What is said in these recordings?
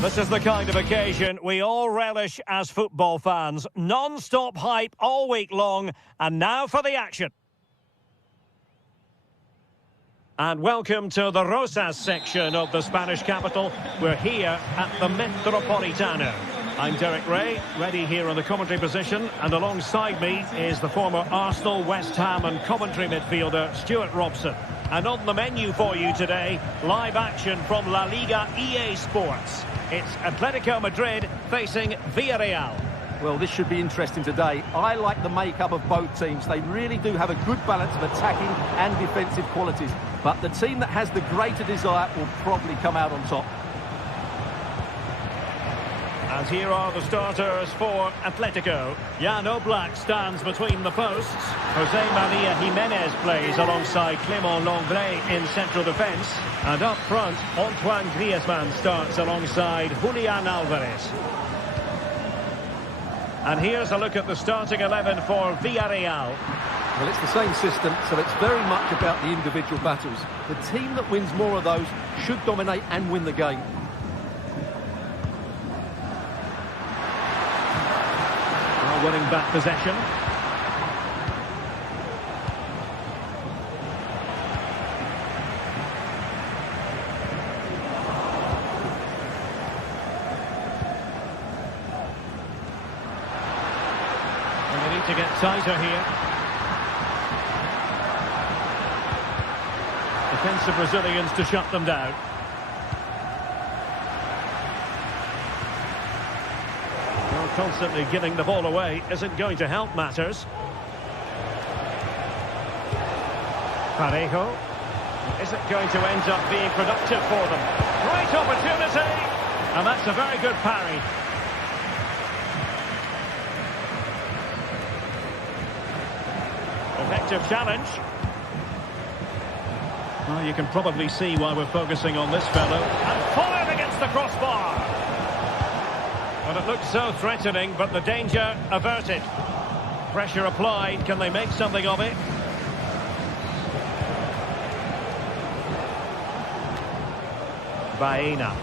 This is the kind of occasion we all relish as football fans. Non-stop hype all week long, and now for the action. And welcome to the Rosas section of the Spanish capital. We're here at the Metropolitano. I'm Derek Ray, ready here on the commentary position, and alongside me is the former Arsenal, West Ham and Coventry midfielder Stuart Robson. And on the menu for you today, live action from La Liga EA Sports. It's Atletico Madrid facing Villarreal. Well, this should be interesting today. I like the makeup of both teams. They really do have a good balance of attacking and defensive qualities. But the team that has the greater desire will probably come out on top. And here are the starters for Atletico. Jan Oblak stands between the posts. Jose Maria Jimenez plays alongside Clément Lenglet in central defence. And up front, Antoine Griezmann starts alongside Julian Alvarez. And here's a look at the starting 11 for Villarreal. Well, it's the same system, so it's very much about the individual battles. The team that wins more of those should dominate and win the game. Winning back possession. And they need to get tighter here. Defensive Brazilians to shut them down. Constantly giving the ball away isn't going to help matters. Parejo. Is it going to end up being productive for them? Great opportunity! And that's a very good parry. Effective challenge. Well, you can probably see why we're focusing on this fellow. And fired against the crossbar! Well, it looked so threatening, but the danger averted. Pressure applied. Can they make something of it? Baena.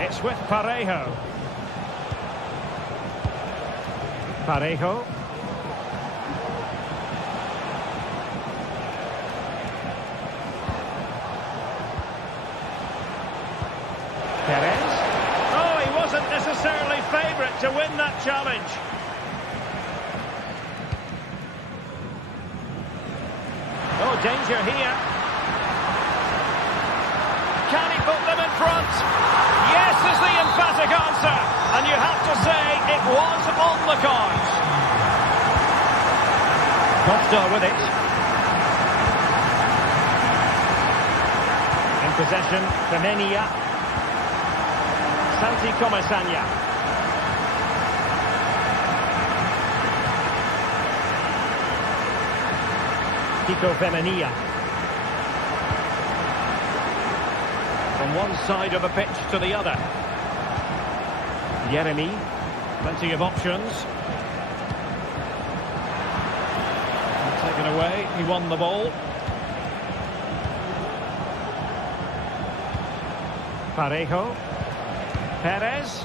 It's with Parejo. Parejo. Perez. Wasn't necessarily favourite to win that challenge. Oh, danger here. Can he put them in front? Yes is the emphatic answer. And you have to say it was on the cards. Costa with it. In possession, Femenia. Santi Comasanya. Kiko Femenia. From one side of the pitch to the other. Yeremy. Plenty of options. Taken away. He won the ball. Parejo. Perez.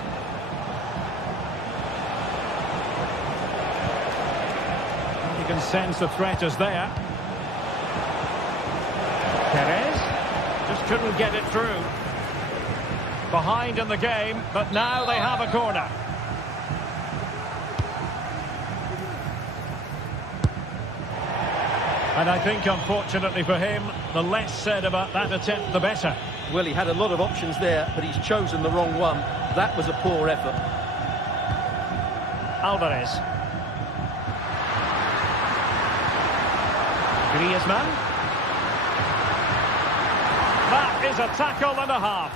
You can sense the threat is there. Perez just couldn't get it through. Behind in the game, but now they have a corner. And I think, unfortunately for him, the less said about that attempt, the better. Well, he had a lot of options there, but he's chosen the wrong one. That was a poor effort. Alvarez. Griezmann. That is a tackle and a half.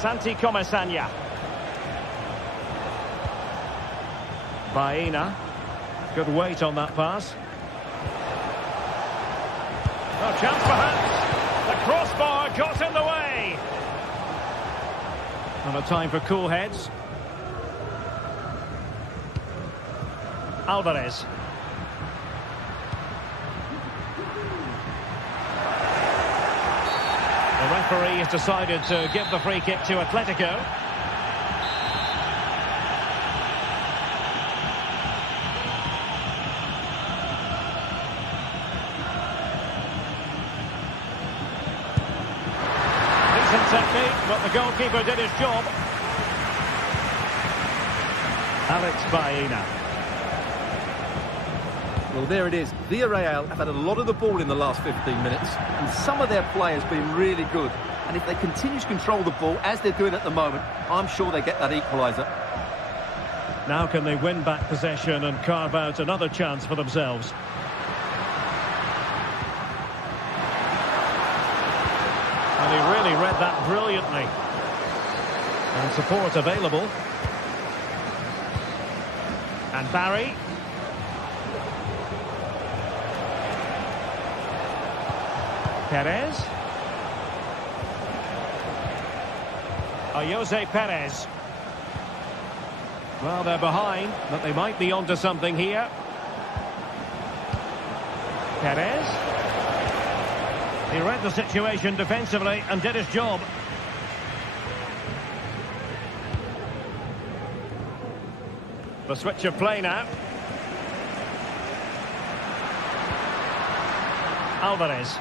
Santi Comasanya. Baena. Good weight on that pass. No chance perhaps. The crossbar got in the way. Not a time for cool heads. Alvarez. referee has decided to give the free kick to Atletico. Decent technique, but the goalkeeper did his job. Alex Baena. Well, there it is. Villarreal have had a lot of the ball in the last 15 minutes, and some of their players been really good. And if they continue to control the ball, as they're doing at the moment, I'm sure they get that equaliser. Now can they win back possession and carve out another chance for themselves? And he really read that brilliantly. And support available. And Barry. Perez. Jose Perez. Well, they're behind, but they might be onto something here. Perez. He read the situation defensively and did his job. The switch of play now. Alvarez.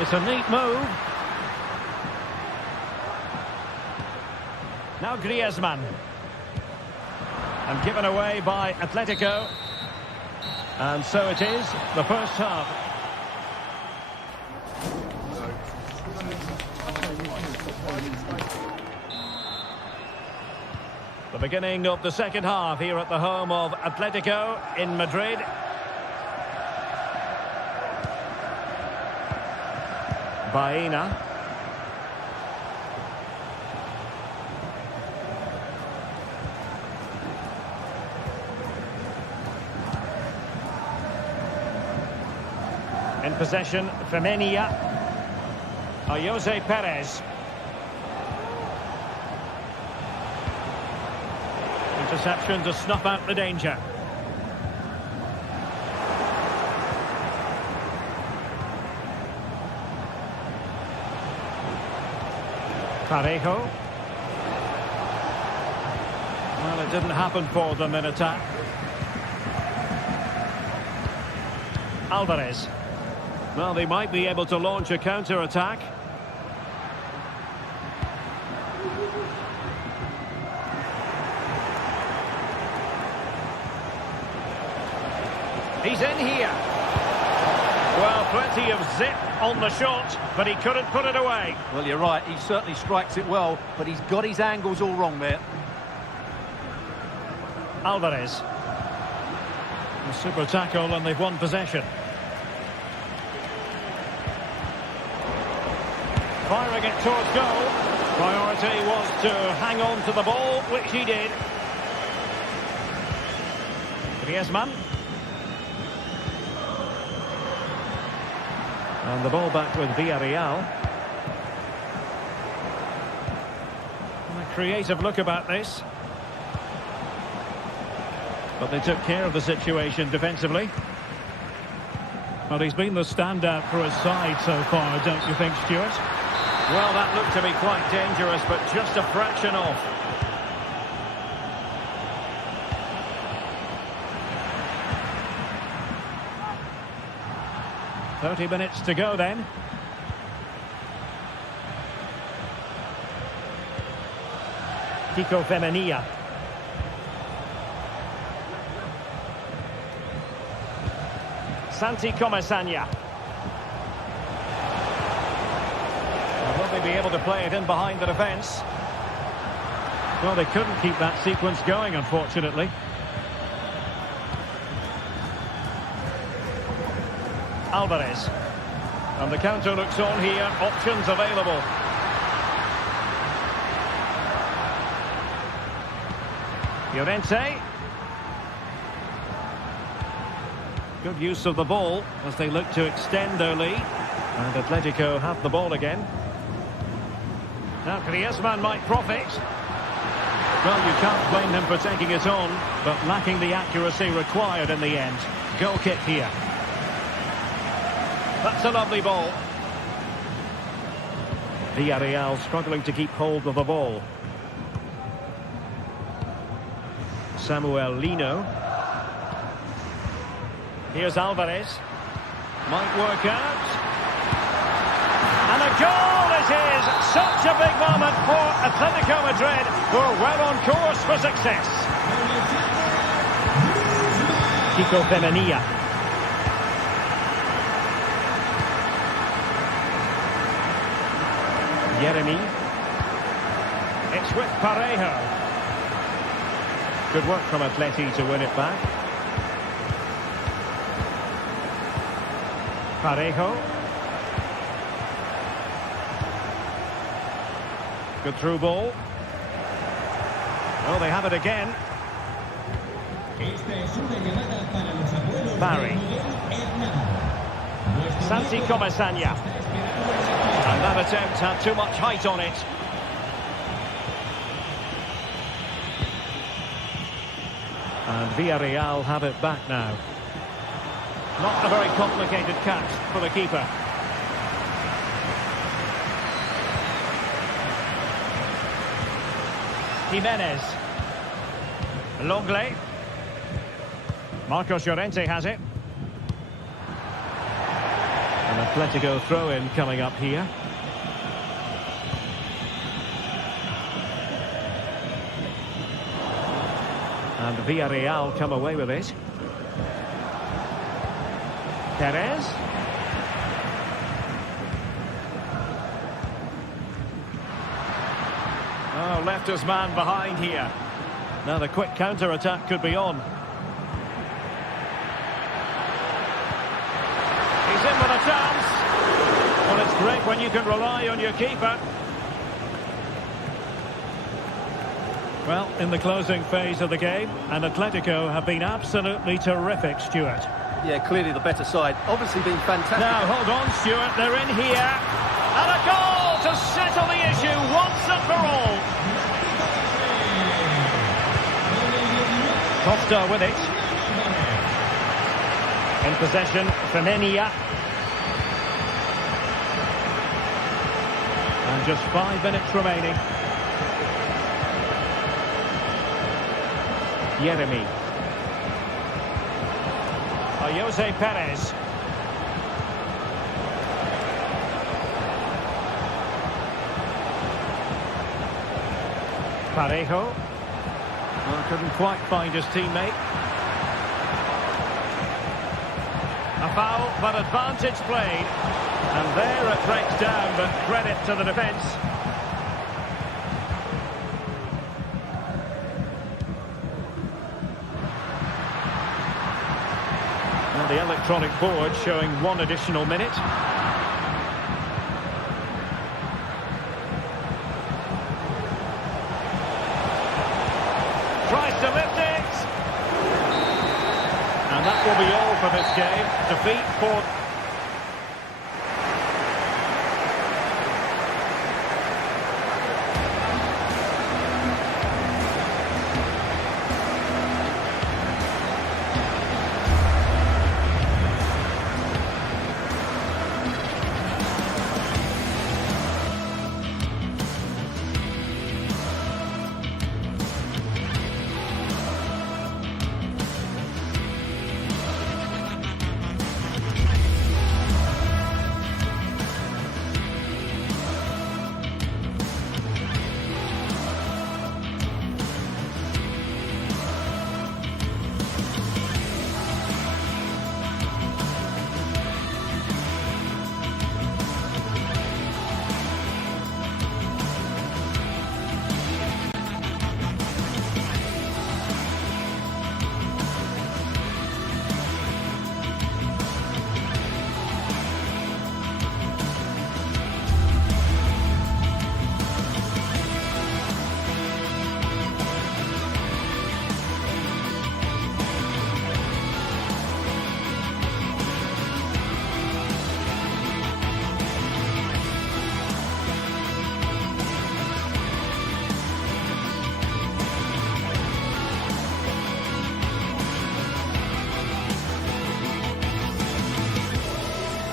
It's a neat move. Now Griezmann. And given away by Atletico. And so it is, the first half. The beginning of the second half here at the home of Atletico in Madrid. Baena. In possession, Femenia. Jose Perez. Interception to snuff out the danger. Parejo. Well, it didn't happen for them in attack. Alvarez. Well, they might be able to launch a counter-attack. He's in here. Well, plenty of zip on the shot, but he couldn't put it away. Well, you're right. He certainly strikes it well, but he's got his angles all wrong there. Alvarez. A super tackle, and they've won possession. Firing it towards goal. Priority was to hang on to the ball, which he did. Griezmann. And the ball back with Villarreal. And a creative look about this. But they took care of the situation defensively. Well, he's been the standout for his side so far, don't you think, Stuart? Well, that looked to be quite dangerous, but just a fraction off. "30 minutes to go then." Kiko Femenia. Santi Comesaña. Will they be able to play it in behind the defence? Well, they couldn't keep that sequence going, unfortunately. Alvarez. And the counter looks on here. Options available. Llorente. Good use of the ball as they look to extend their lead. And Atletico have the ball again. Now Griezmann might profit. Well, you can't blame him for taking it on, but lacking the accuracy required in the end. Goal kick here. That's a lovely ball. Villarreal struggling to keep hold of the ball. Samuel Lino. Here's Alvarez. Might work out. And a goal it is! Such a big moment for Atletico Madrid, who are well on course for success. Kiko Femenia. Yeremy. It's with Parejo. Good work from Atleti to win it back. Parejo. Good through ball. Oh, they have it again. Barry. Santi Comasagna. And that attempt had too much height on it. And Villarreal have it back now. Not a very complicated catch for the keeper. Jimenez. Longley. Marcos Llorente has it. An Atletico throw-in coming up here. And Villarreal come away with it. Perez. Oh, left his man behind here. Now the quick counter-attack could be on. He's in with a chance. Well, it's great when you can rely on your keeper. Well, in the closing phase of the game, and Atletico have been absolutely terrific, Stuart. Yeah, clearly the better side. Obviously been fantastic. Now, hold on, Stuart. They're in here. And a goal to settle the issue once and for all. Costa with it. In possession, Femenia. And just 5 minutes remaining. Yeremy. Jose Perez. Parejo. Well, couldn't quite find his teammate. A foul, but advantage played. And there it breaks down, but credit to the defence. The electronic board showing 1 additional minute. Tries to lift it. And that will be all for this game. Defeat for...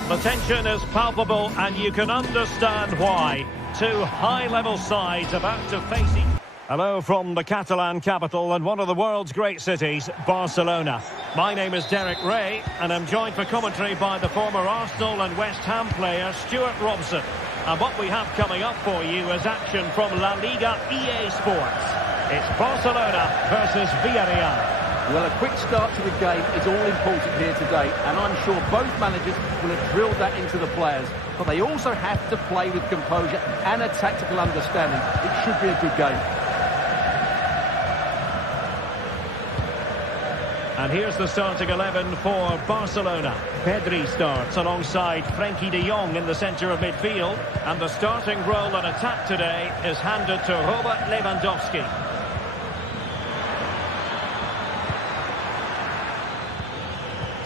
The tension is palpable and you can understand why. two high-level sides about to face each. Hello from the Catalan capital and one of the world's great cities, Barcelona. My name is Derek Ray, and I'm joined for commentary by the former Arsenal and West Ham player Stuart Robson. And what we have coming up for you is action from La Liga EA Sports. It's Barcelona versus Villarreal. Well, a quick start to the game is all important here today, and I'm sure both managers will have drilled that into the players. But they also have to play with composure and a tactical understanding. It should be a good game. And here's the starting 11 for Barcelona. Pedri starts alongside Frenkie de Jong in the centre of midfield. And the starting role in attack today is handed to Robert Lewandowski.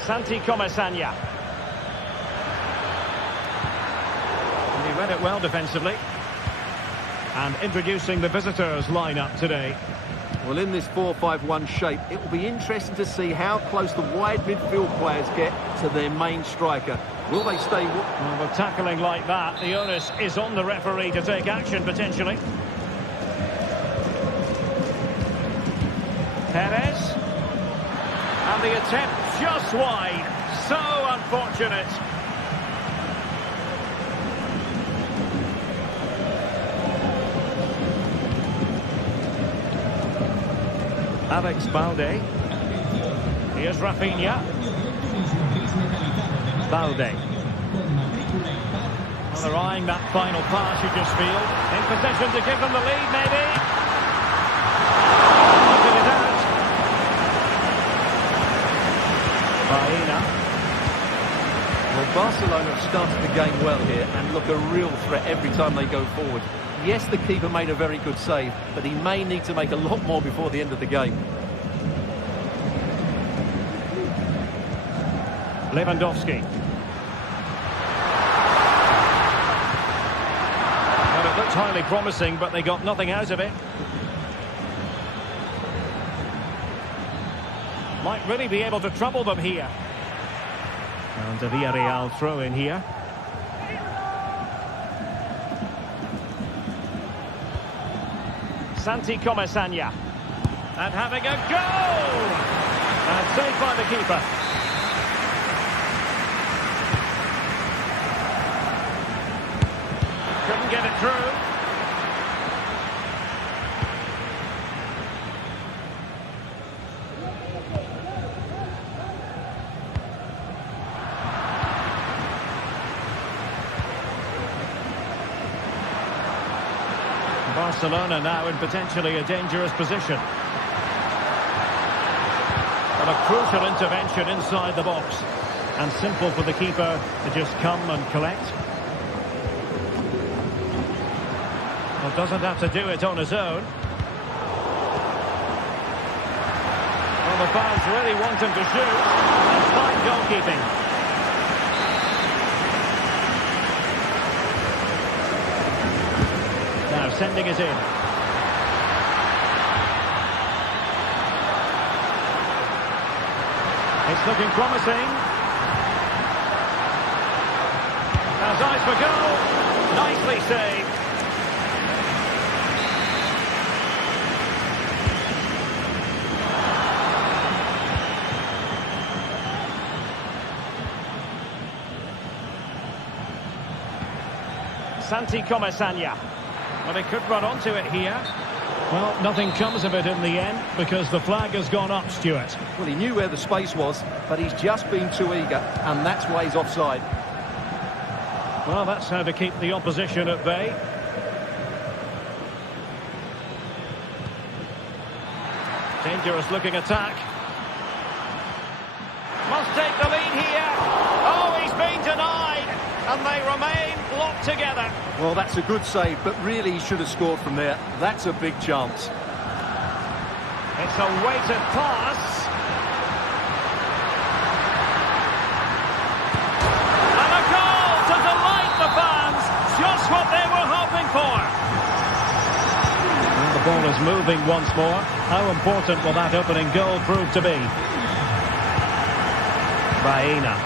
Santi Comesaña. And he read it well defensively. And introducing the visitors' lineup today. Well, in this 4-5-1 shape, it will be interesting to see how close the wide midfield players get to their main striker. Will they stay? Well, with tackling like that, the onus is on the referee to take action, potentially. Perez. And the attempt just wide. So unfortunate. Alex Balde. Here's Rafinha. Balde. Well, they're eyeing that final pass, you just feel. In possession to give them the lead, maybe. Looking it out. Baena. Well, Barcelona have started the game well here and look a real threat every time they go forward. Yes, the keeper made a very good save, but he may need to make a lot more before the end of the game. Lewandowski. Well, it looked highly promising, but they got nothing out of it. Might really be able to trouble them here. And the Villarreal throw in here. Santi Comesaña. And having a goal! And saved by the keeper. Couldn't get it through. Barcelona now in potentially a dangerous position. But a crucial intervention inside the box. And simple for the keeper to just come and collect. Well, doesn't have to do it on his own. Well, the fans really want him to shoot. That's fine goalkeeping. Now sending it in. It's looking promising. Has eyes for goal. Nicely saved. Santi Comesaña. Well, he could run onto it here. Well, nothing comes of it in the end because the flag has gone up, Stuart. Well, he knew where the space was, but he's just been too eager, and that's why he's offside. Well, that's how to keep the opposition at bay. Dangerous looking attack. Must take the lead here. Oh, he's been denied. And they remain locked together. Well, that's a good save, but really he should have scored from there. That's a big chance. It's a weighted pass. And a goal to delight the fans. Just what they were hoping for. And the ball is moving once more. How important will that opening goal prove to be? Baena.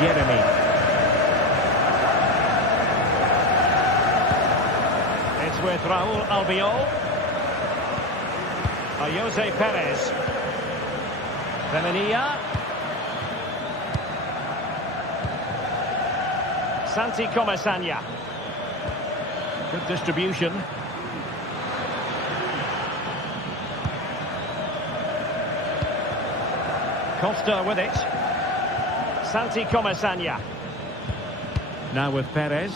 Jeremy. It's with Raúl Albiol. Jose Perez. Femenia. Santi Comesaña. Good distribution. Costa with it. Santi Comesaña. Now with Perez.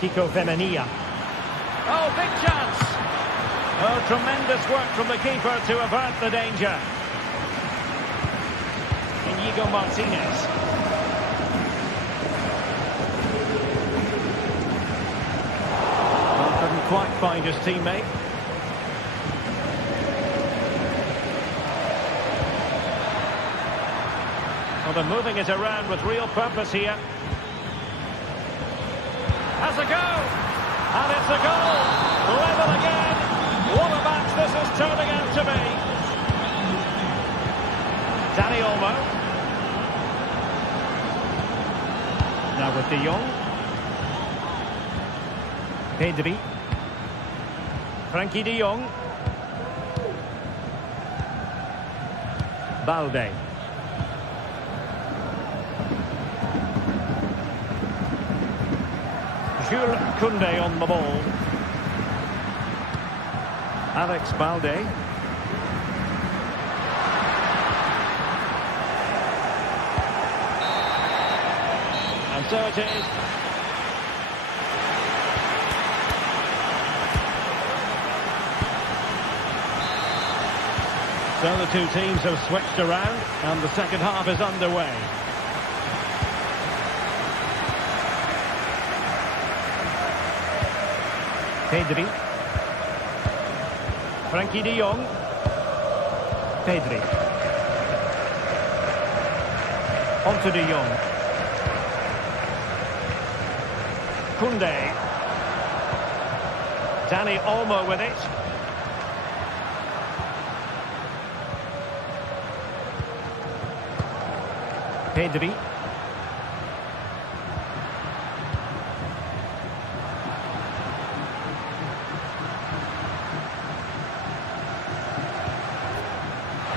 Kiko Femenia. Oh, big chance. Oh, tremendous work from the keeper to avert the danger. Inigo Martinez. Well, couldn't quite find his teammate. Well, they're moving it around with real purpose here. Has a go! And it's a goal! Level again! What a match this is turning out to be! Dani Olmo. Now with De Jong. Pedri. Frankie De Jong. Balde. Jules Koundé on the ball. Alex Balde. And so it is. So the two teams have switched around and the second half is underway. Pedri. Frankie De Jong. Pedri. On to De Jong. Koundé. Dani Olmo with it. Pedri.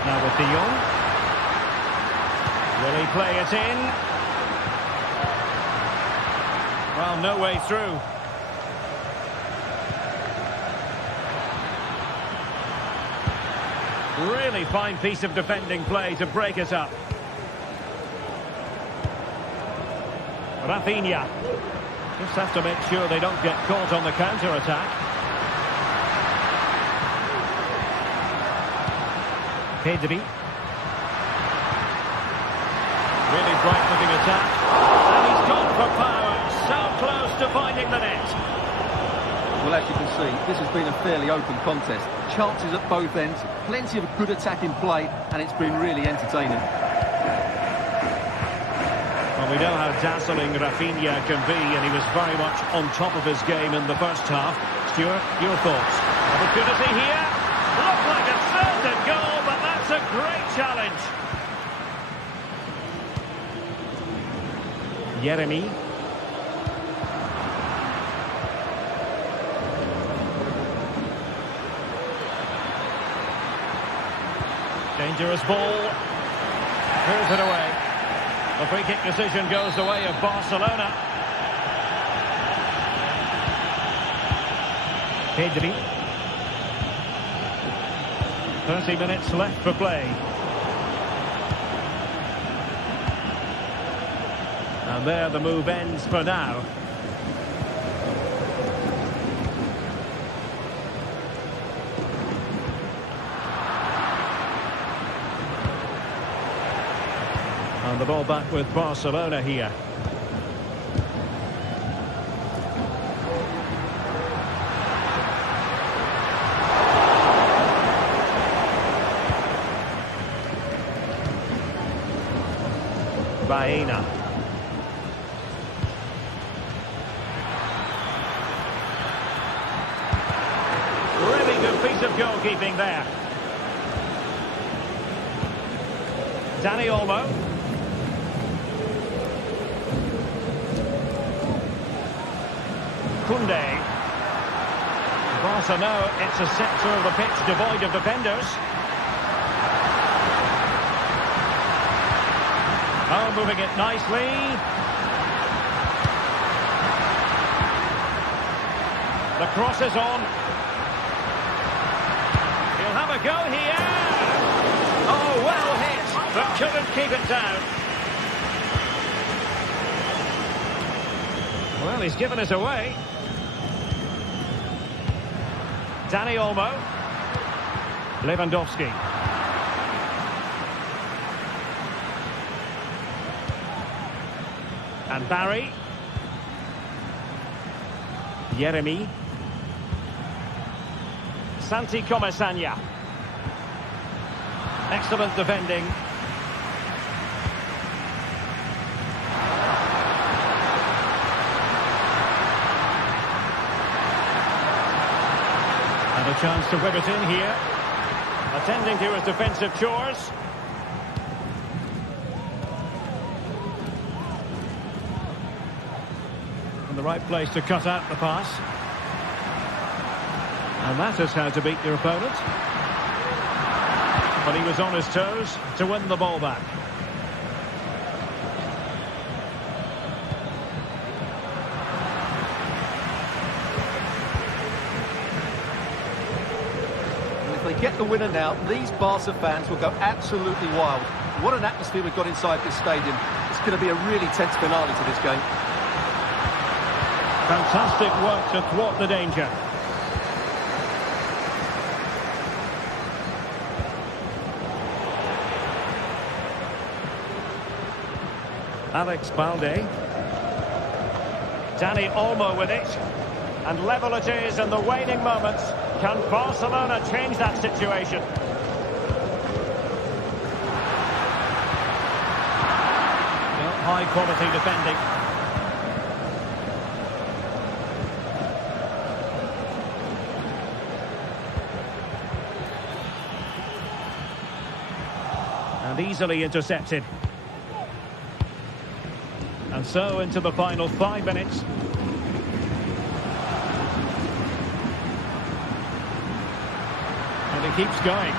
Now with De Jong. Will he play it in? Well, no way through. Really fine piece of defending play to break it up. Rafinha. Just have to make sure they don't get caught on the counter-attack. Pedri. Really bright-looking attack. And he's gone for power. So close to finding the net. Well, as you can see, this has been a fairly open contest. Chances at both ends, plenty of good attacking play, and it's been really entertaining. Well, we know how dazzling Rafinha can be, and he was very much on top of his game in the first half. Stuart, your thoughts? Opportunity here. Looked like a certain goal, but that's a great challenge. Jeremy. Dangerous ball. Pulls it away. The free kick decision goes the way of Barcelona. Pedri. 30 minutes left for play. And there the move ends for now. And the ball back with Barcelona here. Baena. Really good piece of goalkeeping there. Dani Olmo. Koundé. Barca know it's a sector of the pitch devoid of defenders. Oh, moving it nicely. The cross is on. He'll have a go here. Oh, well hit, but couldn't keep it down. Well, he's given it away. Dani Olmo. Lewandowski. And Barry. Yeremi. Santi Comesaña. Excellent defending. And a chance to whip it in here. Attending to his defensive chores. In the right place to cut out the pass. And that is how to beat your opponent. But he was on his toes to win the ball back. And if they get the winner now, these Barca fans will go absolutely wild. What an atmosphere we've got inside this stadium. It's going to be a really tense finale to this game. Fantastic work to thwart the danger. Alex Balde. Dani Olmo with it. And level it is in the waning moments. Can Barcelona change that situation? Well, high quality defending. And easily intercepted. And so into the final 5 minutes. And he keeps going.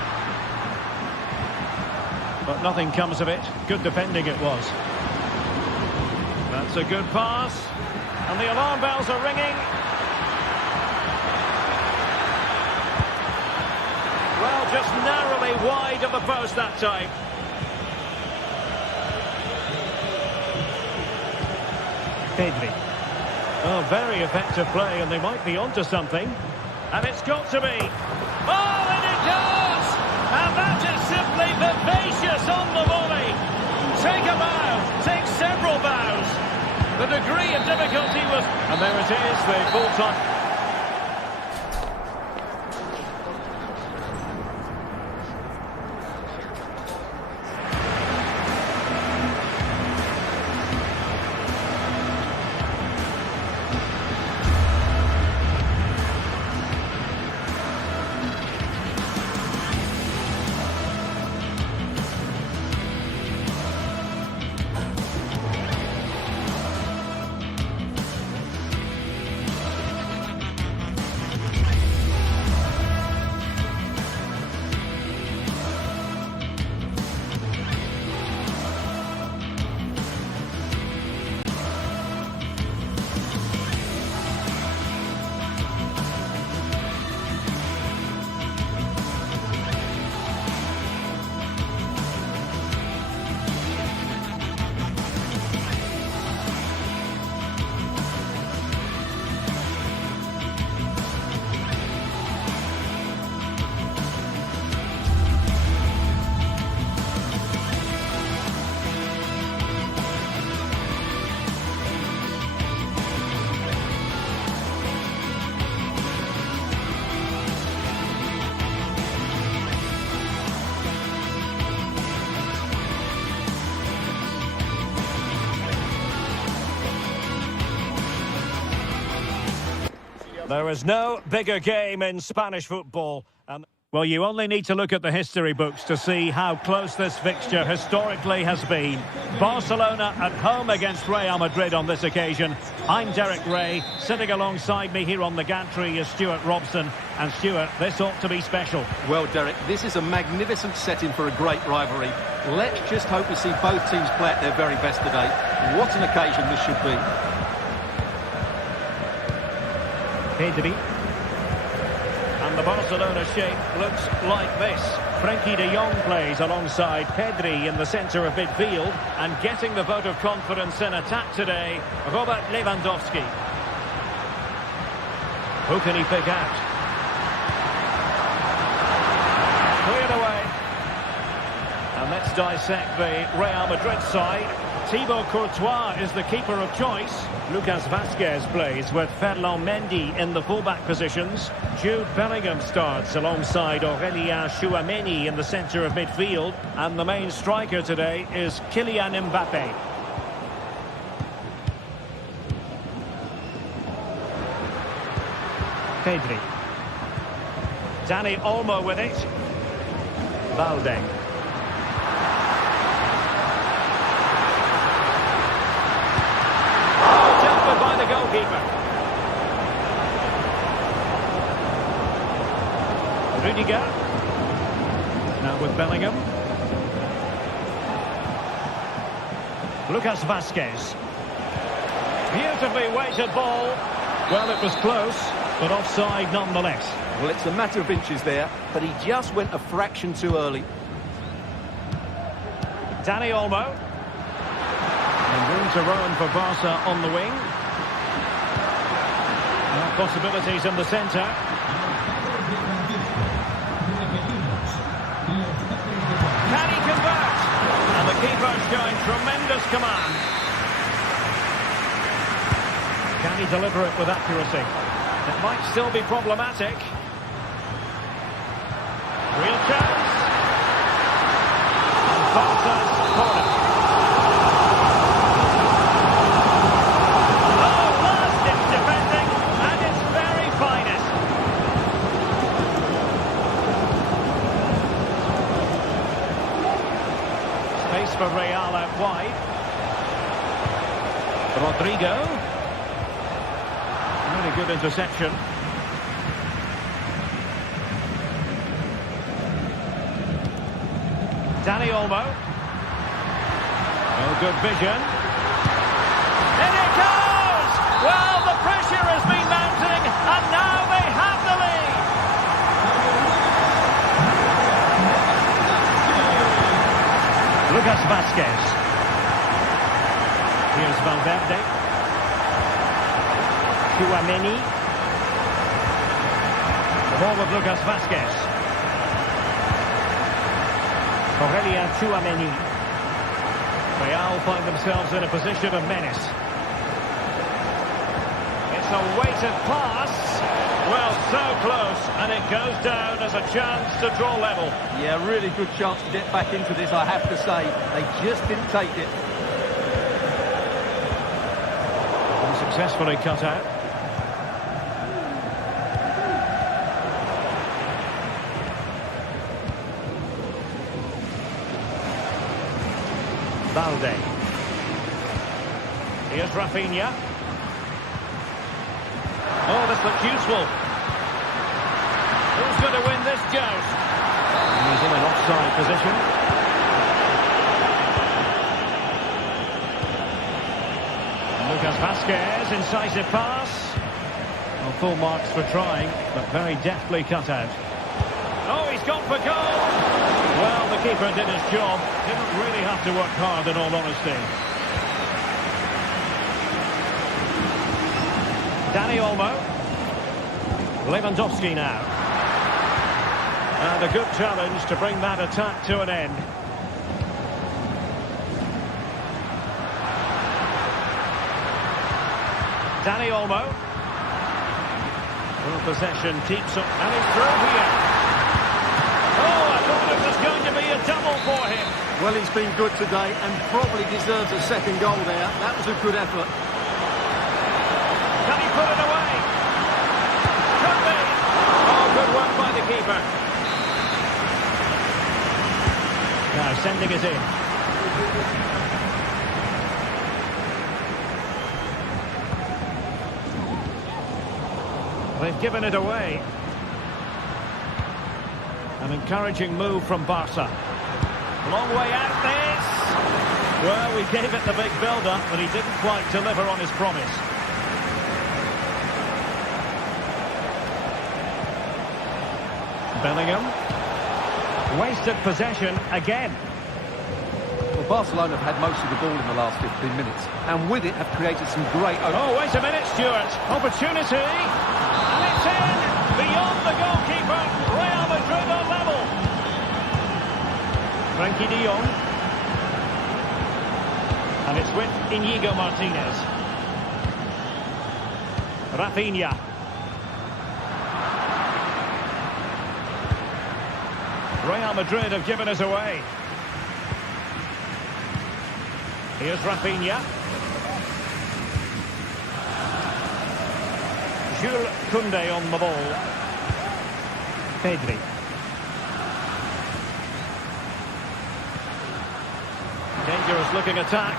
But nothing comes of it. Good defending it was. That's a good pass. And the alarm bells are ringing. Well, just narrowly wide of the post that time. Pedri. Oh, very effective play, and they might be onto something. And it's got to be. Oh, and it does! And that is simply vivacious on the volley. Take a bow, take several bows. The degree of difficulty was... And there it is, the full time. There is no bigger game in Spanish football. And Well, you only need to look at the history books to see how close this fixture historically has been. Barcelona at home against Real Madrid on this occasion. I'm Derek Ray. Sitting alongside me here on the gantry is Stuart Robson. And Stuart, this ought to be special. Well, Derek, this is a magnificent setting for a great rivalry. Let's just hope we see both teams play at their very best today. What an occasion this should be. Pedri. And the Barcelona shape looks like this. Frenkie de Jong plays alongside Pedri in the centre of midfield. And getting the vote of confidence in attack today, Robert Lewandowski. Who can he pick out? Cleared away. And let's dissect the Real Madrid side. Thibaut Courtois is the keeper of choice. Lucas Vazquez plays with Ferland Mendy in the fullback positions. Jude Bellingham starts alongside Aurélien Tchouameni in the centre of midfield. And the main striker today is Kylian Mbappé. Pedri. Dani Olmo with it. Valde. By the goalkeeper. Rudiger. Now with Bellingham. Lucas Vazquez. Beautifully weighted ball. Well, it was close, but offside nonetheless. Well, it's a matter of inches there, but he just went a fraction too early. Dani Olmo. And room to roam for Barca on the wing. Possibilities in the centre. Can he convert? And the keeper showing tremendous command. Can he deliver it with accuracy? It might still be problematic. Real chance. And Barca's corner. For Real out wide. Rodrigo. Really good interception. Dani Olmo. Oh, good vision. In it goes! Well, the pressure has been mounting, and now they have the lead. Lucas Vazquez. Here's Valverde. Tchouameni. The ball with Lucas Vazquez. Aurélien Tchouameni. Real find themselves in a position of menace. It's a weighted pass. Well, so close, and it goes down as a chance to draw level. Yeah, really good chance to get back into this, I have to say. They just didn't take it. Unsuccessfully cut out. Valde. Here's Rafinha. Oh, this looks useful. Who's going to win this joust? He's in an offside position. Lucas Vazquez, incisive pass. Well, full marks for trying, but very deftly cut out. Oh, he's gone for goal! Well, the keeper did his job. Didn't really have to work hard, in all honesty. Dani Olmo. Lewandowski now. And a good challenge to bring that attack to an end. Dani Olmo. Full possession keeps up, and he's through here. Oh, I thought it was going to be a double for him. Well, he's been good today and probably deserves a second goal there. That was a good effort. Can he put it away? Could be. Oh, good work by the keeper. Now sending it in. They've given it away. An encouraging move from Barca. Long way out this. Well, we gave it the big build-up, but he didn't quite deliver on his promise. Bellingham. Wasted possession again. Well, Barcelona have had most of the ball in the last 15 minutes, and with it have created some great... Oh, wait a minute, Stuart. Opportunity. And it's in. Beyond the goalkeeper. Real Madrid are level. Frankie de Jong. And it's with Inigo Martinez. Rafinha. Real Madrid have given us away. Here's Rafinha. Jules Koundé on the ball. Pedri. Dangerous looking attack.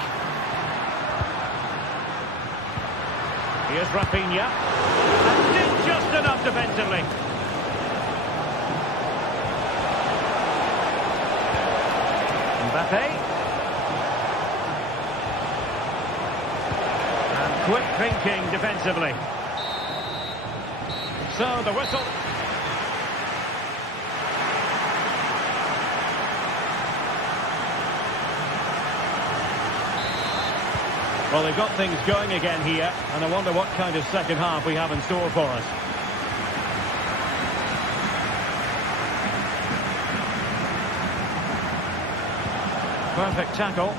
Here's Rafinha. And did just enough defensively. Mbappe. And quick thinking defensively. So the whistle. Well, they've got things going again here, and I wonder what kind of second half we have in store for us. Perfect tackle.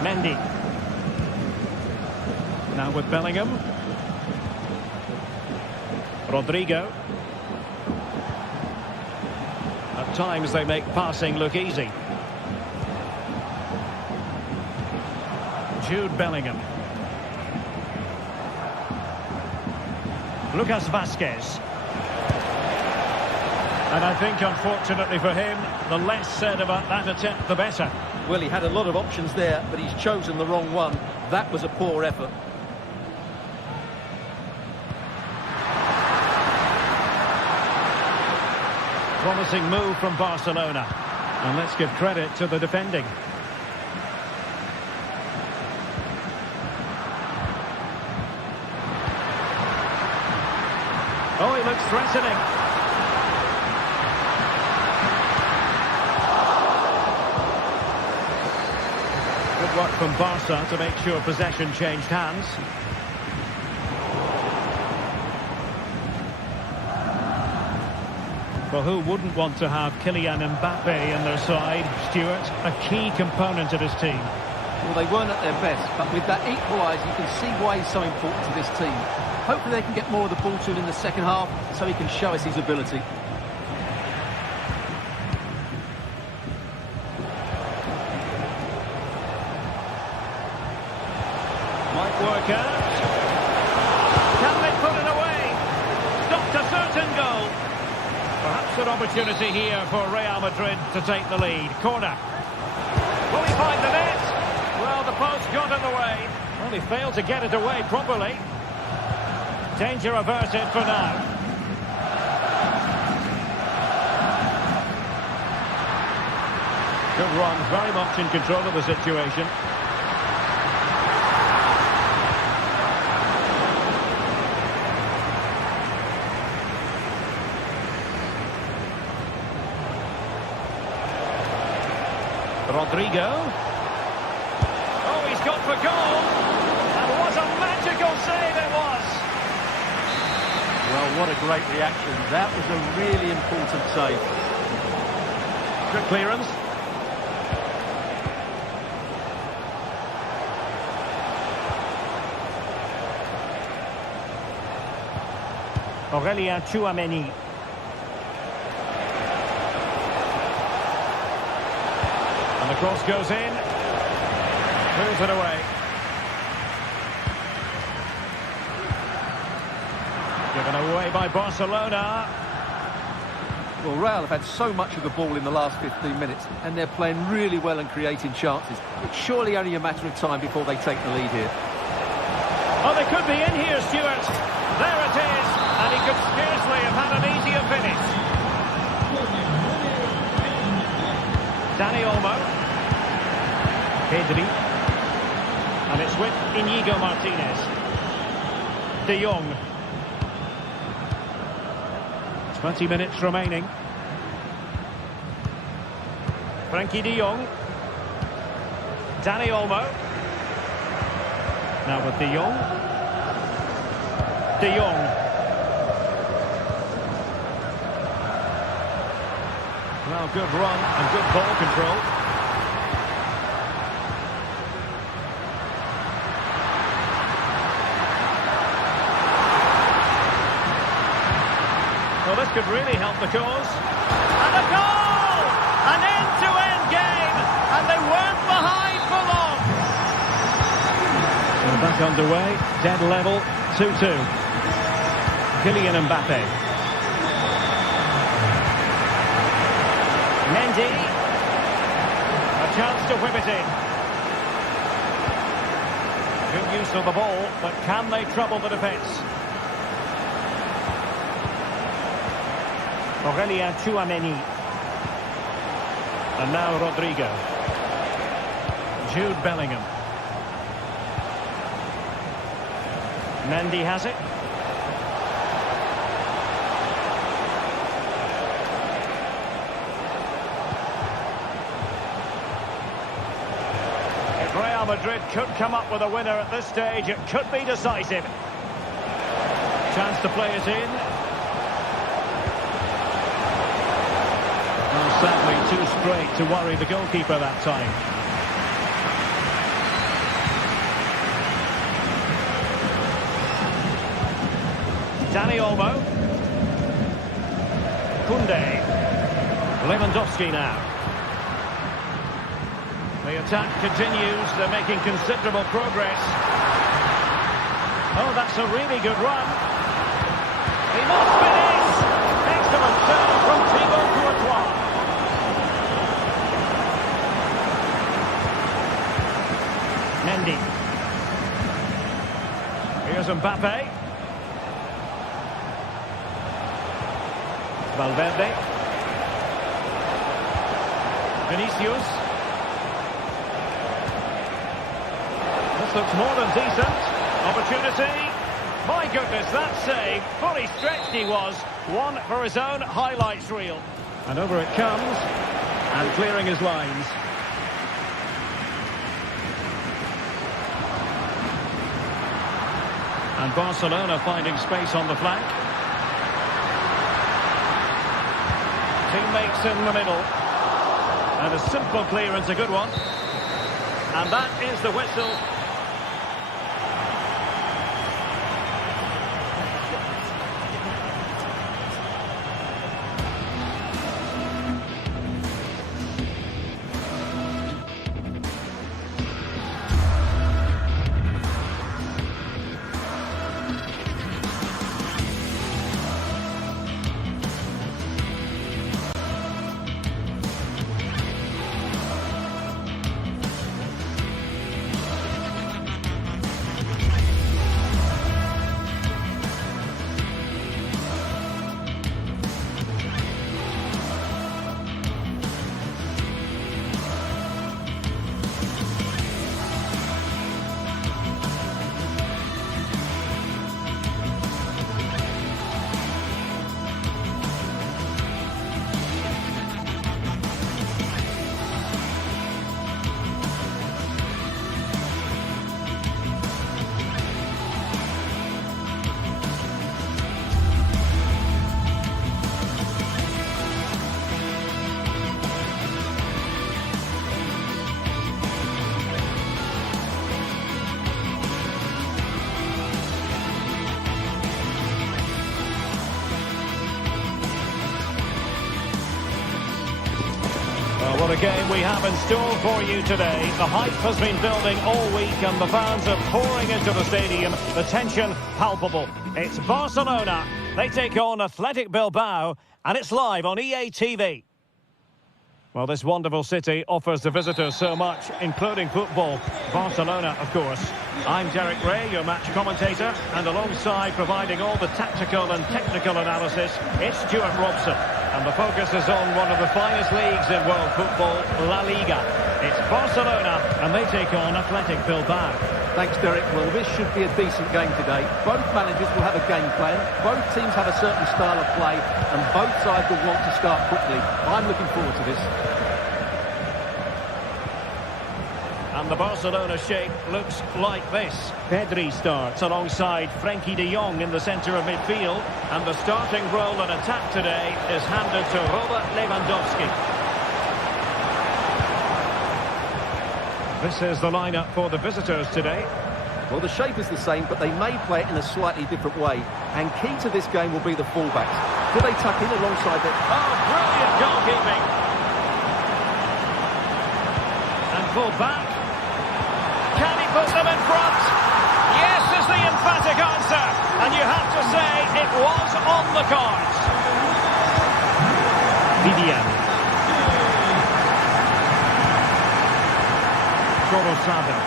Mendy. Now with Bellingham. Rodrigo. At times they make passing look easy. Jude Bellingham. Lucas Vazquez. And I think, unfortunately for him, the less said about that attempt, the better. Well, he had a lot of options there, but he's chosen the wrong one. That was a poor effort. Promising move from Barcelona. And let's give credit to the defending. Oh, he looks threatening. Good work from Barca to make sure possession changed hands. Well, who wouldn't want to have Kylian Mbappe in their side, Stuart? A key component of his team. Well, they weren't at their best, but with that equaliser, you can see why he's so important to this team. Hopefully they can get more of the ball to him in the second half, so he can show us his ability. Might work out. Can they put it away? Stopped a certain goal. Perhaps an opportunity here for Real Madrid to take the lead. Corner. Will he find the net? Well, the post got in the way. Well, he failed to get it away properly. Danger averted for now. Good run, very much in control of the situation. Rodrigo. Oh, he's got for goal. And what a magical save it was. Well, what a great reaction. That was a really important save. Good clearance. Aurélien Tchouaméni. And the cross goes in. Pulls it away. Given away by Barcelona. Well, Real have had so much of the ball in the last 15 minutes, and they're playing really well and creating chances. It's surely only a matter of time before they take the lead here. Oh, they could be in here, Stuart. There it is, and he could scarcely have had an easier finish. Dani Olmo. Pedri. And it's with Inigo Martinez. De Jong. 20 minutes remaining. Frankie de Jong. Dani Olmo. Now with de Jong. De Jong. Well, good run and good ball control. Well, this could really help the cause. And a goal! An end-to-end game! And they weren't behind for long. So back underway, dead level, 2-2. Kylian Mbappe. Mendy. A chance to whip it in. Good use of the ball, but can they trouble the defence? Aurelien Tchouameni. And now Rodrigo. Jude Bellingham. Mendy has it. If Real Madrid could come up with a winner at this stage, it could be decisive. Chance to play it in. Well, sadly, too straight to worry the goalkeeper that time. Dani Olmo. Koundé. Lewandowski now. The attack continues. They're making considerable progress. Oh, that's a really good run. He must finish. Excellent save from Thibaut Courtois. Mendy. Here's Mbappe. Valverde. Vinicius. This looks more than decent. Opportunity. My goodness, that save. Fully stretched he was. One for his own highlights reel. And over it comes. And clearing his lines. And Barcelona finding space on the flank. Teammates in the middle. And a simple clearance, a good one. And that is the whistle. What a game we have in store for you today. The hype has been building all week and the fans are pouring into the stadium. The tension palpable. It's Barcelona. They take on Athletic Bilbao and it's live on EA TV. Well, this wonderful city offers the visitors so much, including football. Barcelona, of course. I'm Derek Ray, your match commentator, and alongside providing all the tactical and technical analysis, it's Stuart Robson. And the focus is on one of the finest leagues in world football, La Liga. It's Barcelona, and they take on Athletic Bilbao. Thanks, Derek. Well, this should be a decent game today. Both managers will have a game plan. Both teams have a certain style of play, and both sides will want to start quickly. I'm looking forward to this. And the Barcelona shape looks like this. Pedri starts alongside Frenkie de Jong in the centre of midfield. And the starting role in attack today is handed to Robert Lewandowski. This is the lineup for the visitors today. Well, the shape is the same, but they may play it in a slightly different way. And key to this game will be the fullbacks. Do they tuck in alongside it? Oh, brilliant goalkeeping. And full back. Can he put them in front? Yes is the emphatic answer. And you have to say it was on the cards. Vivian. Gorosado.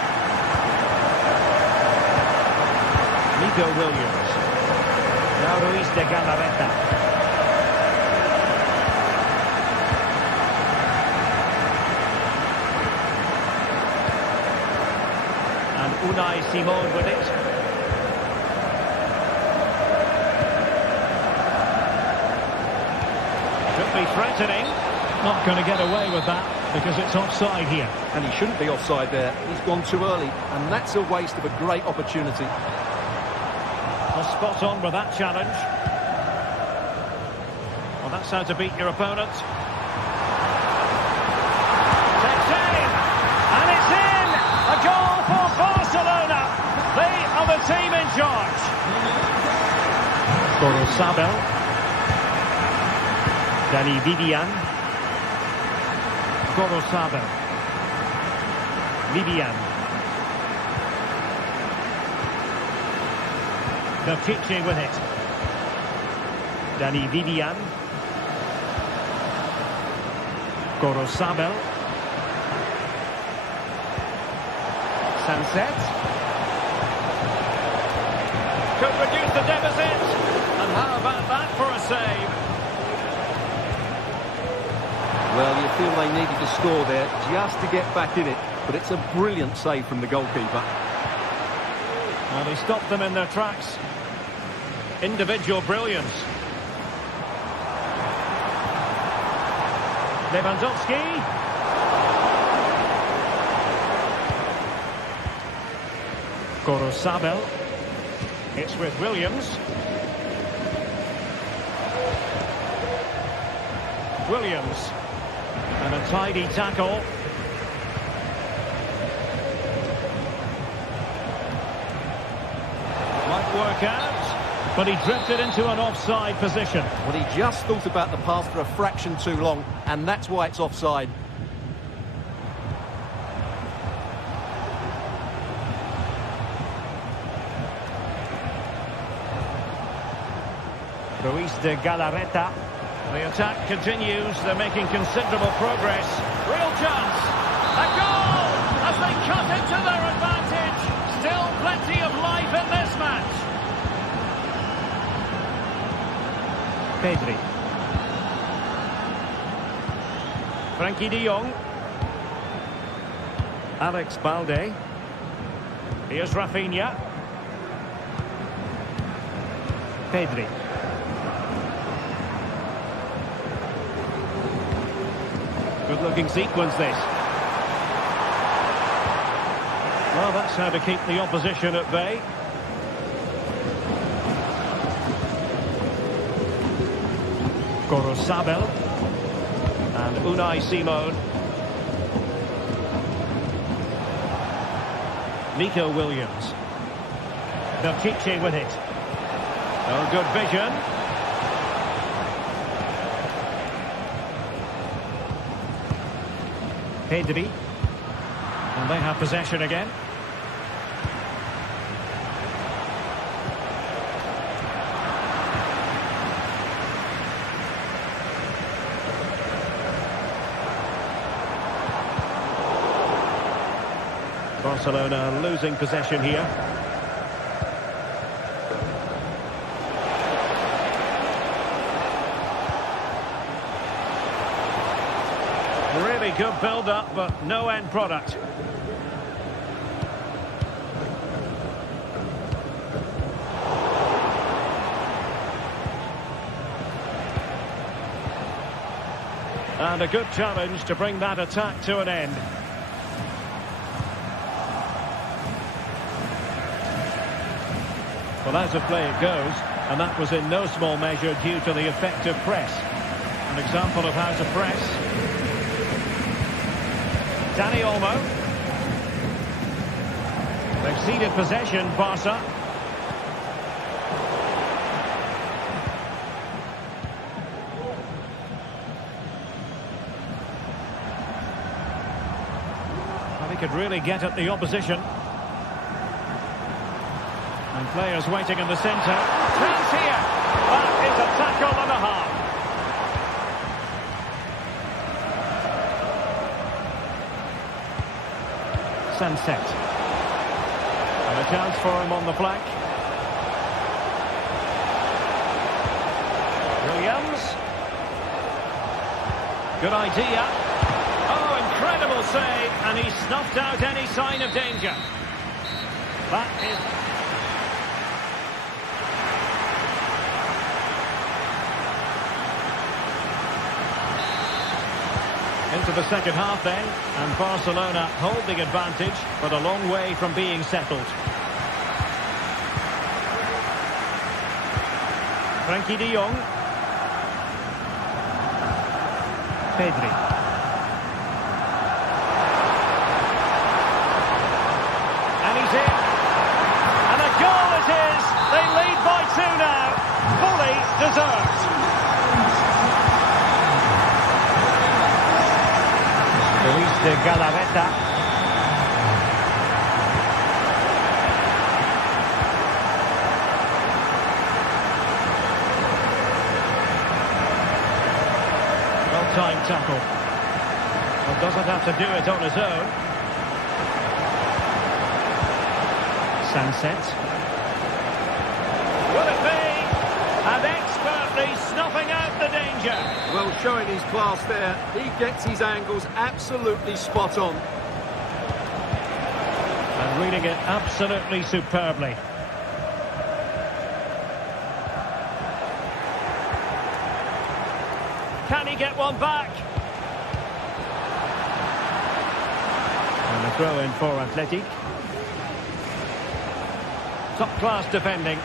Nico Williams. Now Ruiz de Galarreta. And Unai Simon with it. Could be threatening. Not going to get away with that because it's offside here. And he shouldn't be offside there. He's gone too early, and that's a waste of a great opportunity. Well, spot on with that challenge. Well, that's how to beat your opponent. Takes aim, and it's in! A goal for Barcelona! They are the team in charge. Gorosabel. Dani Vivian. Gorosabel. Vivian. Belchiche with it. Dani Vivian. Gorosabel. Sunset. Could reduce the deficit. And how about that for a save? Well, you feel they needed to score there just to get back in it. But it's a brilliant save from the goalkeeper. Well, he stopped them in their tracks. Individual brilliance. Lewandowski. Gorosabel. It's with Williams. Williams. And a tidy tackle. Might work out, but he drifted into an offside position. Well, he just thought about the pass for a fraction too long, and that's why it's offside. Ruiz de Galarreta. The attack continues. They're making considerable progress. Real chance. A goal as they cut into their advantage. Still plenty of life in this match. Pedri. Frenkie de Jong. Alex Balde. Here's Rafinha. Pedri. Good-looking sequence, this. Well, that's how to keep the opposition at bay. Gorosabel. And Unai Simon. Nico Williams. Belchiche with it. Oh, good vision. Pedri. And they have possession again. Barcelona losing possession here. Really good build-up, but no end product. And a good challenge to bring that attack to an end. Well, as of play it goes, and that was in no small measure due to the effective press. An example of how to press. Dani Olmo. They've ceded possession, Barca. Well, he could really get at the opposition. And players waiting in the centre. Chance here. That is a tackle and a half. Sunset. And a chance for him on the flank. Williams. Good idea. Oh, incredible save. And he snuffed out any sign of danger. That is... into the second half then, and Barcelona hold the advantage, but a long way from being settled. Frankie de Jong. Pedri. And he's in. And a goal it is! They lead by 2 now. Fully deserved. Luis de Galarreta. Well-timed tackle. Well, doesn't have to do it on his own. Sunset. Will it be? And expertly snuffing out the danger. Well, showing his class there. He gets his angles absolutely spot on. And reading it absolutely superbly. Can he get one back? And a throw in for Athletic. Top class defending.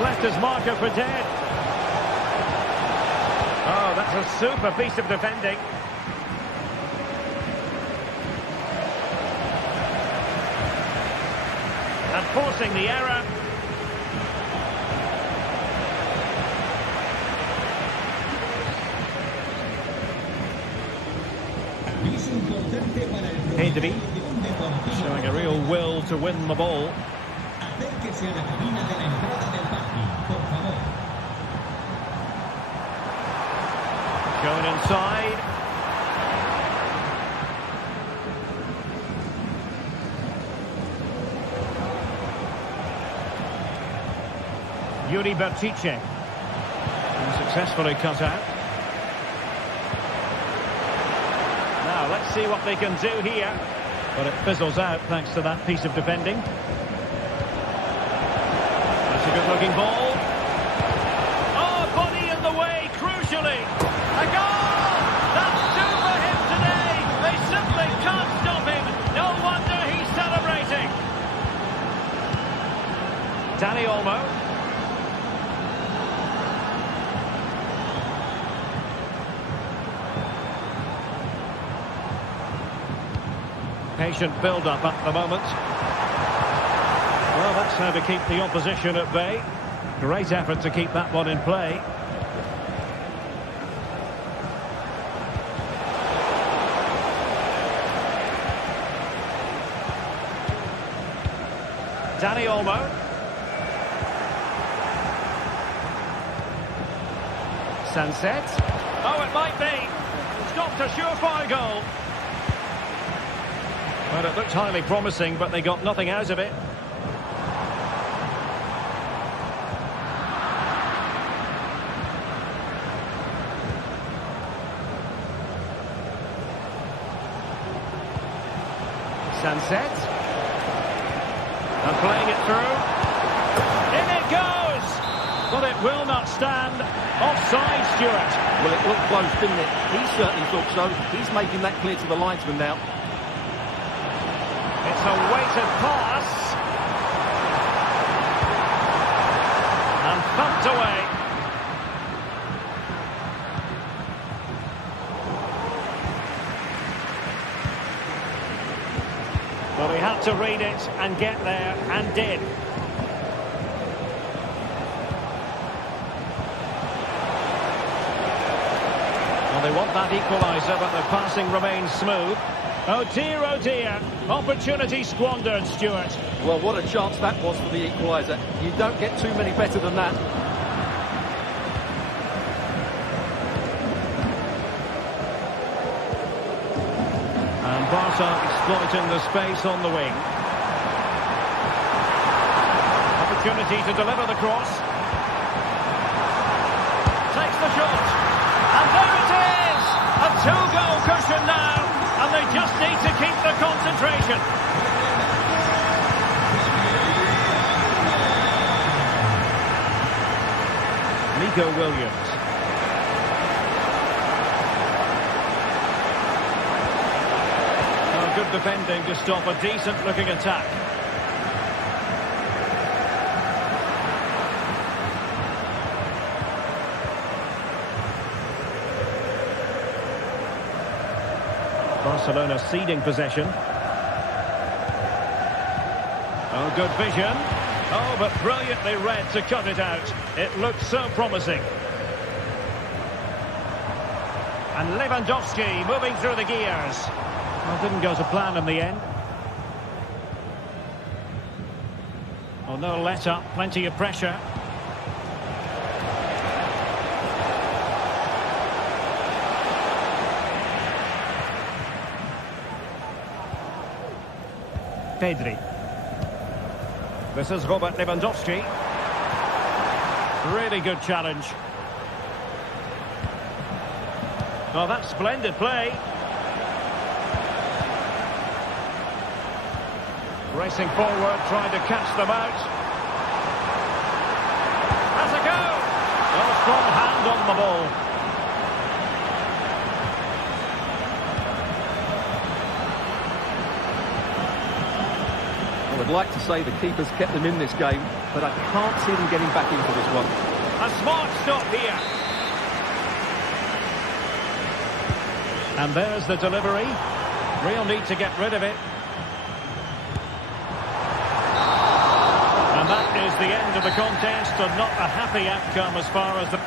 Left his marker for dead. Oh, that's a super piece of defending. And forcing the error. Pedri showing a real will to win the ball. Going inside. Yuri Bertice. Successfully cut out. Now, let's see what they can do here. But it fizzles out thanks to that piece of defending. That's a good-looking ball. Oh, body in the way, crucially. A goal! That's two for him today. They simply can't stop him. No wonder he's celebrating. Dani Olmo. Patient build-up at the moment. Well, that's how to keep the opposition at bay. Great effort to keep that one in play. Danny Olmo. Sunset. Oh, it might be. Stopped a surefire goal. Well, it looked highly promising, but they got nothing out of it. Sunset. And playing it through. In it goes! But it will not stand. Offside, Stuart. Well, it looked close, didn't it? He certainly thought so. He's making that clear to the linesman now. It's a weighted pass. And thumped away. Well, he had to read it and get there, and did. Well, they want that equaliser, but the passing remains smooth. Oh dear, opportunity squandered, Stuart. Well, what a chance that was for the equaliser. You don't get too many better than that. And Barca exploiting the space on the wing. Opportunity to deliver the cross. Takes the shot. And there it is! A two-goal cushion now. And they just need to keep the concentration. Nico Williams. Oh, good defending to stop a decent-looking attack. Barcelona ceding possession. Oh, good vision. Oh, but brilliantly read to cut it out. It looked so promising. And Lewandowski moving through the gears. Well, didn't go to plan in the end. Oh, no let-up, plenty of pressure. Pedri. This is Robert Lewandowski. Really good challenge. Oh, that's splendid play. Racing forward, trying to catch them out. Has a go! Oh, strong hand on the ball. I'd like to say the keeper's kept them in this game, but I can't see them getting back into this one. A smart stop here. And there's the delivery. Real need to get rid of it. And that is the end of the contest, and not a happy outcome as far as the...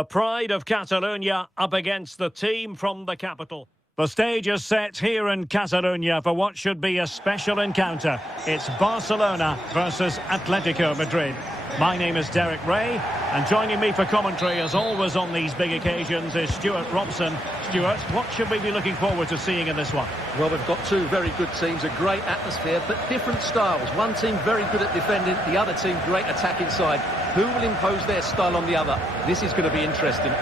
The pride of Catalonia up against the team from the capital. The stage is set here in Catalonia for what should be a special encounter. It's Barcelona versus Atletico Madrid. My name is Derek Ray, and joining me for commentary, as always on these big occasions, is Stuart Robson. Stuart, what should we be looking forward to seeing in this one? Well, we've got two very good teams, a great atmosphere, but different styles. One team very good at defending, the other team great attack inside. Who will impose their style on the other? This is going to be interesting.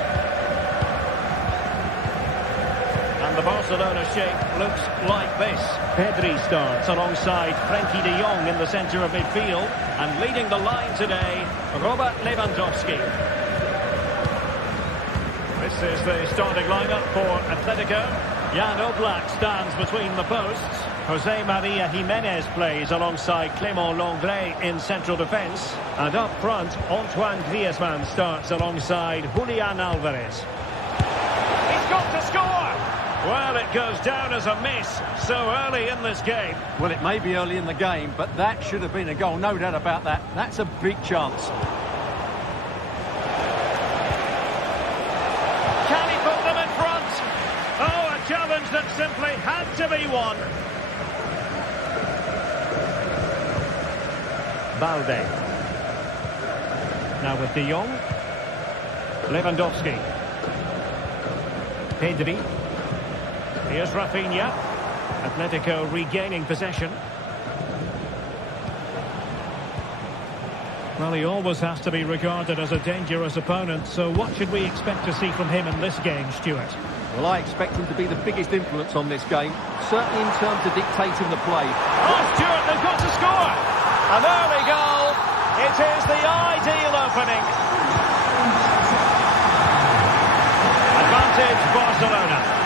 The Barcelona shape looks like this. Pedri starts alongside Frenkie de Jong in the centre of midfield, and leading the line today, Robert Lewandowski. This is the starting lineup for Atletico. Jan Oblak stands between the posts. Jose Maria Jimenez plays alongside Clément Lenglet in central defence. And up front, Antoine Griezmann starts alongside Julian Alvarez. He's got to score! Well, it goes down as a miss so early in this game. Well, it may be early in the game, but that should have been a goal, no doubt about that. That's a big chance. Can he put them in front? Oh, a challenge that simply had to be won. Balde. Now with de Jong. Lewandowski. Pedri. Here's Rafinha. Atletico regaining possession. Well, he always has to be regarded as a dangerous opponent, so what should we expect to see from him in this game, Stuart? Well, I expect him to be the biggest influence on this game, certainly in terms of dictating the play. Oh, Stuart, they've got to score! An early goal. It is the ideal opening. Advantage Barcelona.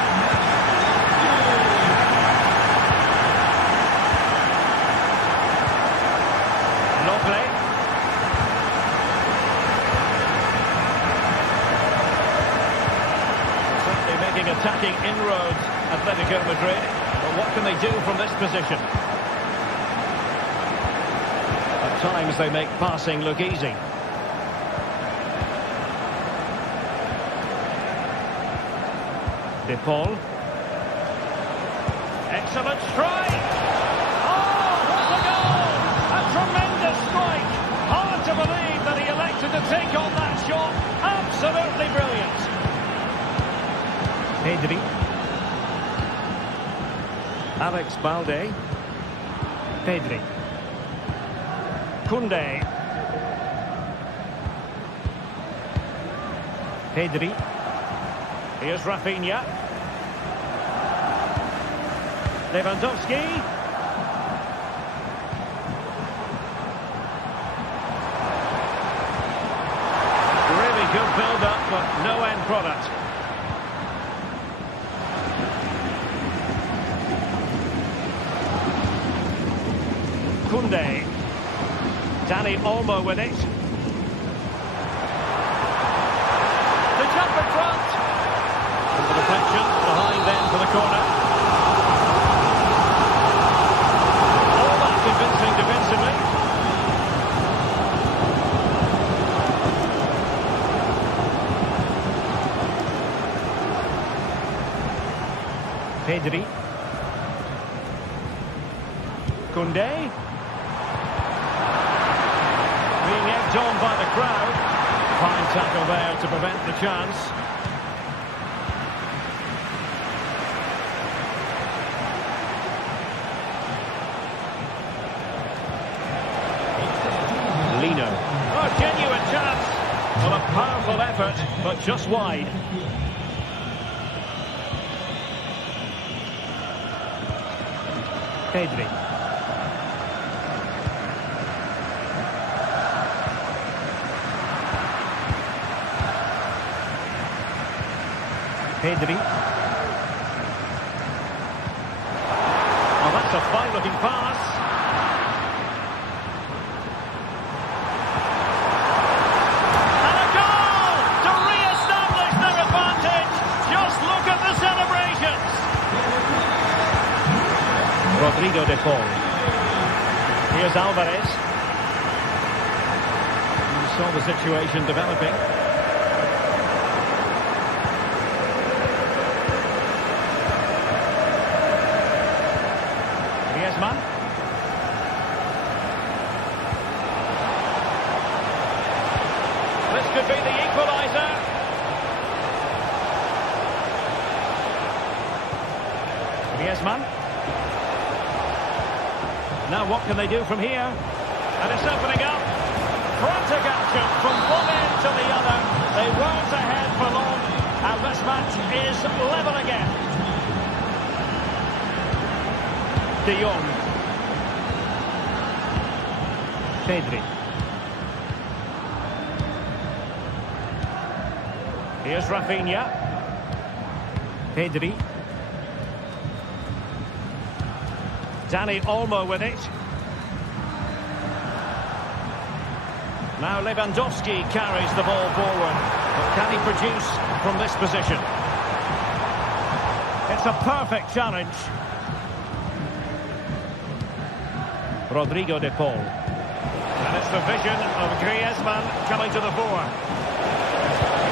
Attacking inroads, Atletico Madrid. But what can they do from this position? At times they make passing look easy. De Paul. Excellent strike! Oh, what a goal! A tremendous strike! Hard to believe that he elected to take on that shot. Absolutely brilliant. Pedri. Alex Balde. Pedri. Koundé. Pedri. Here's Rafinha. Lewandowski. Really good build-up, but no end product. Koundé. Dani Olmo with it. The jump in front. And the deflection behind then for the corner. All that convincing defensively. Pedri. Koundé. Being egged on by the crowd. Fine tackle there to prevent the chance. Lino. Oh, genuine chance. Well, a powerful effort, but just wide. Pedri. Pedri. Oh, that's a fine-looking pass. And a goal to re-establish their advantage. Just look at the celebrations. Rodrigo de Paul. Here's Alvarez. You saw the situation developing. Griezmann. Now what can they do from here? And it's opening up. Frantic action from one end to the other. They weren't ahead for long, and this match is level again. De Jong. Pedri. Here's Rafinha. Pedri. Dani Olmo with it. Now Lewandowski carries the ball forward. But can he produce from this position? It's a perfect challenge. Rodrigo de Paul. And it's the vision of Griezmann coming to the fore.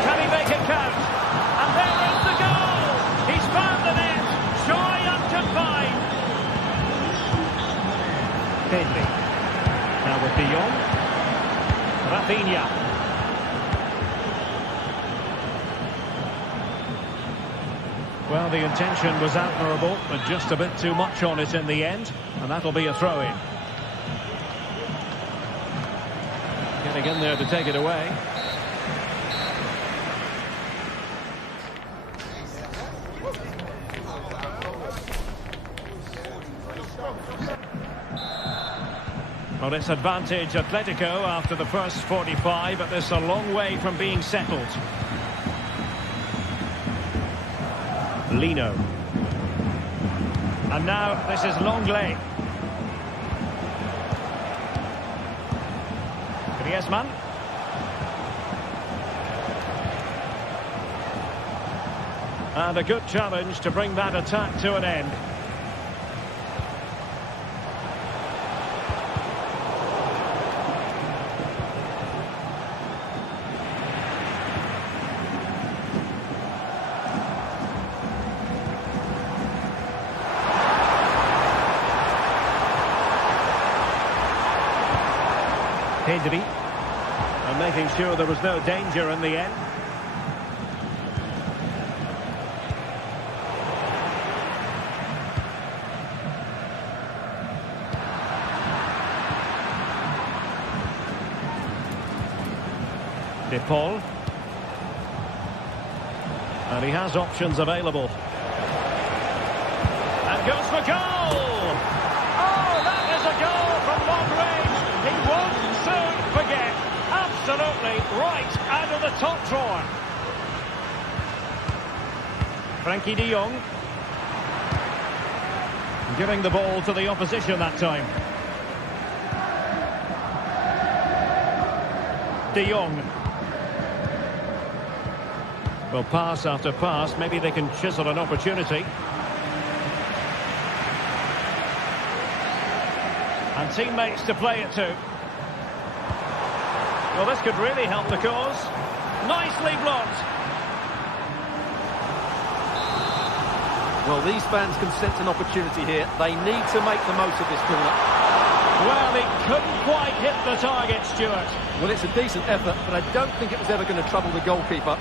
Can he make it count? And there is the goal! He's found the net! Joy unconfined! Pedri. Now with De Jong. Rafinha. Well, the intention was admirable, but just a bit too much on it in the end. And that'll be a throw-in. Getting in there to take it away. Well, it's advantage Atletico after the first 45, but this is a long way from being settled. Lino. And now this is Longley. Griezmann. And a good challenge to bring that attack to an end. Pedri, and making sure there was no danger in the end. De Paul. And he has options available. And goes for goal! Oh, that is a goal from long range! He won't soon forget. Absolutely right out of the top drawer. Frankie de Jong. Giving the ball to the opposition that time. De Jong. Well, pass after pass. Maybe they can chisel an opportunity. And teammates to play it to. Well, this could really help the cause. Nicely blocked. Well, these fans can sense an opportunity here. They need to make the most of this corner. Well, it couldn't quite hit the target, Stuart. Well, it's a decent effort, but I don't think it was ever going to trouble the goalkeeper.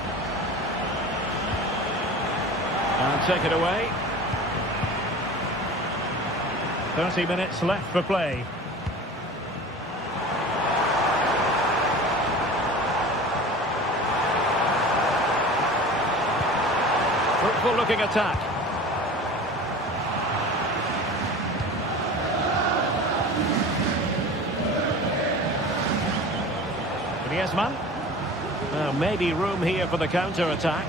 And take it away. 30 minutes left for play. Fruitful looking attack. Griezmann. Well, maybe room here for the counter-attack.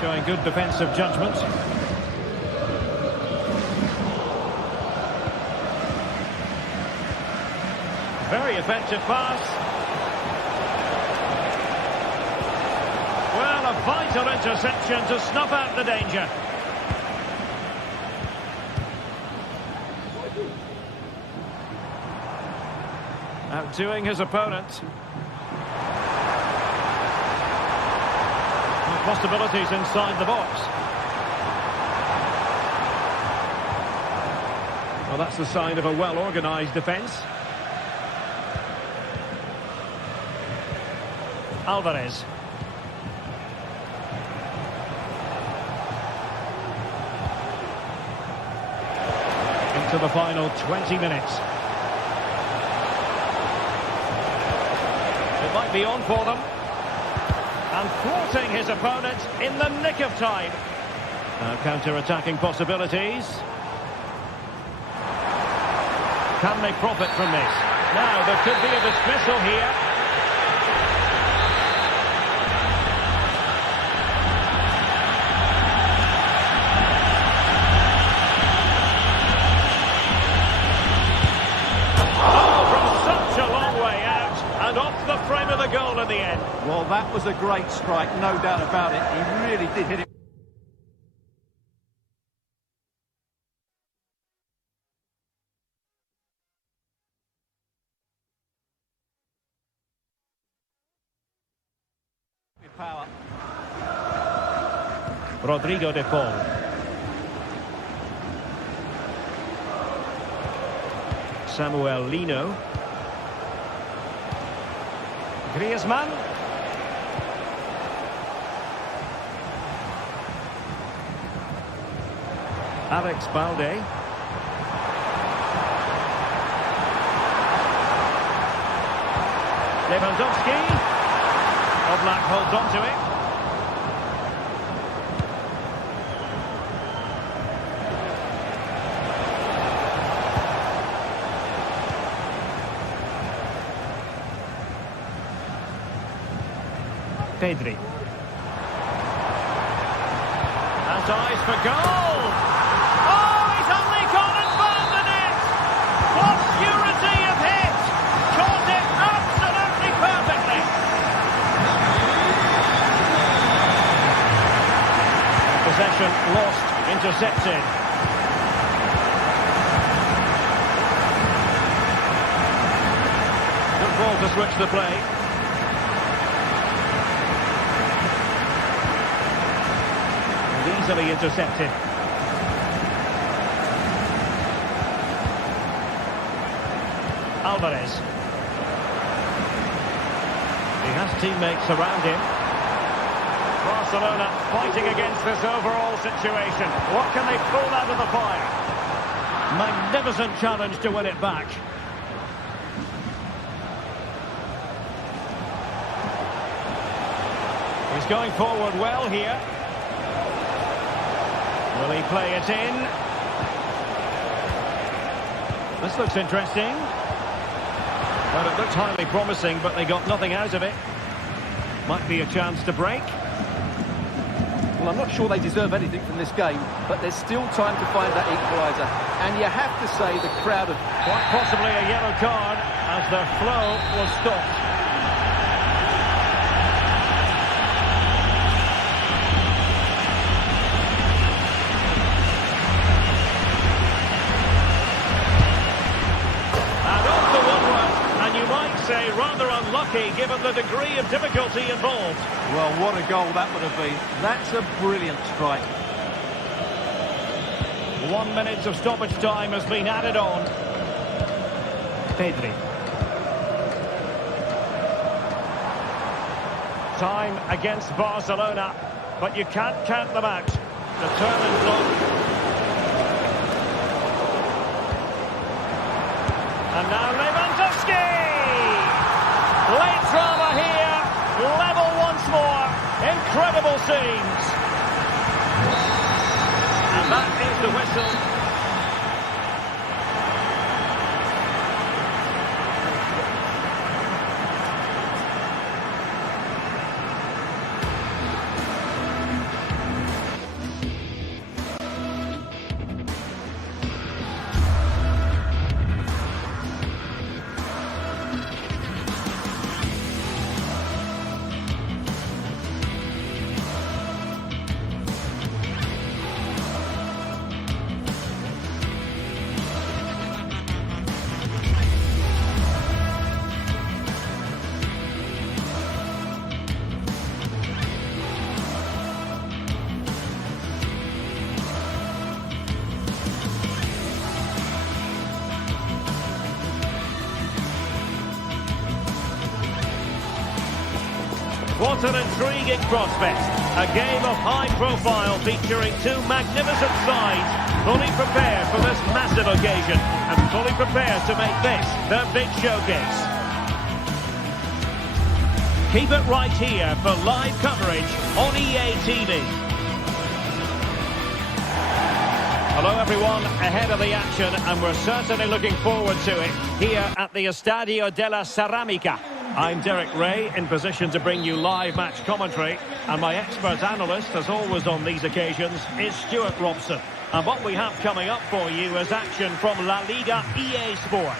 Showing good defensive judgment. Very effective pass. Well, a vital interception to snuff out the danger. Outdoing his opponent. Possibilities inside the box. Well, that's the sign of a well-organised defence. Alvarez. to the final 20 minutes. It might be on for them. And thwarting his opponent in the nick of time. Counter-attacking possibilities. Can they profit from this? Now, there could be a dismissal here. Off the frame of the goal in the end. Well, that was a great strike, no doubt about it. He really did hit it. With power. Rodrigo de Paul. Samuel Lino. Griezmann. Alex Balde. Lewandowski. Oblak holds on to it. Pedri. And eyes for goal! Oh, he's only gone and found the net! What purity of hit! Caught it absolutely perfectly! Possession lost, intercepted. Good ball to switch the play. Easily intercepted. Alvarez. He has teammates around him. Barcelona fighting against this overall situation. What can they pull out of the fire? Magnificent challenge to win it back. He's going forward well here. Will he play it in? This looks interesting. Well, it looked highly promising, but they got nothing out of it. Might be a chance to break. Well, I'm not sure they deserve anything from this game, but there's still time to find that equaliser. And you have to say the crowd have... Quite possibly a yellow card as their flow was stopped. Say rather unlucky given the degree of difficulty involved. Well, what a goal that would have been. That's a brilliant strike. 1 minute of stoppage time has been added on. Pedri. Time against Barcelona, but you can't count them out. Determined block. And now Lewandowski! Late drama here, level once more, incredible scenes. And that is the whistle. What an intriguing prospect. A game of high profile featuring two magnificent sides, fully prepared for this massive occasion and fully prepared to make this their big showcase. Keep it right here for live coverage on EA TV. Hello everyone, ahead of the action, and we're certainly looking forward to it here at the Estadio de la Ceramica. I'm Derek Ray, in position to bring you live match commentary, and my expert analyst, as always on these occasions, is Stuart Robson. And what we have coming up for you is action from La Liga EA Sports.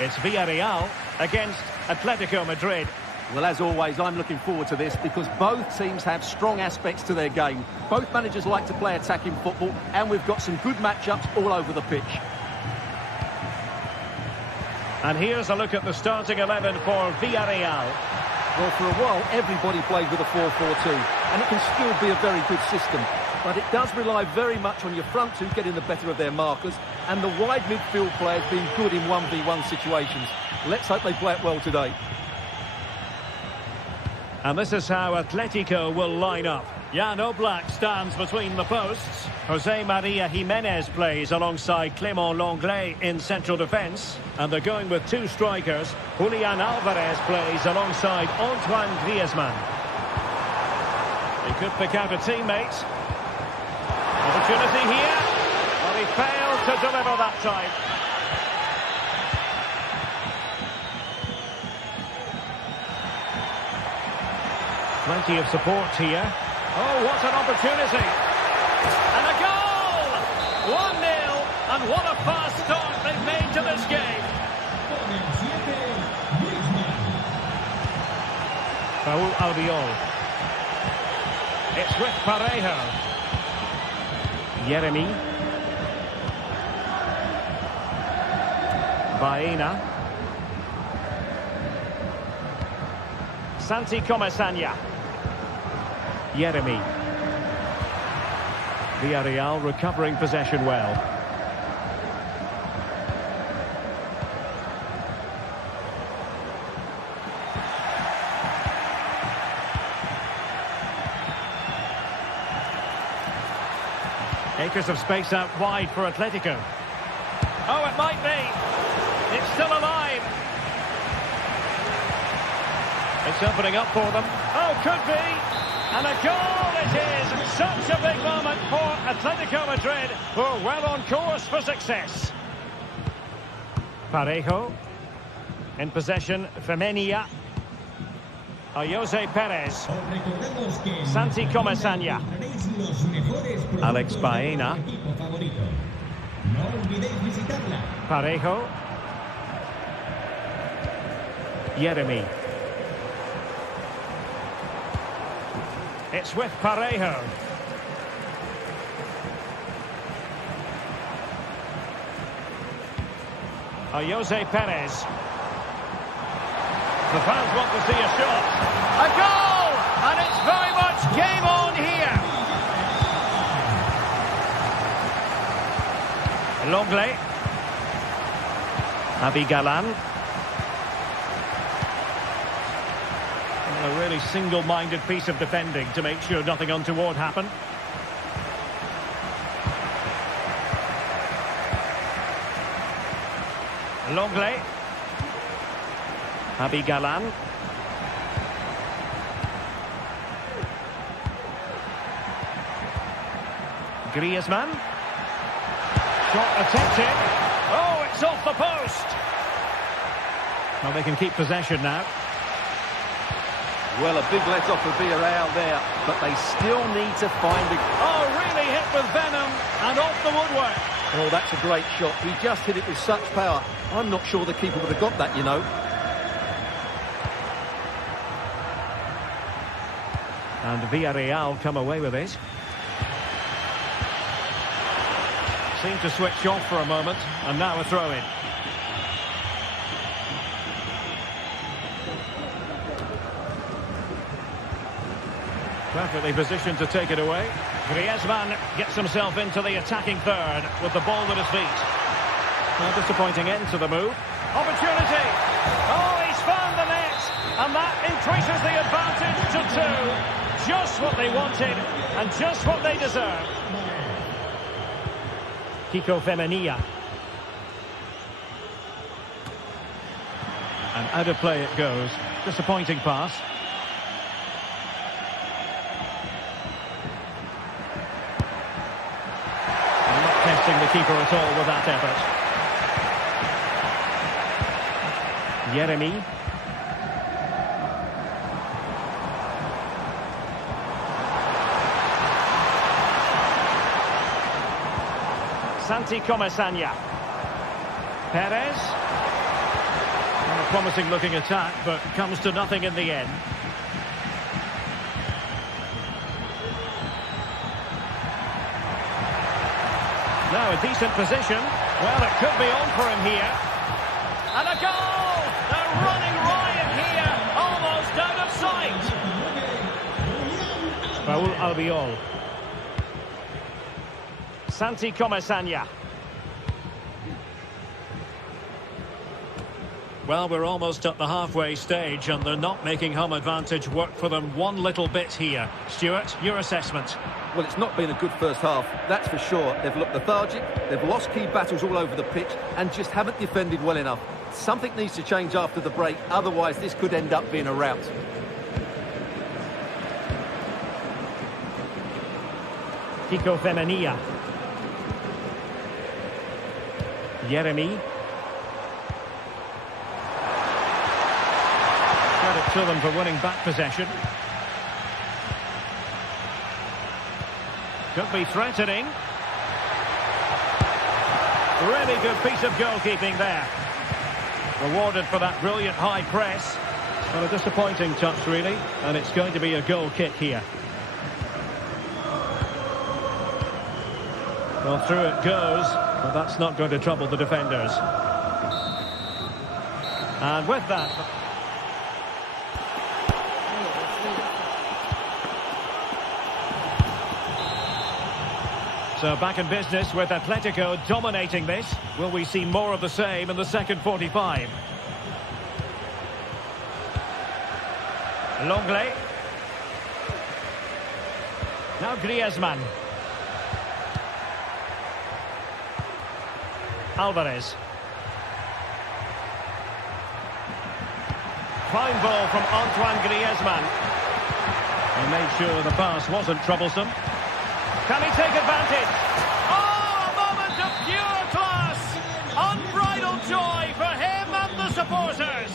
It's Villarreal against Atletico Madrid. Well, as always, I'm looking forward to this because both teams have strong aspects to their game. Both managers like to play attacking football, and we've got some good matchups all over the pitch. And here's a look at the starting 11 for Villarreal. Well, for a while, everybody played with a 4-4-2, and it can still be a very good system. But it does rely very much on your front two getting the better of their markers, and the wide midfield players being good in 1v1 situations. Let's hope they play it well today. And this is how Atletico will line up. Jan Oblak stands between the posts. Jose Maria Jimenez plays alongside Clément Lenglet in central defence. And they're going with two strikers. Julian Alvarez plays alongside Antoine Griezmann. He could pick out a teammate. Opportunity here. But he failed to deliver that time. Plenty of support here. Oh, what an opportunity. And a goal! 1-0. And what a fast start they've made to this game. Raúl Albiol. It's with Parejo. Yeremy. Baena. Santi Comesaña. Yeremy. Villarreal recovering possession well. Acres of space out wide for Atletico. Oh, it might be. It's still alive. It's opening up for them. Oh, could be. And a goal it is! Such a big moment for Atletico Madrid, who are well on course for success. Parejo. In possession, Femenia. Jose Perez. Santi Comesaña. Alex Baena. Parejo. Yeremy. It's with Parejo. Jose Perez. The fans want to see a shot. A goal! And it's very much game on here. Lenglet. Abigalan. A really single-minded piece of defending to make sure nothing untoward happened. Lenglet. Abigalan. Griezmann. Shot attempted. Oh, it's off the post. Well, they can keep possession now. Well, a big let-off for Villarreal there, but they still need to find a... Oh, really hit with venom and off the woodwork. Oh, that's a great shot. He just hit it with such power. I'm not sure the keeper would have got that, you know. And Villarreal come away with it. Seemed to switch off for a moment, and now a throw-in. Perfectly positioned to take it away. Griezmann gets himself into the attacking third with the ball at his feet. A disappointing end to the move. Opportunity! Oh, he's found the net! And that increases the advantage to 2. Just what they wanted and just what they deserved. Kiko Femenia. And out of play it goes. Disappointing pass. And not testing the keeper at all with that effort. Jeremy. Santi Comesaña. Perez. A promising looking attack, but comes to nothing in the end. Now a decent position. Well, it could be on for him here. And a goal! They're running riot here, almost out of sight. Raúl Albiol. Santi Comesaña. Well, we're almost at the halfway stage and they're not making home advantage work for them one little bit here. Stuart, your assessment? Well, it's not been a good first half, that's for sure. They've looked lethargic, they've lost key battles all over the pitch and just haven't defended well enough. Something needs to change after the break, otherwise this could end up being a rout. Kiko Femenia. Jeremy. Credit to them for winning back possession. Could be threatening. Really good piece of goalkeeping there. Rewarded for that brilliant high press. But a disappointing touch, really. And it's going to be a goal kick here. Well, through it goes, but that's not going to trouble the defenders. And with that... So back in business with Atletico dominating this. Will we see more of the same in the second 45? Longley. Now Griezmann. Alvarez. Fine ball from Antoine Griezmann. He made sure the pass wasn't troublesome. Can he take advantage? Oh, a moment of pure class! Unbridled joy for him and the supporters!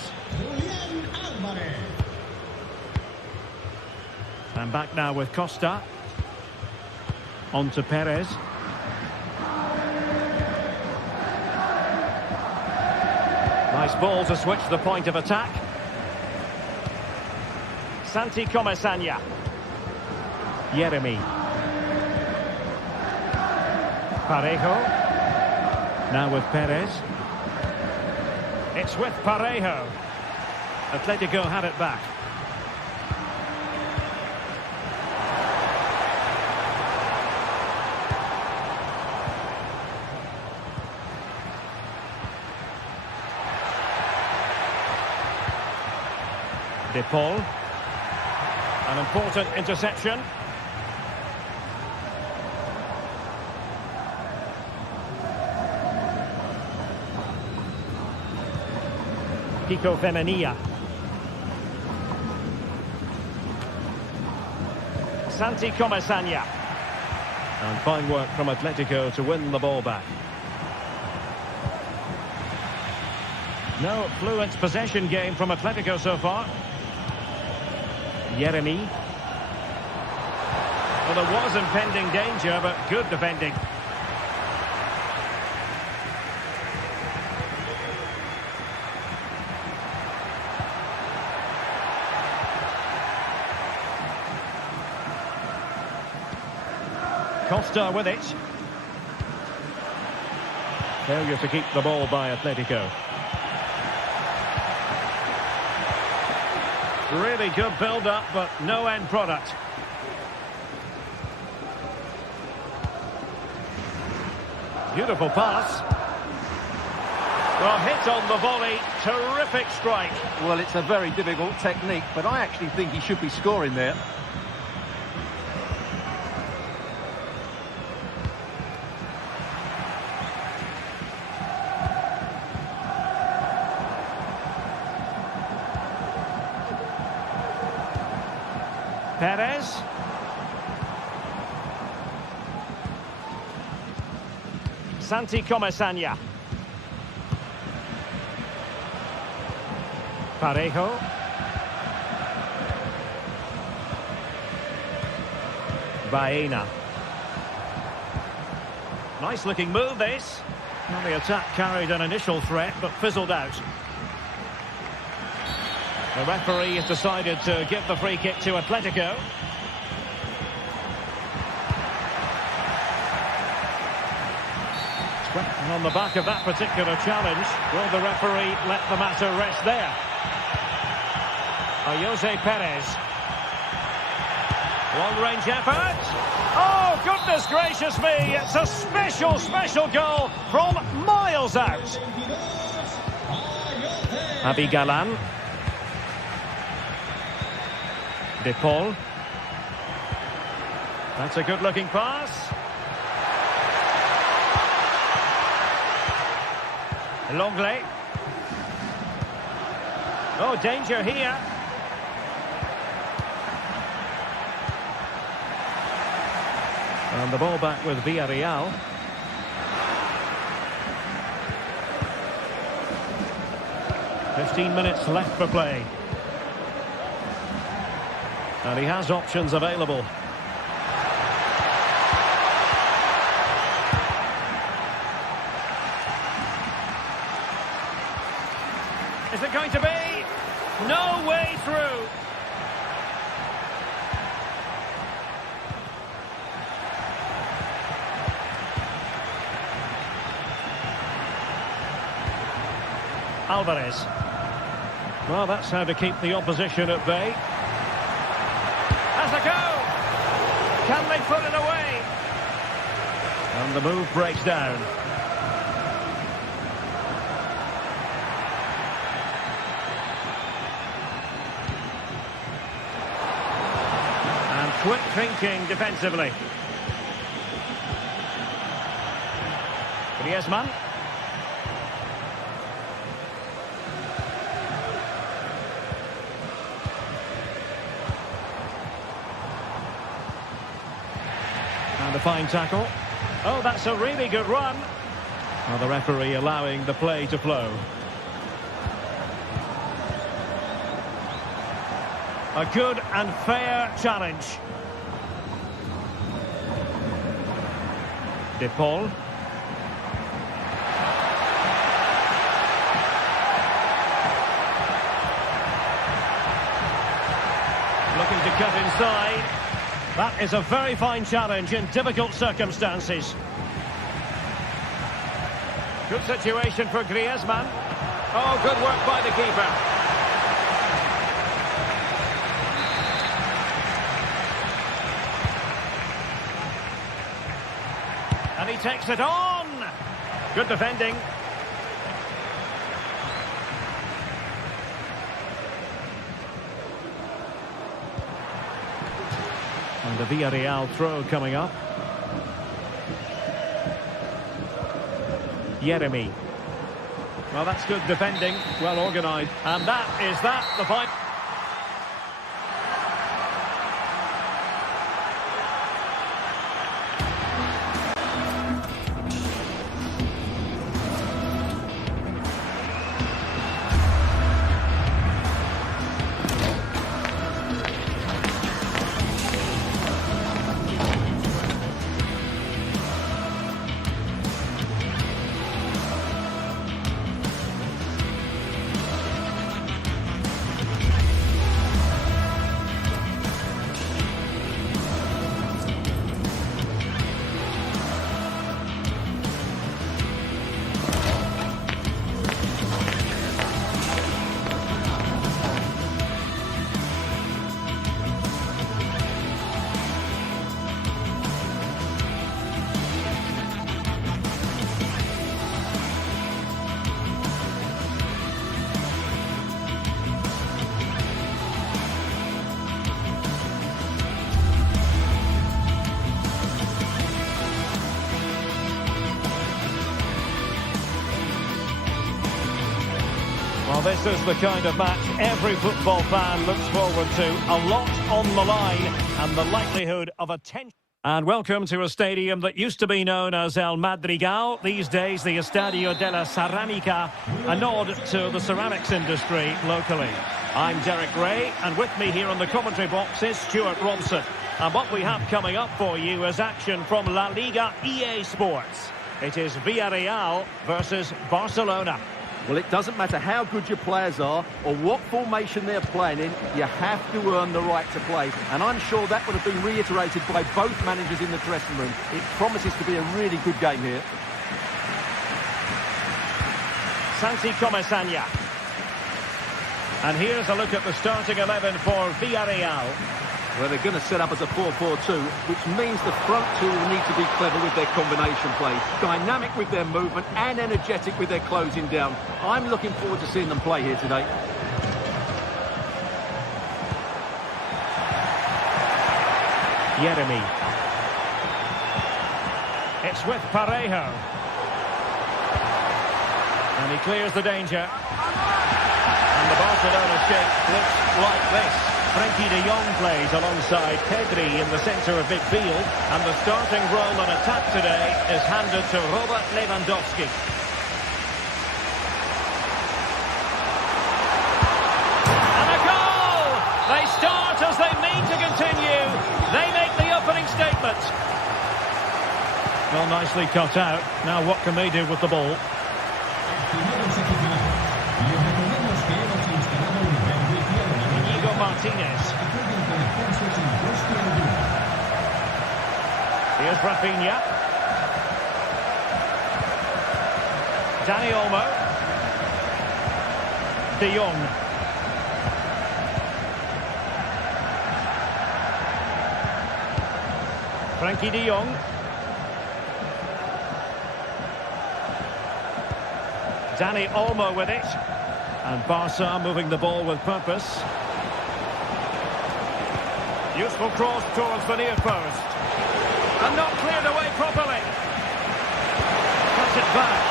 And back now with Costa. On to Perez. Nice ball to switch the point of attack. Santi Comesaña. Jeremy. Parejo. Now with Perez. It's with Parejo. Atletico had it back. De Paul. An important interception. Kiko Femenia. Santi Comesaña. And fine work from Atletico to win the ball back. No fluent possession game from Atletico so far. Jeremy. Well, there was impending danger, but good defending. Costa with it. Failure to keep the ball by Atletico. Really good build-up, but no end product. Beautiful pass. Well, hit on the volley. Terrific strike. Well, it's a very difficult technique, but I actually think he should be scoring there. Perez. Santi Comesaña. Parejo. Baena. Nice looking move this. Well, the attack carried an initial threat but fizzled out. The referee has decided to give the free kick to Atletico. And on the back of that particular challenge, will the referee let the matter rest there? Jose Perez. Long-range effort. Oh, goodness gracious me! It's a special, special goal from miles out. Abigalan. De Paul. That's a good-looking pass. Longley. Oh, danger here. And the ball back with Villarreal. .15 left for play. And he has options available. Is it going to be? No way through. Alvarez. Well, that's how to keep the opposition at bay. Has a go! Can they put it away? And the move breaks down. And quick thinking defensively. Griezmann. And a fine tackle. Oh, that's a really good run. Well, the referee allowing the play to flow. A good and fair challenge. De Paul. Looking to cut inside. That is a very fine challenge in difficult circumstances. Good situation for Griezmann. Oh, good work by the keeper. And he takes it on. Good defending. And the Villarreal throw coming up. Yeremy. Well, that's good defending, well organised. And that is the fight. Well, this is the kind of match every football fan looks forward to. A lot on the line and the likelihood of a tension. And welcome to a stadium that used to be known as El Madrigal, these days the Estadio de la Ceramica, a nod to the ceramics industry locally. I'm Derek Ray, and with me here on the commentary box is Stuart Robson. And what we have coming up for you is action from La Liga EA Sports. It is Villarreal versus Barcelona. Well, it doesn't matter how good your players are or what formation they're playing in, you have to earn the right to play. And I'm sure that would have been reiterated by both managers in the dressing room. It promises to be a really good game here. Santi Comesaña. And here's a look at the starting 11 for Villarreal. Well, they're going to set up as a 4-4-2, which means the front two will need to be clever with their combination play, dynamic with their movement and energetic with their closing down. I'm looking forward to seeing them play here today. Yeremy. It's with Parejo. And he clears the danger. And the Barcelona shape looks like this. Frenkie de Jong plays alongside Pedri in the centre of midfield, and the starting role on attack today is handed to Robert Lewandowski. And a goal! They start as they mean to continue. They make the opening statement. Well, nicely cut out. Now what can they do with the ball? Martinez. Here's Rafinha. Dani Olmo. De Jong. Frenkie de Jong. Dani Olmo with it. And Barca moving the ball with purpose. Useful cross towards the near post. And not cleared away properly. Cuts it back.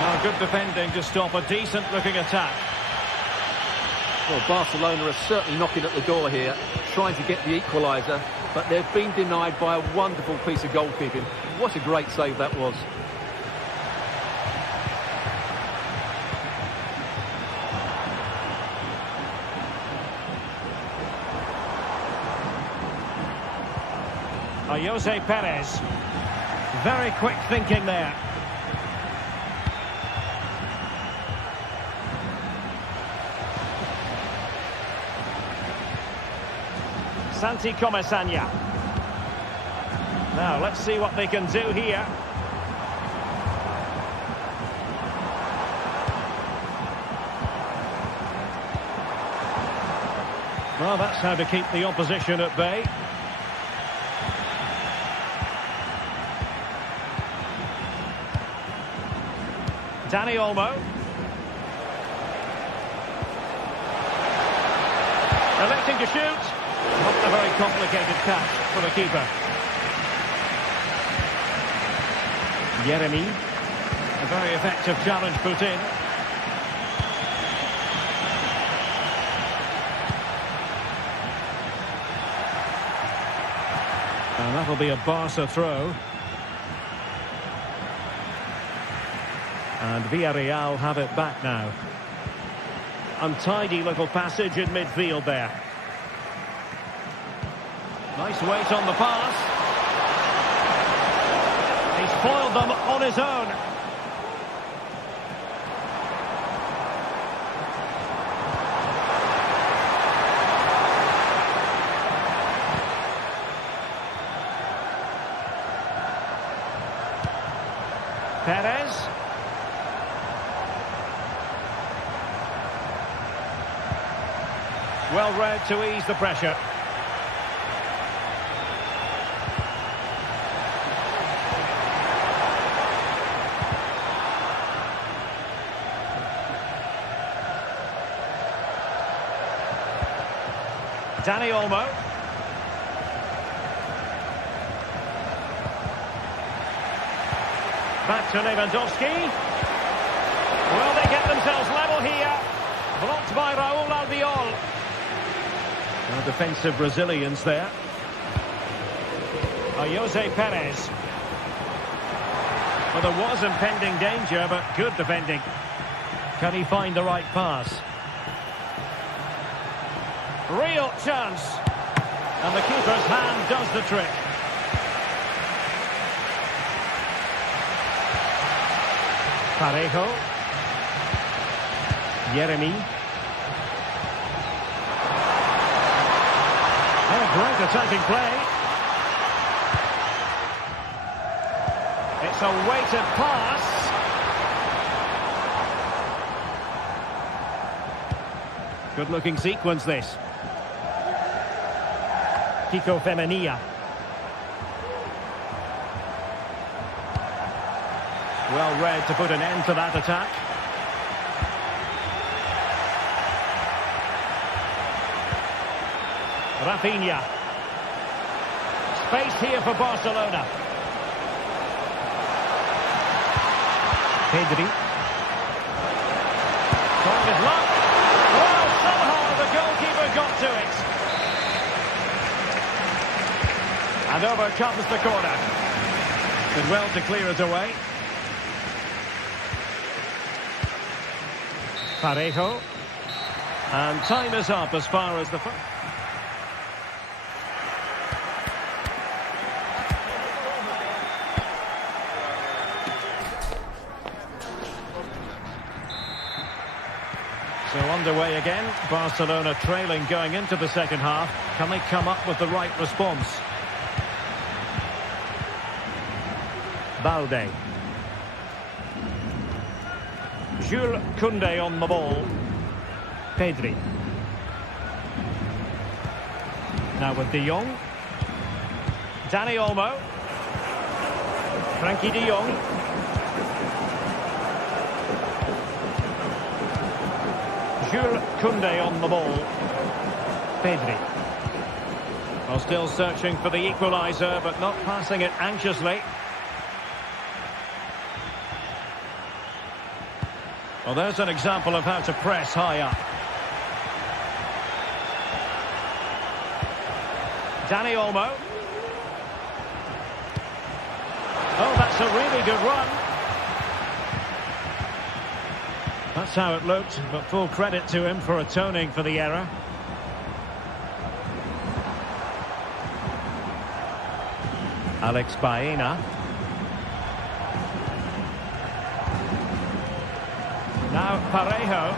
Oh, good defending to stop a decent-looking attack. Well, Barcelona are certainly knocking at the door here, trying to get the equaliser, but they've been denied by a wonderful piece of goalkeeping. What a great save that was. Jose Perez. Very quick thinking there. Santi Comesaña. Now, let's see what they can do here. Well, that's how to keep the opposition at bay. Dani Olmo. Electing to shoot. Not a very complicated catch for the keeper. Yeremy. A very effective challenge put in. And that'll be a Barca throw. And Villarreal have it back now. Untidy little passage in midfield there. Nice weight on the pass. He's foiled them on his own. Perez. Well read to ease the pressure. Dani Olmo. Back to Lewandowski. Will they get themselves level here? by Raul Albiol. No defensive resilience there. Jose Perez. Well, there was impending danger, but good defending. Can he find the right pass? Real chance. And the keeper's hand does the trick. Parejo. Yeremy. And a great attacking play. It's a weighted pass. Good-looking sequence, this. Kiko Femenia. Well read to put an end to that attack. Rafinha. Space here for Barcelona. Pedri. Trying his luck. Well, somehow the goalkeeper got to it. And over comes the corner. Did well to clear it away. Parejo. And time is up as far as the... So underway again. Barcelona trailing going into the second half. Can they come up with the right response? Balde. Jules Koundé on the ball. Pedri. Now with De Jong. Dani Olmo. Frankie De Jong. Jules Koundé on the ball. Pedri. Well, still searching for the equaliser, but not passing it anxiously. Well, there's an example of how to press high up. Dani Olmo. Oh, that's a really good run. That's how it looked, but full credit to him for atoning for the error. Alex Baena. Now Parejo.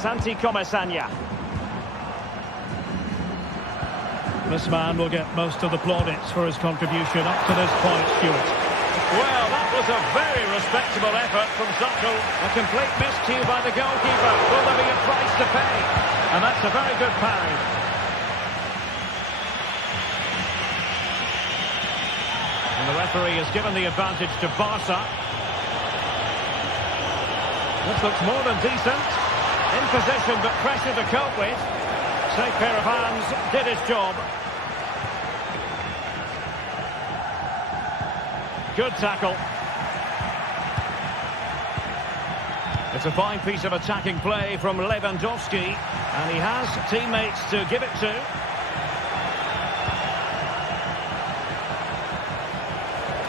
Santi Comesaña. This man will get most of the plaudits for his contribution up to this point, Stuart. Well, that was a very respectable effort from Zuckel. A complete miscue by the goalkeeper. Will there be a price to pay? And that's a very good parry. And the referee has given the advantage to Barca. This looks more than decent. In position, but pressure to cope with. Safe pair of hands, did his job. Good tackle. It's a fine piece of attacking play from Lewandowski, and he has teammates to give it to.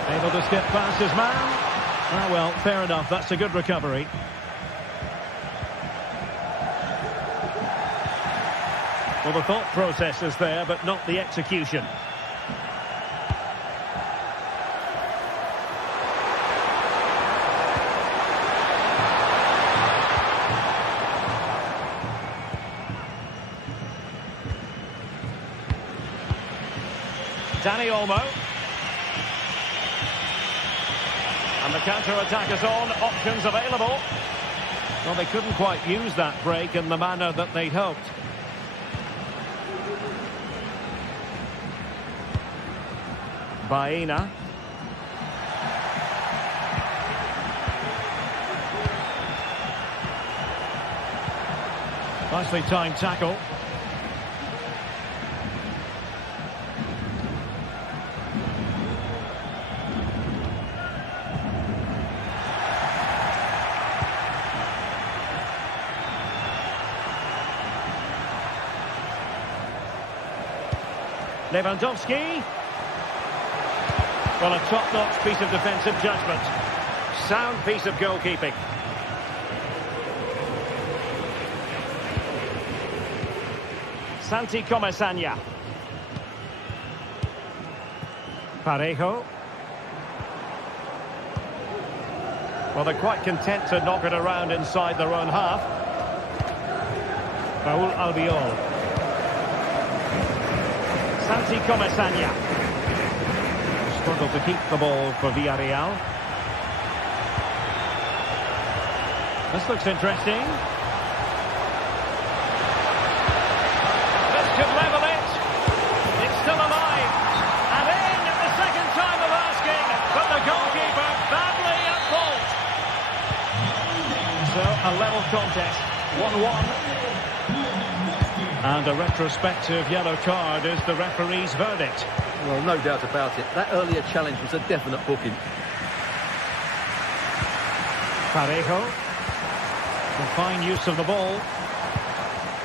Able to skip past his man. Ah, well, fair enough. That's a good recovery. Well, the thought process is there, but not the execution. Dani Olmo. And the counter-attack is on. Options available. Well, they couldn't quite use that break in the manner that they'd hoped. Baena. Nicely timed tackle. Lewandowski. Well, a top-notch piece of defensive judgment. Sound piece of goalkeeping. Santi Comesaña. Parejo. Well, they're quite content to knock it around inside their own half. Raúl Albiol. Santi Comesaña. Struggled to keep the ball for Villarreal. This looks interesting. This could level it. It's still alive. And in the second time of asking, but the goalkeeper badly at fault. So a level contest, 1-1. And a retrospective yellow card is the referee's verdict. Well, no doubt about it. That earlier challenge was a definite booking. Parejo. And fine use of the ball.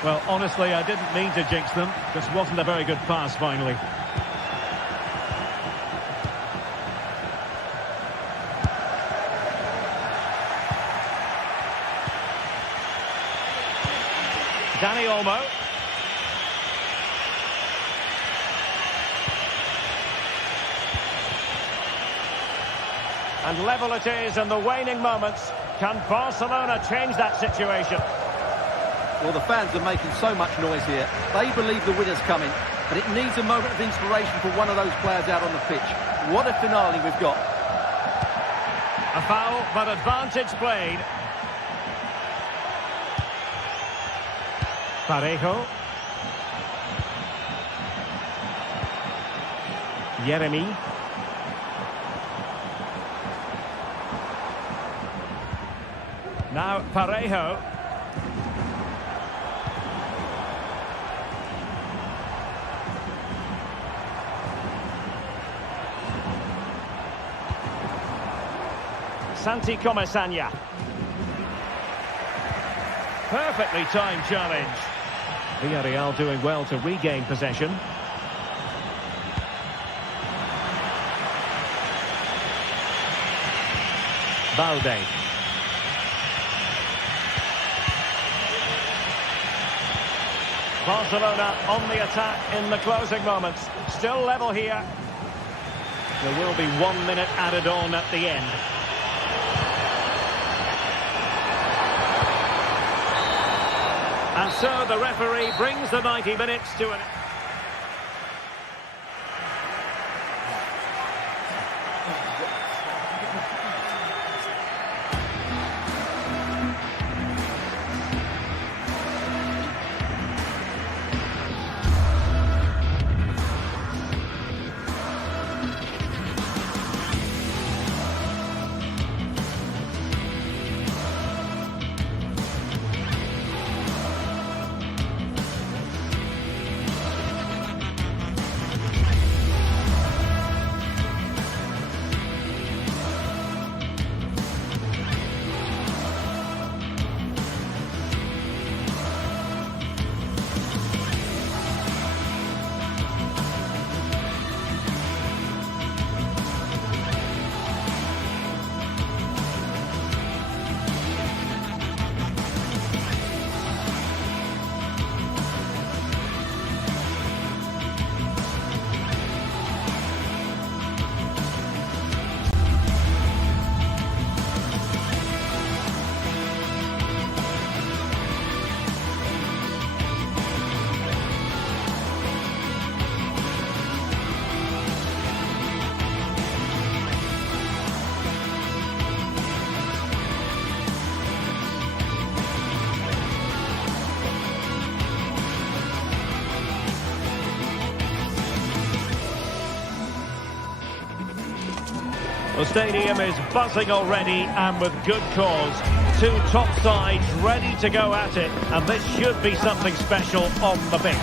Well, honestly, I didn't mean to jinx them. This wasn't a very good pass, finally. Dani Olmo. And level it is in the waning moments. Can Barcelona change that situation? Well, the fans are making so much noise here. They believe the winner's coming, but it needs a moment of inspiration for one of those players out on the pitch. What a finale we've got. A foul, but advantage played. Parejo. Yeremy. Now Parejo. Santi Comesaña. Perfectly timed challenge. Villarreal doing well to regain possession. Balde. Barcelona on the attack in the closing moments. Still level here. There will be 1 minute added on at the end. And so the referee brings the 90 minutes to an... The stadium is buzzing already, and with good cause. Two top sides ready to go at it, and this should be something special on the pitch.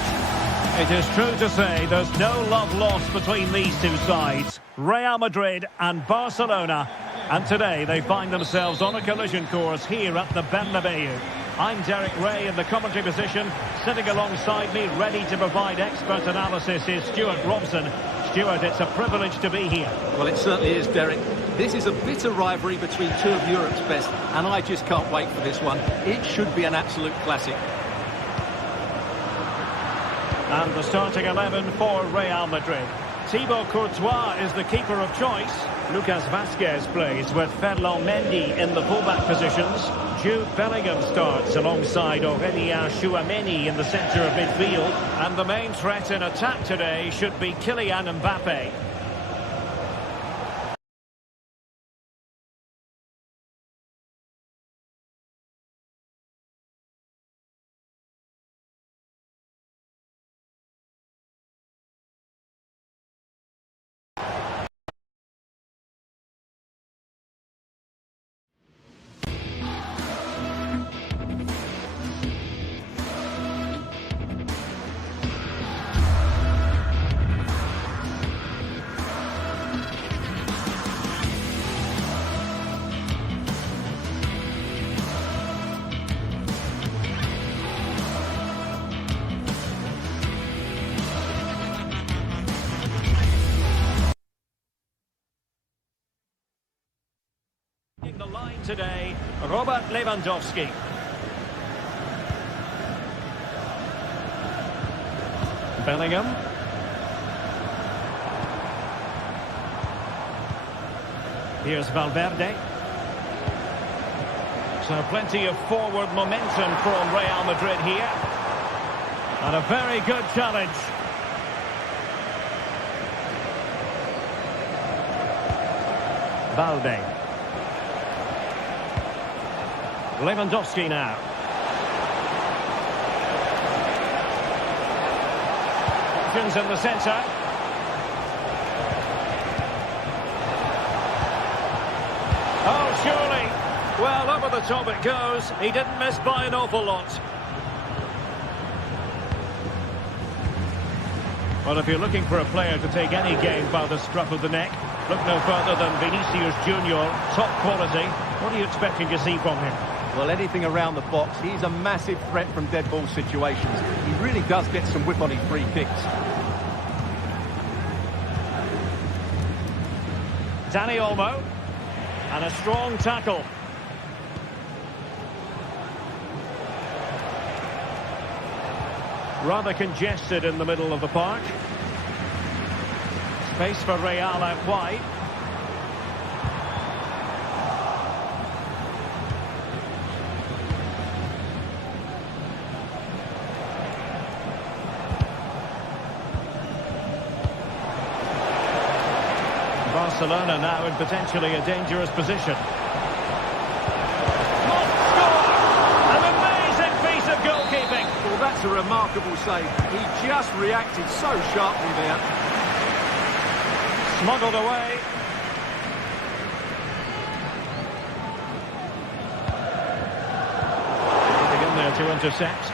It is true to say there's no love lost between these two sides, Real Madrid and Barcelona, and today they find themselves on a collision course here at the Bernabeu. I'm Derek Ray in the commentary position. Sitting alongside me, ready to provide expert analysis, is Stuart Robson. Stuart, it's a privilege to be here. Well, it certainly is, Derek. This is a bitter rivalry between two of Europe's best, and I just can't wait for this one. It should be an absolute classic. And the starting 11 for Real Madrid. Thibaut Courtois is the keeper of choice. Lucas Vazquez plays with Ferland Mendy in the fullback positions. Jude Bellingham starts alongside Aurélien Tchouaméni in the centre of midfield. And the main threat in attack today should be Kylian Mbappé. The line today, Robert Lewandowski. Bellingham. Here's Valverde. So plenty of forward momentum from Real Madrid here. And a very good challenge. Valde. Lewandowski now. Options in the centre. Oh, surely. Well, over the top it goes. He didn't miss by an awful lot. Well, if you're looking for a player to take any game by the scruff of the neck, look no further than Vinicius Junior, top quality. What are you expecting to see from him? Well, anything around the box. He's a massive threat from dead ball situations. He really does get some whip on his free kicks. Dani Olmo. And a strong tackle. Rather congested in the middle of the park. Space for Real out wide. Barcelona now in potentially a dangerous position. Must score! An amazing piece of goalkeeping. Well, that's a remarkable save. He just reacted so sharply there. Smuggled away. Getting in there to intercept.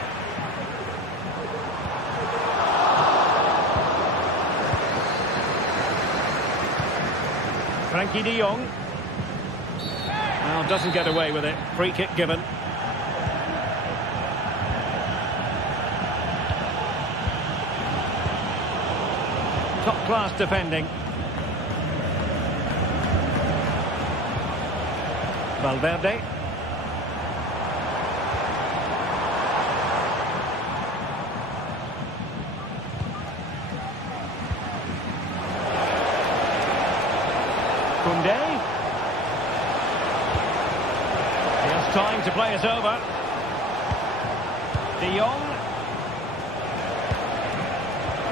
Frankie de Jong. Well, doesn't get away with it. Free kick given. Top-class defending. Valverde. Koundé. He has time to play it over. De Jong.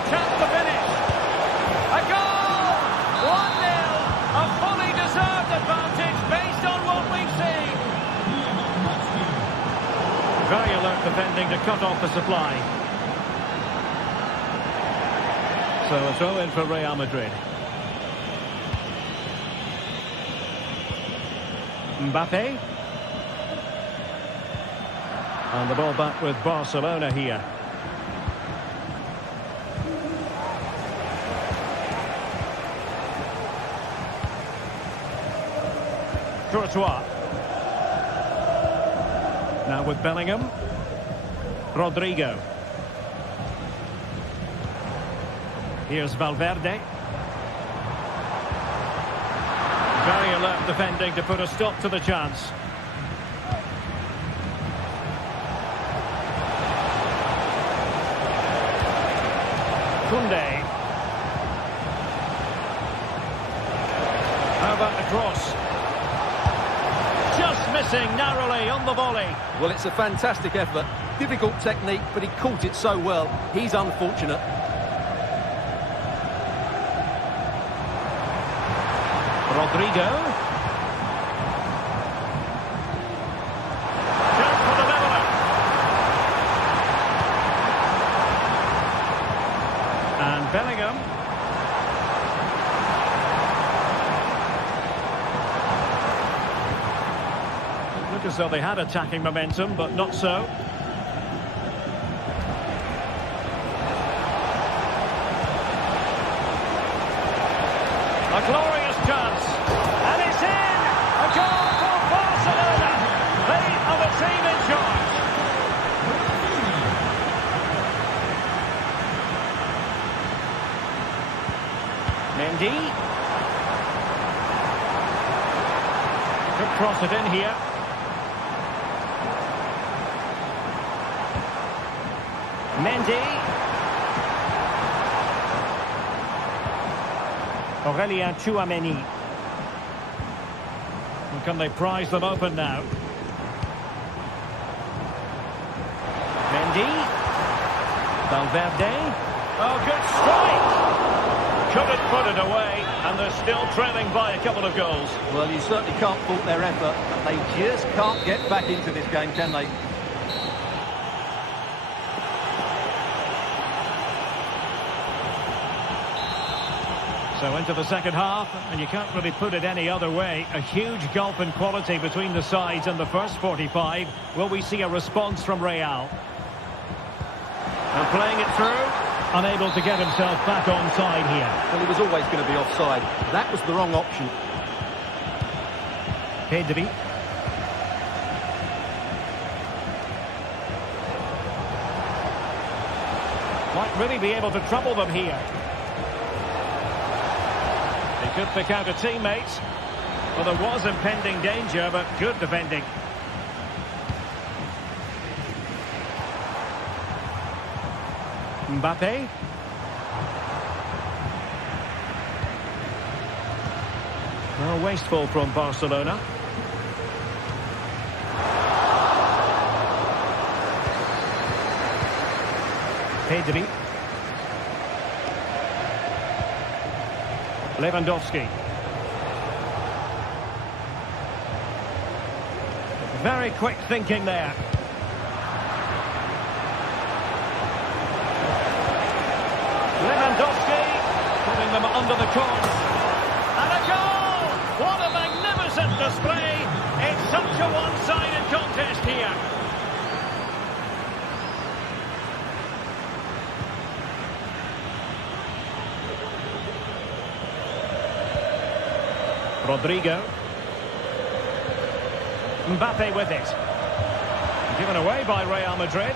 Chance to finish. A goal! 1-0. A fully deserved advantage based on what we've seen. Very alert defending to cut off the supply. So a throw in for Real Madrid. Mbappé. And the ball back with Barcelona here. Courtois. Now with Bellingham. Rodrigo. Here's Valverde. Very alert defending to put a stop to the chance. Koundé. How about the cross? Just missing narrowly on the volley. Well, it's a fantastic effort. Difficult technique, but he caught it so well. He's unfortunate. Rodrigo. Goes for the leveller. And Bellingham. It looked as though they had attacking momentum, but not so. A glorious chance. And it's in! A goal for Barcelona. They are the team in charge. Mendy. Could cross it in here. Mendy. Aurélien Tchouaméni. And can they prize them open now? Mendy. Valverde. Oh, good strike! Couldn't put it away, and they're still trailing by a couple of goals. Well, you certainly can't fault their effort. They just can't get back into this game, can they? So into the second half, and you can't really put it any other way. A huge gulf in quality between the sides in the first 45. Will we see a response from Real? And playing it through, unable to get himself back onside here. Well, he was always going to be offside. That was the wrong option. Pedri. Might really be able to trouble them here. They could pick out a teammate. Well, there was impending danger, but good defending. Mbappe. Well, wasteful from Barcelona. Pedri. Lewandowski. Very quick thinking there. Lewandowski putting them under the course. And a goal! What a magnificent display! It's such a one-sided contest here. Rodrigo. Mbappe with it. Given away by Real Madrid.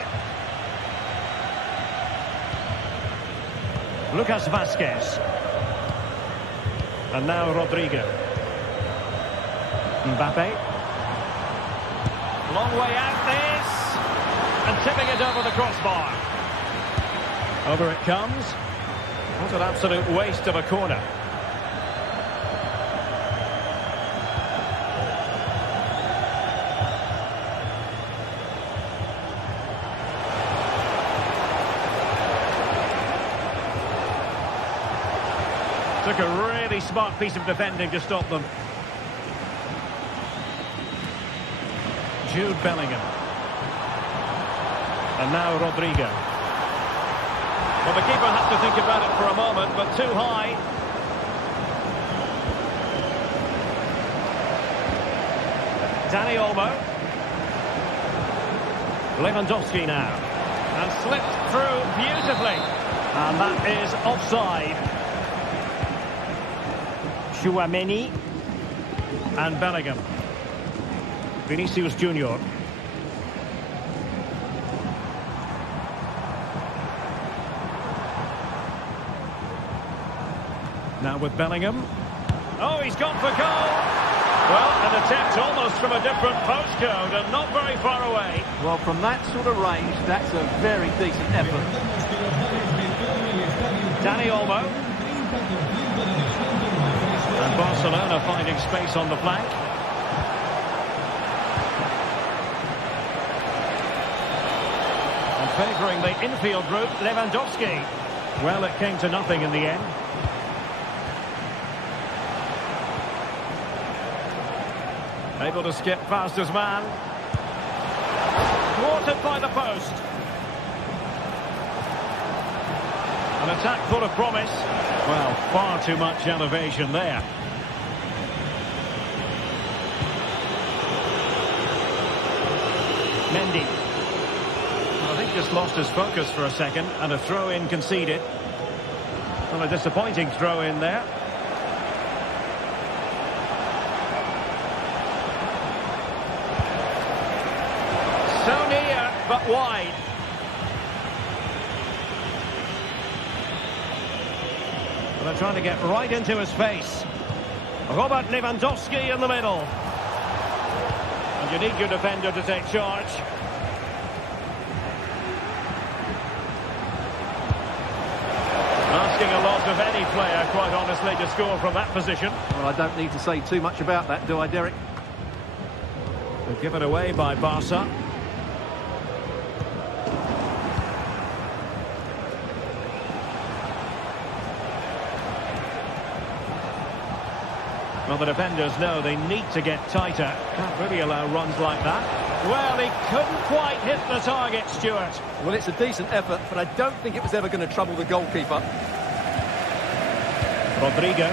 Lucas Vazquez. And now Rodrigo. Mbappe. Long way out this. And tipping it over the crossbar. Over it comes. What an absolute waste of a corner. Took a really smart piece of defending to stop them. Jude Bellingham. And now Rodrigo. Well, the keeper has to think about it for a moment, but too high. Dani Olmo. Lewandowski now. And slipped through beautifully. And that is offside. Tchouaméni and Bellingham. Vinicius Junior. Now with Bellingham. Oh, he's gone for goal. Well, an attempt almost from a different postcode and not very far away. Well, from that sort of range, that's a very decent effort. Dani Olmo. And Barcelona finding space on the flank. And favouring the infield route, Lewandowski. Well, it came to nothing in the end. Able to skip past his man. Thwarted by the post. An attack full of promise. Well, far too much elevation there. Mendy. Well, I think just lost his focus for a second, and a throw-in conceded. Well, a disappointing throw-in there. So near, but wide. Well, they're trying to get right into his face. Robert Lewandowski in the middle. And you need your defender to take charge. Asking a lot of any player, quite honestly, to score from that position. Well, I don't need to say too much about that, do I, Derek? They've given away by Barca. Well, the defenders know they need to get tighter. Can't really allow runs like that. Well, he couldn't quite hit the target, Stuart. Well, it's a decent effort, but I don't think it was ever going to trouble the goalkeeper. Rodrigo.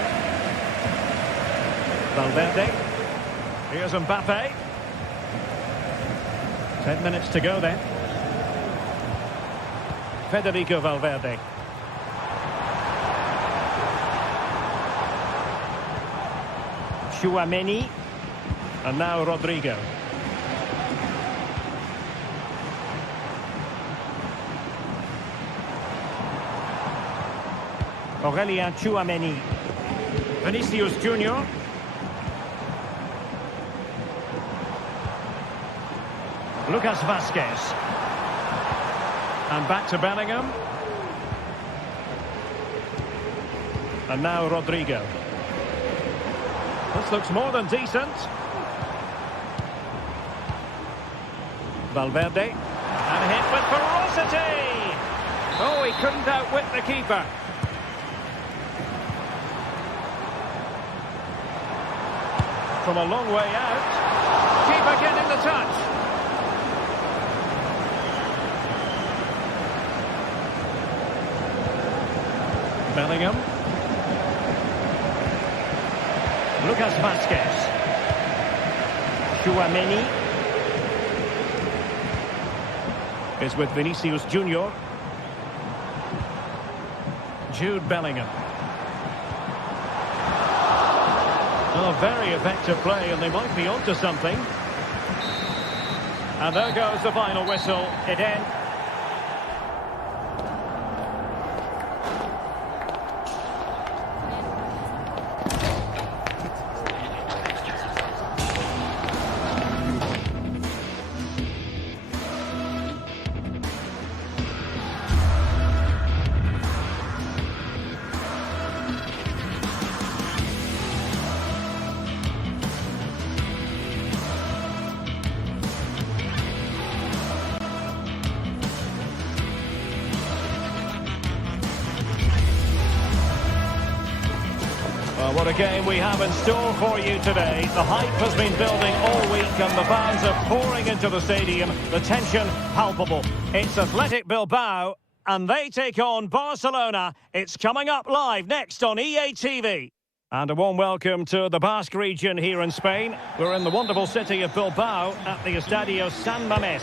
Valverde. Here's Mbappe. 10 minutes to go then. Federico Valverde. Tchouaméni. And now Rodrigo. Aurélien Tchouaméni. Vinicius Junior. Lucas Vazquez. And back to Bellingham. And now Rodrigo. This looks more than decent. Valverde. And hit with ferocity. Oh, he couldn't outwit the keeper. From a long way out. Keeper getting the touch. Bellingham. Lucas Vazquez. Tchouaméni is with Vinicius Junior. Jude Bellingham. Oh, very effective play, and they might be onto something. And there goes the final whistle. It ends. What a game we have in store for you today. The hype has been building all week and the fans are pouring into the stadium. The tension palpable. It's Athletic Bilbao and they take on Barcelona. It's coming up live next on EA TV. And a warm welcome to the Basque region here in Spain. We're in the wonderful city of Bilbao at the Estadio San Mamés.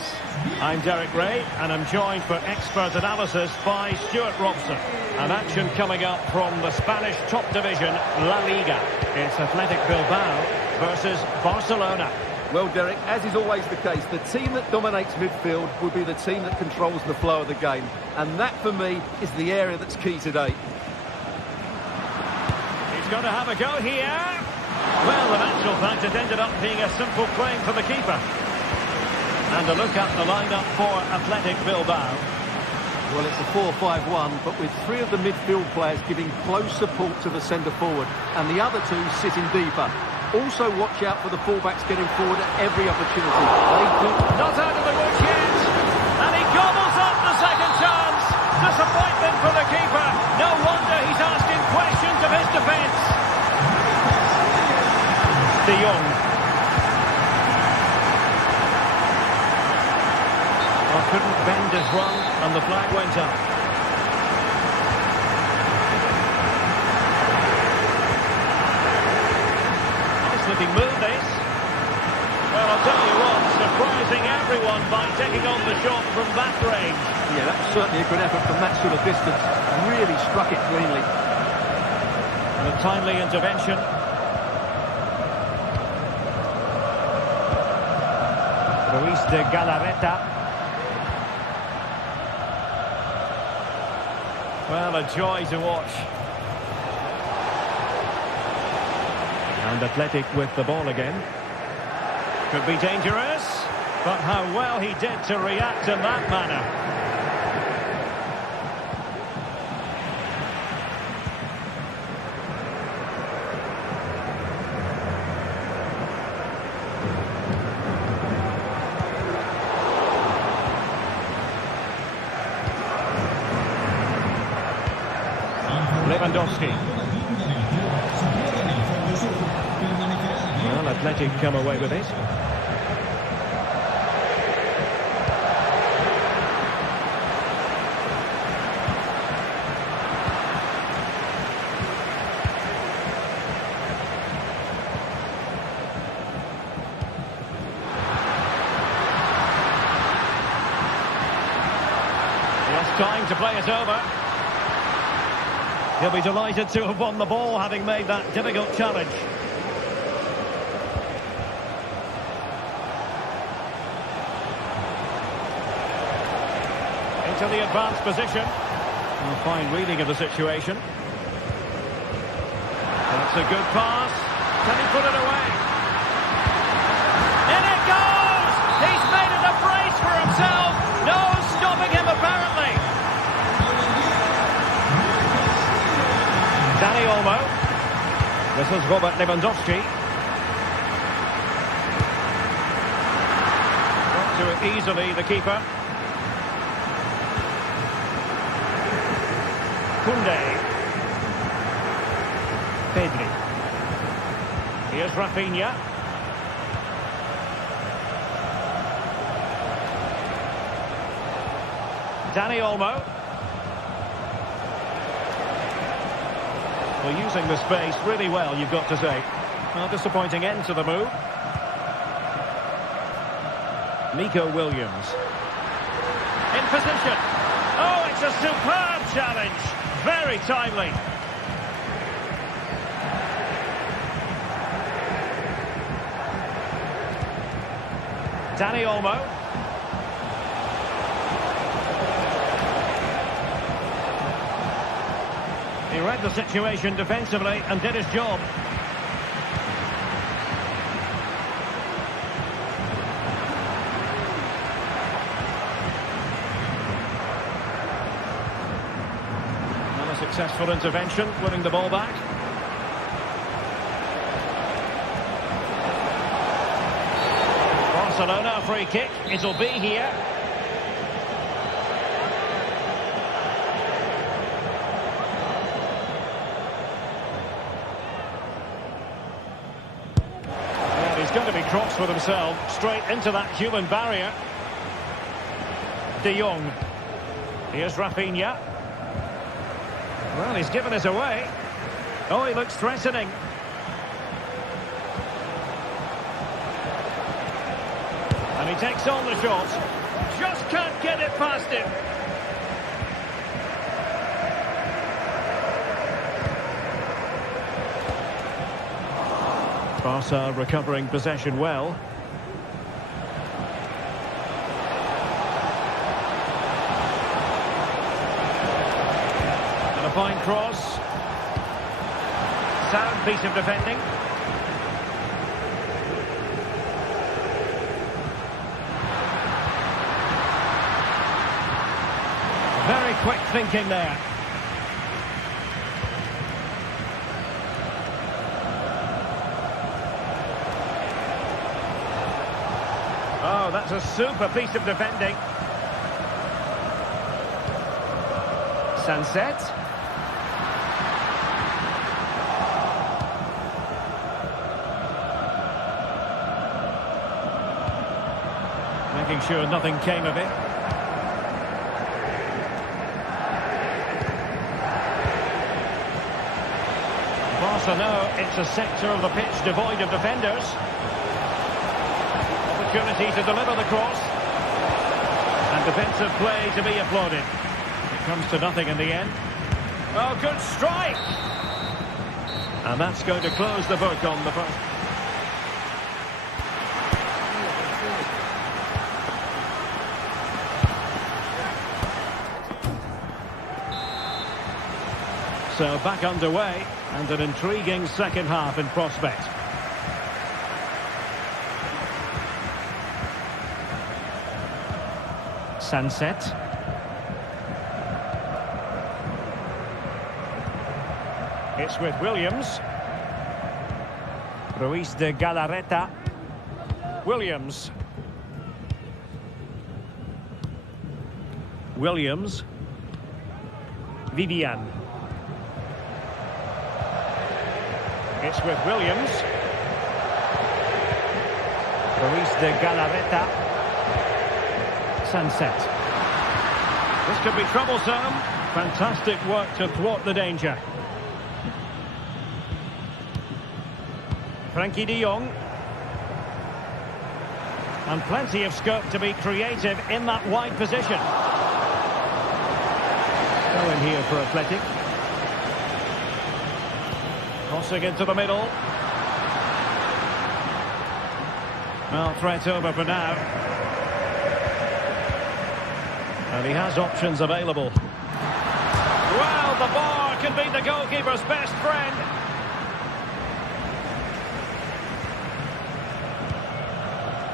I'm Derek Ray and I'm joined for expert analysis by Stuart Robson. An action coming up from the Spanish top division, La Liga. It's Athletic Bilbao versus Barcelona. Well, Derek, as is always the case, the team that dominates midfield will be the team that controls the flow of the game. And that, for me, is the area that's key today. going to have a go here. Well, in actual fact, it ended up being a simple claim for the keeper. And a look at the lineup for Athletic Bilbao. Well, it's a 4-5-1, but with three of the midfield players giving close support to the centre-forward, and the other two sitting deeper. Also watch out for the fullbacks getting forward at every opportunity. They do... Not out of the woods yet, and he gobbles up the second chance. Disappointment for the keeper. No wonder he's asking questions of his defence. De Jong. Well, couldn't bend his run, and the flag went up. Nice looking move, this. Well, I'll tell you what, surprising everyone by taking on the shot from that range. Yeah, that's certainly a good effort from that sort of distance. Really struck it cleanly. And a timely intervention. Luis de Galarreta. Well, a joy to watch. And Athletic with the ball again. Could be dangerous, but how well he did to react in that manner. Lewandowski. Well, Athletic come away with it. Yes, time to play it over. He'll be delighted to have won the ball, having made that difficult challenge. Into the advanced position. A fine reading of the situation. That's a good pass. Can he put it away? In it goes! He's made it a brace for himself. No stopping him, apparently. Dani Olmo. This is Robert Lewandowski. Got to it easily, the keeper. Koundé. Pedri. Here's Rafinha. Dani Olmo. Well, using the space really well, you've got to say. Well, disappointing end to the move. Nico Williams. In position. Oh, it's a superb challenge. Very timely. Dani Olmo. He read the situation defensively and did his job. And a successful intervention, winning the ball back. Barcelona, a free kick. It'll be here. Going to be crossed with himself straight into that human barrier. De Jong. Here's Rafinha. Well, he's given it away. Oh, he looks threatening. And he takes on the shot. Just can't get it past him. Barca recovering possession well. And a fine cross. Sound piece of defending. Very quick thinking there. Oh, that's a super piece of defending. Sunset. Making sure nothing came of it. Barca know it's a sector of the pitch devoid of defenders. Opportunity to deliver the cross. And defensive play to be applauded. It comes to nothing in the end. Oh, good strike! And that's going to close the book on the first. So back underway, and an intriguing second half in prospect. Sunset. It's with Williams. Ruiz de Galarreta. Williams. Williams. Vivian. It's with Williams. Ruiz de Galarreta. Sunset. This could be troublesome. Fantastic work to thwart the danger. Frankie de Jong. And plenty of scope to be creative in that wide position. Go in here for Athletic. Crossing into the middle. Well, threat over for now. And he has options available. Well, the bar can be the goalkeeper's best friend.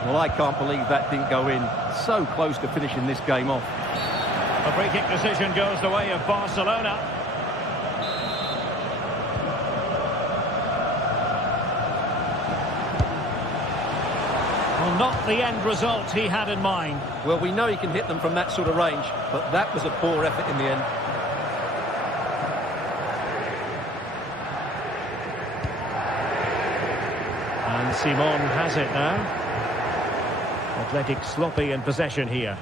Well, I can't believe that didn't go in. So close to finishing this game off. A free kick decision goes the way of Barcelona. Well, not the end result he had in mind. Well, we know he can hit them from that sort of range, but that was a poor effort in the end. And Simon has it now. Athletic sloppy in possession here.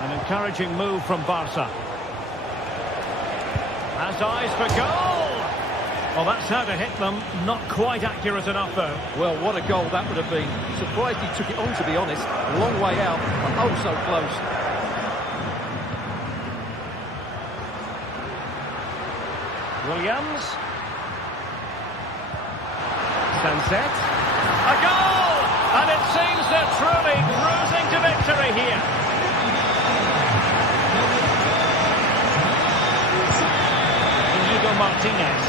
An encouraging move from Barca. Has eyes for goal! Well, that's how to hit them. Not quite accurate enough, though. Well, what a goal that would have been. Surprised he took it on, to be honest. A long way out, but oh so close. Williams. Sunset. A goal! And it seems they're truly cruising to victory here. Inigo Martinez.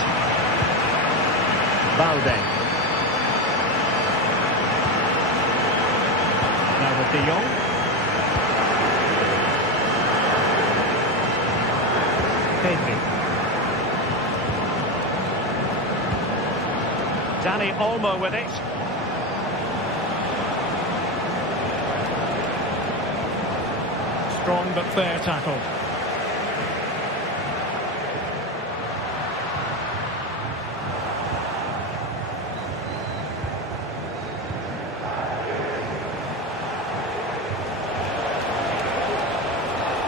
Valde. Now with De Jong. Pedri. Dani Olmo with it. Strong but fair tackle.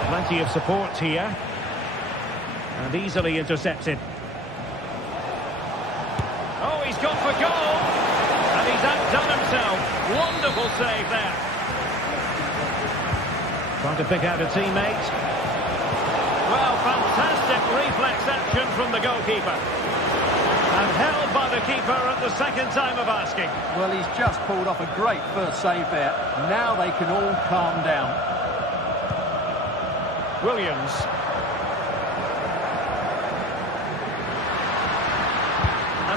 Plenty of support here. And easily intercepted. Oh, he's gone for goal! And he's outdone himself. Wonderful save there. Trying to pick out a teammate. Well, fantastic reflex action from the goalkeeper. And held by the keeper at the second time of asking. Well, he's just pulled off a great first save there. Now they can all calm down. Williams.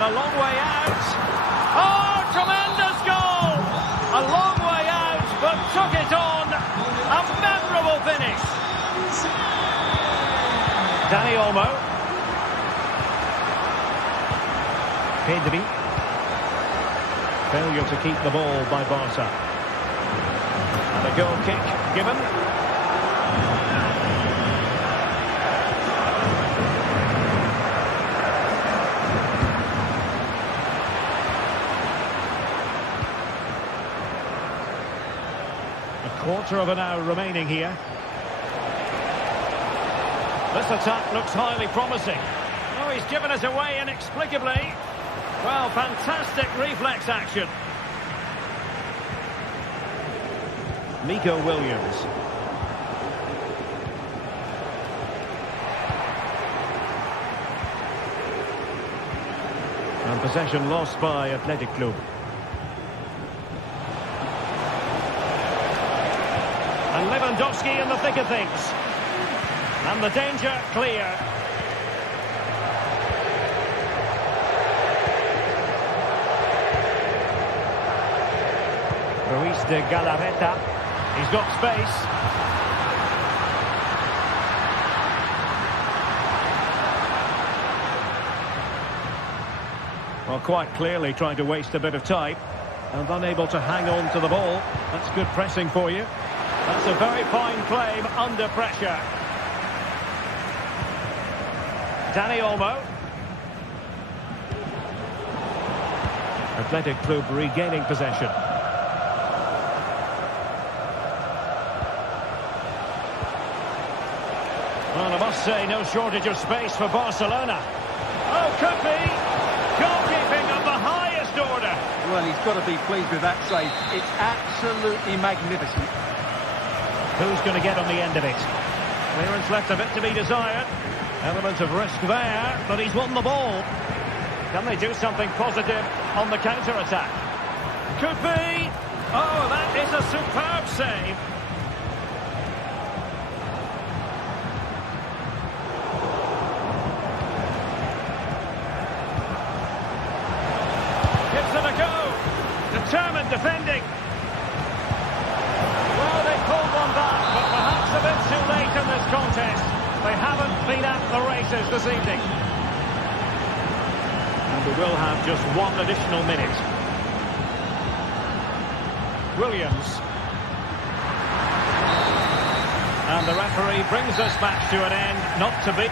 a long way out. Oh, tremendous goal! A long way out, but took it on. A memorable finish. Dani Olmo. Pedri. Failure to keep the ball by Barca. And a goal kick given. Quarter of an hour remaining here. This attack looks highly promising. Oh, he's given us away inexplicably. Well, fantastic reflex action. Nico Williams. And possession lost by Athletic Club. And Lewandowski in the thick of things. And the danger clear. Ruiz de Galarreta. He's got space. Well, quite clearly trying to waste a bit of time. And unable to hang on to the ball. That's good pressing for you. That's a very fine claim under pressure. Dani Olmo. Athletic Club regaining possession. Well, I must say, no shortage of space for Barcelona. Oh, could be. Goalkeeping of the highest order. Well, he's got to be pleased with that save. It's absolutely magnificent. Who's going to get on the end of it? Clearance left a bit to be desired. Element of risk there, but he's won the ball. Can they do something positive on the counter-attack? Could be. Oh, that is a superb save. Gives it a go. Determined defending. Pulled one back, but perhaps a bit too late in this contest. They haven't been at the races this evening. And we will have just one additional minute. Williams. And the referee brings this match to an end, not to be...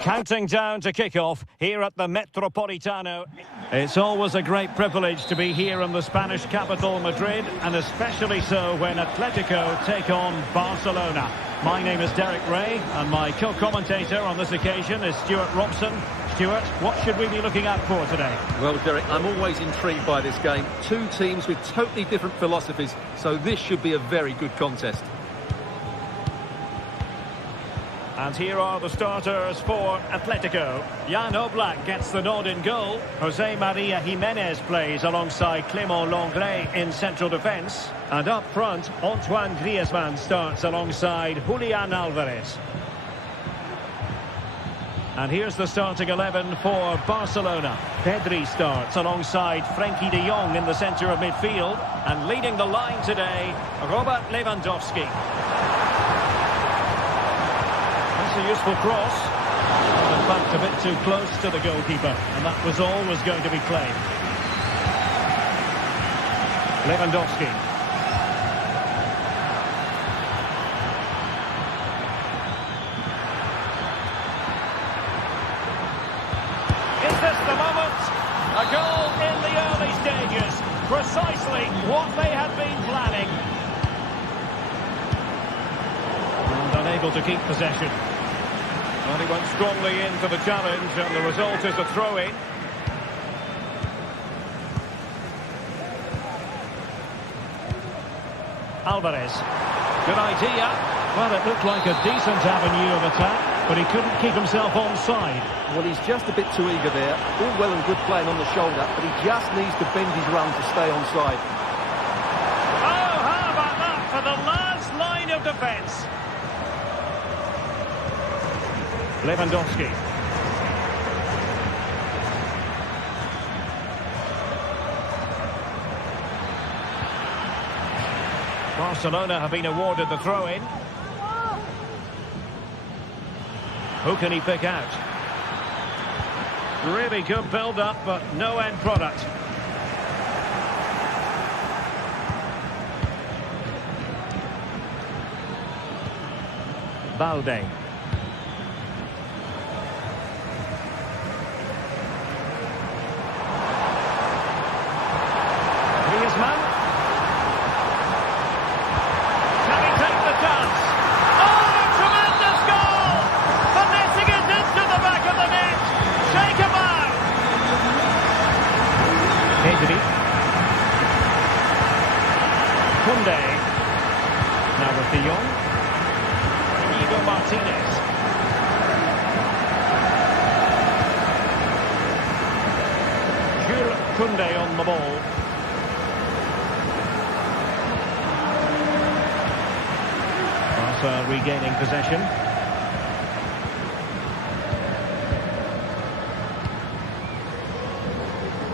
Counting down to kick-off here at the Metropolitano. It's always a great privilege to be here in the Spanish capital, Madrid, and especially so when Atletico take on Barcelona. My name is Derek Ray, and my co-commentator on this occasion is Stuart Robson. Stuart, what should we be looking out for today? Well, Derek, I'm always intrigued by this game. Two teams with totally different philosophies, so this should be a very good contest. And here are the starters for Atletico. Jan Oblak gets the nod in goal. Jose Maria Jimenez plays alongside Clément Lenglet in central defence. And up front, Antoine Griezmann starts alongside Julian Alvarez. And here's the starting 11 for Barcelona. Pedri starts alongside Frenkie de Jong in the centre of midfield. And leading the line today, Robert Lewandowski. That's a useful cross. In fact, a bit too close to the goalkeeper. And that was always going to be claimed. Lewandowski. Is this the moment? A goal in the early stages. Precisely what they had been planning. And unable to keep possession. Well, he went strongly into the challenge, and the result is a throw-in. Alvarez. Good idea. Well, it looked like a decent avenue of attack, but he couldn't keep himself onside. Well, he's just a bit too eager there. All well and good playing on the shoulder, but he just needs to bend his run to stay onside. Oh, how about that for the last line of defence? Lewandowski. Barcelona have been awarded the throw-in. Who can he pick out? Really good build-up, but no end product. Balde. Griezmann. Can he take the chance? Oh, tremendous goal! Finessing it into the back of the net. Shake him out. Pedri. Koundé. Now with De Jong. Inigo Martinez. Jules Koundé on the ball. Barca regaining possession.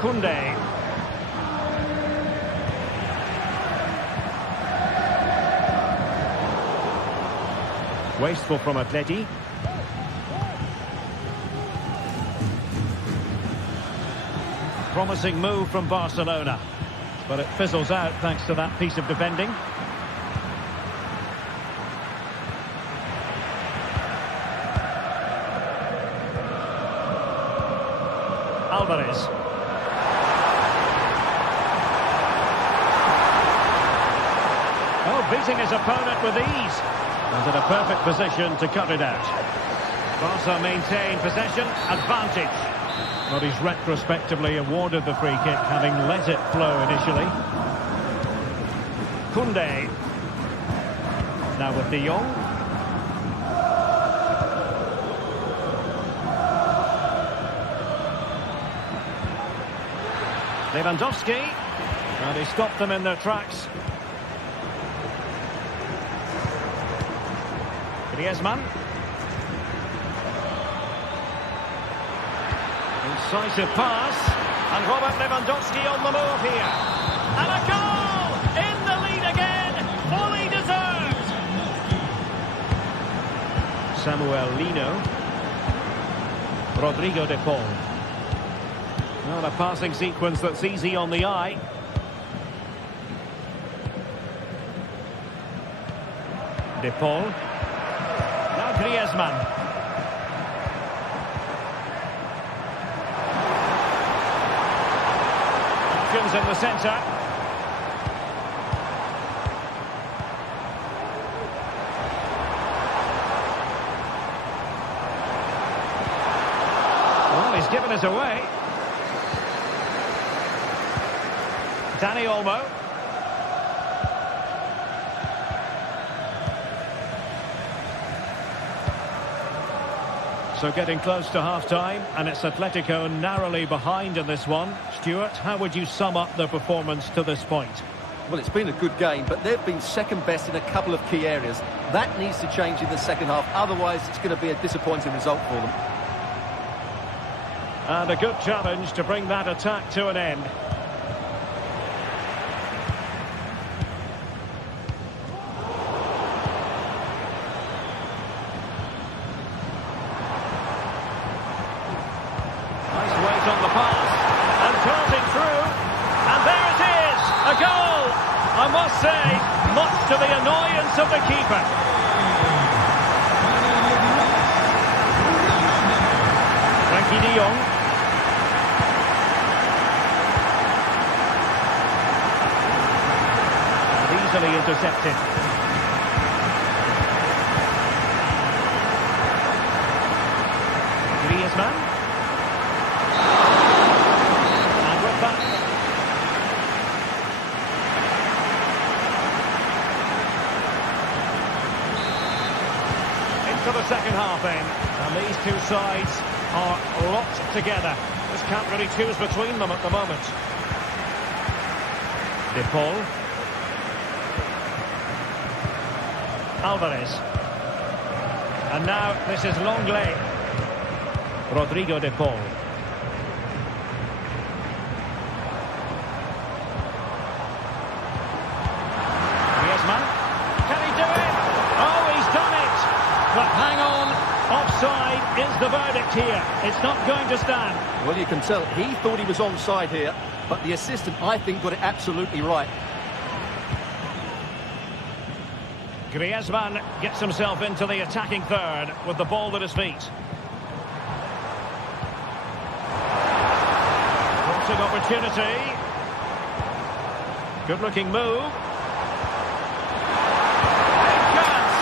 Koundé. Wasteful from Atleti. Promising move from Barcelona, but it fizzles out thanks to that piece of defending. Alvarez. Oh, beating his opponent with ease. And in a perfect position to cut it out. Barca maintain possession, advantage. But he's retrospectively awarded the free kick, having let it flow initially. Koundé. Now with De Jong. Lewandowski. And he stopped them in their tracks. Griezmann. Incisive pass. And Robert Lewandowski on the move here. And a goal! In the lead again. Fully deserved. Samuel Lino. Rodrigo de Paul. Well, a passing sequence that's easy on the eye. De Paul. Now Griezmann. Options in the centre. Well, he's given us away. Dani Olmo. So getting close to half-time, and it's Atletico narrowly behind in this one. Stuart, how would you sum up their performance to this point? Well, it's been a good game, but they've been second best in a couple of key areas. That needs to change in the second half, otherwise it's going to be a disappointing result for them. And a good challenge to bring that attack to an end. Nice weight on the pass. And darting through. And there it is! A goal! I must say, much to the annoyance of the keeper. Frankie de Jong. Easily intercepted. Griezmann. And with that. Into the second half then. And these two sides are locked together. Just can't really choose between them at the moment. De Paul. Alvarez. And now this is Longley. Rodrigo de Paul. Griezmann. Can he do it? Oh, he's done it! But hang on. Offside is the verdict here. It's not going to stand. Well, you can tell he thought he was onside here, but the assistant, I think, got it absolutely right. Griezmann gets himself into the attacking third with the ball at his feet. Crossing opportunity. Good looking move. Big chance.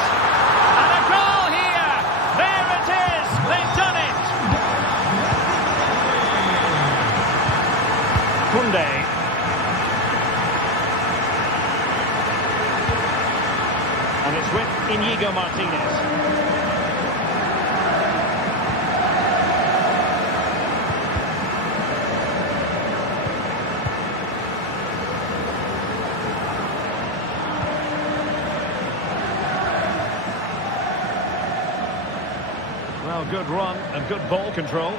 And a goal here. There it is. They've done it. Koundé. And it's with Inigo Martinez. Well, good run and good ball control.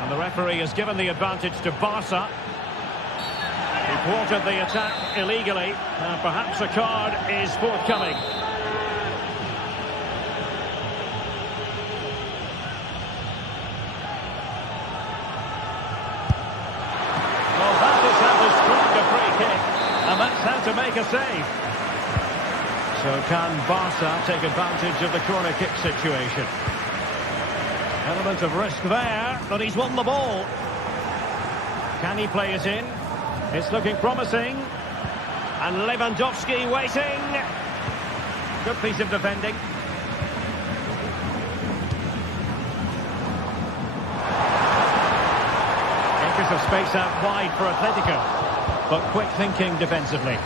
And the referee has given the advantage to Barca. He thwarted the attack illegally. And perhaps a card is forthcoming. And that's how to make a save. So can Barca take advantage of the corner kick situation? Element of risk there, but he's won the ball. Can he play it in? It's looking promising. And Lewandowski waiting. Good piece of defending. Acres of space out wide for Atletico. But quick thinking defensively.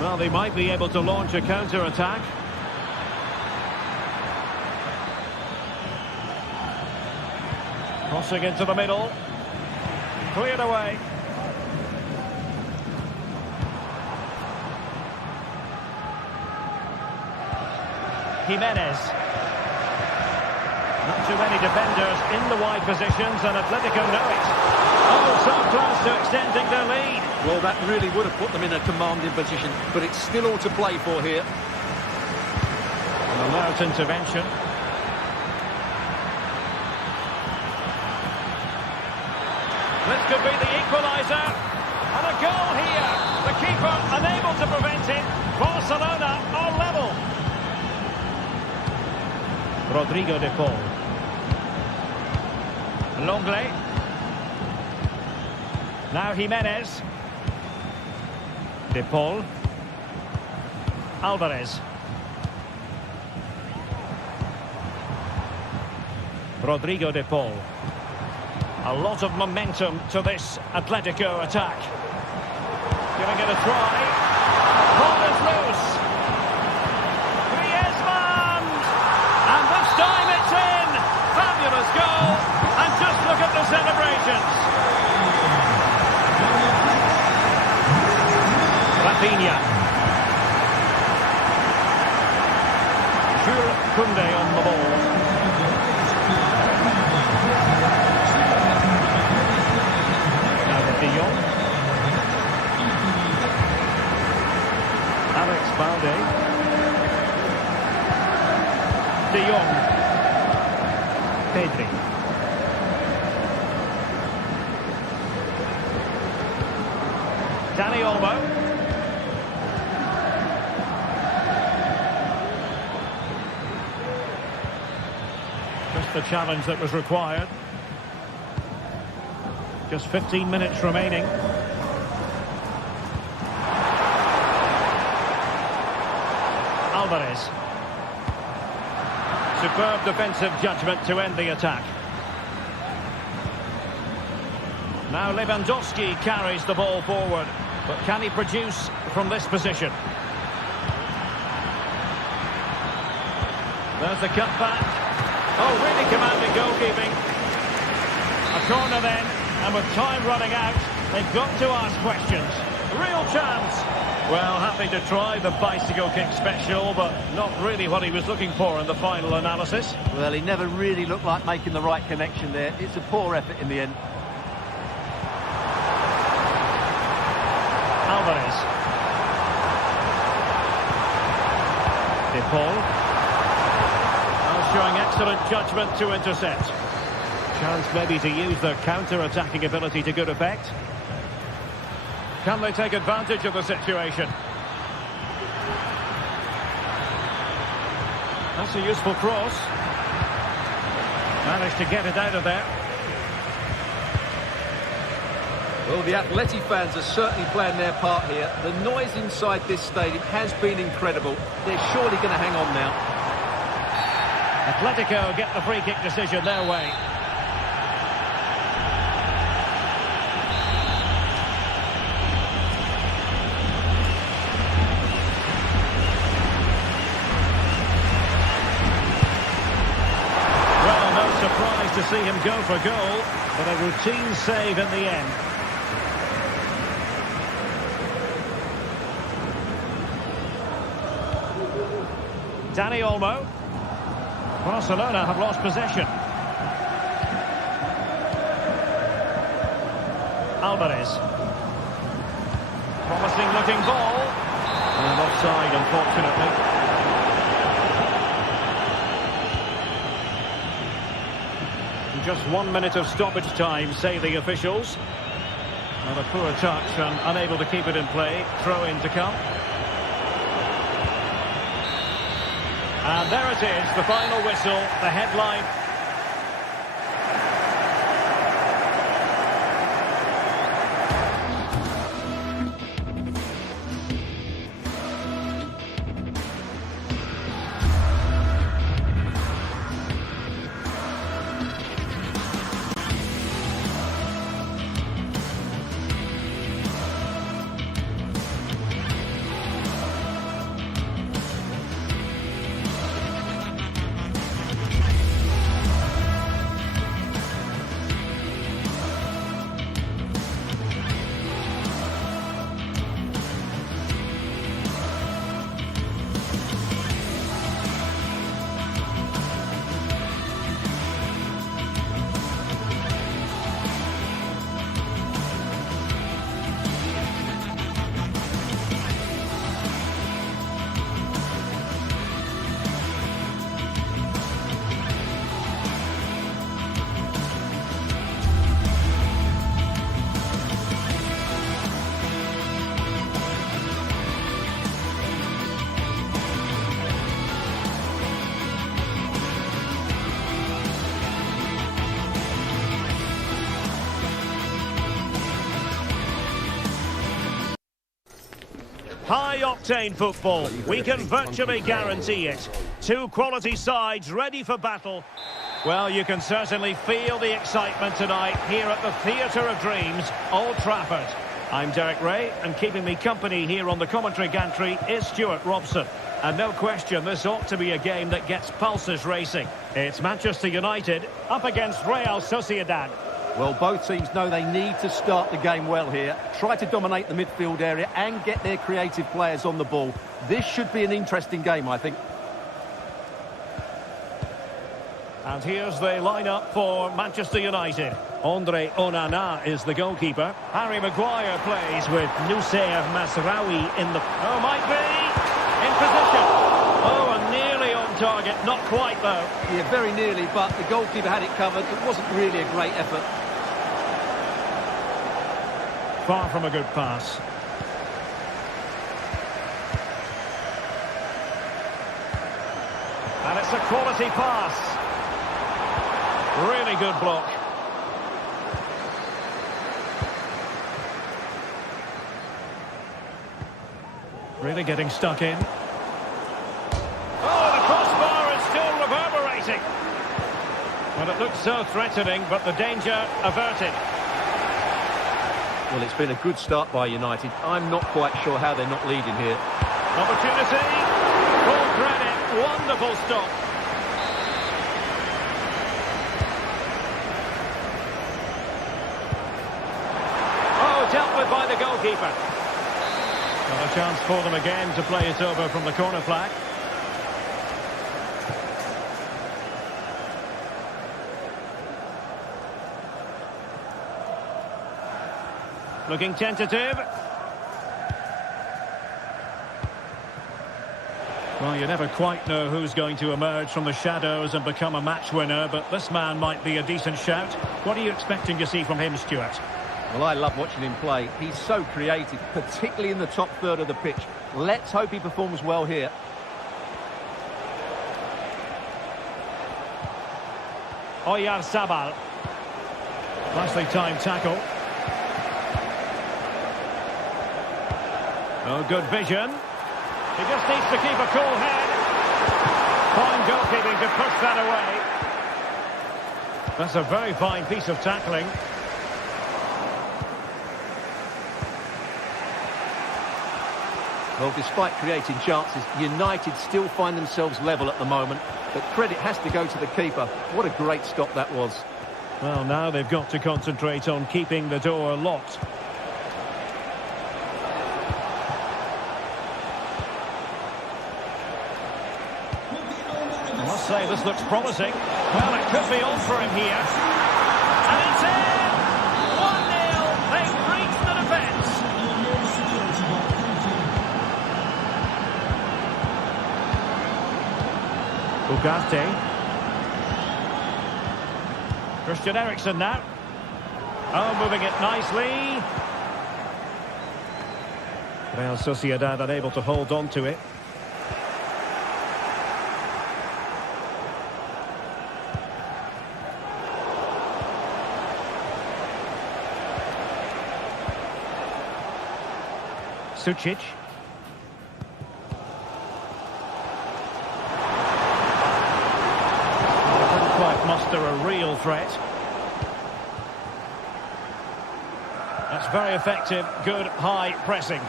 Well, they might be able to launch a counter-attack. Crossing into the middle. Cleared away. Jimenez. Not too many defenders in the wide positions, and Atletico know it. Oh, so close to extending their lead. Well, that really would have put them in a commanding position, but it's still all to play for here. An alert intervention. This could be the equaliser. And a goal here. The keeper unable to prevent it. Barcelona are level. Rodrigo de Paul. Longley. Now Jimenez. De Paul. Alvarez. Rodrigo de Paul. A lot of momentum to this Atletico attack. Giving it a try. Ball is loose. Griezmann! celebrations. Rafinha. Jules Koundé on the ball. Now with De Jong. Alex Balde. De Jong. Pedri. Dani Olmo. Just the challenge that was required. Just 15 minutes remaining. Alvarez. Superb defensive judgment to end the attack. Now Lewandowski carries the ball forward, but can he produce from this position? There's the cut back. Oh, really commanding goalkeeping. A corner then, and with time running out, they've got to ask questions. Real chance. Well, happy to try the bicycle kick special, but not really what he was looking for in the final analysis. Well, he never really looked like making the right connection there. It's a poor effort in the end. Alvarez. De Paul. Showing excellent judgment to intercept. Chance maybe to use their counter-attacking ability to good effect. Can they take advantage of the situation? That's a useful cross. Managed to get it out of there. Well, the Atleti fans are certainly playing their part here. The noise inside this stadium has been incredible. They're surely going to hang on now. Atletico get the free kick decision their way. Well, no surprise to see him go for goal, but a routine save in the end. Dani Olmo. Barcelona have lost possession. Alvarez. Promising looking ball. And offside, unfortunately. Just 1 minute of stoppage time, say the officials. And a poor touch and unable to keep it in play. Throw in to come. And there it is, the final whistle, the headline. High-octane football, we can virtually guarantee it. Two quality sides ready for battle. Well, you can certainly feel the excitement tonight here at the Theatre of Dreams, Old Trafford. I'm Derek Ray, and keeping me company here on the commentary gantry is Stuart Robson. And no question, this ought to be a game that gets pulses racing. It's Manchester United up against Real Sociedad. Well, both teams know they need to start the game well here. Try to dominate the midfield area and get their creative players on the ball. This should be an interesting game, I think. And here's the lineup for Manchester United. Andre Onana is the goalkeeper. Harry Maguire plays with Noussair Mazraoui in the... Oh, might be in position. Oh, and nearly on target. Not quite, though. Yeah, very nearly, but the goalkeeper had it covered. It wasn't really a great effort. Far from a good pass. And it's a quality pass. Really good block. Really getting stuck in. Oh, the crossbar is still reverberating. Well, it looks so threatening, but the danger averted. Well, it's been a good start by United. I'm not quite sure how they're not leading here. Opportunity. Full credit. Wonderful stop. Oh, dealt with by the goalkeeper. Well, a chance for them again to play it over from the corner flag. Looking tentative. Well, you never quite know who's going to emerge from the shadows and become a match winner, but this man might be a decent shout. What are you expecting to see from him, Stuart? Well, I love watching him play. He's so creative, particularly in the top third of the pitch. Let's hope he performs well here. Oyarzabal. Nicely timed tackle. Oh, good vision. He just needs to keep a cool head. Fine goalkeeping to push that away. That's a very fine piece of tackling. Well, despite creating chances, United still find themselves level at the moment. But credit has to go to the keeper. What a great stop that was. Well, now they've got to concentrate on keeping the door locked. I must say, this looks promising. Well, it could be on for him here. And it's in! 1-0. They've reached the defence. Ugarte. Christian Eriksen now. Oh, moving it nicely. Real Sociedad unable to hold on to it. Sucic. Didn't quite muster a real threat. That's very effective, good high pressing.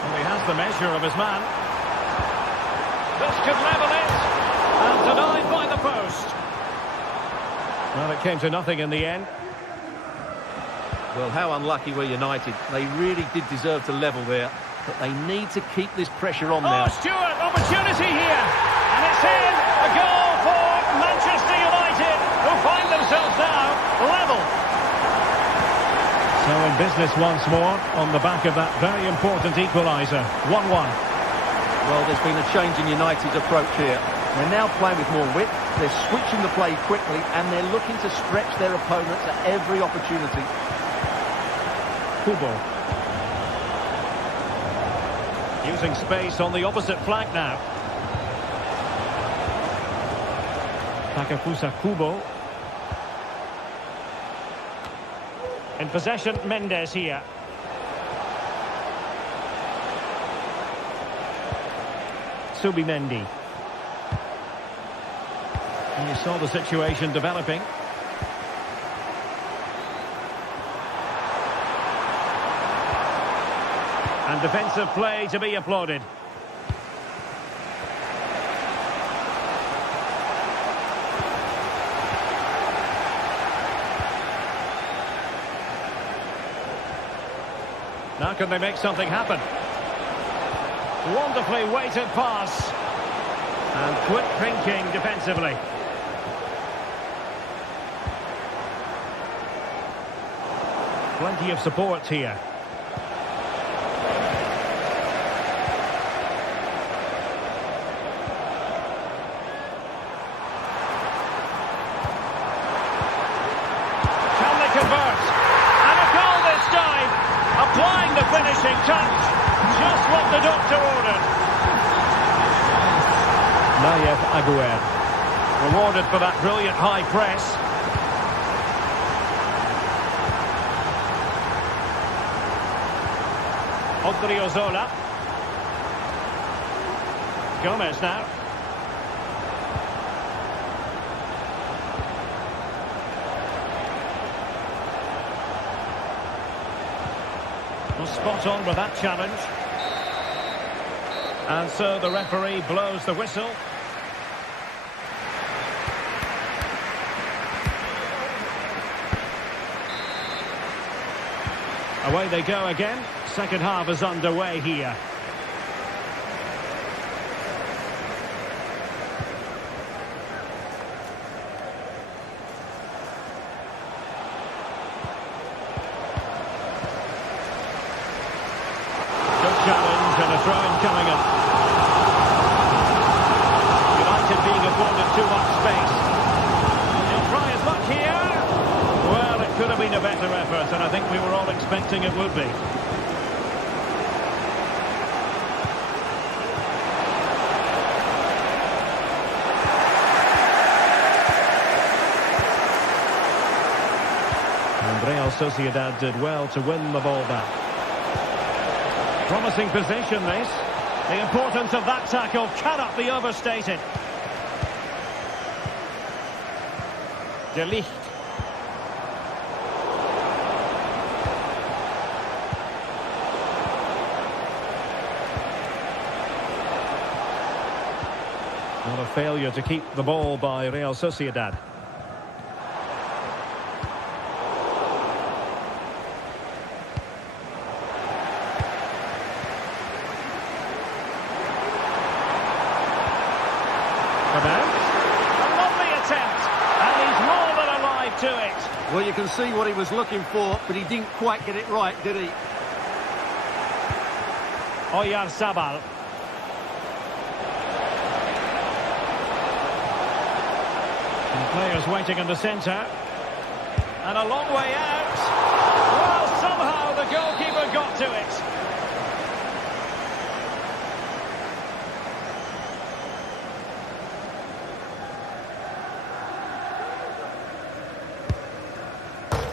Well, he has the measure of his man. This could level it. And denied by the post. Well, it came to nothing in the end. Well, how unlucky were United. They really did deserve to level there, but they need to keep this pressure on now. Oh, Stuart, opportunity here. And it's in. A goal for Manchester United, who find themselves now level. So in business once more, on the back of that very important equaliser. 1-1. Well, there's been a change in United's approach here. They're now playing with more width, they're switching the play quickly, and they're looking to stretch their opponents at every opportunity. Kubo. Using space on the opposite flank now. Takefusa Kubo. In possession, Mendes here. Subimendi. And you saw the situation developing. And defensive play to be applauded. Now can they make something happen? Wonderfully weighted pass. And quick thinking defensively. Plenty of support here. Can they convert? And a goal this time. Applying the finishing touch. Just what the doctor ordered. Nayef Aguerd. Rewarded for that brilliant high press. Odriozola. Gomez now. Well, spot on with that challenge. And so the referee blows the whistle. Away they go again. Second half is underway here. Good challenge and a throw-in coming up. United being afforded too much space. He'll try his luck here. Well, it could have been a better effort, and I think we were all expecting it would be. Real Sociedad did well to win the ball back. Promising position, this. The importance of that tackle cannot be overstated. De Ligt. Not a failure to keep the ball by Real Sociedad. A lovely attempt, and he's more than alive to it. Well, you can see what he was looking for, but he didn't quite get it right, did he? Oyarzabal. And players waiting in the centre. And a long way out. Well, somehow the goalkeeper got to it.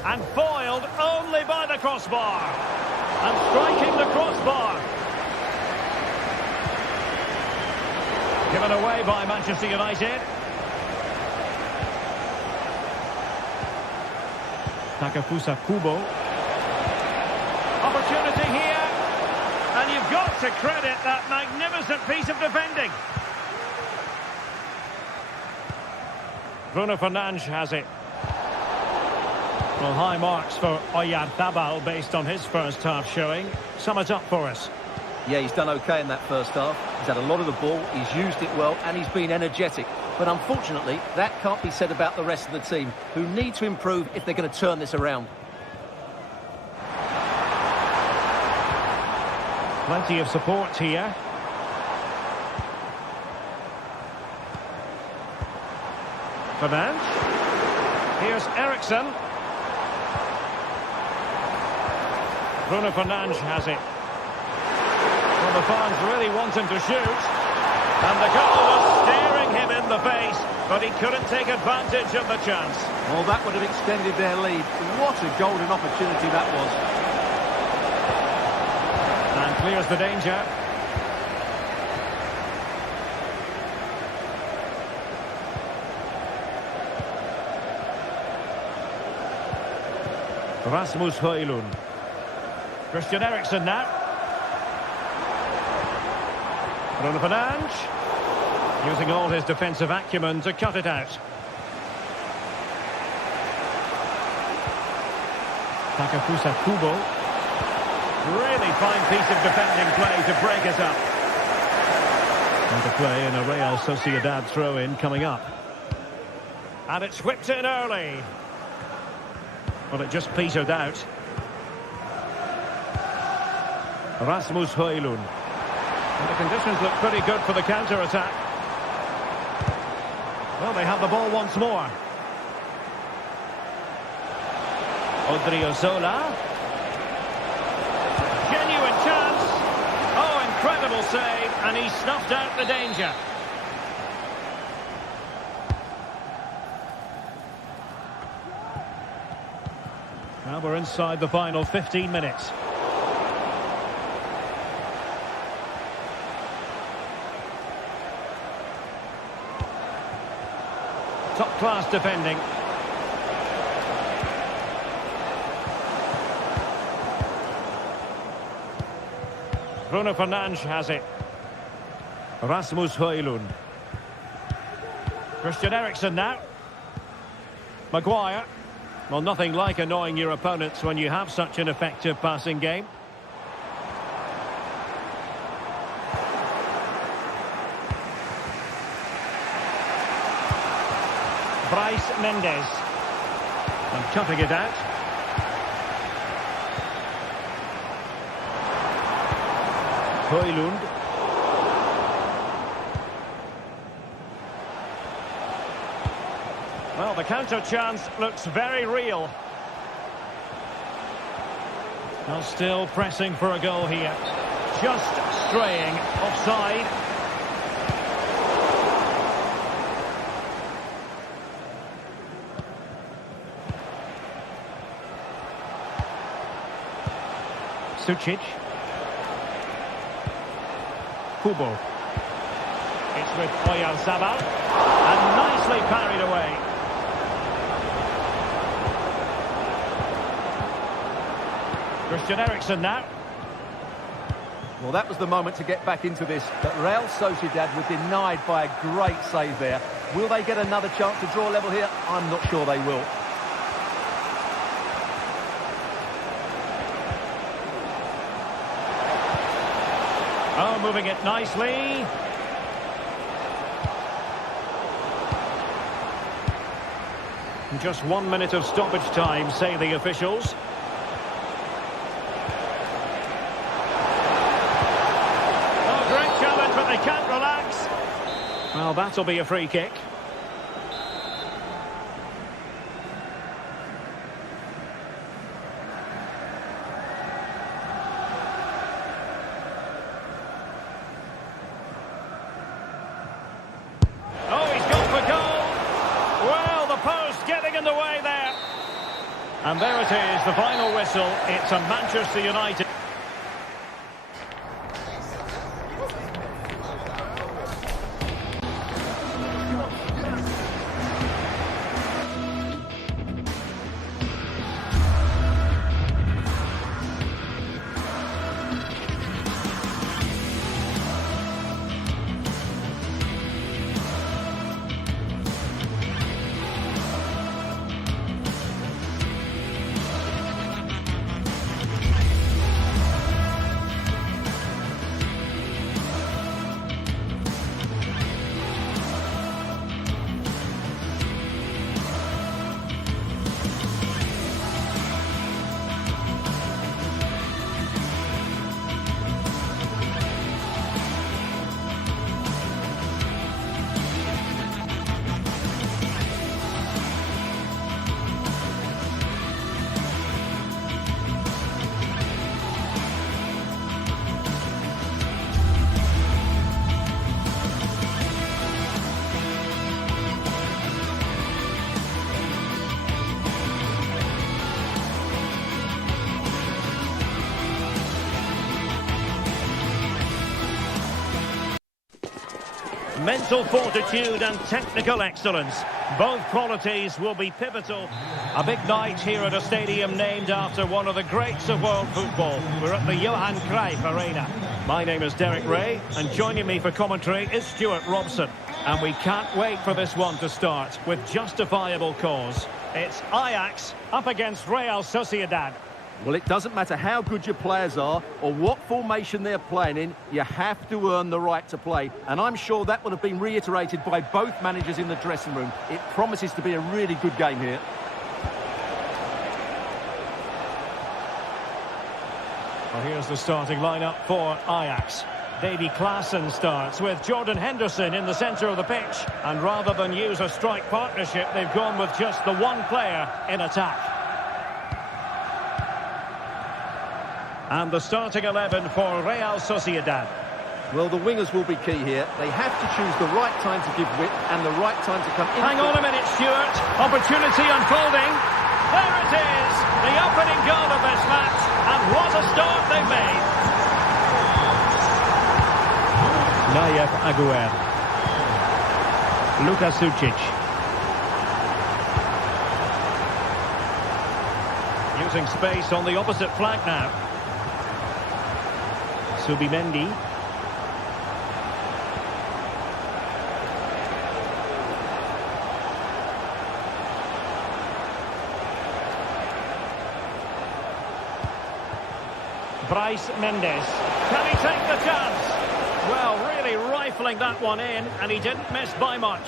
And foiled only by the crossbar. And striking the crossbar. Given away by Manchester United. Takefusa Kubo. Opportunity here. And you've got to credit that magnificent piece of defending. Bruno Fernandes has it. Well, high marks for Oyarzabal based on his first half showing. Sum it up for us. Yeah, he's done okay in that first half. He's had a lot of the ball, he's used it well, and he's been energetic. But unfortunately, that can't be said about the rest of the team, who need to improve if they're going to turn this around. Plenty of support here. Fernandes. Here's Eriksson. Bruno Fernandes has it. Well, the fans really want him to shoot. And the goal was staring him in the face, but he couldn't take advantage of the chance. Well, that would have extended their lead. What a golden opportunity that was. And clears the danger. Rasmus Højlund. Christian Eriksen now. Bruno Fernandes. Using all his defensive acumen to cut it out. Takefusa Kubo. Really fine piece of defending play to break us up. And the play in a Real Sociedad throw-in coming up. And it's whipped in early. Well, it just petered out. Rasmus Højlund. And the conditions look pretty good for the counter-attack. Well, they have the ball once more. Odriozola. Genuine chance. Oh, incredible save. And he snuffed out the danger. Now we're inside the final 15 minutes. Top-class defending. Bruno Fernandes has it. Rasmus Højlund. Christian Eriksen now. Maguire. Well, nothing like annoying your opponents when you have such an effective passing game. Bryce Mendes. And cutting it out. Højlund. Well, the counter chance looks very real. Well, still pressing for a goal here. Just straying offside. Sucic. Kubo. It's with Oyarzabal. And nicely parried away. Christian Eriksen now. Well, that was the moment to get back into this, but Real Sociedad were denied by a great save there. Will they get another chance to draw level here? I'm not sure they will. Oh, moving it nicely. Just 1 minute of stoppage time, say the officials. Oh, great challenge, but they can't relax. Well, that'll be a free kick. Getting in the way there. And there it is, the final whistle. It's a Manchester United. Mental fortitude and technical excellence. Both qualities will be pivotal. A big night here at a stadium named after one of the greats of world football. We're at the Johan Cruyff Arena. My name is Derek Ray, and joining me for commentary is Stuart Robson. And we can't wait for this one to start with justifiable cause. It's Ajax up against Real Sociedad. Well, it doesn't matter how good your players are or what formation they're playing in, you have to earn the right to play. And I'm sure that would have been reiterated by both managers in the dressing room. It promises to be a really good game here. Well, here's the starting lineup for Ajax. Davy Klaassen starts with Jordan Henderson in the centre of the pitch. And rather than use a strike partnership, they've gone with just the one player in attack. And the starting 11 for Real Sociedad. Well, the wingers will be key here. They have to choose the right time to give width and the right time to come in. Hang on a minute, Stuart. Opportunity unfolding. There it is. The opening goal of this match. And what a start they've made. Nayef Aguer. Luka Sucic. Using space on the opposite flank now. Subimendi. Bryce Mendes. Can he take the chance? Well, really rifling that one in, and he didn't miss by much.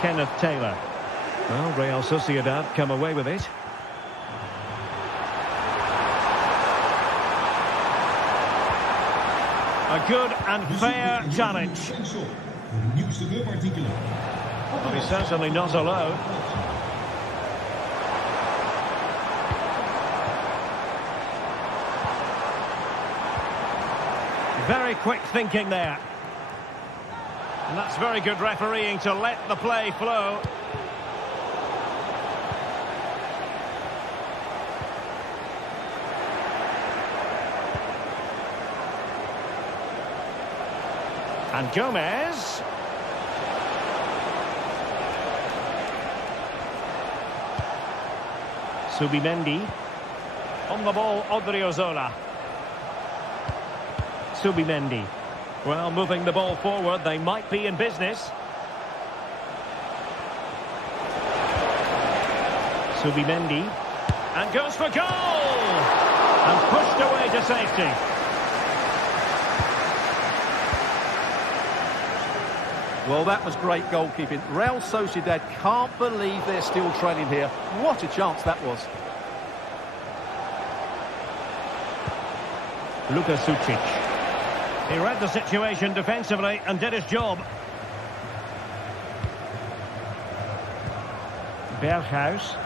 Kenneth Taylor. Well, Real Sociedad come away with it. A good and fair challenge. Well, he's certainly not alone. Very quick thinking there. And that's very good refereeing to let the play flow. And Gomez. Subimendi. On the ball, Odriozola. Subimendi. Well, moving the ball forward, they might be in business. Subimendi. And goes for goal! And pushed away to safety. Well, that was great goalkeeping. Real Sociedad can't believe they're still trailing here. What a chance that was. Luka Sucic. He read the situation defensively and did his job. Berghuis.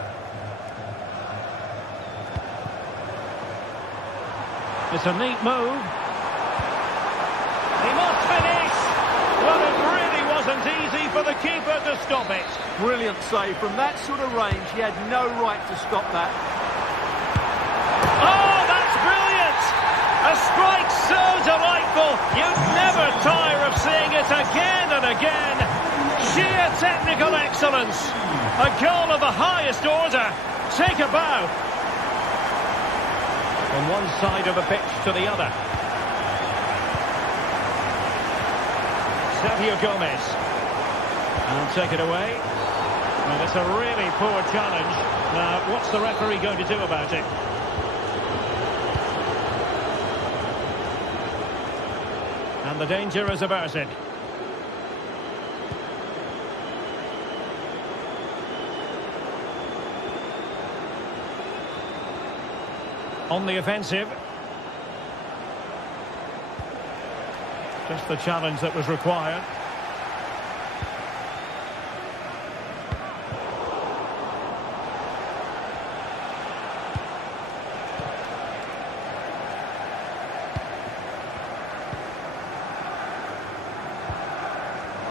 It's a neat move. He must finish. Well, it really wasn't easy for the keeper to stop it. Brilliant save. From that sort of range, he had no right to stop that. Oh, that's brilliant! A strike so delightful, you'd never tire of seeing it again and again. Sheer technical excellence. A goal of the highest order. Take a bow. From one side of the pitch to the other. Sergio Gomez. And take it away. And it's a really poor challenge. Now, what's the referee going to do about it? And the danger is averted. On the offensive. Just the challenge that was required.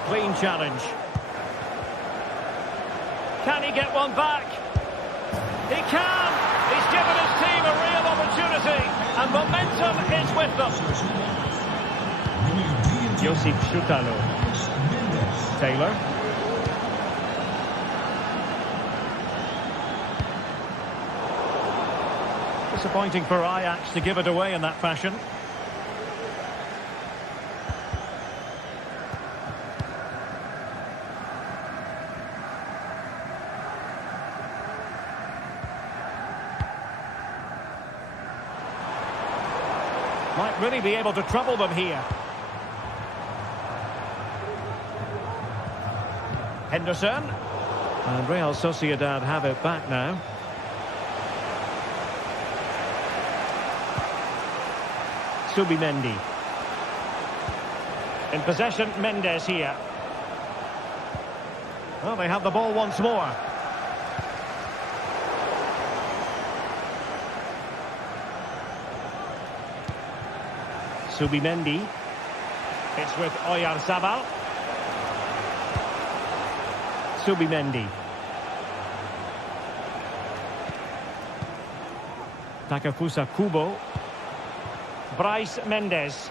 Clean challenge. Can he get one back? He can! He's given his team a real opportunity, and momentum is with them. Josip Schutalo. Taylor. Disappointing for Ajax to give it away in that fashion. Might really be able to trouble them here. Henderson. And Real Sociedad have it back now. Subimendi. In possession, Mendes here. Well, they have the ball once more. Subimendi. It's with Oyarzabal. Subimendi. Takefusa Kubo. Bryce Mendes.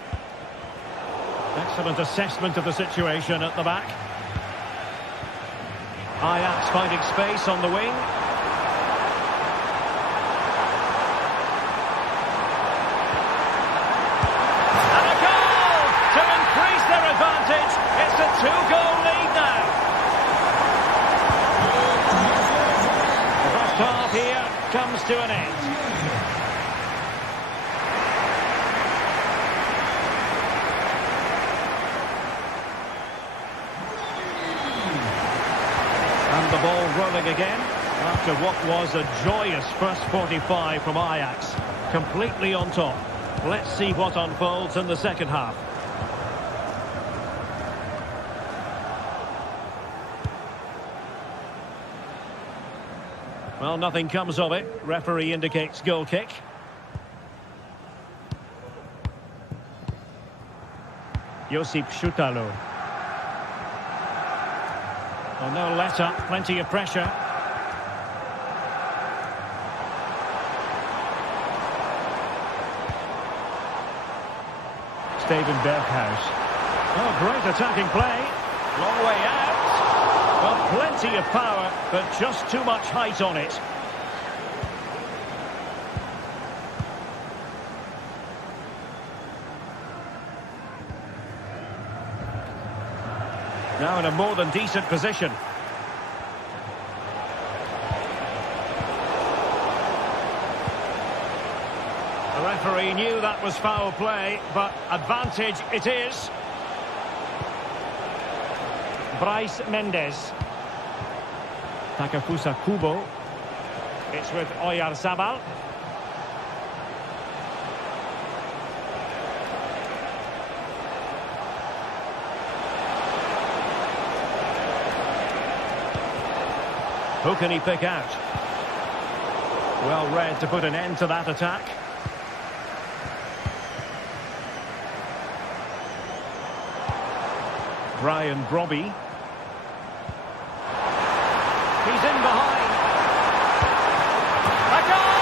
Excellent assessment of the situation at the back. Ajax finding space on the wing. And a goal to increase their advantage. It's a two-goal lead now. The first half here comes to an end. And the ball rolling again after what was a joyous first 45 from Ajax. Completely on top. Let's see what unfolds in the second half. Well, nothing comes of it. Referee indicates goal kick. Josip Šutalo. Well, no let up, plenty of pressure. Steven Berghuis. Oh, great attacking play. Long way out. Well, plenty of power, but just too much height on it. Now in a more than decent position. The referee knew that was foul play, but advantage it is. Bryce Mendes. Takefusa Kubo. It's with Oyarzabal. Who can he pick out? Well read to put an end to that attack. Brian Brobby. He's in behind. A goal!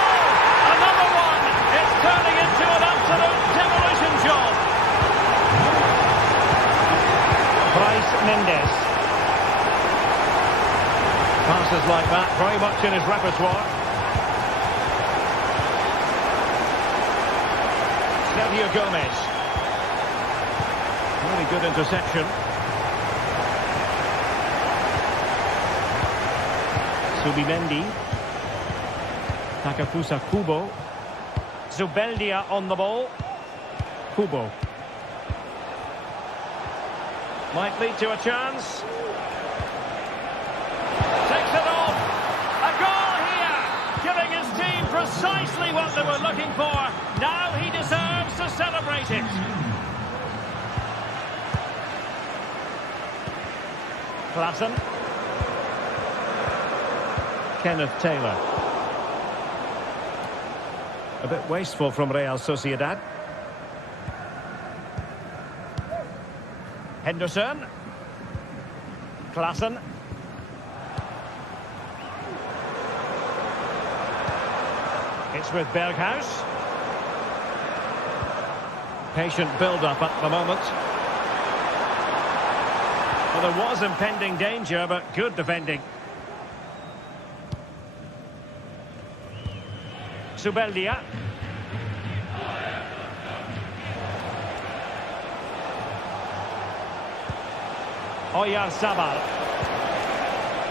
Another one! It's turning into an absolute demolition job. Bryce Mendes. Passes like that, very much in his repertoire. Sergio Gomez. Really good interception. Subimendi. Takefusa Kubo. Zubeldia on the ball. Kubo. Might lead to a chance. Takes it off. A goal here. Giving his team precisely what they were looking for. Now he deserves to celebrate it. Klassen. Kenneth Taylor. A bit wasteful from Real Sociedad. Henderson. Klassen. It's with Berghuis. Patient build-up at the moment. Well, there was impending danger, but good defending. Zubeldia. Oyarzabal.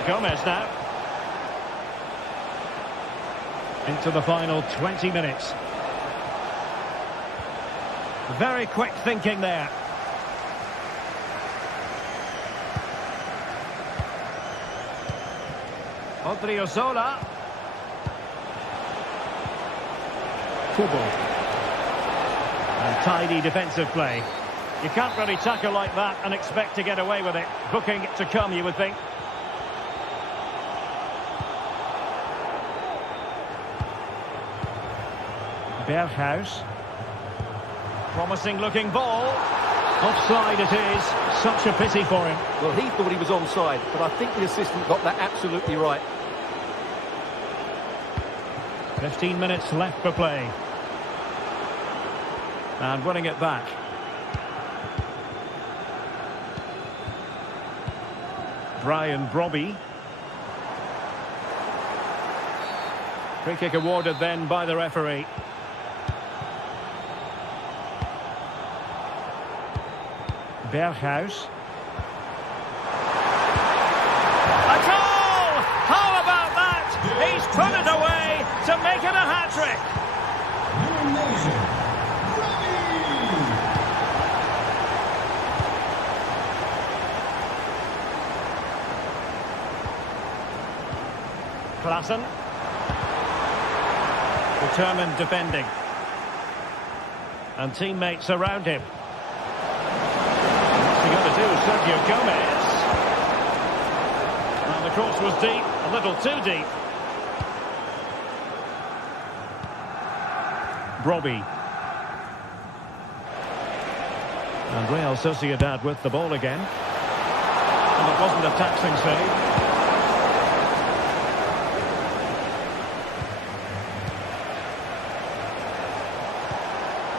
Gomez now. Into the final 20 minutes. Very quick thinking there. Odriozola. Kubo. And tidy defensive play. You can't really tackle like that and expect to get away with it. Booking to come, you would think. Berghuis. Promising looking ball. Offside it is. Such a pity for him. Well, he thought he was onside, but I think the assistant got that absolutely right. 15 minutes left for play. And winning it back. Brian Brobby. Free kick awarded then by the referee. Berghuis. A goal! How about that? He's put it away to make it a hat-trick. Klaassen. Determined defending. And teammates around him. What's he going to do, Sergio Gomez? And the cross was deep, a little too deep. Brobby. And Real Sociedad with the ball again. And it wasn't a taxing save.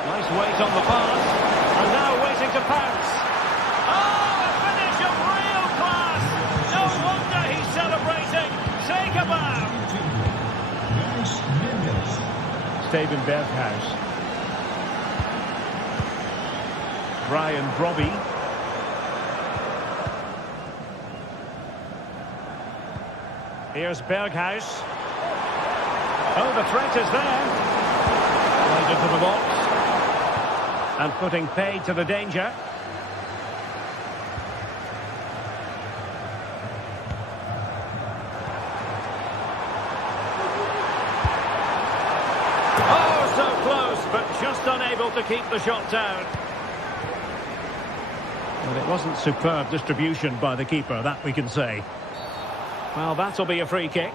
Nice weight on the pass, and now waiting to pounce. Oh, a finish of real class! No wonder he's celebrating. Take a bow. Steven Berghuis. Brian Brobby. Here's Berghuis. Oh, the threat is there. Right into the box. And putting paid to the danger. Oh, so close, but just unable to keep the shot down. But it wasn't superb distribution by the keeper, that we can say. Well, that'll be a free kick.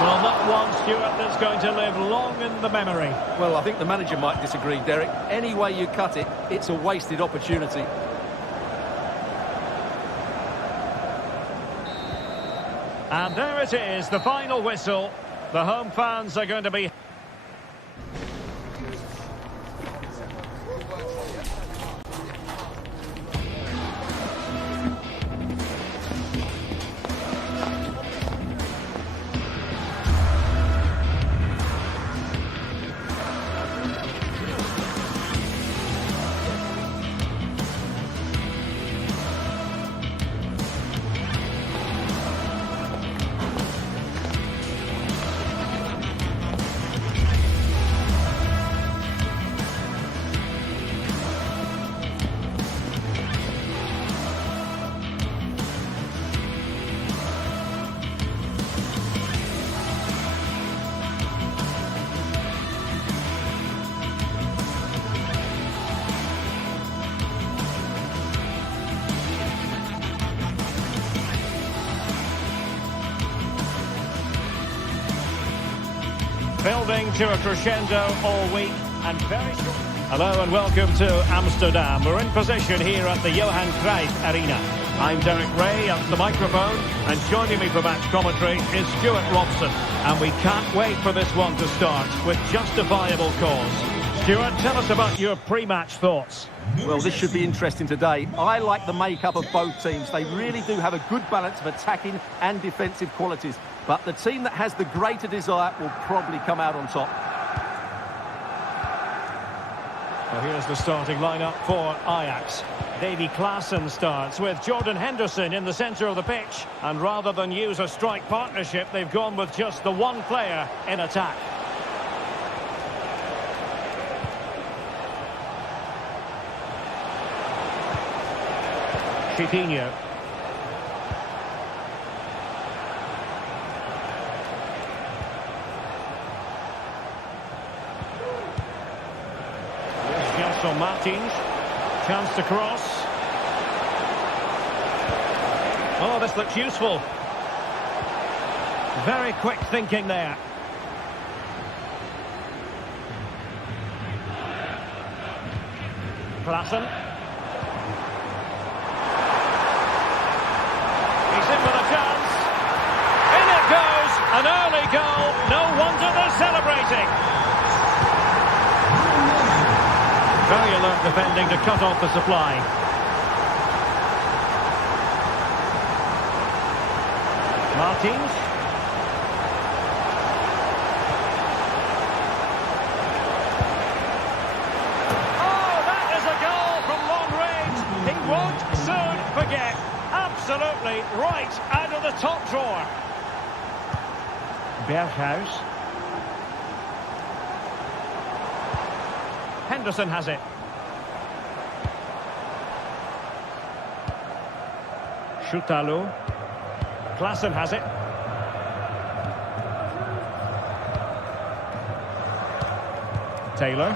Well, not one, Stuart, that's going to live long in the memory. Well, I think the manager might disagree, Derek. Any way you cut it, it's a wasted opportunity. And there it is, the final whistle. The home fans are going to be... Building to a crescendo all week and very short. Hello and welcome to Amsterdam. We're in position here at the Johan Cruyff Arena. I'm Derek Ray at the microphone, and joining me for match commentary is Stuart Robson. And we can't wait for this one to start with justifiable cause. Stuart, tell us about your pre-match thoughts. Well, this should be interesting today. I like the makeup of both teams. They really do have a good balance of attacking and defensive qualities. But the team that has the greater desire will probably come out on top. Well, here's the starting lineup for Ajax. Davy Klaassen starts with Jordan Henderson in the centre of the pitch. And rather than use a strike partnership, they've gone with just the one player in attack. Coutinho. Gelson Martins. Chance to cross. Oh, this looks useful. Very quick thinking there. Klaassen. He's in with a chance. In it goes. An early goal. No wonder they're celebrating. Very alert defending to cut off the supply. Martins. Oh, that is a goal from long range. He won't soon forget. Absolutely right out of the top drawer. Berghuis. Henderson has it. Schutalo. Klaassen has it. Taylor.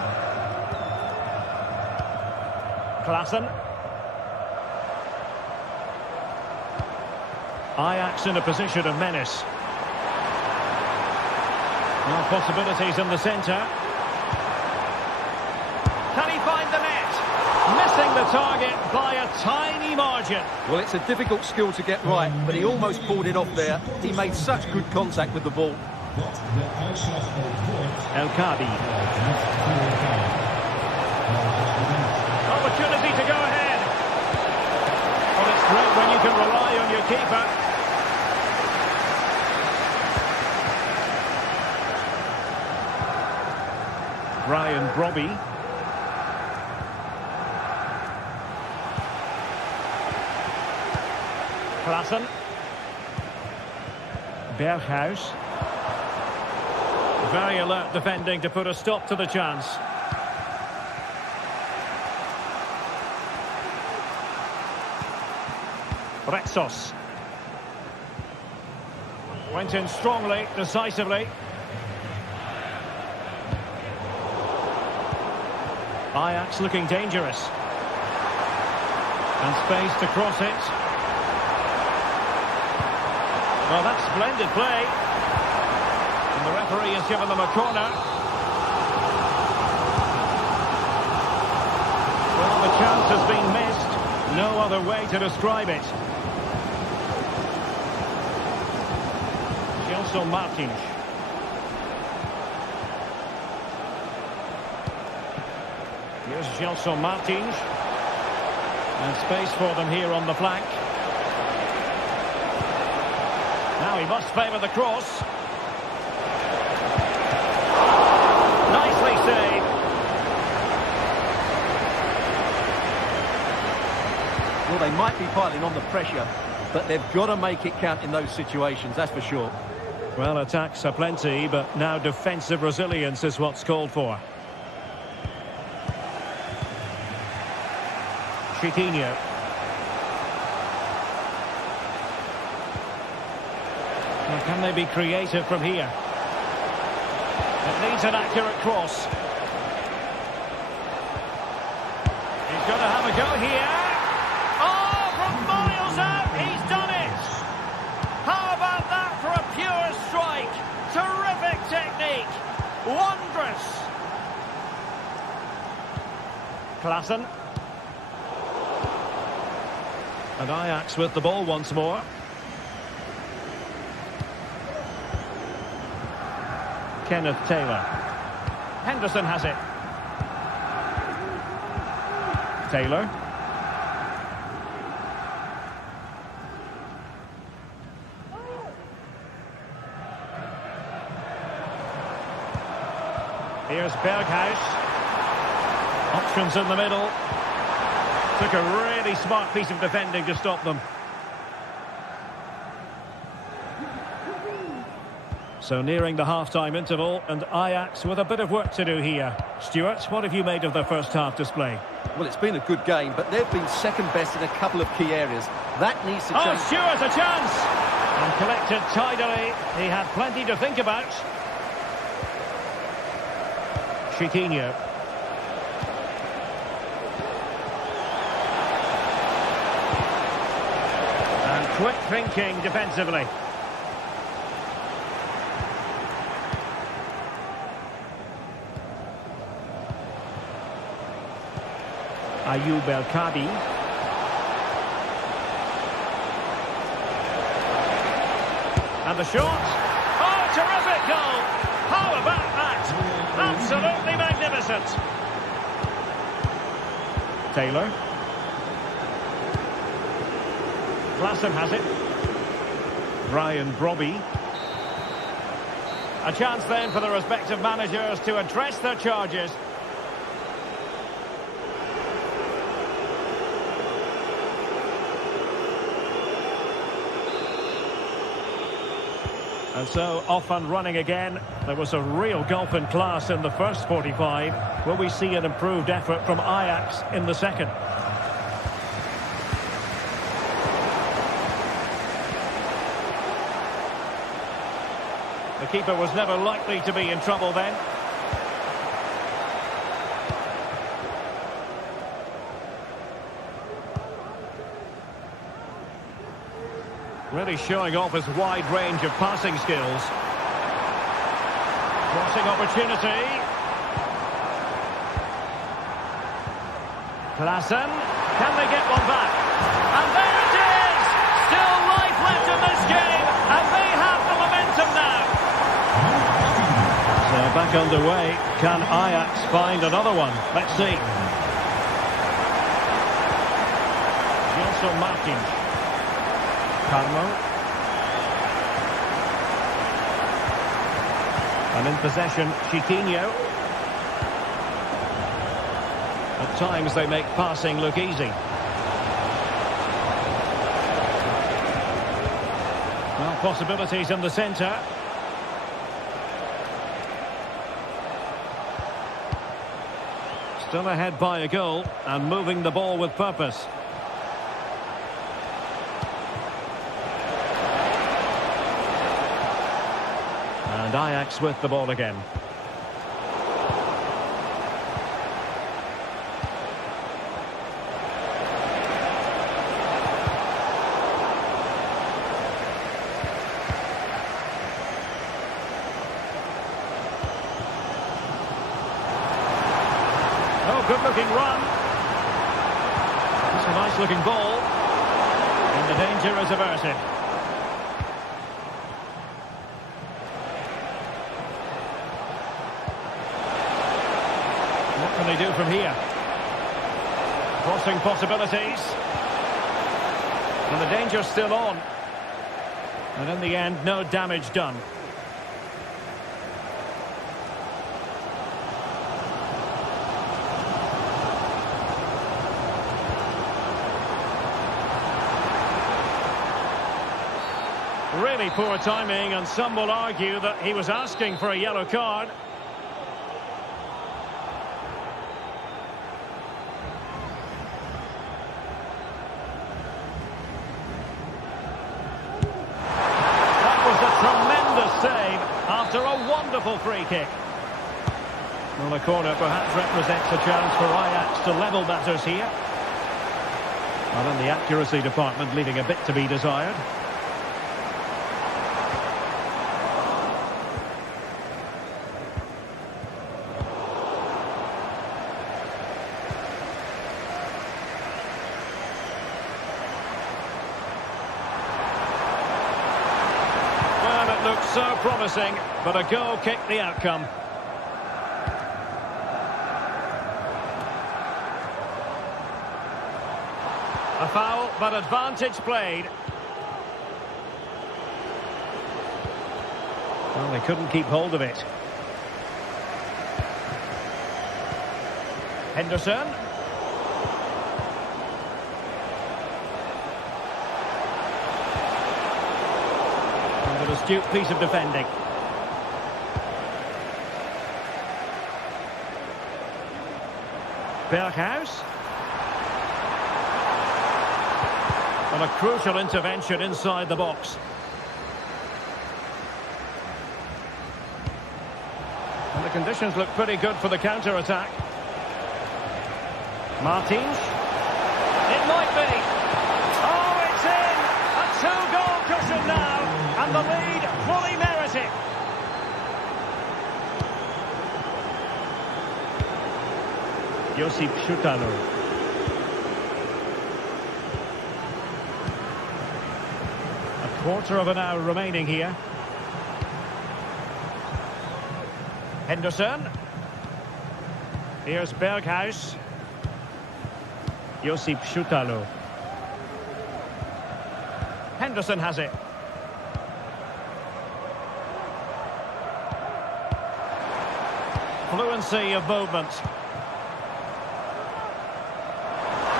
Klaassen. Ajax in a position of menace. Now possibilities in the centre. Can he find the net? Missing the target by a tiny margin. Well, it's a difficult skill to get right, but he almost pulled it off there. He made such good contact with the ball. El Khabi. Opportunity to go ahead. Well, it's great when you can rely on your keeper. Brian Brobby. Klaassen. Berghuis. Very alert defending to put a stop to the chance. Rexos. Went in strongly, decisively. Ajax looking dangerous. And space to cross it. Well, that's splendid play. And the referee has given them a corner. Well, the chance has been missed. No other way to describe it. Gelson Martins. Here's Gelson Martins. And space for them here on the flank. Now he must favour the cross. Nicely saved. Well, they might be piling on the pressure, but they've got to make it count in those situations, that's for sure. Well, attacks are plenty, but now defensive resilience is what's called for. Coutinho. Well, can they be creative from here? It needs an accurate cross. He's going to have a go here. Oh, from miles out, he's done it. How about that for a pure strike? Terrific technique. Wondrous. Klaassen. And Ajax with the ball once more. Kenneth Taylor. Henderson has it. Taylor. Here's Berghuis. Options in the middle. Took a really smart piece of defending to stop them. So nearing the half-time interval, and Ajax with a bit of work to do here. Stuart, what have you made of their first half display? Well, it's been a good game, but they've been second best in a couple of key areas. That needs to change. Oh, Stuart, a chance! And collected tidily. He had plenty to think about. Chiquinho. And quick thinking defensively. Ayoub El-Kadi. And the shot. Oh, terrific goal! How about that? Absolutely magnificent. Taylor. Klassen has it. Brian Brobby. A chance then for the respective managers to address their charges. And so, off and running again. There was a real gulf in class in the first 45. Will we see an improved effort from Ajax in the second? The keeper was never likely to be in trouble then. Really showing off his wide range of passing skills. Crossing opportunity. Klassen. Can they get one back? And there it is! Still life left in this game, and they have the momentum now. So back underway. Can Ajax find another one? Let's see. Johnson Martins. Carmo. And in possession, Chiquinho. At times they make passing look easy. Well, possibilities in the centre. Still ahead by a goal and moving the ball with purpose. And Ajax with the ball again. Oh, good-looking run. It's a nice-looking ball. And the danger is averted. What can they do from here? Crossing possibilities. And the danger's still on. And in the end, no damage done. Really poor timing, and some will argue that he was asking for a yellow card. Save after a wonderful free kick. Well, the corner perhaps represents a chance for Ajax to level matters here. Well, in the accuracy department, leaving a bit to be desired. Looked so promising, but a goal kicked the outcome. A foul, but advantage played. Well, they couldn't keep hold of it. Henderson. An astute piece of defending. Berghuis. And a crucial intervention inside the box. And the conditions look pretty good for the counter-attack. Martins. It might be. Oh, it's in! A two-goal cushion now, and the lead fully merited. Josip Schutalo. A quarter of an hour remaining here. Henderson. Here's Berghuis. Josip Schutalo. Henderson has it. Fluency of movement.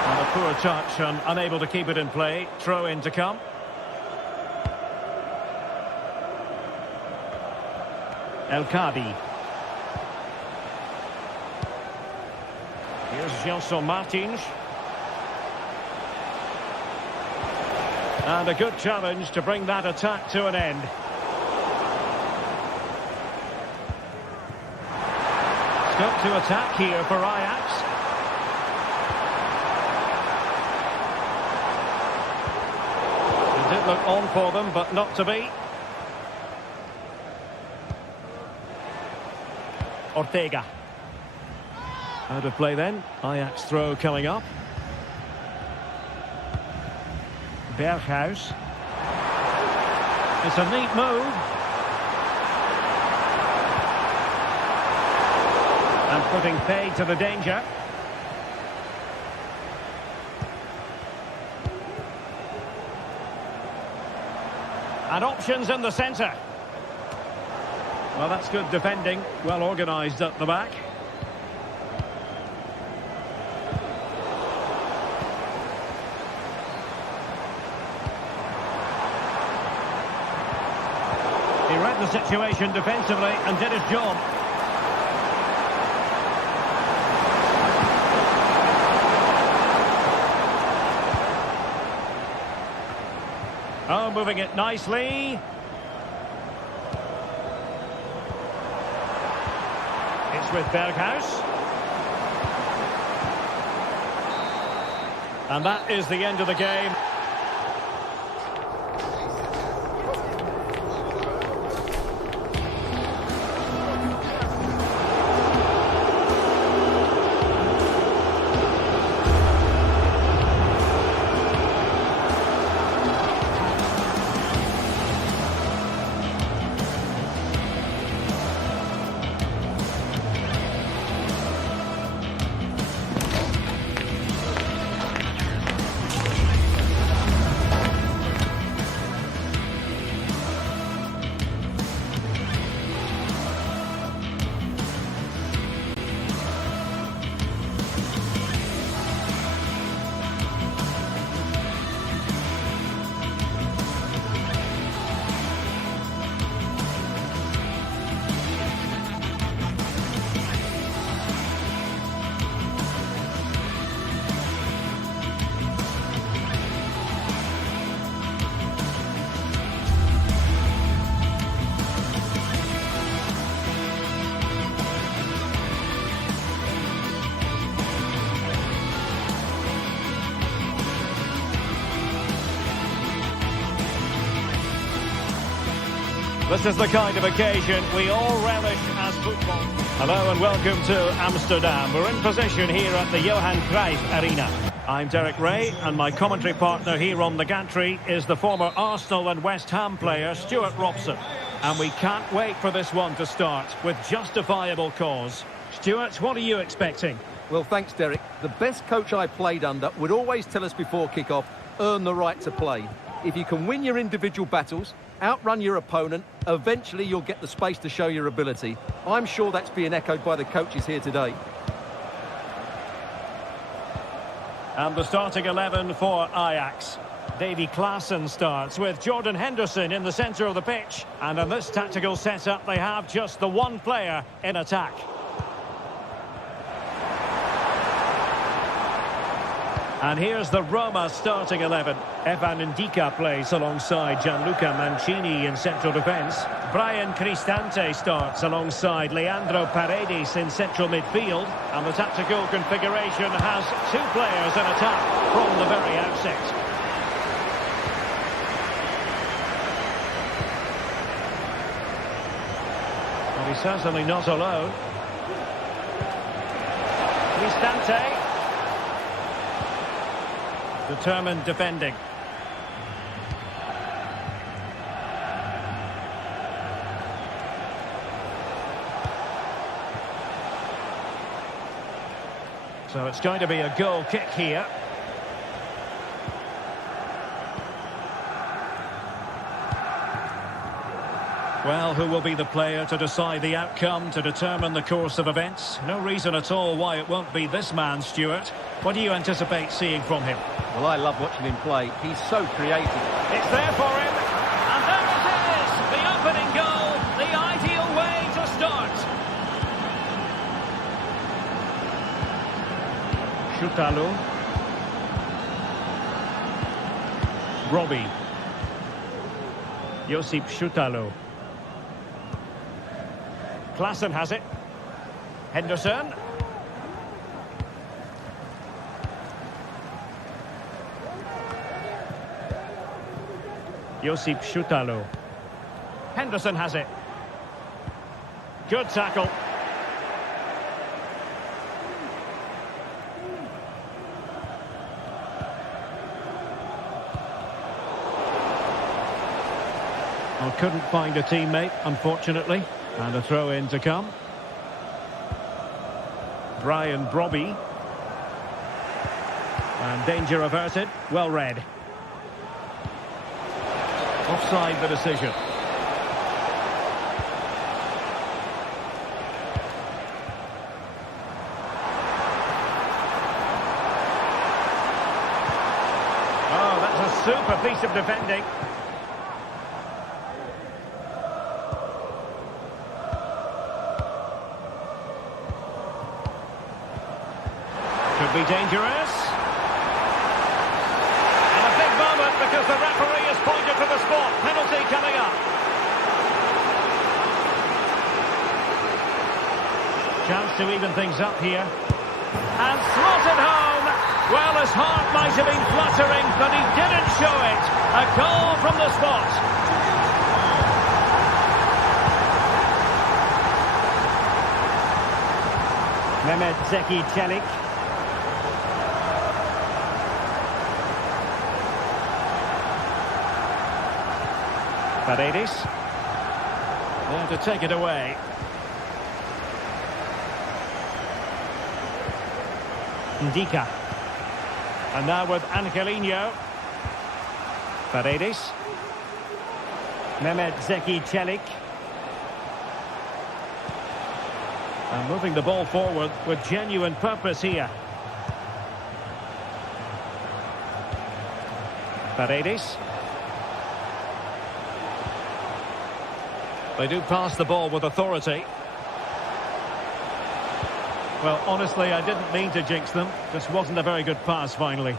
And a poor touch and unable to keep it in play. Throw in to come. El Kadi. Here's Gelson Martins. And a good challenge to bring that attack to an end. Scope to attack here for Ajax. It did look on for them, but not to be. Ortega. Out of play then. Ajax throw coming up. Berghuis. It's a neat move. And putting paid to the danger. And options in the centre. Well, that's good defending. Well organised at the back. He read the situation defensively and did his job. Oh, moving it nicely. It's with Berghuis. And that is the end of the game. This is the kind of occasion we all relish as football. Hello and welcome to Amsterdam. We're in position here at the Johan Cruyff Arena. I'm Derek Ray, and my commentary partner here on the gantry is the former Arsenal and West Ham player Stuart Robson. And we can't wait for this one to start with justifiable cause. Stuart, what are you expecting? Well, thanks, Derek. The best coach I played under would always tell us before kick-off, earn the right to play. If you can win your individual battles, outrun your opponent, eventually you'll get the space to show your ability. I'm sure that's being echoed by the coaches here today. And the starting 11 for Ajax. Davy Klaassen starts with Jordan Henderson in the centre of the pitch. And in this tactical setup, they have just the one player in attack. And here's the Roma starting 11. Evan Ndika plays alongside Gianluca Mancini in central defence. Brian Cristante starts alongside Leandro Paredes in central midfield. And the tactical configuration has two players in attack from the very outset. Well, he's certainly not alone. Cristante. Determined defending. So it's going to be a goal kick here. Well, who will be the player to decide the outcome, to determine the course of events? No reason at all why it won't be this man, Stuart. What do you anticipate seeing from him? Well, I love watching him play. He's so creative. It's there for him. And there it is! The opening goal. The ideal way to start. Shutalo. Robbie. Josip Shutalo. Klaassen has it. Henderson. Josip Shutalo. Henderson has it. Good tackle. Well, couldn't find a teammate, unfortunately. And a throw-in to come. Brian Brobby. And danger averted. Well read. Offside the decision. Oh, that's a super piece of defending. Could be dangerous. And a big moment because the referee has pointed to the spot. Penalty coming up. Chance to even things up here. And slotted home. Well, his heart might have been fluttering, but he didn't show it. A goal from the spot. Mehmet Zeki Çelik. Paredes. There to take it away. Ndika. And now with Angelino. Paredes. Mehmet Zeki Çelik. And moving the ball forward with genuine purpose here. Paredes. They do pass the ball with authority. Well, honestly, I didn't mean to jinx them. Just wasn't a very good pass, finally.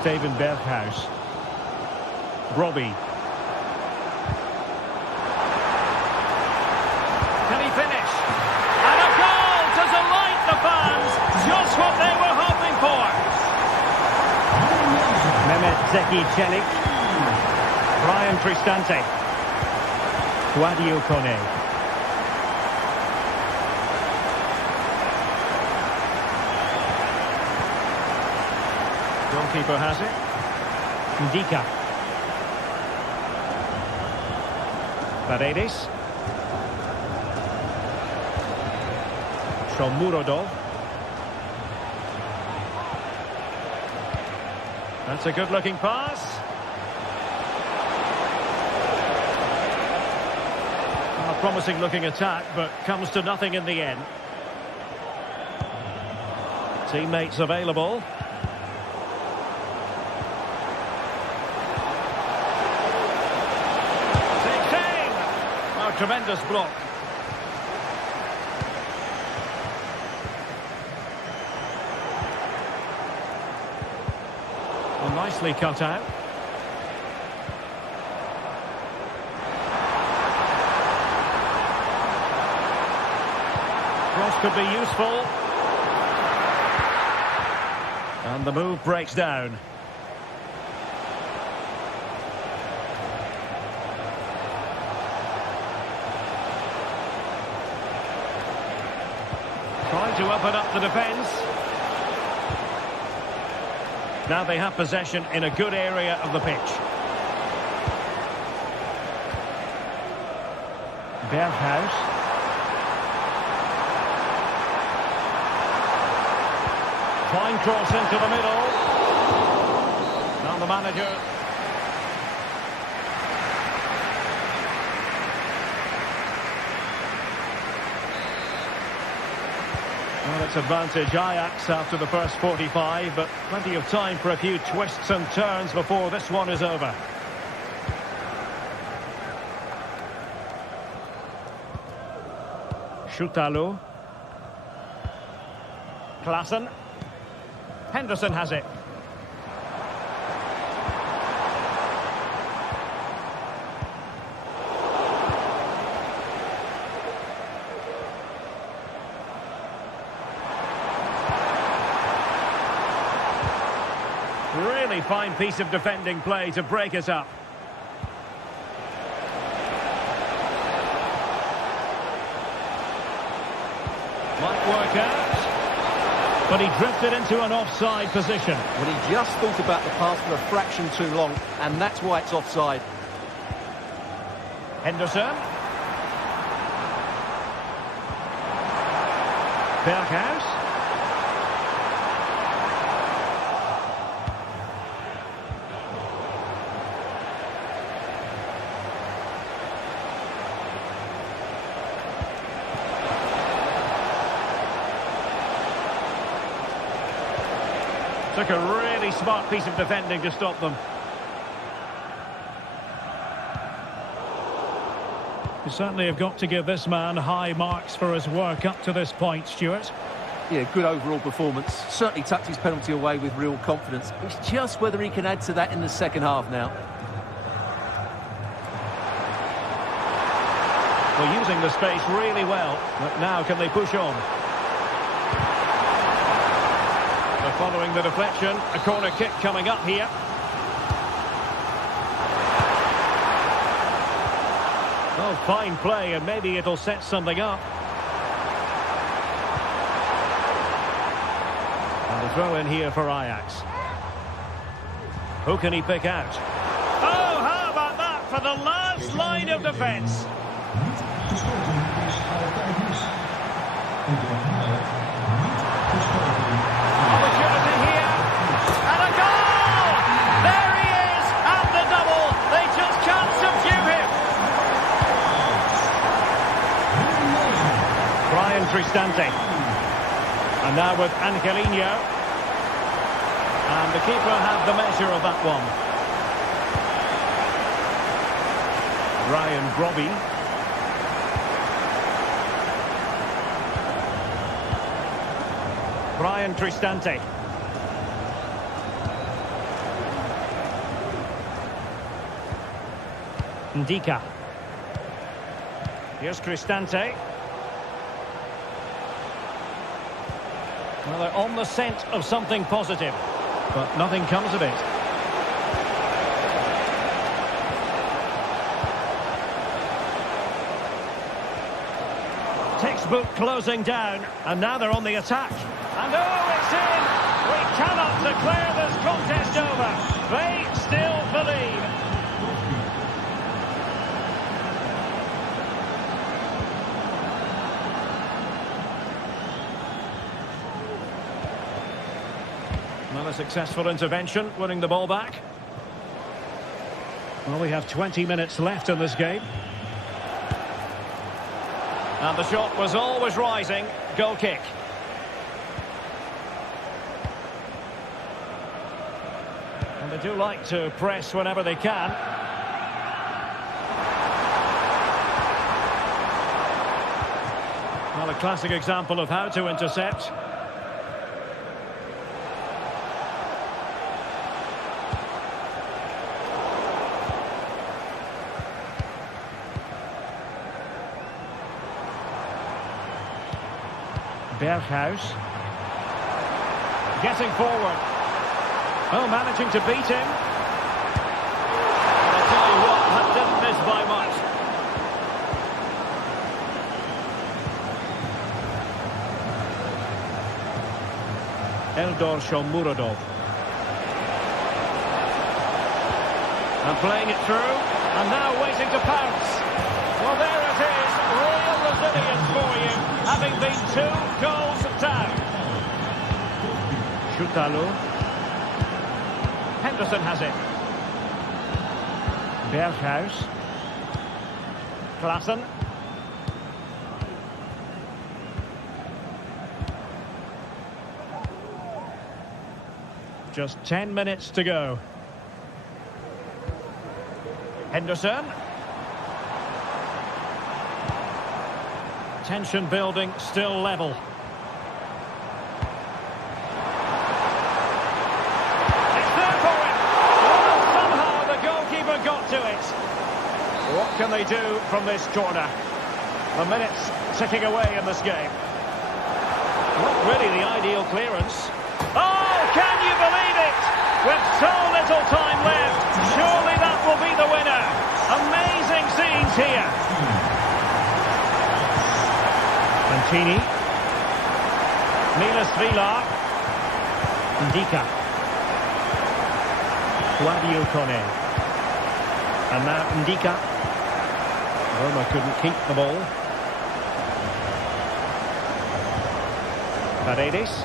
Steven Berghuis. Robbie. Can he finish? And a goal to delight the fans. Just what they were hoping for. Mehmet Zeki Çelik. Brian Cristante. Guadio Kone. Goalkeeper has it. Ndika. Paredes. Shomurodov. That's a good-looking pass. A promising-looking attack, but comes to nothing in the end. Teammates available. Takes aim! Oh, tremendous block. Well, nicely cut out. Cross could be useful. And the move breaks down. Trying to open up the defence. Now they have possession in a good area of the pitch. Berghuis. Fine cross into the middle. Now the manager. Well, it's advantage Ajax after the first 45, but plenty of time for a few twists and turns before this one is over. Schutalo. Klaassen. Henderson has it. Really fine piece of defending play to break it up. Might work out. But he drifted into an offside position. Well, he just thought about the pass for a fraction too long, and that's why it's offside. Henderson. Berghuis. Took a really smart piece of defending to stop them. You certainly have got to give this man high marks for his work up to this point, Stuart. Yeah, good overall performance. Certainly tucked his penalty away with real confidence. It's just whether he can add to that in the second half now. Well, using the space really well. But now can they push on? Following the deflection, a corner kick coming up here. Oh, fine play, and maybe it'll set something up. And the throw in here for Ajax. Who can he pick out? Oh, how about that for the last line of defence? Cristante. And now with Angelino. And the keeper had the measure of that one. Ryan Grobby. Brian Cristante. Ndika. Here's Cristante. Well, they're on the scent of something positive, but nothing comes of it. Textbook closing down, and now they're on the attack. And oh, it's in! We cannot declare this contest over. They still believe. Well, a successful intervention, winning the ball back. Well, we have 20 minutes left in this game. And the shot was always rising. Goal kick. They do like to press whenever they can. Well, a classic example of how to intercept. Berghuis. Getting forward. Oh, managing to beat him. I'll tell you what, that didn't miss by much. Eldor Shomurodov. And playing it through, and now waiting to pounce. Well, there it is, real resilience for you, having been 2 goals down. Schutalo. Henderson has it. Berghuis. Klaassen. Just 10 minutes to go. Henderson. Tension building, still level. What can they do from this corner? The minutes ticking away in this game. Not really the ideal clearance. Oh, can you believe it? With so little time left, surely that will be the winner. Amazing scenes here. Mancini. Milas Vilar. Ndika. Guadio Kone. And now Ndika. Roma couldn't keep the ball. Paredes.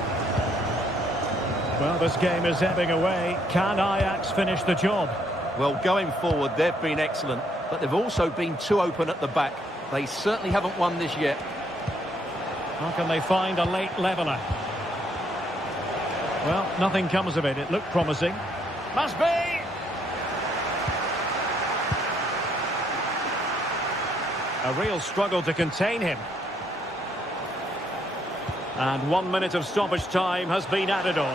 Well, this game is ebbing away. Can Ajax finish the job? Well, going forward, they've been excellent, but they've also been too open at the back. They certainly haven't won this yet. How can they find a late leveller? Well, nothing comes of it. It looked promising. Must be! A real struggle to contain him. And 1 minute of stoppage time has been added on.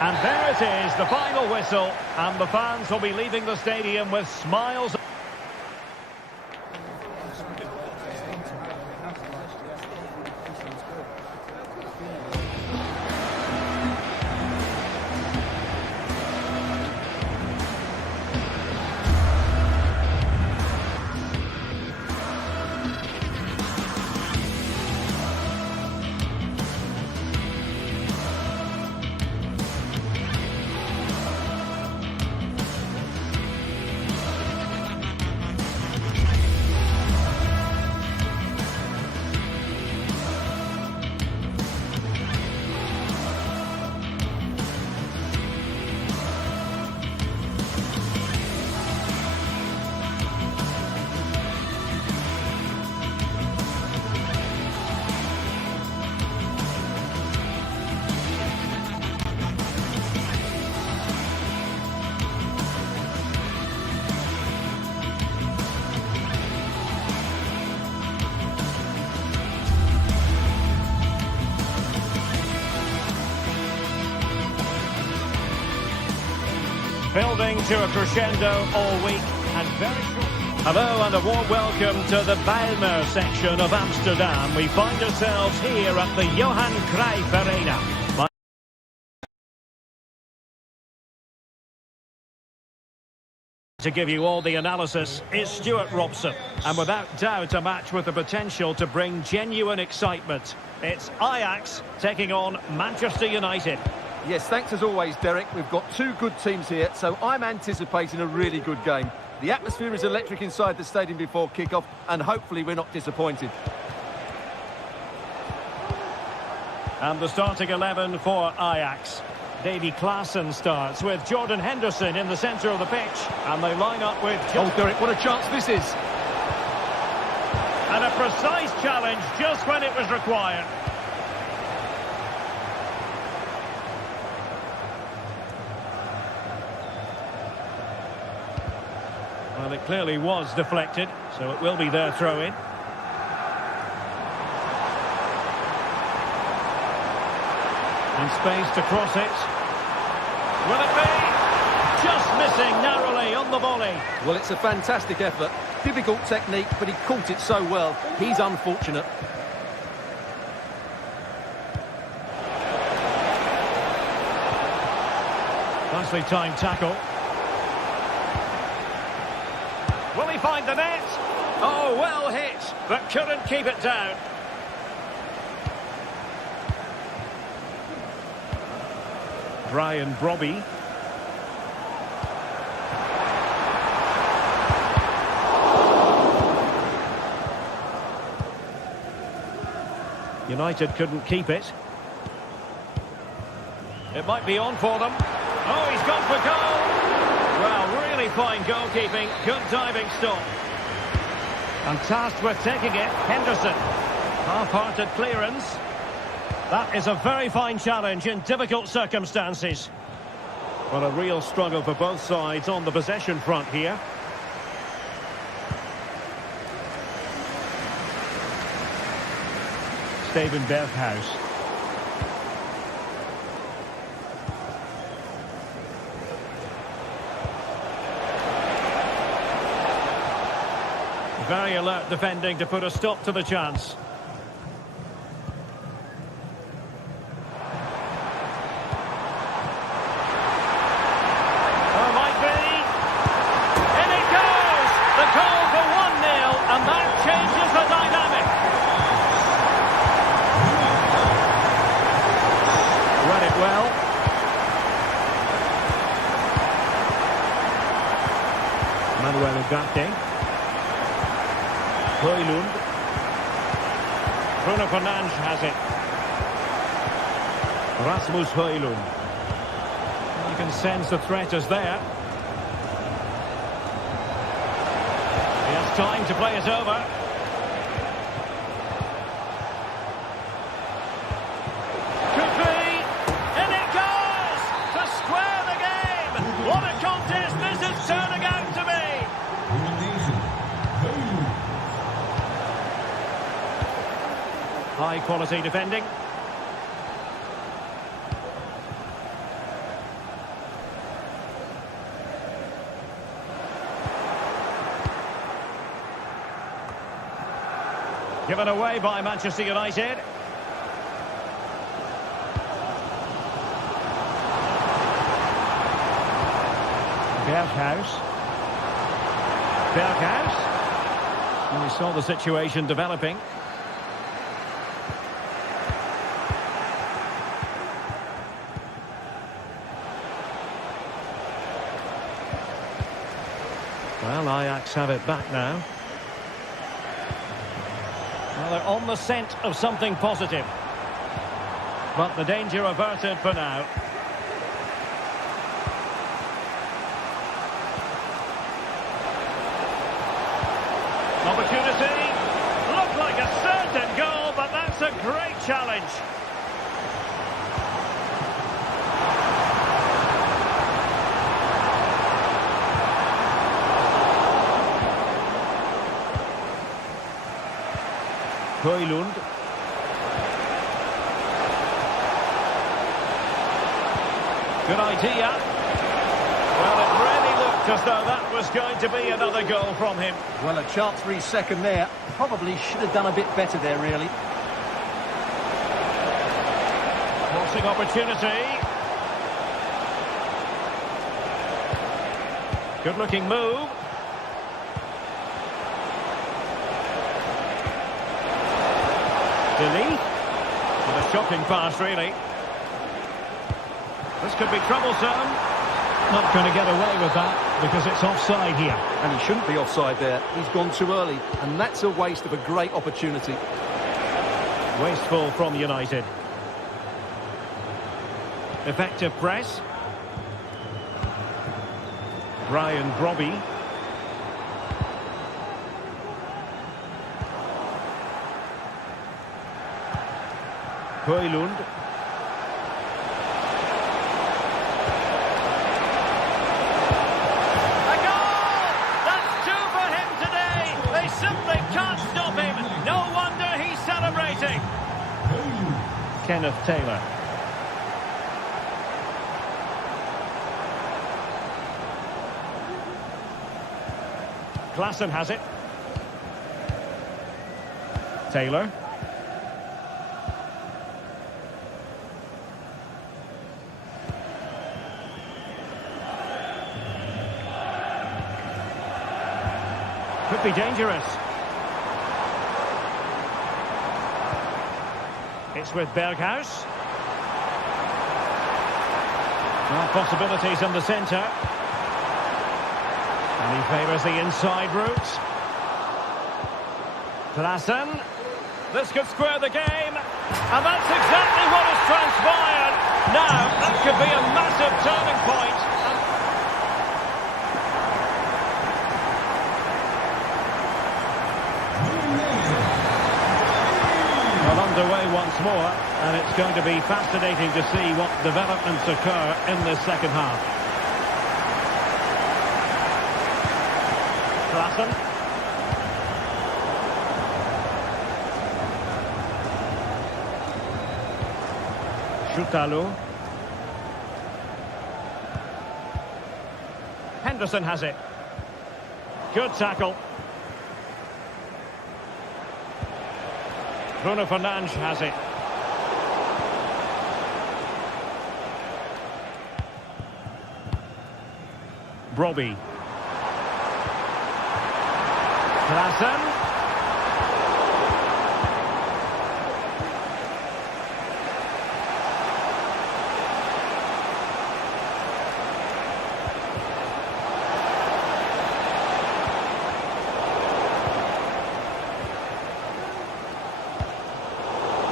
And there it is, the final whistle. And the fans will be leaving the stadium with smiles. Building to a crescendo all week and very short. Hello and a warm welcome to the Bijlmer section of Amsterdam. We find ourselves here at the Johan Cruijff Arena. To give you all the analysis is Stuart Robson, and without doubt a match with the potential to bring genuine excitement. It's Ajax taking on Manchester United. Yes, thanks as always, Derek. We've got 2 good teams here, so I'm anticipating a really good game. The atmosphere is electric inside the stadium before kick-off, and hopefully we're not disappointed. And the starting 11 for Ajax. Davy Klaassen starts with Jordan Henderson in the centre of the pitch. And they line up with... Oh, Derek, what a chance this is. And And a precise challenge just when it was required. Well, it clearly was deflected, so it will be their throw-in. In space to cross it. Will it be? Just missing narrowly on the volley. Well, it's a fantastic effort. Difficult technique, but he caught it so well. He's unfortunate. Nicely timed tackle. Will he find the net? Oh, well hit, but couldn't keep it down. Brian Brobby. United couldn't keep it. It might be on for them. Oh, he's gone for goal. Well, really fine goalkeeping. Good diving stop. And tasked with taking it, Henderson. Half-hearted clearance. That is a very fine challenge in difficult circumstances. Well, a real struggle for both sides on the possession front here. Steven Berghuis. Very alert defending to put a stop to the chance. Oh, might be. In it goes! The goal for 1-0, and that changes the dynamic. Read it well. Manuel Ugarte. Højlund. Bruno Fernandes has it. Rasmus Højlund. You can sense the threat is there. He has time to play it over. Could be. And it goes! To square the game! What a contest this is turning out to be! High quality defending. Given away by Manchester United. Berghuis. And we saw the situation developing. Well, Ajax have it back now. Well, they're on the scent of something positive. But the danger averted for now. Opportunity. Looked like a certain goal, but that's a great challenge. Højlund. Good idea. Well, it really looked as though that was going to be another goal from him. Well, a chance for his second there. Probably should have done a bit better there, really. Crossing opportunity. Good-looking move. Delete. With a shocking pass, really. This could be troublesome. Not going to get away with that because it's offside here. And he shouldn't be offside there. He's gone too early, and that's a waste of a great opportunity. Wasteful from United. Effective press. Brian Brobby. Højlund. A goal! That's two for him today. They simply can't stop him. No wonder he's celebrating. Kenneth Taylor. Klaassen has it. Taylor. Could be dangerous. It's with Berghuis. Well, possibilities in the centre. And he favours the inside route. Klaassen. This could square the game. And that's exactly what has transpired. Now, that could be a massive turning point. Well, underway once more. And it's going to be fascinating to see what developments occur in this second half. Klaassen. Schutalo. Henderson has it. Good tackle. Bruno Fernandes has it. Brobbey. Klaassen.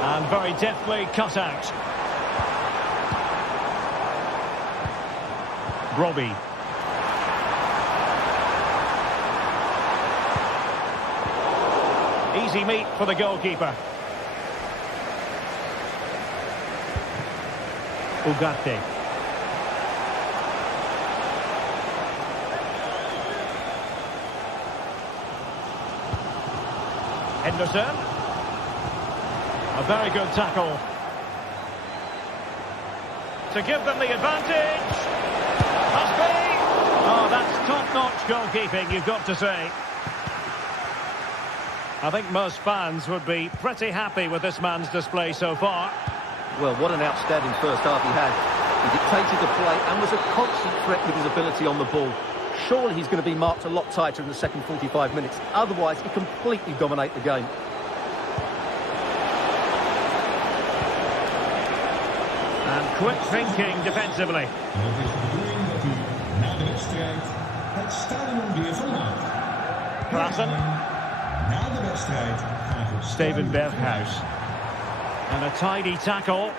And very deftly cut out. Brobbey. Easy meat for the goalkeeper. Ugarte. Henderson. A very good tackle. To give them the advantage. Must be. Oh, that's top-notch goalkeeping, you've got to say. I think most fans would be pretty happy with this man's display so far. Well, what an outstanding first half he had. He dictated the play and was a constant threat with his ability on the ball. Surely he's going to be marked a lot tighter in the second 45 minutes. Otherwise, he completely dominate the game. And quick thinking defensively. Klaassen. Steven Berghuis. And a tidy tackle.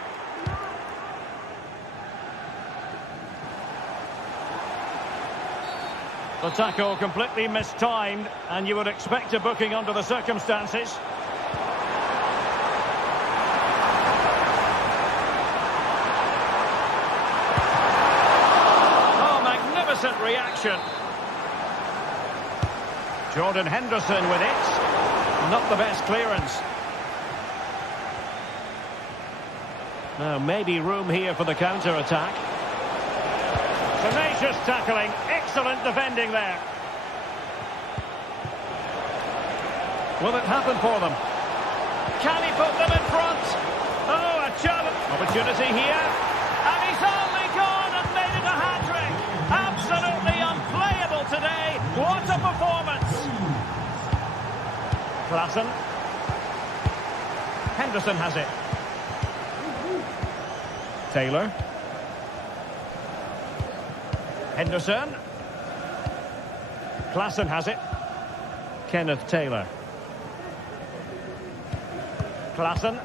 The tackle completely mistimed, and you would expect a booking under the circumstances. Oh, magnificent reaction. Jordan Henderson with it. Not the best clearance. Now, maybe room here for the counter-attack. Tenacious tackling. Excellent defending there. Will it happen for them? Can he put them in front? Oh, a challenge. Opportunity here. And he's only gone and made it a hat-trick. Absolutely unplayable today. What a performance. Klaassen. Henderson has it. Taylor. Henderson. Klaassen has it. Kenneth Taylor. Klaassen.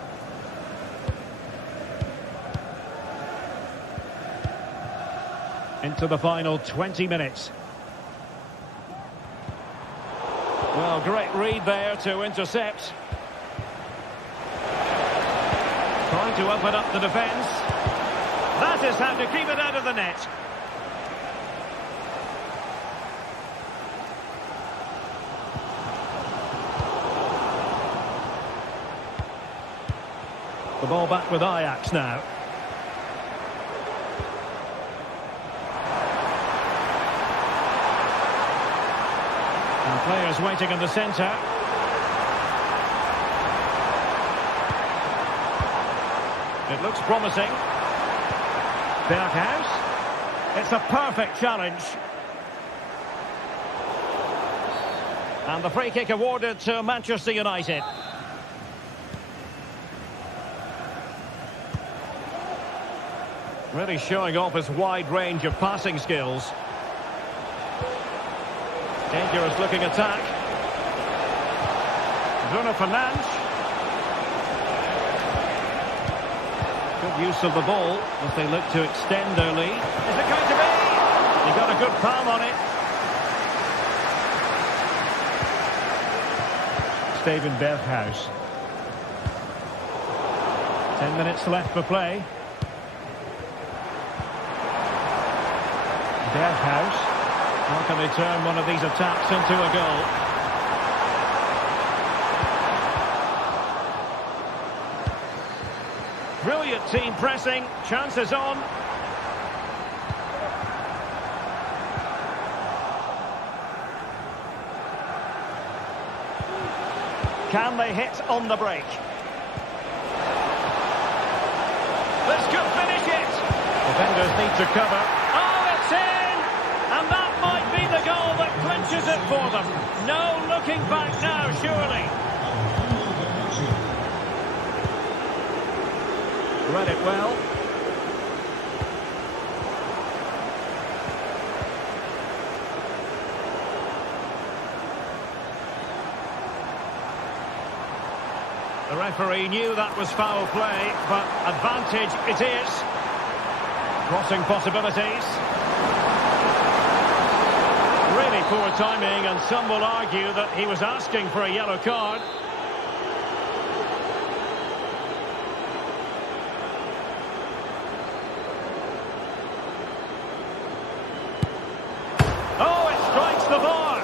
Into the final 20 minutes. Well, great read there to intercept. Trying trying to open up the defence. That is how to keep it out of the net. The ball back with Ajax now. And players waiting in the centre. It looks promising. Berghuis. It's a perfect challenge. And the free kick awarded to Manchester United. Really showing off his wide range of passing skills. Dangerous looking attack. Bruno Fernandes. Good use of the ball as they look to extend their lead. Is it going to be? He got a good palm on it. Steven Berghuis. 10 minutes left for play. Berghuis. How can they turn one of these attacks into a goal? Brilliant team pressing. Chances on. Can they hit on the break? This could finish it. Defenders need to cover. Oh, it's in! And that might be the goal that clinches it for them. No looking back now, surely. Read it well. The referee knew that was foul play, but advantage it is. Crossing possibilities. Really poor timing, and some will argue that he was asking for a yellow card. Oh, it strikes the bar.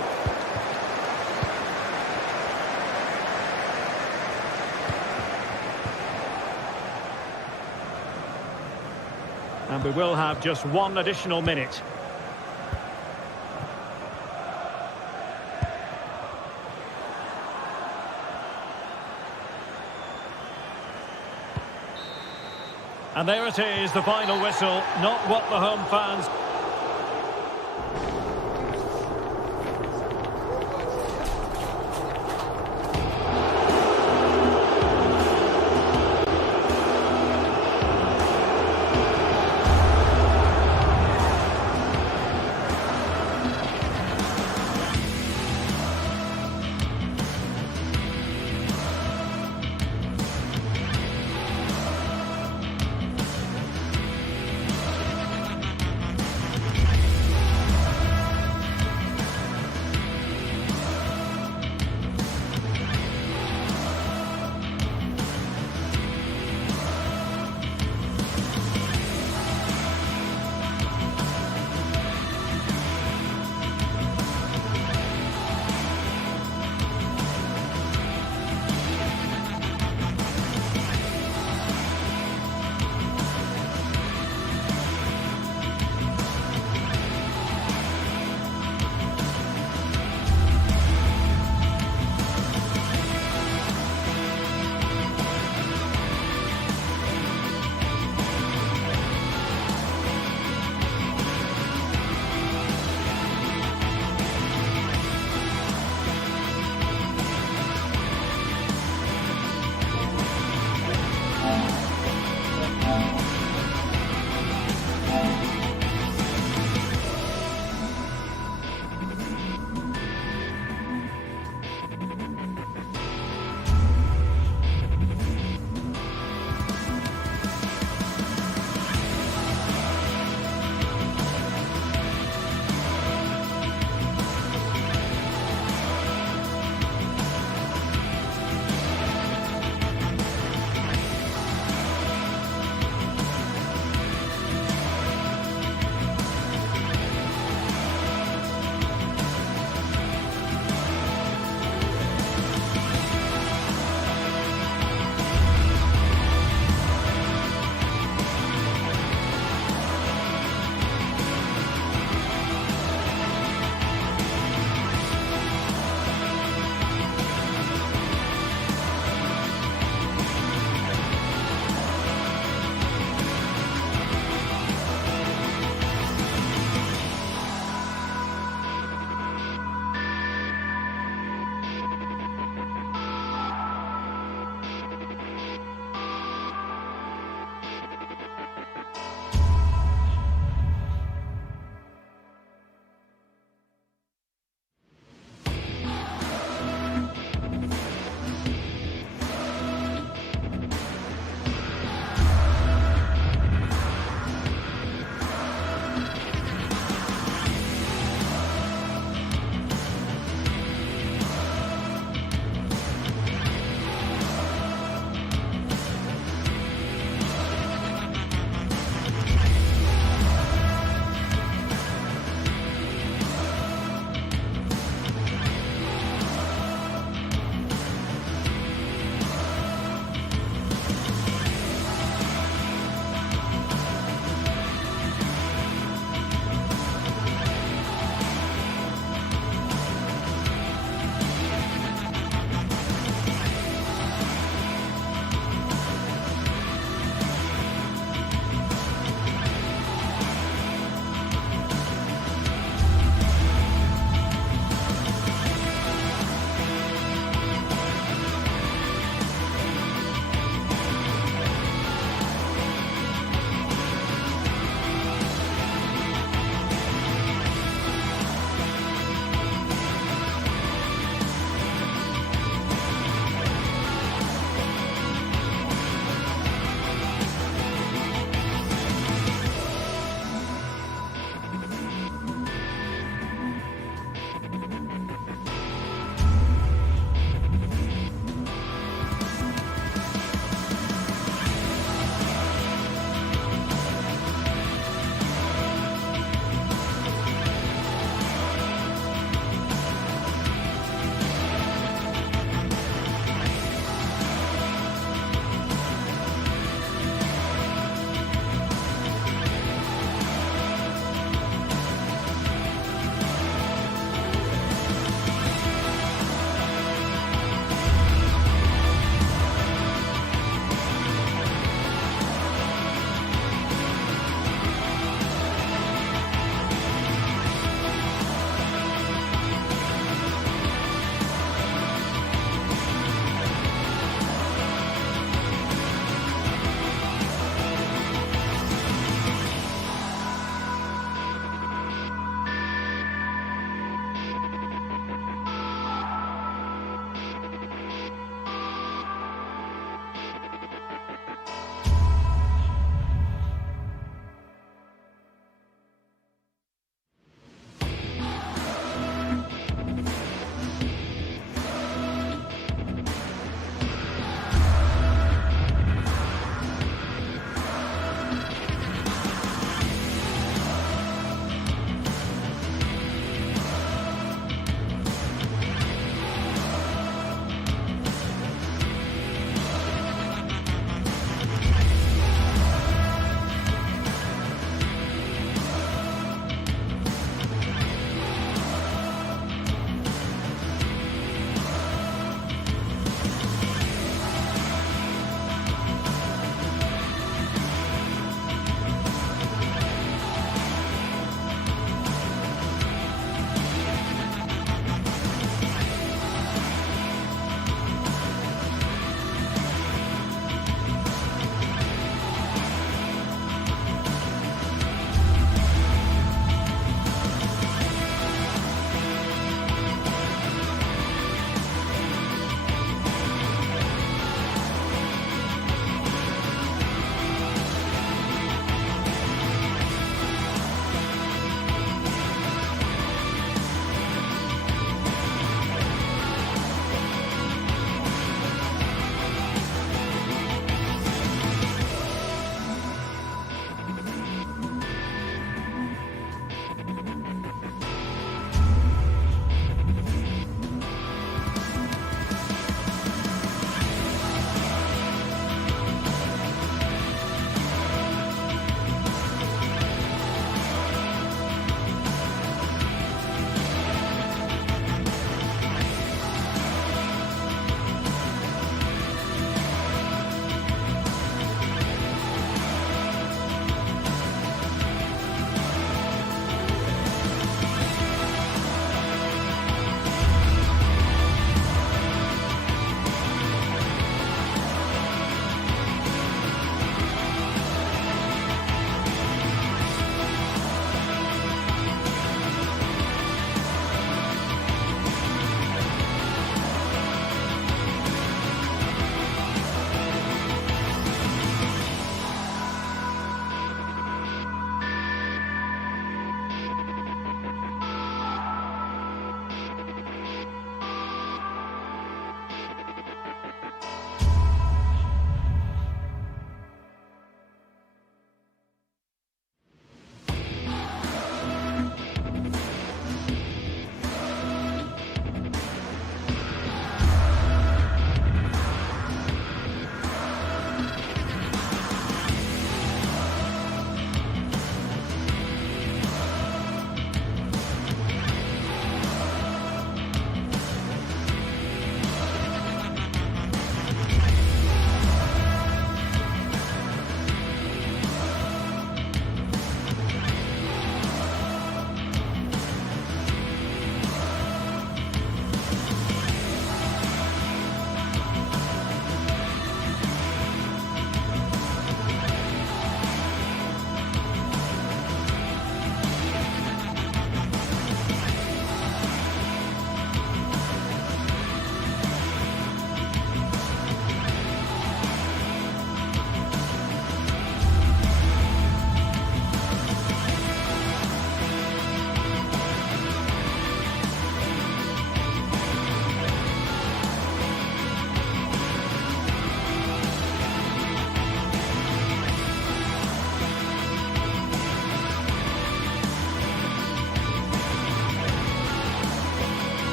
And we will have just one additional minute. And there it is, the final whistle. Not what the home fans...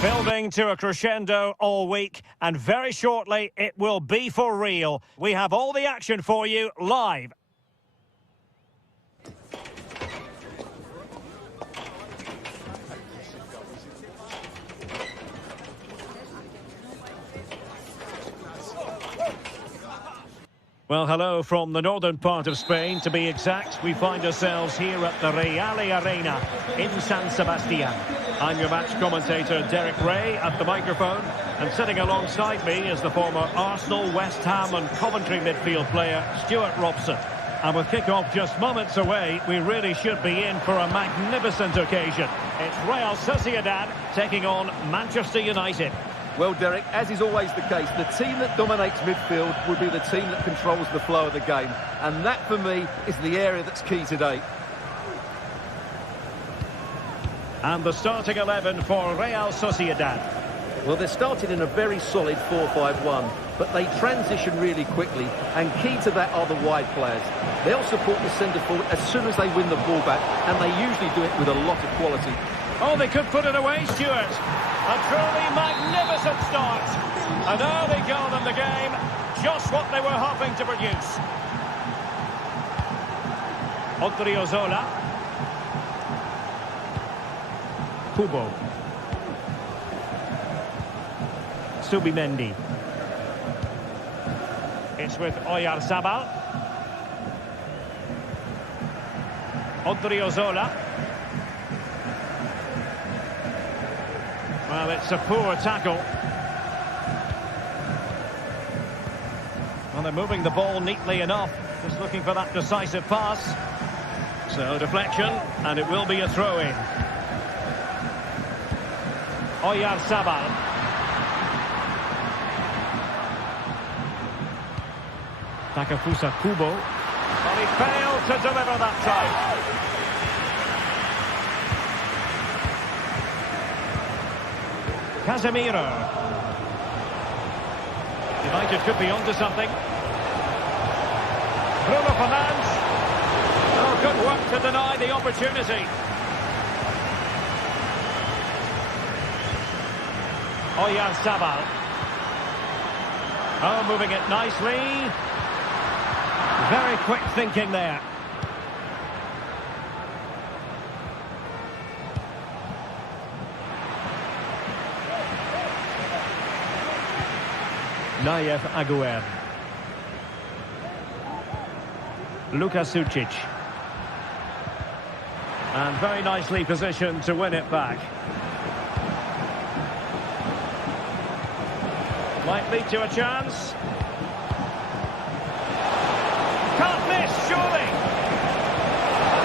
Building to a crescendo all week, and very shortly it will be for real. We have all the action for you live. Well, hello from the northern part of Spain. To be exact, we find ourselves here at the Reale Arena in San Sebastian. I'm your match commentator, Derek Ray, at the microphone. And sitting alongside me is the former Arsenal, West Ham and Coventry midfield player, Stuart Robson. And with kick-off just moments away, we really should be in for a magnificent occasion. It's Real Sociedad taking on Manchester United. Well, Derek, as is always the case, the team that dominates midfield will be the team that controls the flow of the game. And that, for me, is the area that's key today. And the starting 11 for Real Sociedad. Well, they're starting in a very solid 4-5-1, but they transition really quickly, and key to that are the wide players. They'll support the centre forward as soon as they win the ball back, and they usually do it with a lot of quality. Oh, they could put it away, Stuart. A truly magnificent start. An early goal in the game, just what they were hoping to produce. Odriozola. Kubo. Subimendi. It's with Oyarzabal. Odriozola. Well, it's a poor tackle. Well, they're moving the ball neatly enough. Just looking for that decisive pass. So, deflection, and it will be a throw-in. Oyarzabal. Takafusa Kubo. Well, he failed to deliver that time. Casemiro. United could be onto something. Bruno Fernandes. Oh, good work to deny the opportunity. Oyarzabal. Oh, moving it nicely. Very quick thinking there. Nayev Aguer. Luka Sucic. And very nicely positioned to win it back. Might lead to a chance. Can't miss, surely.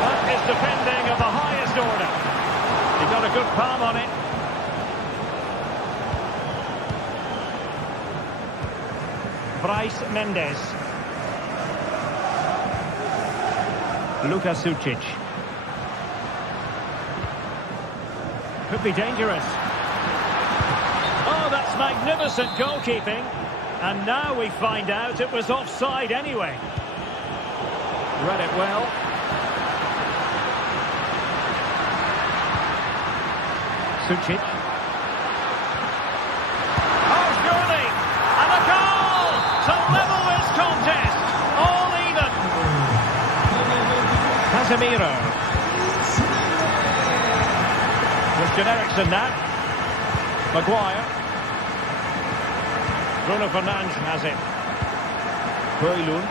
That is defending of the highest order. He got a good palm on it. Bryce Mendes. Luka Sucic. Could be dangerous. Oh, that's magnificent goalkeeping. And now we find out it was offside anyway. Read it well. Sucic. Oh, surely! And a goal to level this contest. All even. Casemiro. Christian Eriksen now. Maguire. Bruno Fernandes has it. Højlund.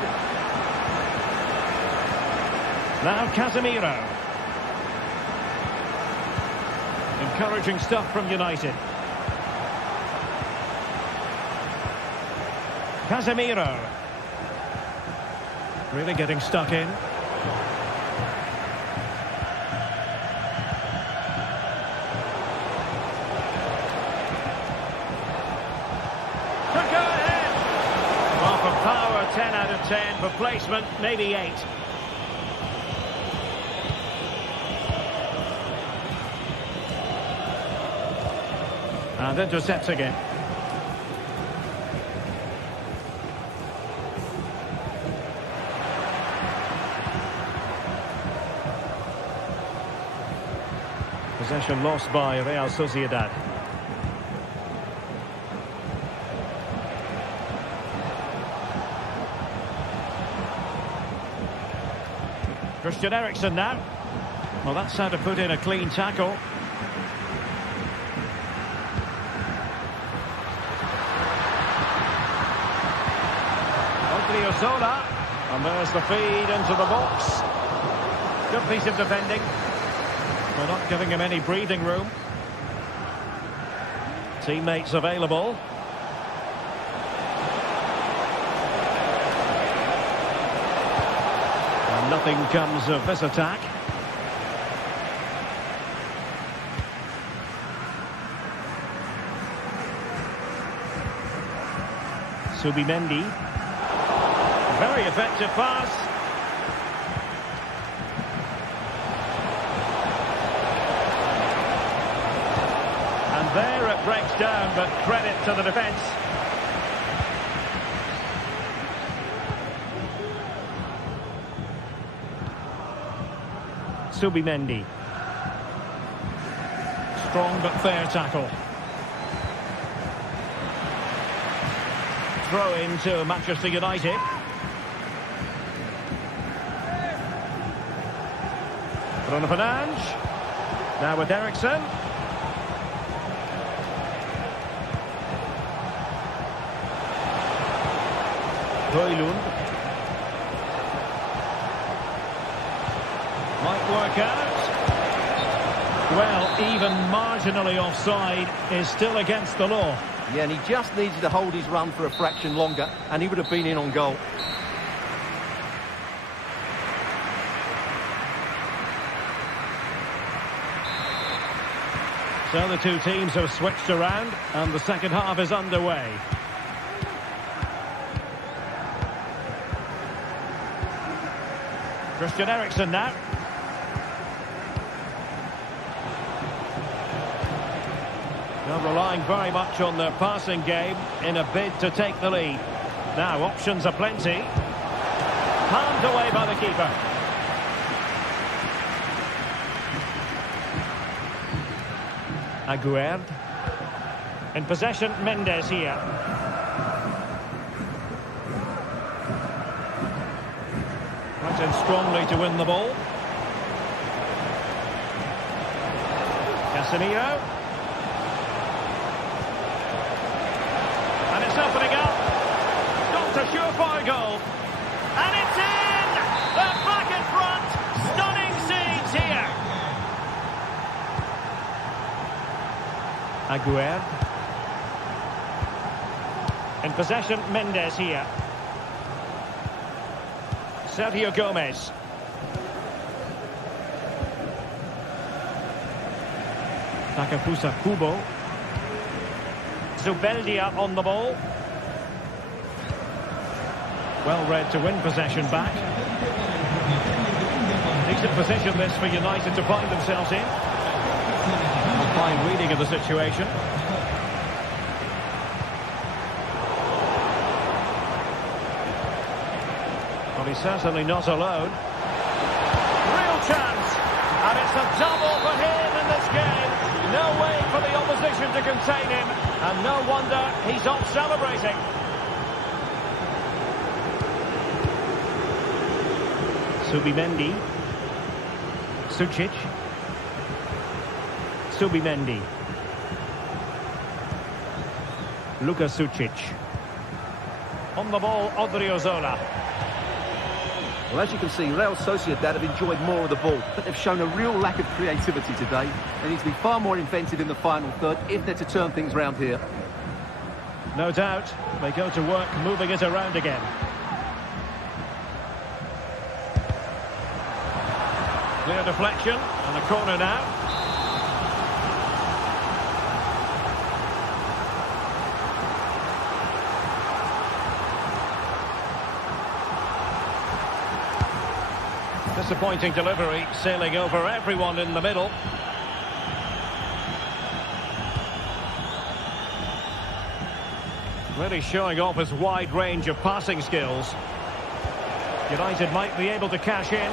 Now Casemiro. Encouraging stuff from United. Casemiro. Really getting stuck in. Could go ahead. Well, for power, 10 out of 10. For placement, maybe 8. And intercepts again. Possession lost by Real Sociedad. Christian Eriksen now. Well, that's how to put in a clean tackle. Odriozola. And there's the feed into the box. Good piece of defending. They're not giving him any breathing room. Teammates available. And nothing comes of this attack. Subimendi. Very effective pass. And there it breaks down, but credit to the defence. Subimendi. Strong but fair tackle. Throw into Manchester United. Bruno Fernandes. Now with Eriksen. Højlund. Might work out. Well, even marginally offside is still against the law. Yeah, and he just needed to hold his run for a fraction longer, and he would have been in on goal. So the two teams have switched around, and the second half is underway. Christian Eriksen now. They're relying very much on their passing game in a bid to take the lead. Now, options are plenty. Palmed away by the keeper. Aguerd. In possession, Mendes here. Right in strongly to win the ball. Casemiro. And it's opening up. Got a surefire goal. And it's in! They're back in front. Stunning scenes here. Aguerd. In possession, Mendes here. Sergio Gomez. Takafusa Kubo. Zubeldia on the ball. Well read to win possession back. Decent position this for United to find themselves in. A fine reading of the situation. Well, he's certainly not alone. Real chance. And it's a double for him in this game. No way for the opposition to contain him. And no wonder he's off celebrating. Subimendi. Sucic. Subimendi. Luka Sucic. On the ball, Odriozola. Well, as you can see, Real Sociedad have enjoyed more of the ball, but they've shown a real lack of creativity today. They need to be far more inventive in the final third if they're to turn things round here. No doubt, they go to work moving it around again. Clear deflection, and a corner now. Disappointing delivery, sailing over everyone in the middle. Really showing off his wide range of passing skills. United might be able to cash in.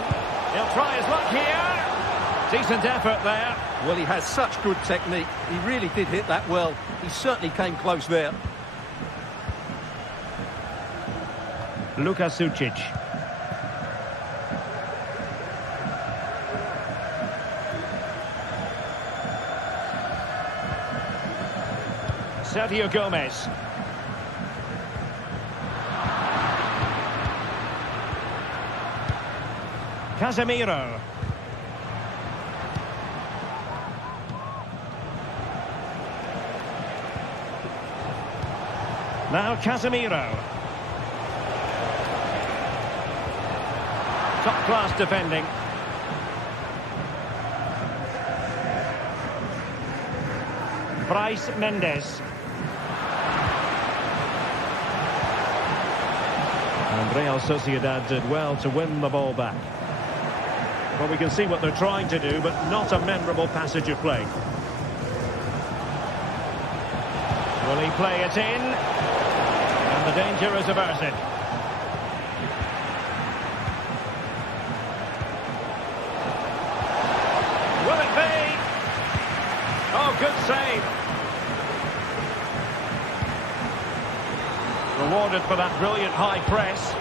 He'll try his luck here. Decent effort there. Well, he has such good technique. He really did hit that well. He certainly came close there. Luka Sucic. Sergio Gomez. Casemiro. Now Casemiro. Top-class defending. Bryce Mendes. And Real Sociedad did well to win the ball back. Well, we can see what they're trying to do, but not a memorable passage of play. Will he play it in? And the danger is averted. Will it be? Oh, good save. Rewarded for that brilliant high press.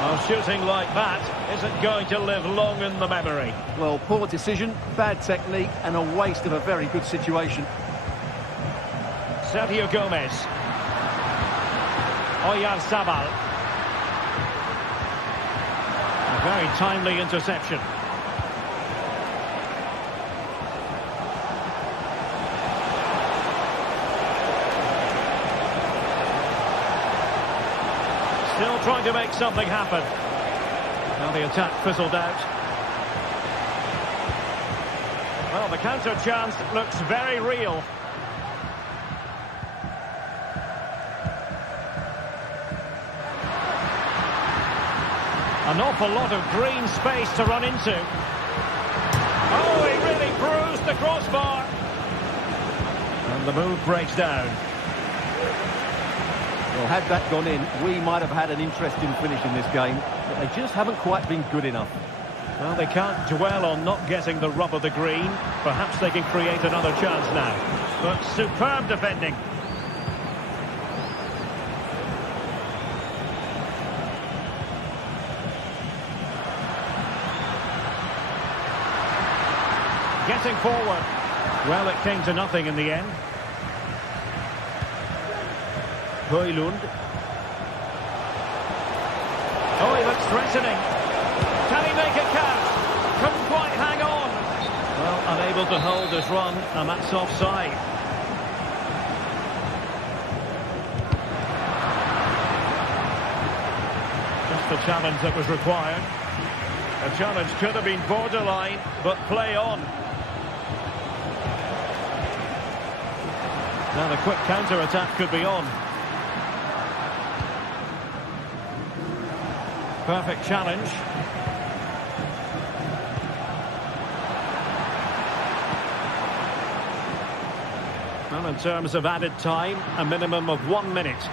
Well, shooting like that isn't going to live long in the memory. Well, poor decision, bad technique, and a waste of a very good situation. Sergio Gomez. Oyarzabal. A very timely interception. Still trying to make something happen. Now the attack fizzled out. Well, the counter chance looks very real. An awful lot of green space to run into. Oh, he really bruised the crossbar. And the move breaks down. Well, had that gone in, we might have had an interesting finish in this game, but they just haven't quite been good enough. Well, they can't dwell on not getting the rub of the green. Perhaps they can create another chance now. But superb defending. Getting forward. Well, it came to nothing in the end. Højlund. Oh, he looks threatening. Can he make it count? Couldn't quite hang on. Well, unable to hold his run, and that's offside. Just the challenge that was required. A challenge could have been borderline, but play on. Now the quick counter-attack could be on. Perfect challenge. Well, in terms of added time, a minimum of 1 minute.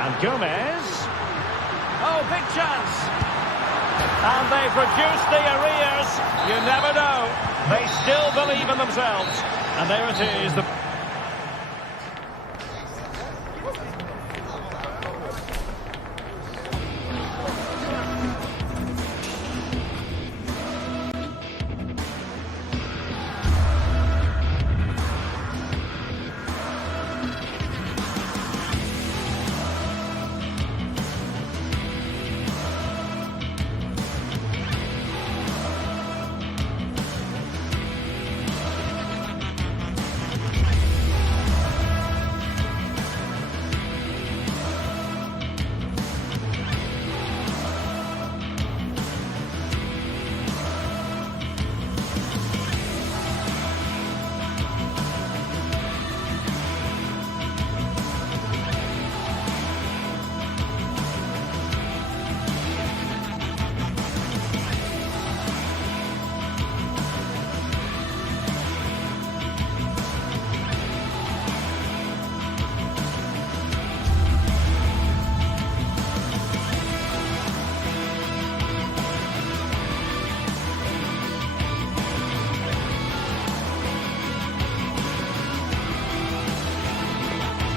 And Gomez. Oh, big chance. And they've reduced the arrears. You never know. They still believe in themselves. And there it is.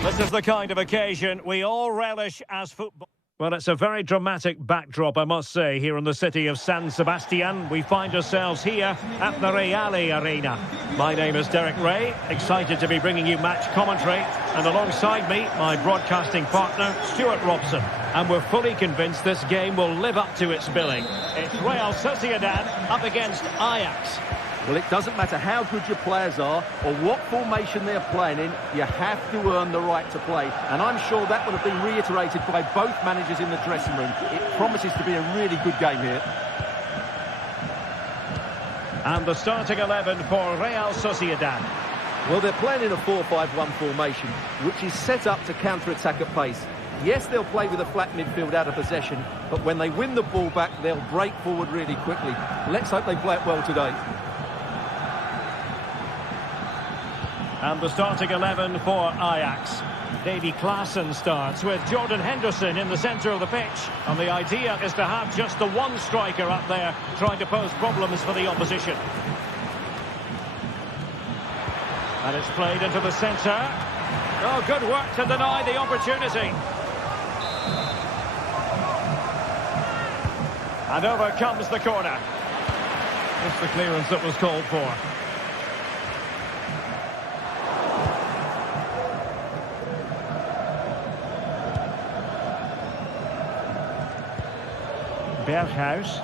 This is the kind of occasion we all relish as football. Well, it's a very dramatic backdrop, I must say, here in the city of San Sebastian. We find ourselves here at the Reale Arena. My name is Derek Ray, excited to be bringing you match commentary. And alongside me, my broadcasting partner, Stuart Robson. And we're fully convinced this game will live up to its billing. It's Real Sociedad up against Ajax. Well, it doesn't matter how good your players are or what formation they're playing in, you have to earn the right to play. And I'm sure that would have been reiterated by both managers in the dressing room. It promises to be a really good game here. And the starting 11 for Real Sociedad. Well, they're playing in a 4-5-1 formation, which is set up to counter-attack at pace. Yes, they'll play with a flat midfield out of possession, but when they win the ball back, they'll break forward really quickly. Let's hope they play it well today. And the starting 11 for Ajax. Davy Klaassen starts with Jordan Henderson in the centre of the pitch. And the idea is to have just the one striker up there trying to pose problems for the opposition. And it's played into the centre. Oh, good work to deny the opportunity. And over comes the corner. It's the clearance that was called for. Berghuis.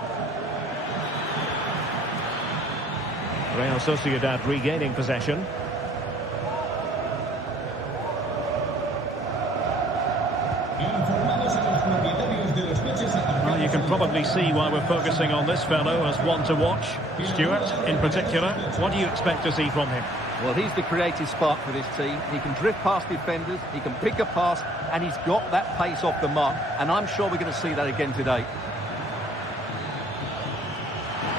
Real Sociedad regaining possession. Well, you can probably see why we're focusing on this fellow as one to watch. Stuart, in particular, what do you expect to see from him? Well, he's the creative spark for this team. He can drift past defenders, he can pick a pass, and he's got that pace off the mark. And I'm sure we're going to see that again today.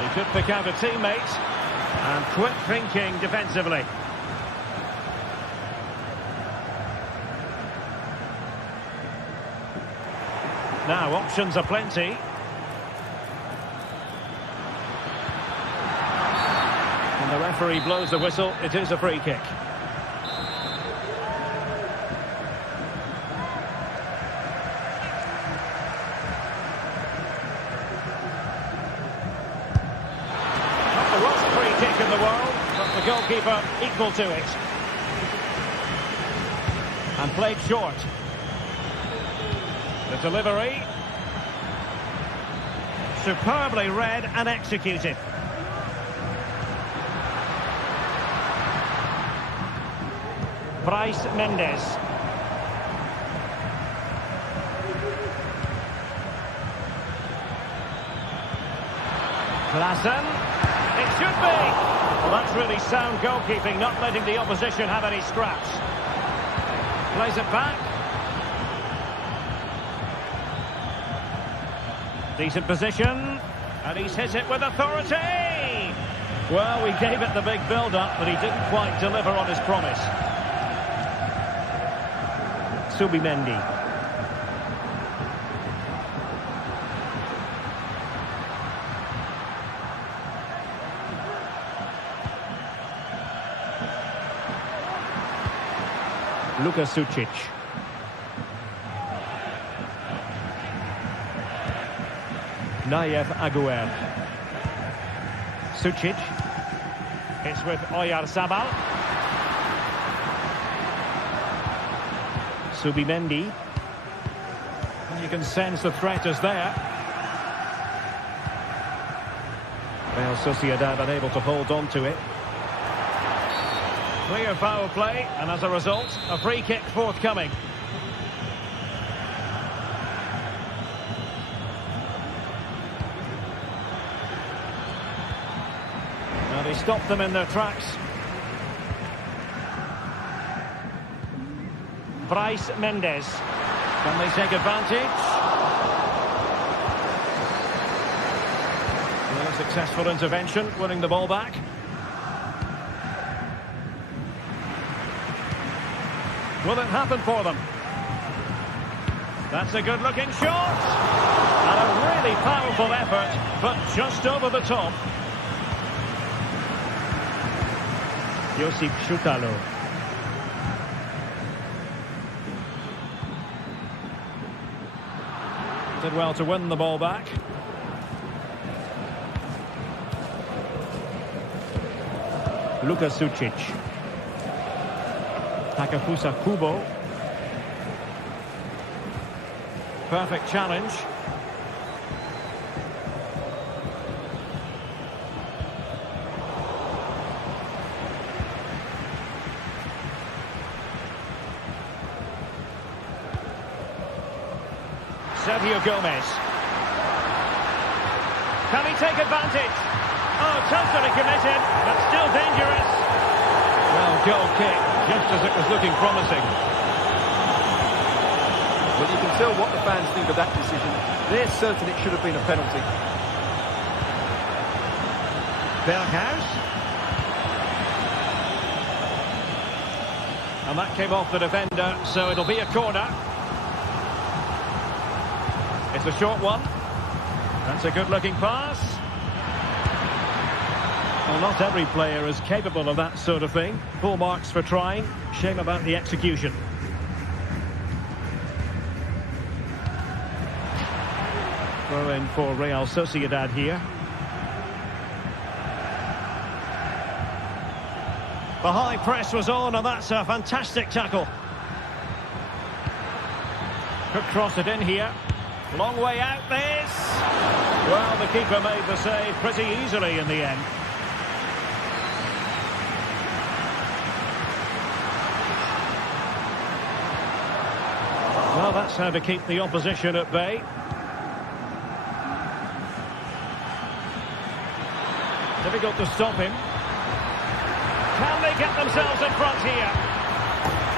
He could pick out a teammate. And quick thinking defensively. Now, options are plenty. And the referee blows the whistle. It is a free kick. Not the worst free kick in the world, but the goalkeeper equal to it. And played short. The delivery. Superbly read and executed. Bryce Mendes. Klaassen. It should be. Well, that's really sound goalkeeping, not letting the opposition have any scraps. Plays it back. Decent position, and he's hit it with authority. Well, we gave it the big build-up, but he didn't quite deliver on his promise. Subimendi. Luka Sucic. Nayev Aguer. Sucic. It's with Oyarzabal. Subimendi. And you can sense the threat is there. Real Sociedad unable to hold on to it. Clear foul play, and as a result, a free kick forthcoming. He stopped them in their tracks. Bryce Mendes. Can they take advantage? Well, a successful intervention, winning the ball back. Will it happen for them? That's a good-looking shot. And a really powerful effort, but just over the top. Josip Šutalo. Did well to win the ball back. Luka Sucic. Takafusa Kubo. Perfect challenge. Sergio Gomez. Can he take advantage? Oh, totally committed, but still dangerous. Well, goal kick, just as it was looking promising. But you can tell what the fans think of that decision. They're certain it should have been a penalty. Berghuis. And that came off the defender, so it'll be a corner. It's a short one. That's a good-looking pass. Well, not every player is capable of that sort of thing. Full marks for trying. Shame about the execution. Throw in for Real Sociedad here. The high press was on, and that's a fantastic tackle. Could cross it in here. Long way out this. Well, the keeper made the save pretty easily in the end. Well, that's how to keep the opposition at bay. Difficult to stop him. Can they get themselves in front here?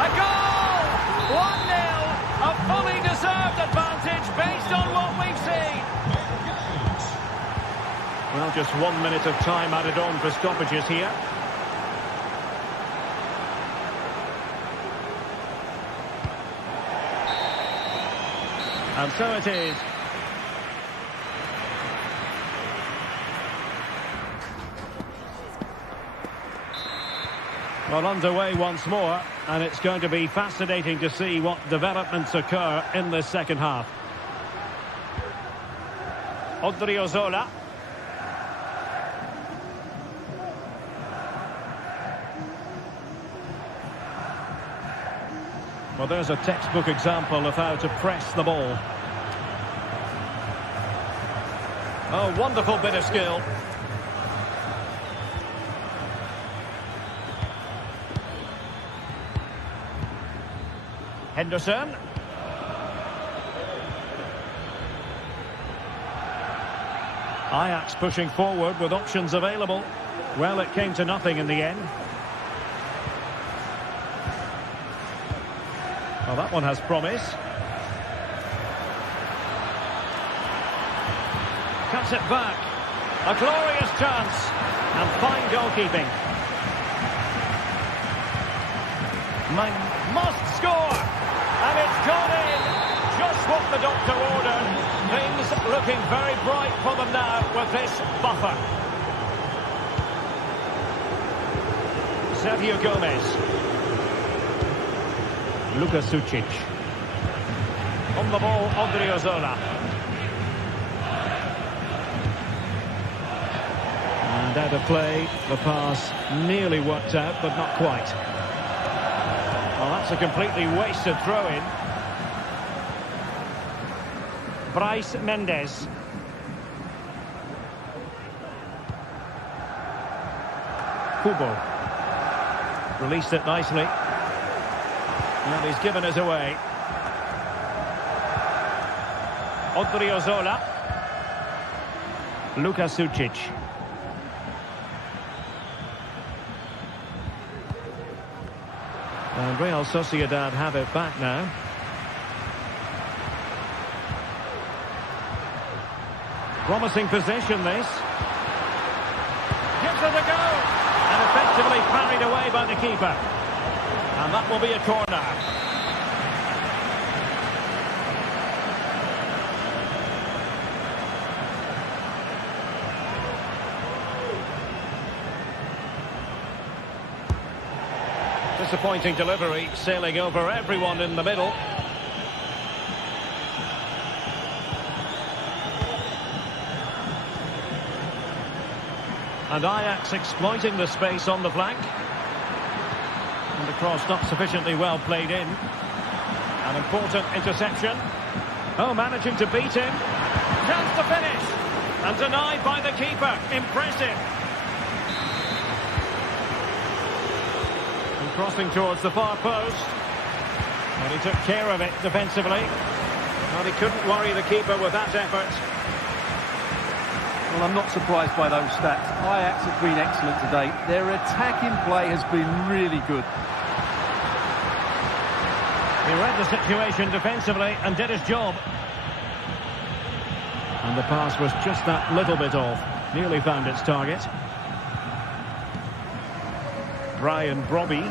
A goal! 1-0! A fully deserved advantage based on what we've seen. Well, just 1 minute of time added on for stoppages here. And so it is. Well, underway once more, and it's going to be fascinating to see what developments occur in this second half. Odriozola. Well, there's a textbook example of how to press the ball. Oh, wonderful bit of skill. Henderson. Ajax pushing forward with options available. Well, it came to nothing in the end. Well, that one has promise. Cuts it back. A glorious chance. And fine goalkeeping. Must score. And it's gone in. Just what the doctor ordered. Things looking very bright for them now with this buffer. Sergio Gomez. Luka Sucic. On the ball, Odriozola. And out of play, the pass nearly worked out, but not quite. Well, that's a completely wasted throw-in. Bryce Mendes. Kubo. Released it nicely. And he's given us away. Odriozola. Luka Sucic. And Real Sociedad have it back now. Promising possession, this. Gives it a go. And effectively parried away by the keeper. And that will be a corner. Disappointing delivery, sailing over everyone in the middle. And Ajax exploiting the space on the flank. And the cross not sufficiently well played in. An important interception. Oh, managing to beat him. Chance to finish. And denied by the keeper. Impressive. And crossing towards the far post. And he took care of it defensively. But he couldn't worry the keeper with that effort. Well, I'm not surprised by those stats. Ajax have been excellent today. Their attacking play has been really good. He read the situation defensively and did his job. And the pass was just that little bit off. Nearly found its target. Brian Brobby.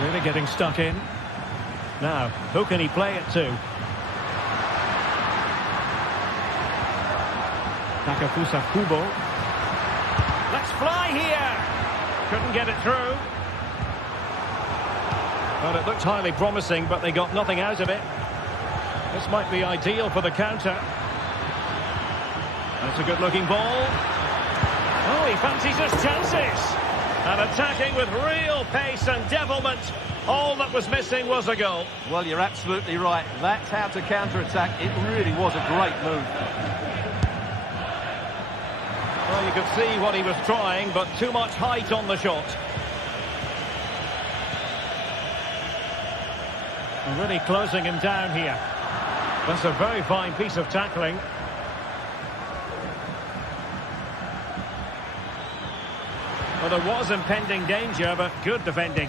Really getting stuck in. Now, who can he play it to? Takafusa Kubo. Let's fly here! Couldn't get it through. Well, it looked highly promising, but they got nothing out of it. This might be ideal for the counter. That's a good-looking ball. Oh, he fancies his chances. And attacking with real pace and devilment. All that was missing was a goal. Well, you're absolutely right. That's how to counter-attack. It really was a great move. Well, you could see what he was trying, but too much height on the shot. And really closing him down here. That's a very fine piece of tackling. Well, there was impending danger, but good defending.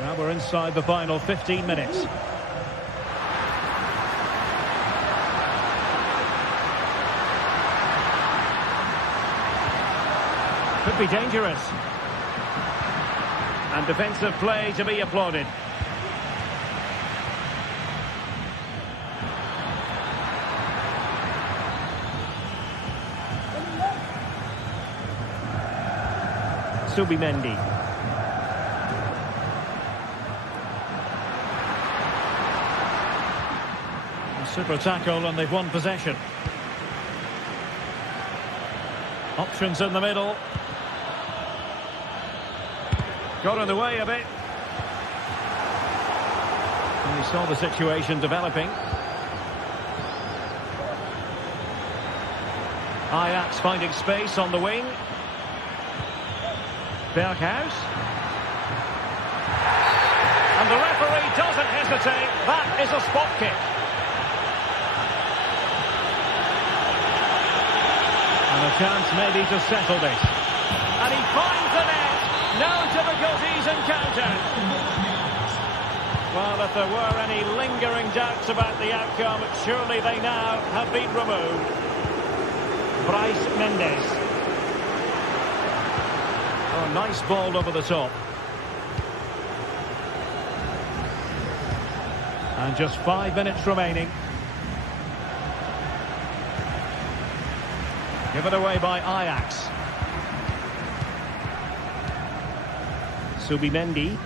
Now we're inside the final 15 minutes. Could be dangerous. And defensive play to be applauded. Subimendi. A super tackle and they've won possession. Options in the middle. Got in the way a bit. And he saw the situation developing. Ajax finding space on the wing. Berghuis. And the referee doesn't hesitate. That is a spot kick. And a chance maybe to settle this. And he finds the net. No difficulties encountered. Well, if there were any lingering doubts about the outcome, surely they now have been removed. Bryce Mendes. Oh, nice ball over the top. And just 5 minutes remaining. Given away by Ajax. Subimendi.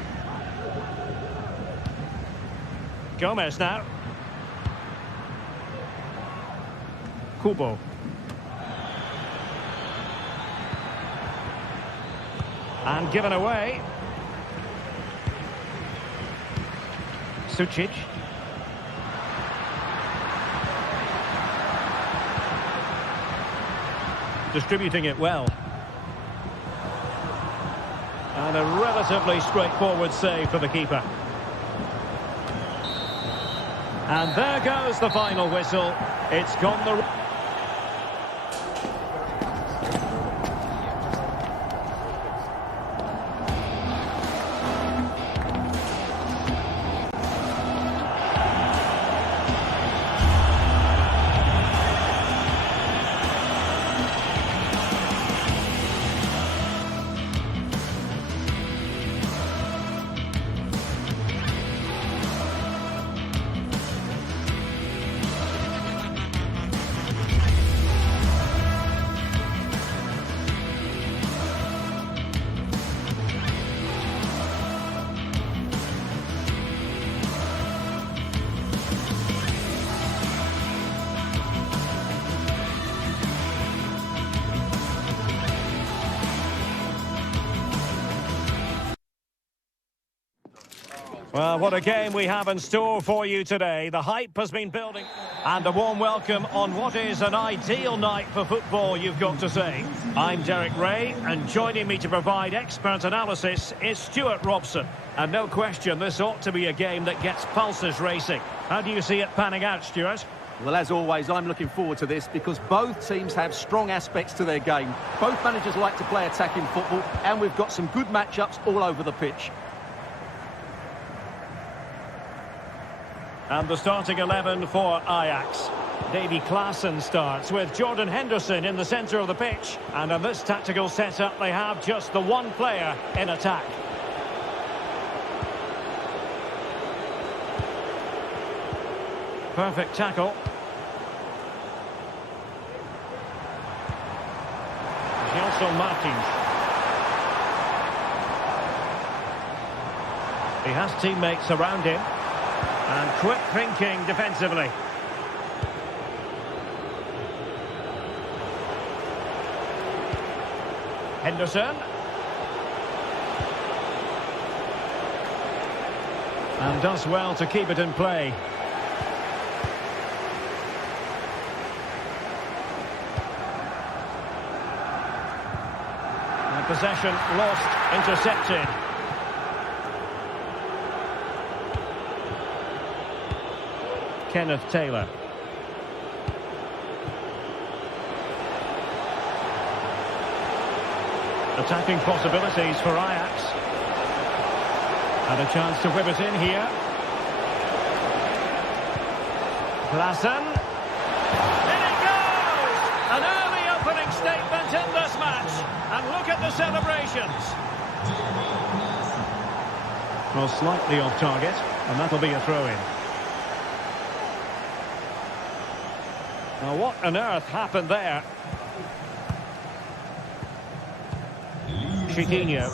Gomez now. Kubo. And given away. Sucic. Distributing it well. And a relatively straightforward save for the keeper. And there goes the final whistle. It's gone the... Well, what a game we have in store for you today. The hype has been building. And a warm welcome on what is an ideal night for football, you've got to say. I'm Derek Ray, and joining me to provide expert analysis is Stuart Robson. And no question, this ought to be a game that gets pulses racing. How do you see it panning out, Stuart? Well, as always, I'm looking forward to this because both teams have strong aspects to their game. Both managers like to play attacking football, and we've got some good matchups all over the pitch. And the starting 11 for Ajax. Davy Klaassen starts with Jordan Henderson in the centre of the pitch. And in this tactical setup, they have just the one player in attack. Perfect tackle. Gelson Martins. He has teammates around him. And quick thinking defensively. Henderson. And does well to keep it in play. And possession lost, intercepted. Kenneth Taylor. Attacking possibilities for Ajax. And a chance to whip it in here. Klaassen. In it goes! An early opening statement in this match. And look at the celebrations. Well, slightly off target, and that'll be a throw-in. Now, what on earth happened there? Chiquinho.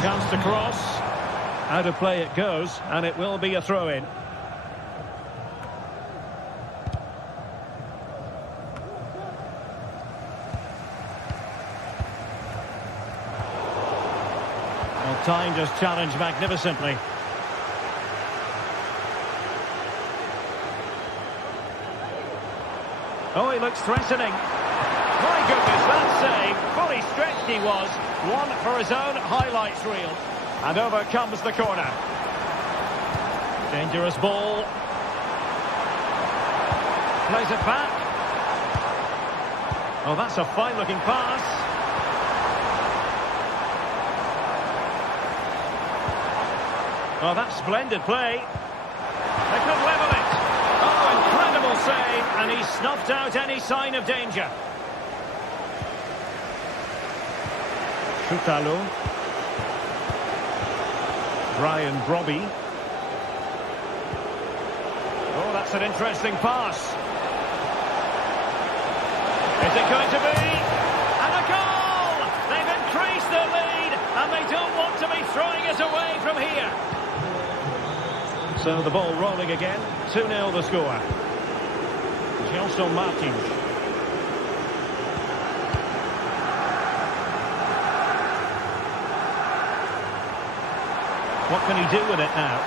Chance to cross. Out of play it goes, and it will be a throw-in. Timed his challenge magnificently. Oh, he looks threatening. My goodness, that save. Fully stretched he was. One for his own highlights reel. And over comes the corner. Dangerous ball. Plays it back. Oh, that's a fine-looking pass. Oh, that's splendid play. They could level it. Oh, incredible save, and he snuffed out any sign of danger. Chutalo. Brian Brobby. Oh, that's an interesting pass. Is it going to be? And a goal! They've increased their lead, and they don't want to be throwing it away from here. So the ball rolling again. 2-0 the score. Gelson Martins. What can he do with it now?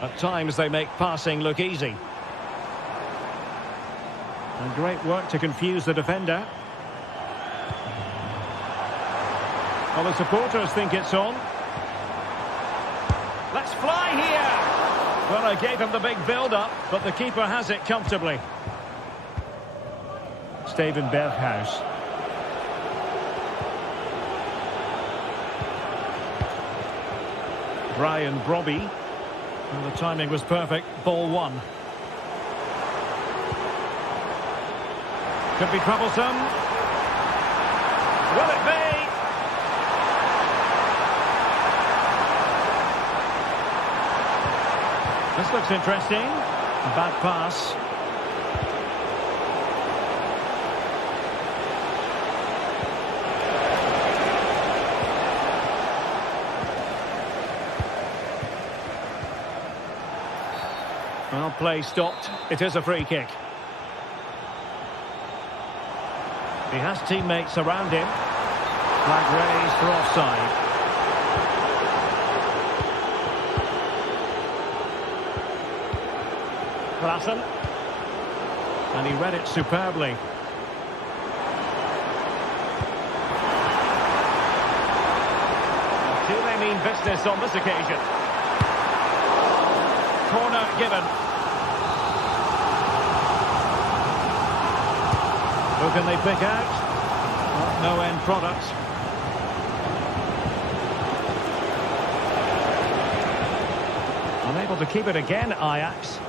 At times they make passing look easy. And great work to confuse the defender. Well, the supporters think it's on. Let's fly here! Well, I gave him the big build-up, but the keeper has it comfortably. Steven Berghuis. Brian Brobby. Well, the timing was perfect. Ball one. Could be troublesome. Will it be? This looks interesting. Bad pass. Well, play stopped. It is a free kick. He has teammates around him. Flag raised for offside. Klassen. And he read it superbly. Do they mean business on this occasion? Corner given. Who can they pick out? No end product. Unable to keep it again, Ajax.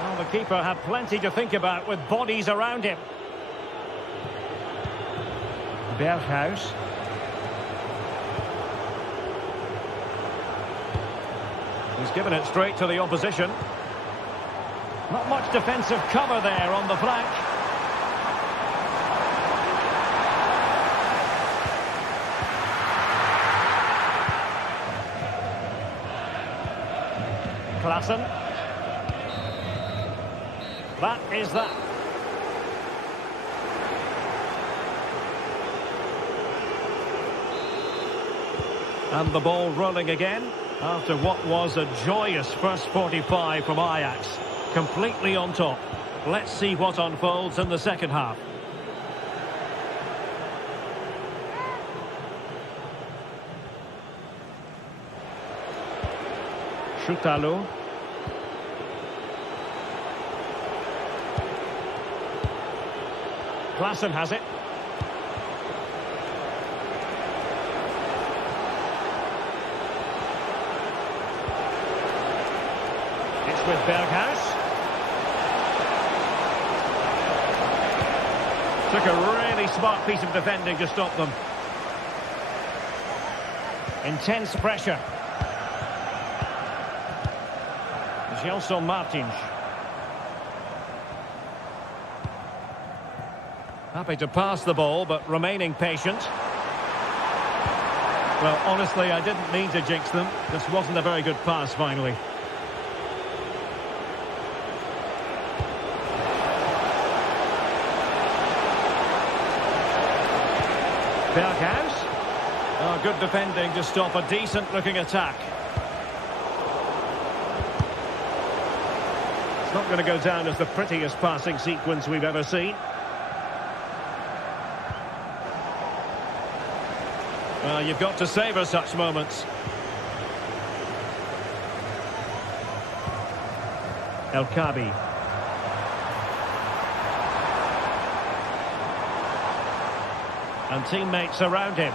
Well, the keeper had plenty to think about with bodies around him. Berghuis. He's given it straight to the opposition. Not much defensive cover there on the flank. Klassen. That is that. And the ball rolling again after what was a joyous first 45 from Ajax. Completely on top. Let's see what unfolds in the second half. Schutalo. Klassen has it. It's with Berghuis. Took a really smart piece of defending to stop them. Intense pressure. Gelson Martins. Happy to pass the ball, but remaining patient. Well, honestly, I didn't mean to jinx them. This wasn't a very good pass, finally. Berghuis. Oh, good defending to stop a decent-looking attack. It's not going to go down as the prettiest passing sequence we've ever seen. Well, you've got to savour such moments. El Kabi. And teammates around him.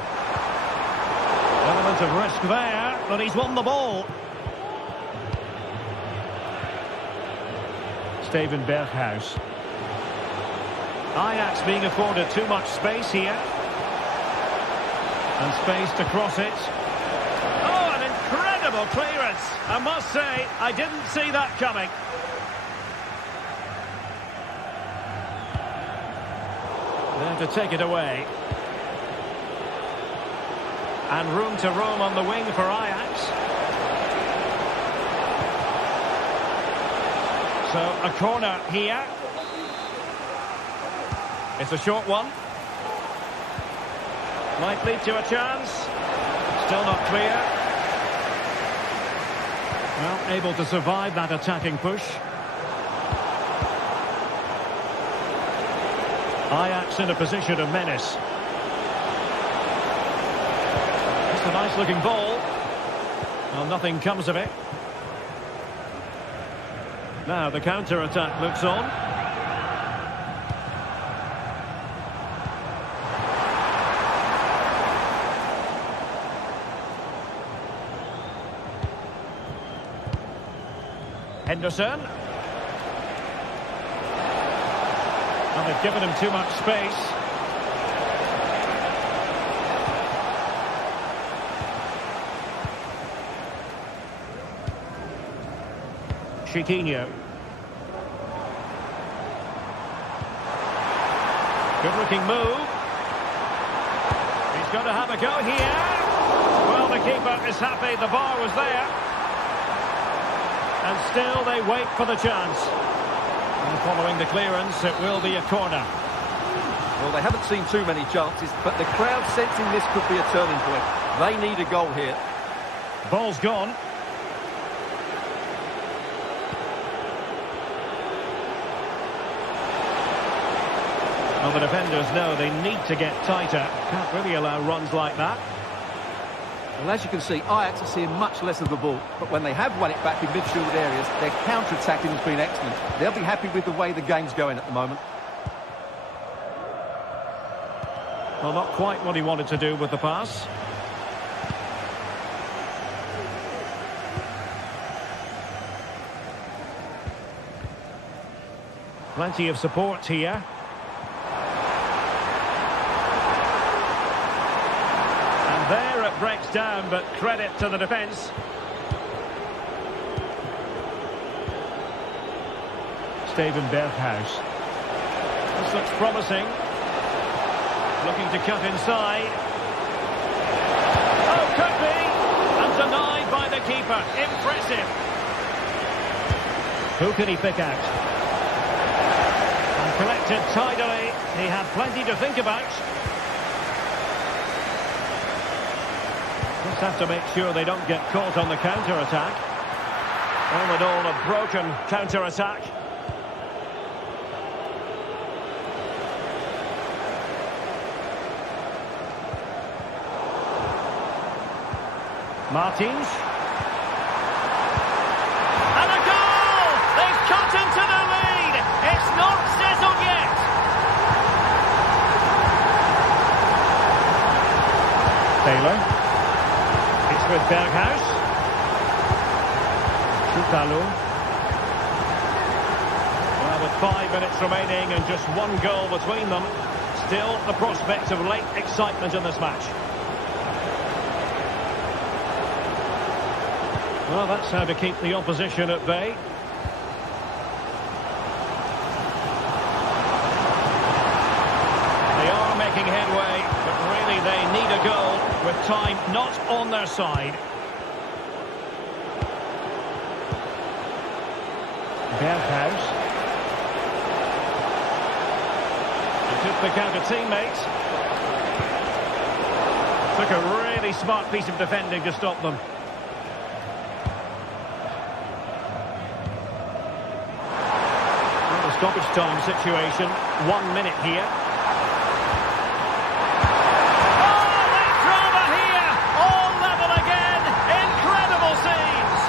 Element of risk there, but he's won the ball. Steven Berghuis. Ajax being afforded too much space here. And space to cross it. Oh, an incredible clearance. I must say, I didn't see that coming. There to take it away. And room to roam on the wing for Ajax. So, a corner here. It's a short one. Might lead to a chance. Still not clear. Well, able to survive that attacking push. Ajax in a position of menace. It's a nice-looking ball. Well, nothing comes of it. Now the counter-attack looks on. Henderson. And they've given him too much space. Chiquinho. Good-looking move. He's going to have a go here. Well, the keeper is happy the bar was there. And still they wait for the chance. And following the clearance, it will be a corner. Well, they haven't seen too many chances, but the crowd sensing this could be a turning point. They need a goal here. Ball's gone. Well, the defenders know they need to get tighter. Can't really allow runs like that. Well, as you can see, Ajax are seeing much less of the ball, but when they have won it back in midfield areas, their counter-attacking has been excellent. They'll be happy with the way the game's going at the moment. Well, not quite what he wanted to do with the pass. Plenty of support here. And there it breaks down, but credit to the defence. Steven Berghuis. This looks promising. Looking to cut inside. Oh, could be! And denied by the keeper. Impressive. Who can he pick out? And collected tidily. He had plenty to think about. Just have to make sure they don't get caught on the counter-attack. All in all, a broken counter-attack. Martins. And a goal! They've cut into the lead! It's not settled yet! Taylor. It's with Berghuis. Chutalo. Well, with 5 minutes remaining and just one goal between them, still the prospect of late excitement in this match. Well, that's how to keep the opposition at bay. They are making headway, but really they need a goal with time not on their side. Berghuis. He took the counter teammate. Took a really smart piece of defending to stop them. Stoppage time situation, 1 minute here. Oh, late drama here! All level again! Incredible scenes!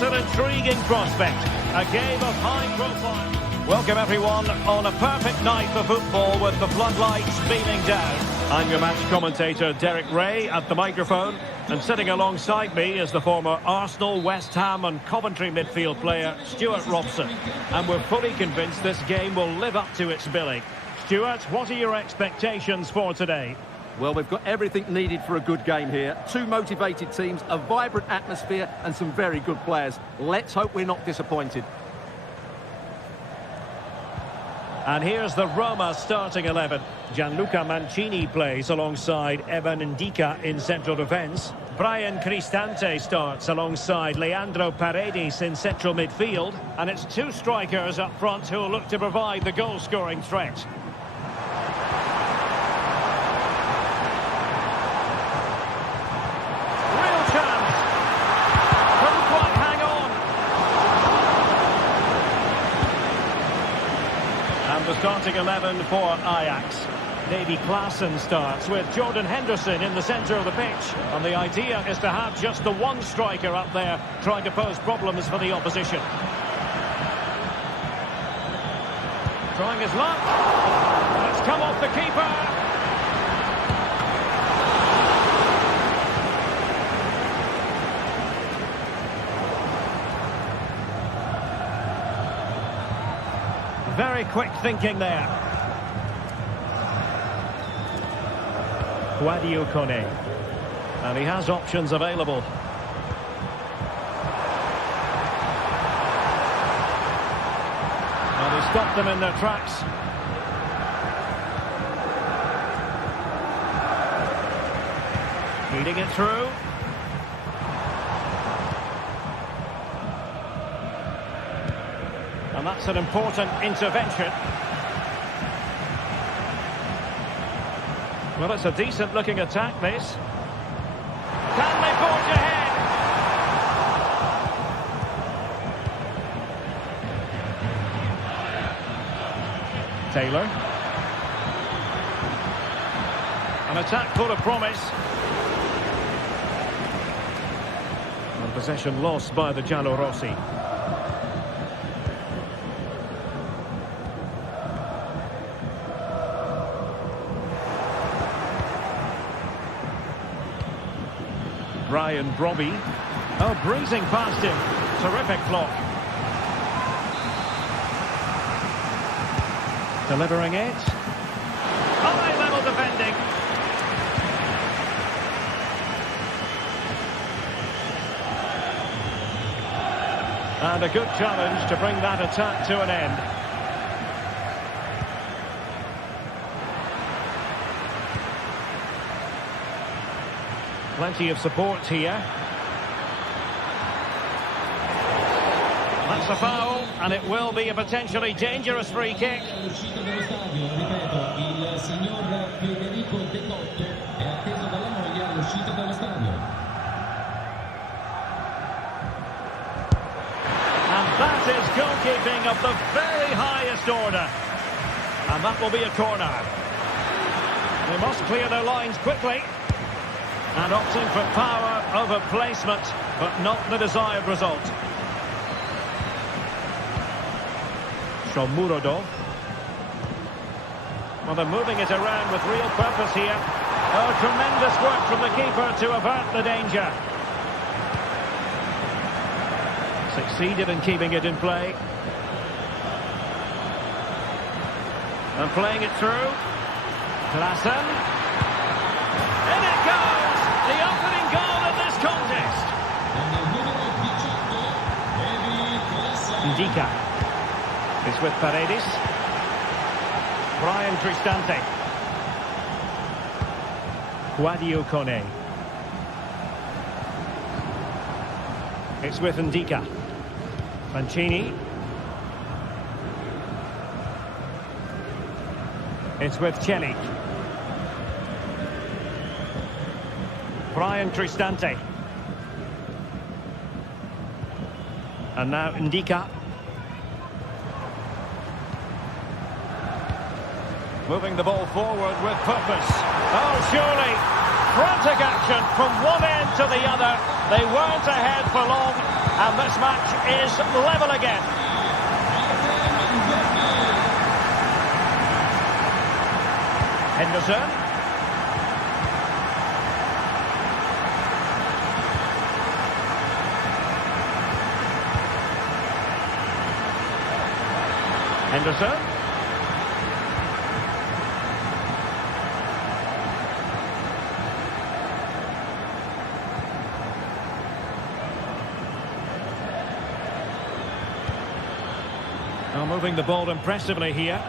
It's an intriguing prospect. A game of high profile. Welcome everyone on a perfect night for football with the floodlights beaming down. I'm your match commentator Derek Ray at the microphone, and sitting alongside me is the former Arsenal, West Ham and Coventry midfield player Stuart Robson. And we're fully convinced this game will live up to its billing. Stuart, what are your expectations for today? Well, we've got everything needed for a good game here. Two motivated teams, a vibrant atmosphere and some very good players. Let's hope we're not disappointed. And here's the Roma starting 11. Gianluca Mancini plays alongside Evan Ndika in central defence. Brian Cristante starts alongside Leandro Paredes in central midfield. And it's two strikers up front who will look to provide the goal-scoring threat. The starting 11 for Ajax. Davy Klaassen starts with Jordan Henderson in the centre of the pitch. And the idea is to have just the one striker up there trying to pose problems for the opposition. Trying his luck. It's come off the keeper. Very quick thinking there. Sadio Kone. And he has options available. And he stopped them in their tracks. Feeding it through. And that's an important intervention. Well, it's a decent-looking attack, this. Can they forge ahead? Taylor. An attack full of promise. And possession lost by the Giallorossi. Ryan Brobby. Oh, breezing past him. Terrific block. Delivering it. High level defending. And a good challenge to bring that attack to an end. Plenty of support here. That's a foul, and it will be a potentially dangerous free kick. And that is goalkeeping of the very highest order. And that will be a corner. They must clear their lines quickly. And opting for power over placement, but not the desired result. Shomurodov. Well, they're moving it around with real purpose here. Oh, tremendous work from the keeper to avert the danger. Succeeded in keeping it in play. And playing it through. Klaassen. In it goes! The opening goal of this contest. Ndika is with Paredes. Brian Cristante. Sadio Kone. It's with Ndika. Mancini. It's with Chelik. Brian Cristante. And now Ndika. Moving the ball forward with purpose. Oh, surely. Frantic action from one end to the other. They weren't ahead for long, and this match is level again. Henderson. Henderson. Now moving the ball impressively here.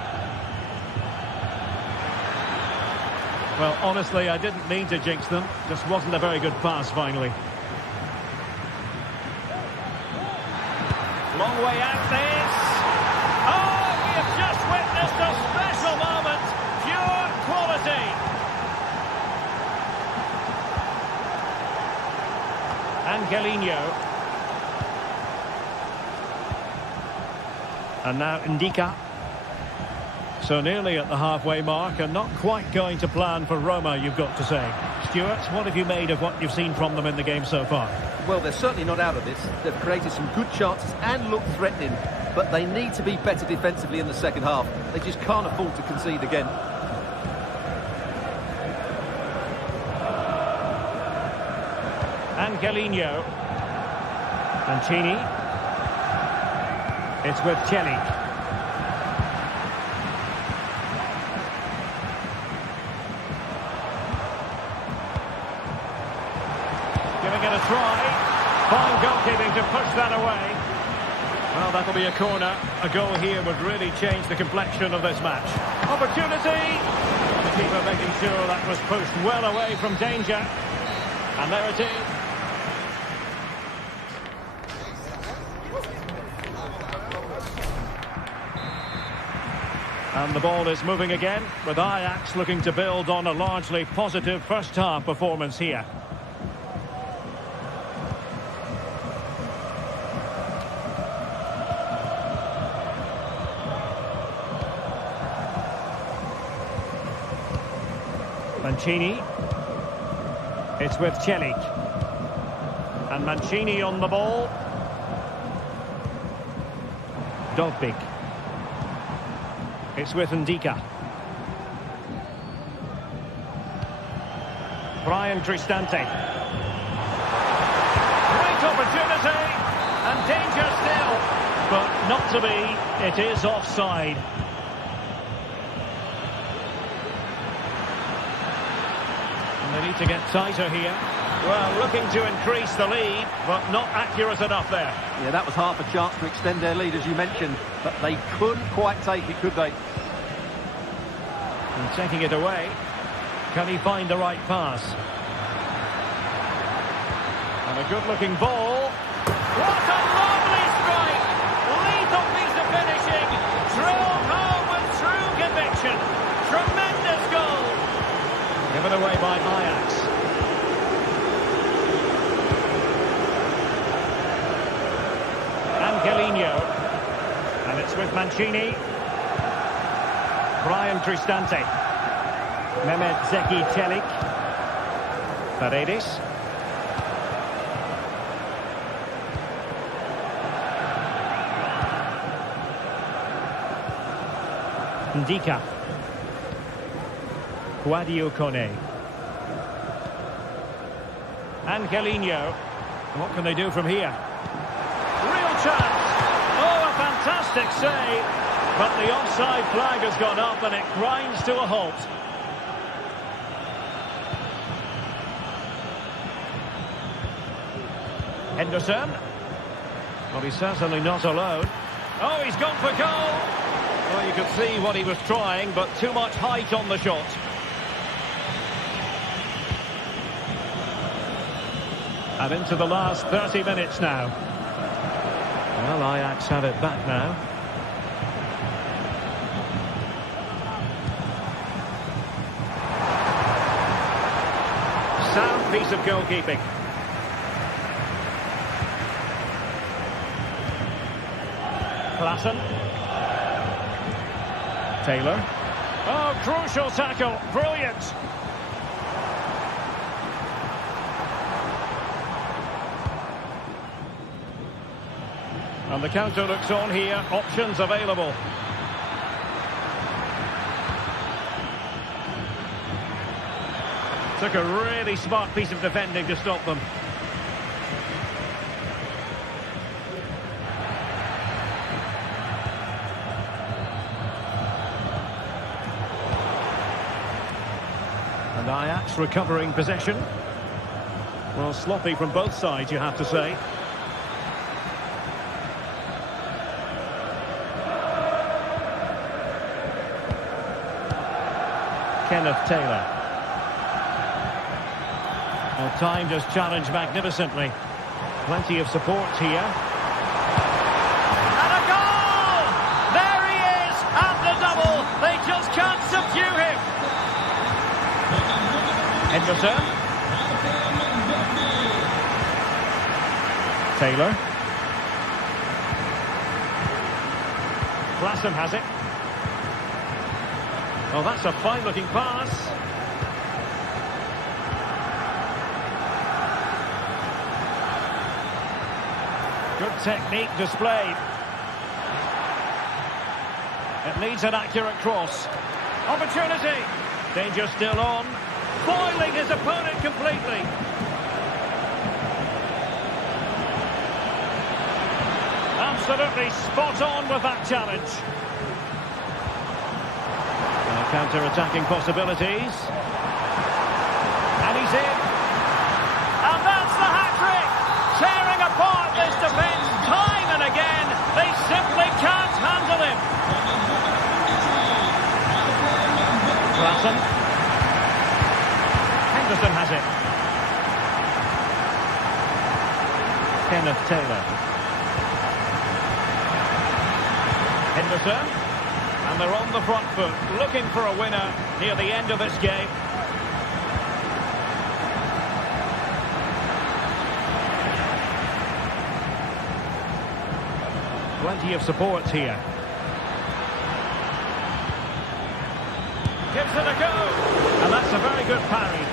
Well, honestly, I didn't mean to jinx them. Just wasn't a very good pass, finally. Long way out this. Oh, we have just witnessed a special moment. Pure quality. Angelino. And now Ndika. So nearly at the halfway mark and not quite going to plan for Roma, you've got to say. Stuart, what have you made of what you've seen from them in the game so far? Well, they're certainly not out of this. They've created some good chances and looked threatening, but they need to be better defensively in the second half. They just can't afford to concede again. Angelino. Mancini. It's with Celik. Giving it a try. Fine goalkeeping to push that away. Well, that'll be a corner. A goal here would really change the complexion of this match. Opportunity. The keeper making sure that was pushed well away from danger. And there it is. And the ball is moving again, with Ajax looking to build on a largely positive first-half performance here. Mancini. It's with Celik. And Mancini on the ball. Dovbik. It's with Ndika. Brian Cristante. Great opportunity. And danger still. But not to be. It is offside. And they need to get tighter here. Well, looking to increase the lead, but not accurate enough there. Yeah, that was half a chance to extend their lead, as you mentioned, but they couldn't quite take it, could they? And taking it away. Can he find the right pass? And a good-looking ball. What a lovely strike! Lethal piece of finishing. Drilled home with true conviction. Tremendous goal. Given away by Ajax. Angelino. And it's with Mancini. Brian Cristante. Mehmet Zeki Celik. Paredes. Ndika. Guadio Kone. Angelino. What can they do from here? Real chance. Oh, a fantastic save. But the offside flag has gone up and it grinds to a halt. Henderson. Well, he's certainly not alone. Oh, he's gone for goal. Well, you could see what he was trying, but too much height on the shot. And into the last 30 minutes now. Well, Ajax have it back now. Sound piece of goalkeeping. Klassen. Taylor. Oh, crucial tackle. Brilliant. And the counter looks on here. Options available. Took a really smart piece of defending to stop them. And Ajax recovering possession. Well, sloppy from both sides, you have to say. Kenneth Taylor. Well, time just challenged magnificently. Plenty of support here. And a goal! There he is at the double. They just can't subdue him. Henderson. Taylor. Klassen has it. Oh, that's a fine-looking pass. Good technique displayed. It needs an accurate cross. Opportunity. Danger still on. Foiling his opponent completely. Absolutely spot on with that challenge. Counter-attacking possibilities. And he's in. And that's the hat-trick. Tearing apart this defence time and again. They simply can't handle him. Klassen. Henderson has it. Kenneth Taylor. Henderson. And they're on the front foot, looking for a winner near the end of this game. Plenty of support here. Gives it a go. And that's a very good parry.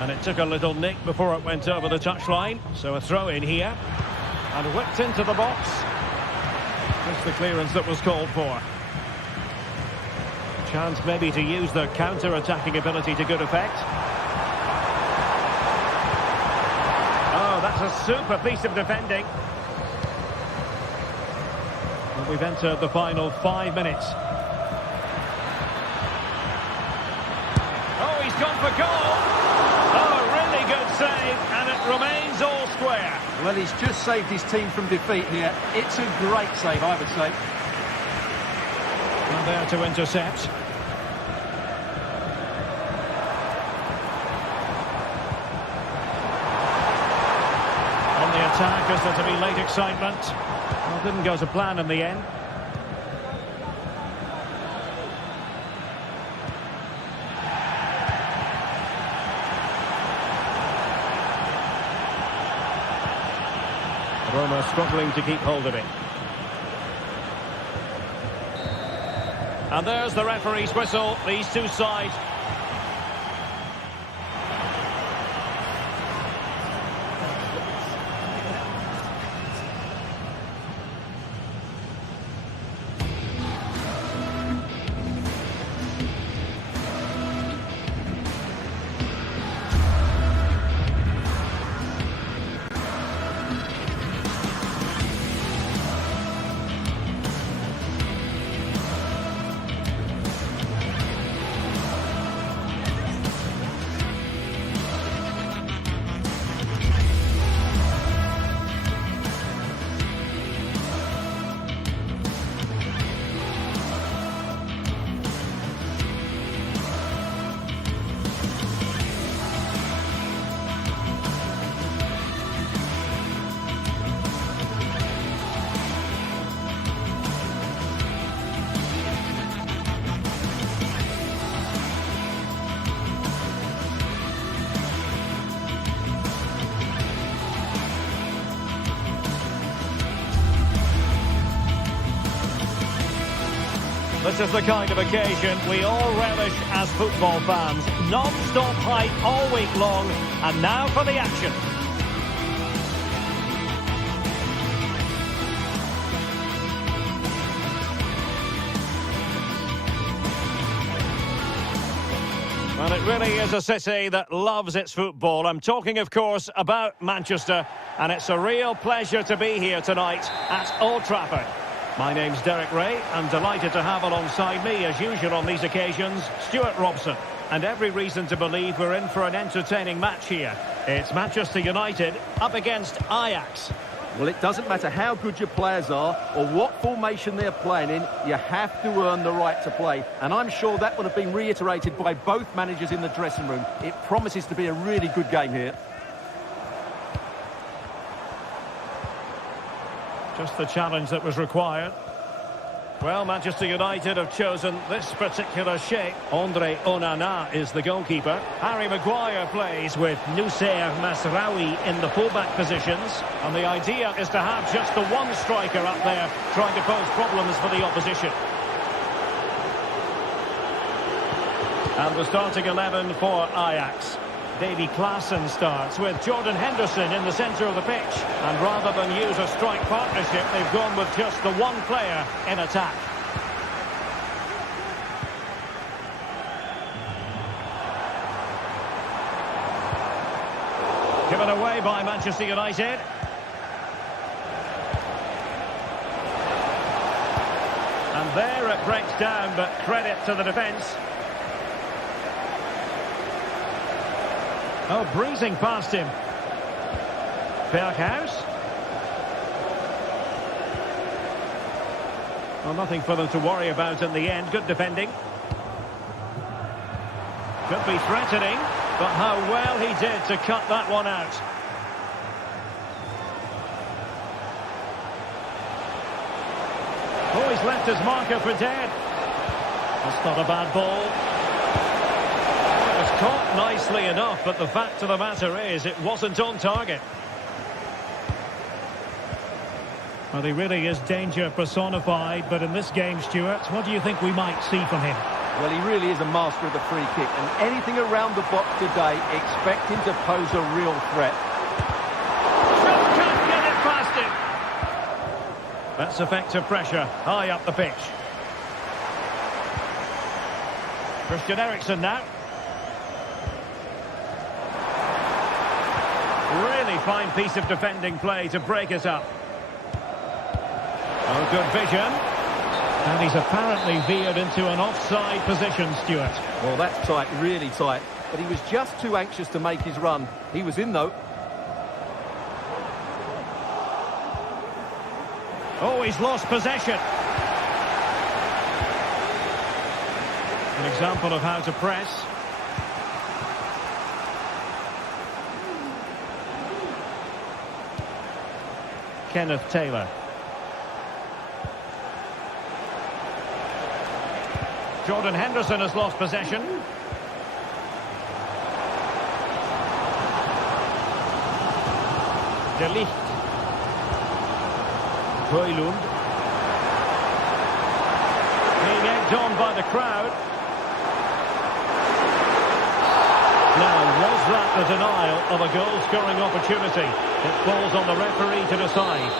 And it took a little nick before it went over the touchline. So a throw in here. And whipped into the box. Just the clearance that was called for. Chance maybe to use the counter-attacking ability to good effect. Oh, that's a super piece of defending. And we've entered the final 5 minutes. Oh, he's gone for goal. Save, and it remains all square. Well, he's just saved his team from defeat here. It's a great save, I would say. And there to intercept. On the attack, is there to be late excitement? Well, didn't go to plan in the end. Roma struggling to keep hold of it. And there's the referee's whistle. These two sides This is the kind of occasion we all relish as football fans. Non-stop hype all week long, and now for the action. Well, it really is a city that loves its football. I'm talking, of course, about Manchester, and it's a real pleasure to be here tonight at Old Trafford. My name's Derek Ray. I'm delighted to have alongside me, as usual on these occasions, Stuart Robson. And every reason to believe we're in for an entertaining match here. It's Manchester United up against Ajax. Well, it doesn't matter how good your players are or what formation they're playing in, you have to earn the right to play. And I'm sure that would have been reiterated by both managers in the dressing room. It promises to be a really good game here. Just the challenge that was required. Well, Manchester United have chosen this particular shape. Andre Onana is the goalkeeper. Harry Maguire plays with Noussair Masraoui in the fullback positions. And the idea is to have just the one striker up there trying to pose problems for the opposition. And the starting 11 for Ajax. Davy Klaassen starts with Jordan Henderson in the centre of the pitch. And rather than use a strike partnership, they've gone with just the one player in attack. Given away by Manchester United. And there it breaks down, but credit to the defence. Oh, breezing past him. Berghuis. Well, nothing for them to worry about in the end. Good defending. Could be threatening, but how well he did to cut that one out. Oh, he's left his marker for dead. That's not a bad ball. Caught nicely enough, but the fact of the matter is it wasn't on target. Well, he really is danger personified, but in this game, Stuart, what do you think we might see from him? Well, he really is a master of the free kick, and anything around the box today, expect him to pose a real threat. Just can't get it past him. That's effective pressure, high up the pitch. Christian Eriksen now. Really fine piece of defending play to break it up. Oh, good vision. And he's apparently veered into an offside position, Stuart. Well, that's tight, really tight. But he was just too anxious to make his run. He was in, though. Oh, he's lost possession. An example of how to press. Kenneth Taylor. Jordan Henderson has lost possession. De Ligt. Højlund. Being egged on by the crowd. Now, was that the denial of a goal-scoring opportunity? It falls on the referee to decide.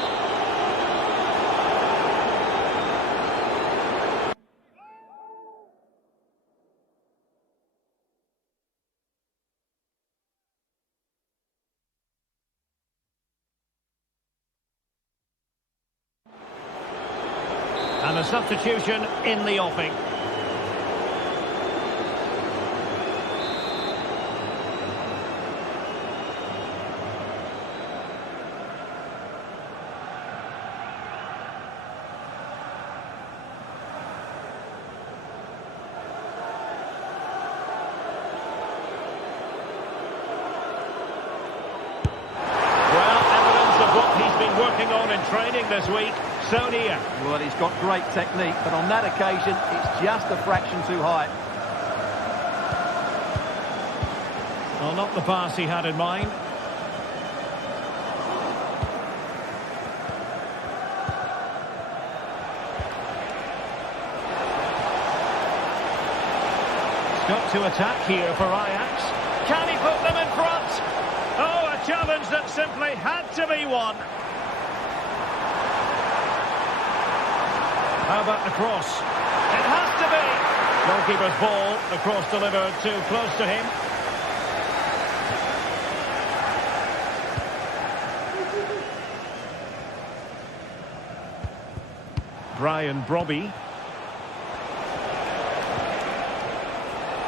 And a substitution in the offing. Working on in training this week, so near. Well, he's got great technique, but on that occasion, it's just a fraction too high. Well, not the pass he had in mind. Got to attack here for Ajax. Can he put them in front? Oh, a challenge that simply had to be won. How about the cross? It has to be. Goalkeeper's ball, the cross delivered too close to him. Brian Brobby.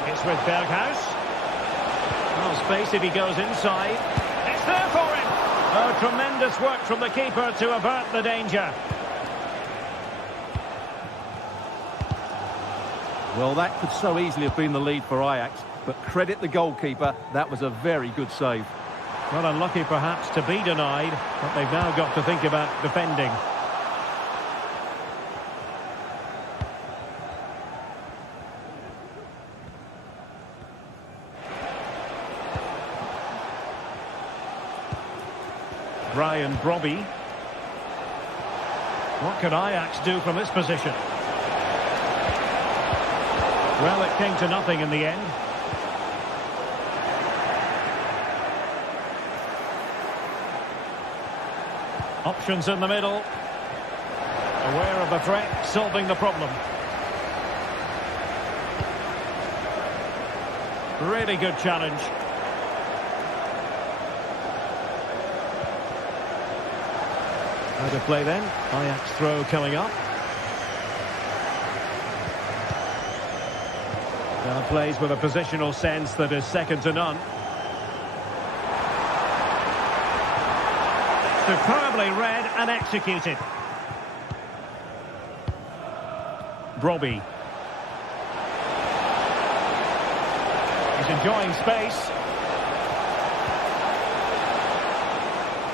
It's with Berghuis. Well, space if he goes inside. It's there for him. Oh, tremendous work from the keeper to avert the danger. Well, that could so easily have been the lead for Ajax, but credit the goalkeeper, that was a very good save. Well, unlucky perhaps to be denied, but they've now got to think about defending. Brian Brobby. What can Ajax do from this position? Well, it came to nothing in the end. Options in the middle. Aware of the threat, solving the problem. Really good challenge. How to play then? Ajax throw coming up. Now plays with a positional sense that is second to none. Superbly read and executed. Brobby. He's enjoying space.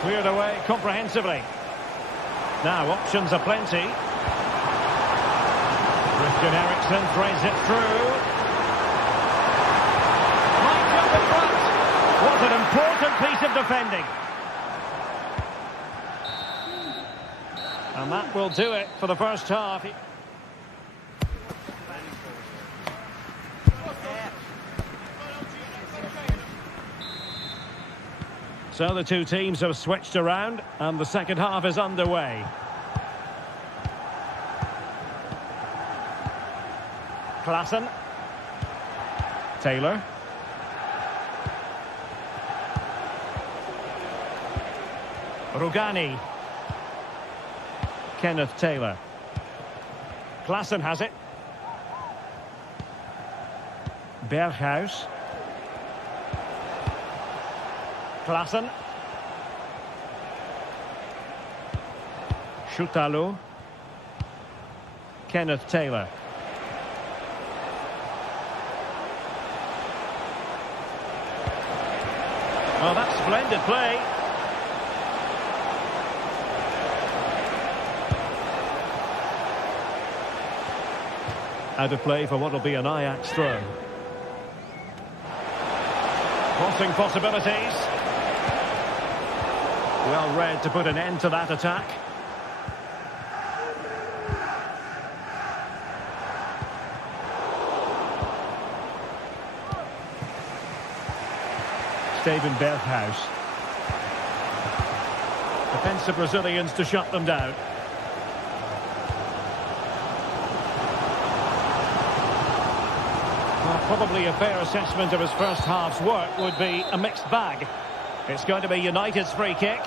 Cleared away comprehensively. Now options aplenty. Christian Eriksen threads it through. Might jump in front. What an important piece of defending. And that will do it for the first half. So the two teams have switched around and the second half is underway. Klaassen. Taylor. Rugani. Kenneth Taylor. Klaassen has it. Berghuis. Klaassen. Schutalo. Kenneth Taylor. Oh, that's splendid play. Out of play for what will be an Ajax throw. Crossing possibilities. Well read to put an end to that attack. Steven Berghuis. Defensive Brazilians to shut them down. Well, probably a fair assessment of his first half's work would be a mixed bag. It's going to be United's free kick.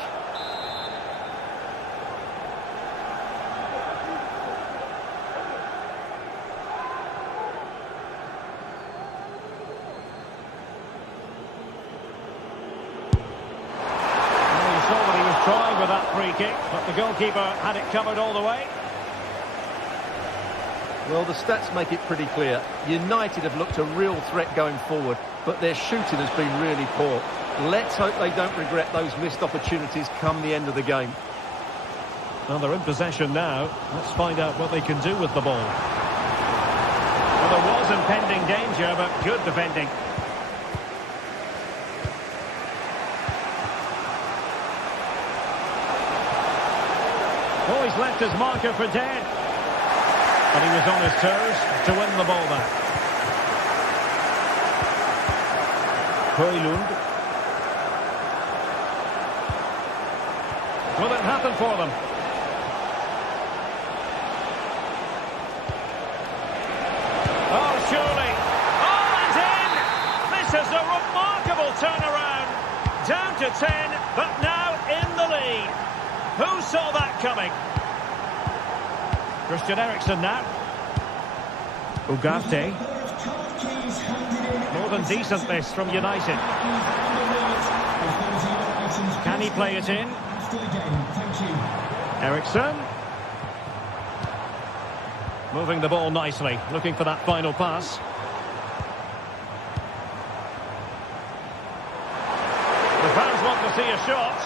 Trying with that free kick, but the goalkeeper had it covered all the way. Well, the stats make it pretty clear. United have looked a real threat going forward, but their shooting has been really poor. Let's hope they don't regret those missed opportunities come the end of the game. Well, they're in possession now. Let's find out what they can do with the ball. Well, there was impending danger, but good defending. Oh, he's left his marker for dead. But he was on his toes to win the ball back. Højlund. Will it happen for them? Oh, surely. Oh, and in! This is a remarkable turnaround. Down to 10, but now in the lead. Who saw that coming? Christian Eriksen now. Ugarte. More than decent this from United. Can he play it in? Eriksen. Moving the ball nicely, looking for that final pass. The fans want to see a shot.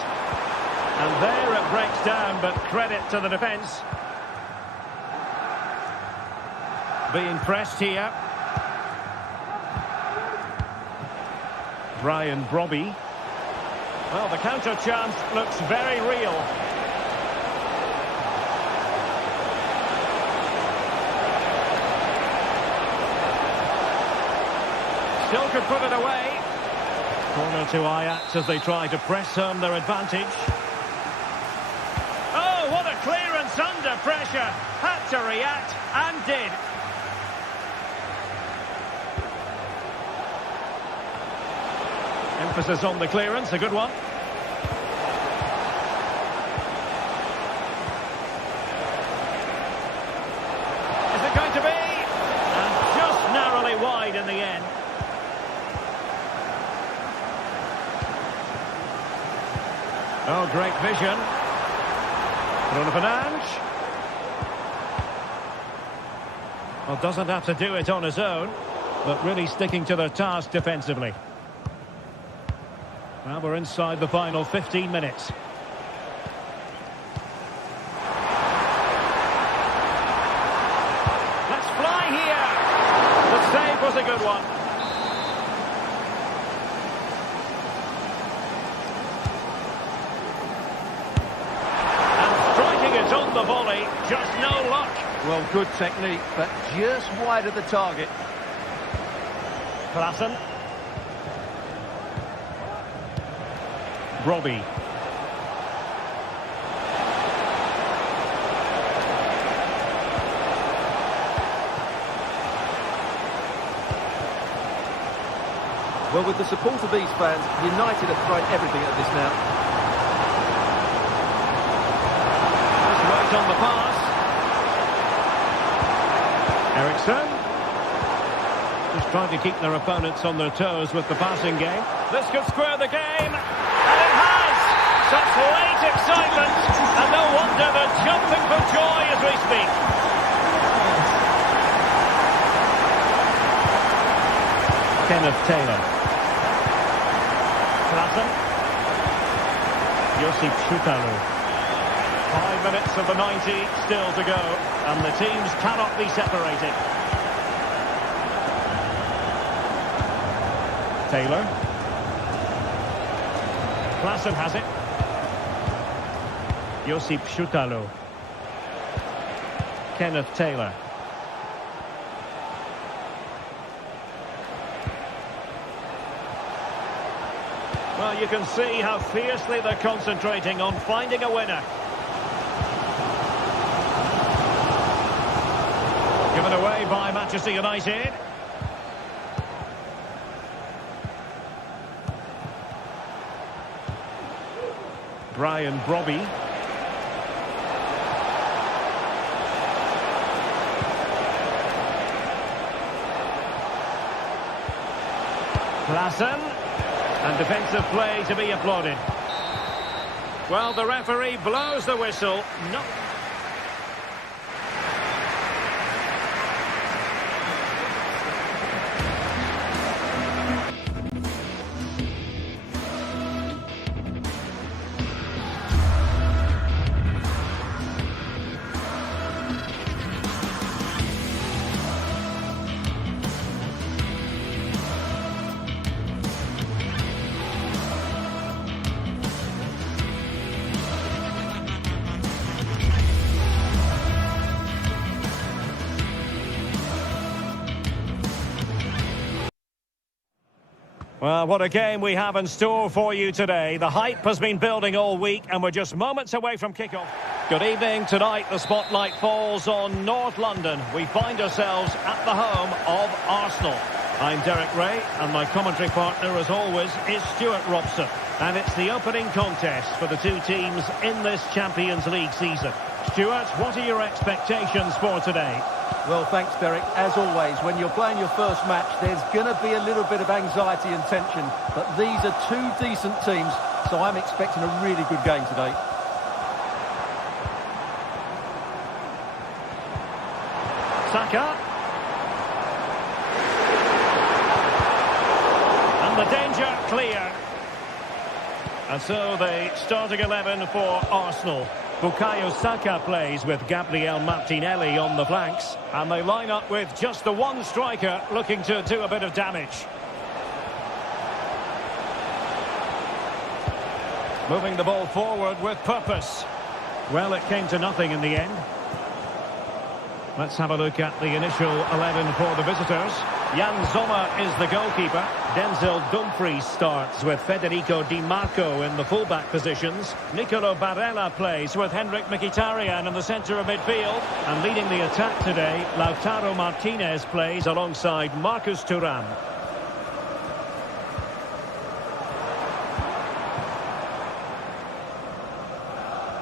And there it breaks down, but credit to the defence. Being pressed here. Brian Brobby. Well, the counter chance looks very real. Still could put it away. Corner to Ajax as they try to press home their advantage. Oh, what a clearance under pressure. Had to react and did. Emphasis on the clearance, a good one. Is it going to be? And just narrowly wide in the end. Oh, great vision. Bruno Fernandes. Well, doesn't have to do it on his own, but really sticking to their task defensively. Well, we're inside the final 15 minutes. Let's fly here. The save was a good one. And striking it on the volley, just no luck. Well, good technique, but just wide of the target. Klaassen. Robbie. Well, with the support of these fans, United have thrown everything at this now. Just right on the pass. Eriksen. Just trying to keep their opponents on their toes with the passing game. This could square the game. Such late excitement, and no wonder they're jumping for joy as we speak. Kenneth Taylor. Klaassen. Josip Schutalu. 5 minutes of the 90 still to go, and the teams cannot be separated. Taylor. Klaassen has it. Josip Schutalu. Kenneth Taylor. Well, you can see how fiercely they're concentrating on finding a winner. Given away by Manchester United. Brian Brobby. Klaassen, and defensive play to be applauded. Well, the referee blows the whistle. No. Well, what a game we have in store for you today. The hype has been building all week and we're just moments away from kickoff. Good evening. Tonight the spotlight falls on North London. We find ourselves at the home of Arsenal. I'm Derek Ray and my commentary partner as always is Stuart Robson. And it's the opening contest for the two teams in this Champions League season. Stuart, what are your expectations for today? Well, thanks, Derek. As always, when you're playing your first match, there's going to be a little bit of anxiety and tension. But these are two decent teams, so I'm expecting a really good game today. Saka. And the danger clear. And so the starting 11 for Arsenal. Bukayo Saka plays with Gabriel Martinelli on the flanks. And they line up with just the one striker looking to do a bit of damage. Moving the ball forward with purpose. Well, it came to nothing in the end. Let's have a look at the initial 11 for the visitors. Jan Sommer is the goalkeeper. Denzel Dumfries starts with Federico Di Marco in the fullback positions. Nicolo Barella plays with Henrik Mkhitaryan in the centre of midfield. And leading the attack today, Lautaro Martinez plays alongside Marcus Thuram.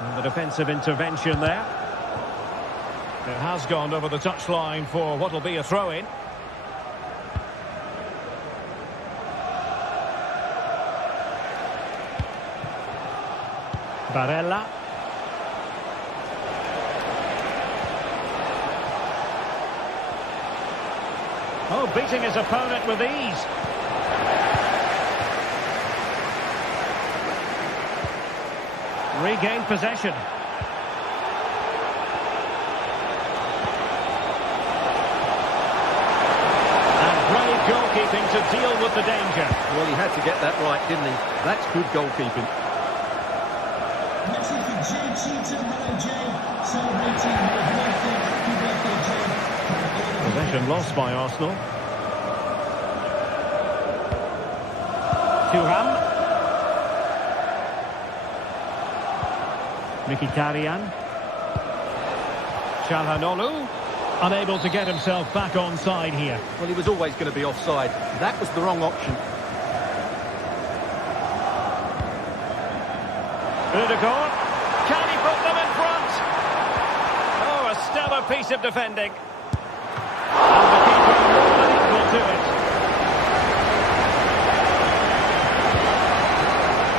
And the defensive intervention there. It has gone over the touchline for what will be a throw-in. Barella. Oh, beating his opponent with ease. Regained possession. Goalkeeping to deal with the danger. Well, he had to get that right, didn't he? That's good goalkeeping. Next for Jay tomorrow, Jay, celebrating your birthday. Happy birthday, Jay. Possession lost by Arsenal. Thuram. Mkhitaryan. Çalhanoğlu. Unable to get himself back onside here. Well, he was always going to be offside. That was the wrong option. Ødegaard. Can he put them in front? Oh, a stellar piece of defending. And the keeper more than equal to it.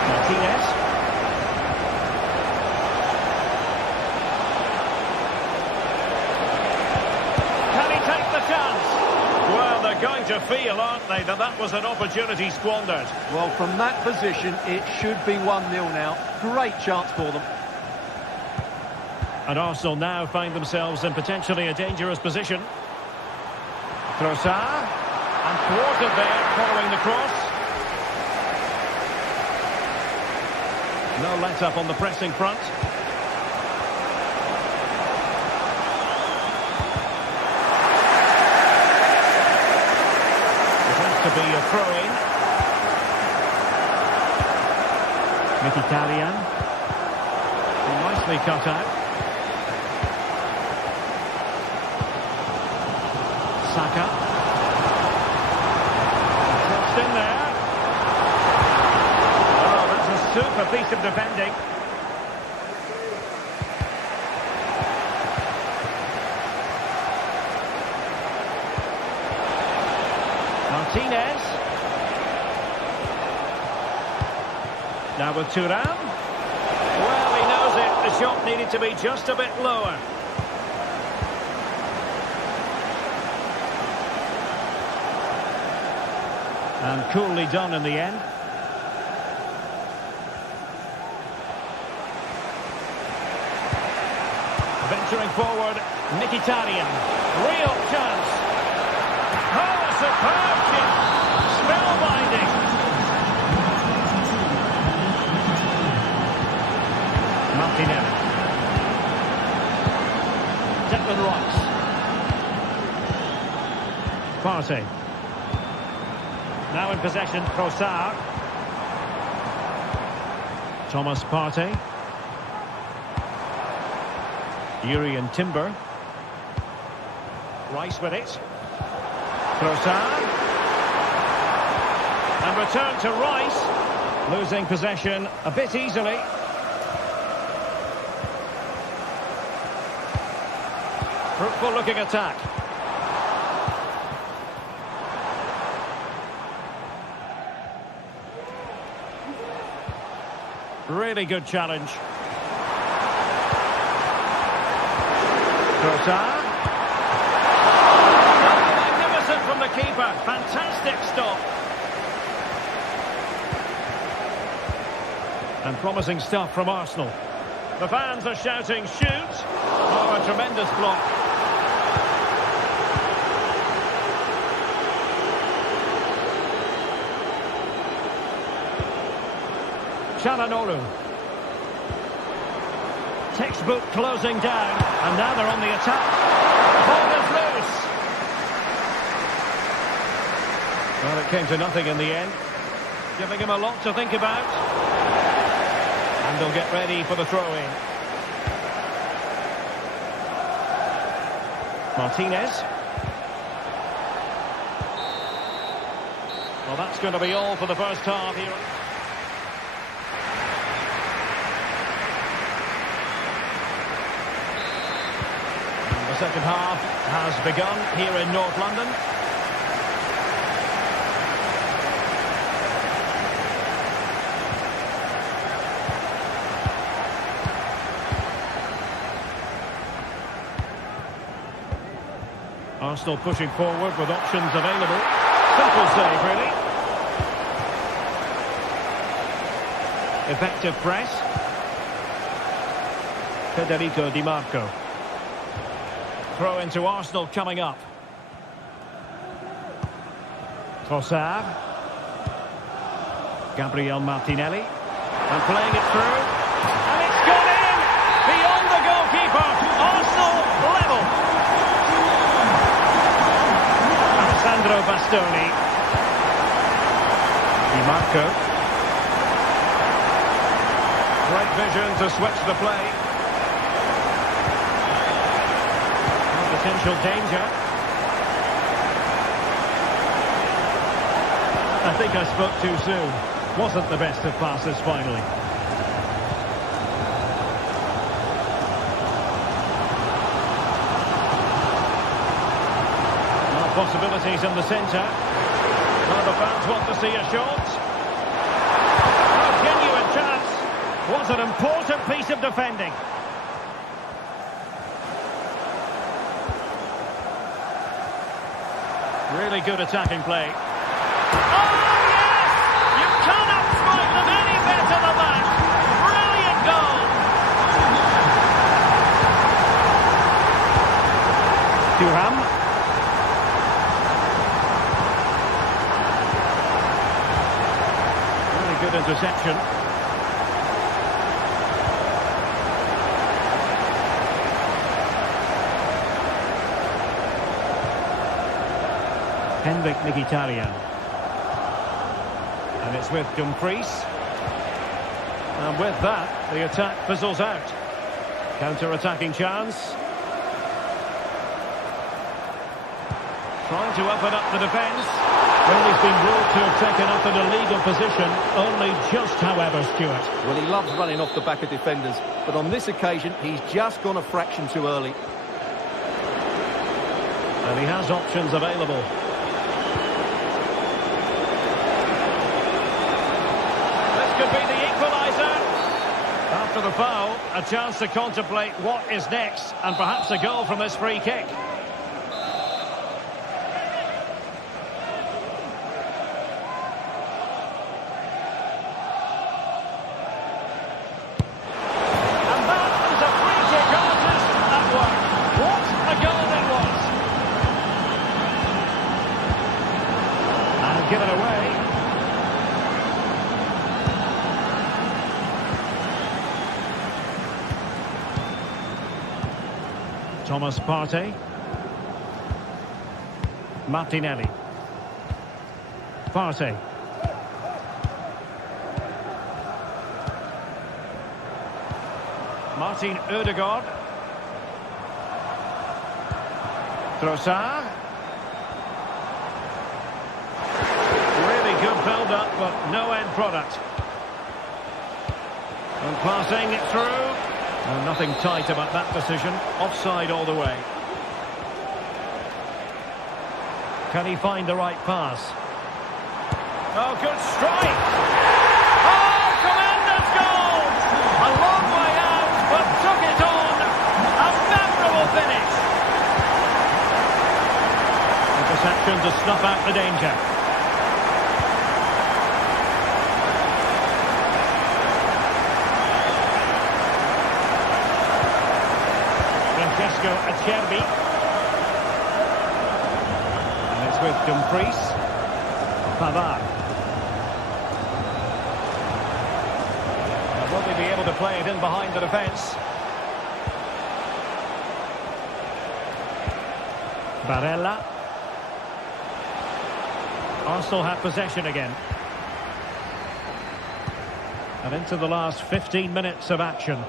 Martinez. Well, they're going to feel, aren't they, that was an opportunity squandered. Well, from that position, it should be 1-0 now. Great chance for them. And Arsenal now find themselves in potentially a dangerous position. Trossard. And thwarted there, following the cross. No let-up on the pressing front. To be a throw-in. Mkhitaryan. Nicely cut out. Saka. Crossed in there. Oh, that's a super piece of defending. Martinez. Now with Thuram. Well, he knows it. The shot needed to be just a bit lower. And coolly done in the end. Venturing forward, Mkhitaryan. Real chance. Oh, a superb kick. Spellbinding. Martinelli. Declan Rice. Partey. Now in possession, Trossard. Thomas Partey. Urian Timber. Rice with it. Trossard. And return to Rice. Losing possession a bit easily. Fruitful looking attack. Really good challenge. Trossard. Oh, magnificent from the keeper. Fantastic stop. And promising stuff from Arsenal. The fans are shouting, shoot! Oh, a tremendous block. Çalhanoğlu. Textbook closing down, and now they're on the attack. Ball is loose. Well, it came to nothing in the end, giving him a lot to think about. And they'll get ready for the throw-in. Martinez. Well, that's going to be all for the first half here. The second half has begun here in North London. Arsenal pushing forward with options available. Simple save, really. Effective press. Federico Di Marco. Throw into Arsenal coming up. Trossard. Gabriel Martinelli. And playing it through. And it's gone in! Beyond the goalkeeper. Arsenal level. Alessandro Bastoni. Di Marco. Great vision to switch the play. Potential danger. I think I spoke too soon. Wasn't the best of passes finally. More possibilities in the centre. Well, the fans want to see a shot. A genuine chance. What an important piece of defending. Really good attacking play. Oh, yes! You cannot strike them any better than that. Brilliant goal. Thuram. Really good interception. Henrik Mkhitaryan. And it's with Dumfries. And with that, the attack fizzles out. Counter-attacking chance. Trying to open up the defence. Well, he's been ruled to have taken up an illegal position. Only just, however, Stuart. Well, he loves running off the back of defenders. But on this occasion, he's just gone a fraction too early. And he has options available. Could be the equaliser. After the foul, a chance to contemplate what is next, and perhaps a goal from this free kick. And that is a free kick artist at work. What a goal it was. And given away. Thomas Partey. Martinelli. Partey. Martin Ødegaard. Trossard. Really good build-up, but no end product. And passing it through. And nothing tight about that decision. Offside all the way. Can he find the right pass? Oh, good strike! Oh, tremendous goal! A long way out, but took it on. A memorable finish. Interception to snuff out the danger. Francesco Acerbi. And it's with Dumfries. Pavard. Will they be able to play it in behind the defence? Barella. Arsenal have possession again. And into the last 15 minutes of action.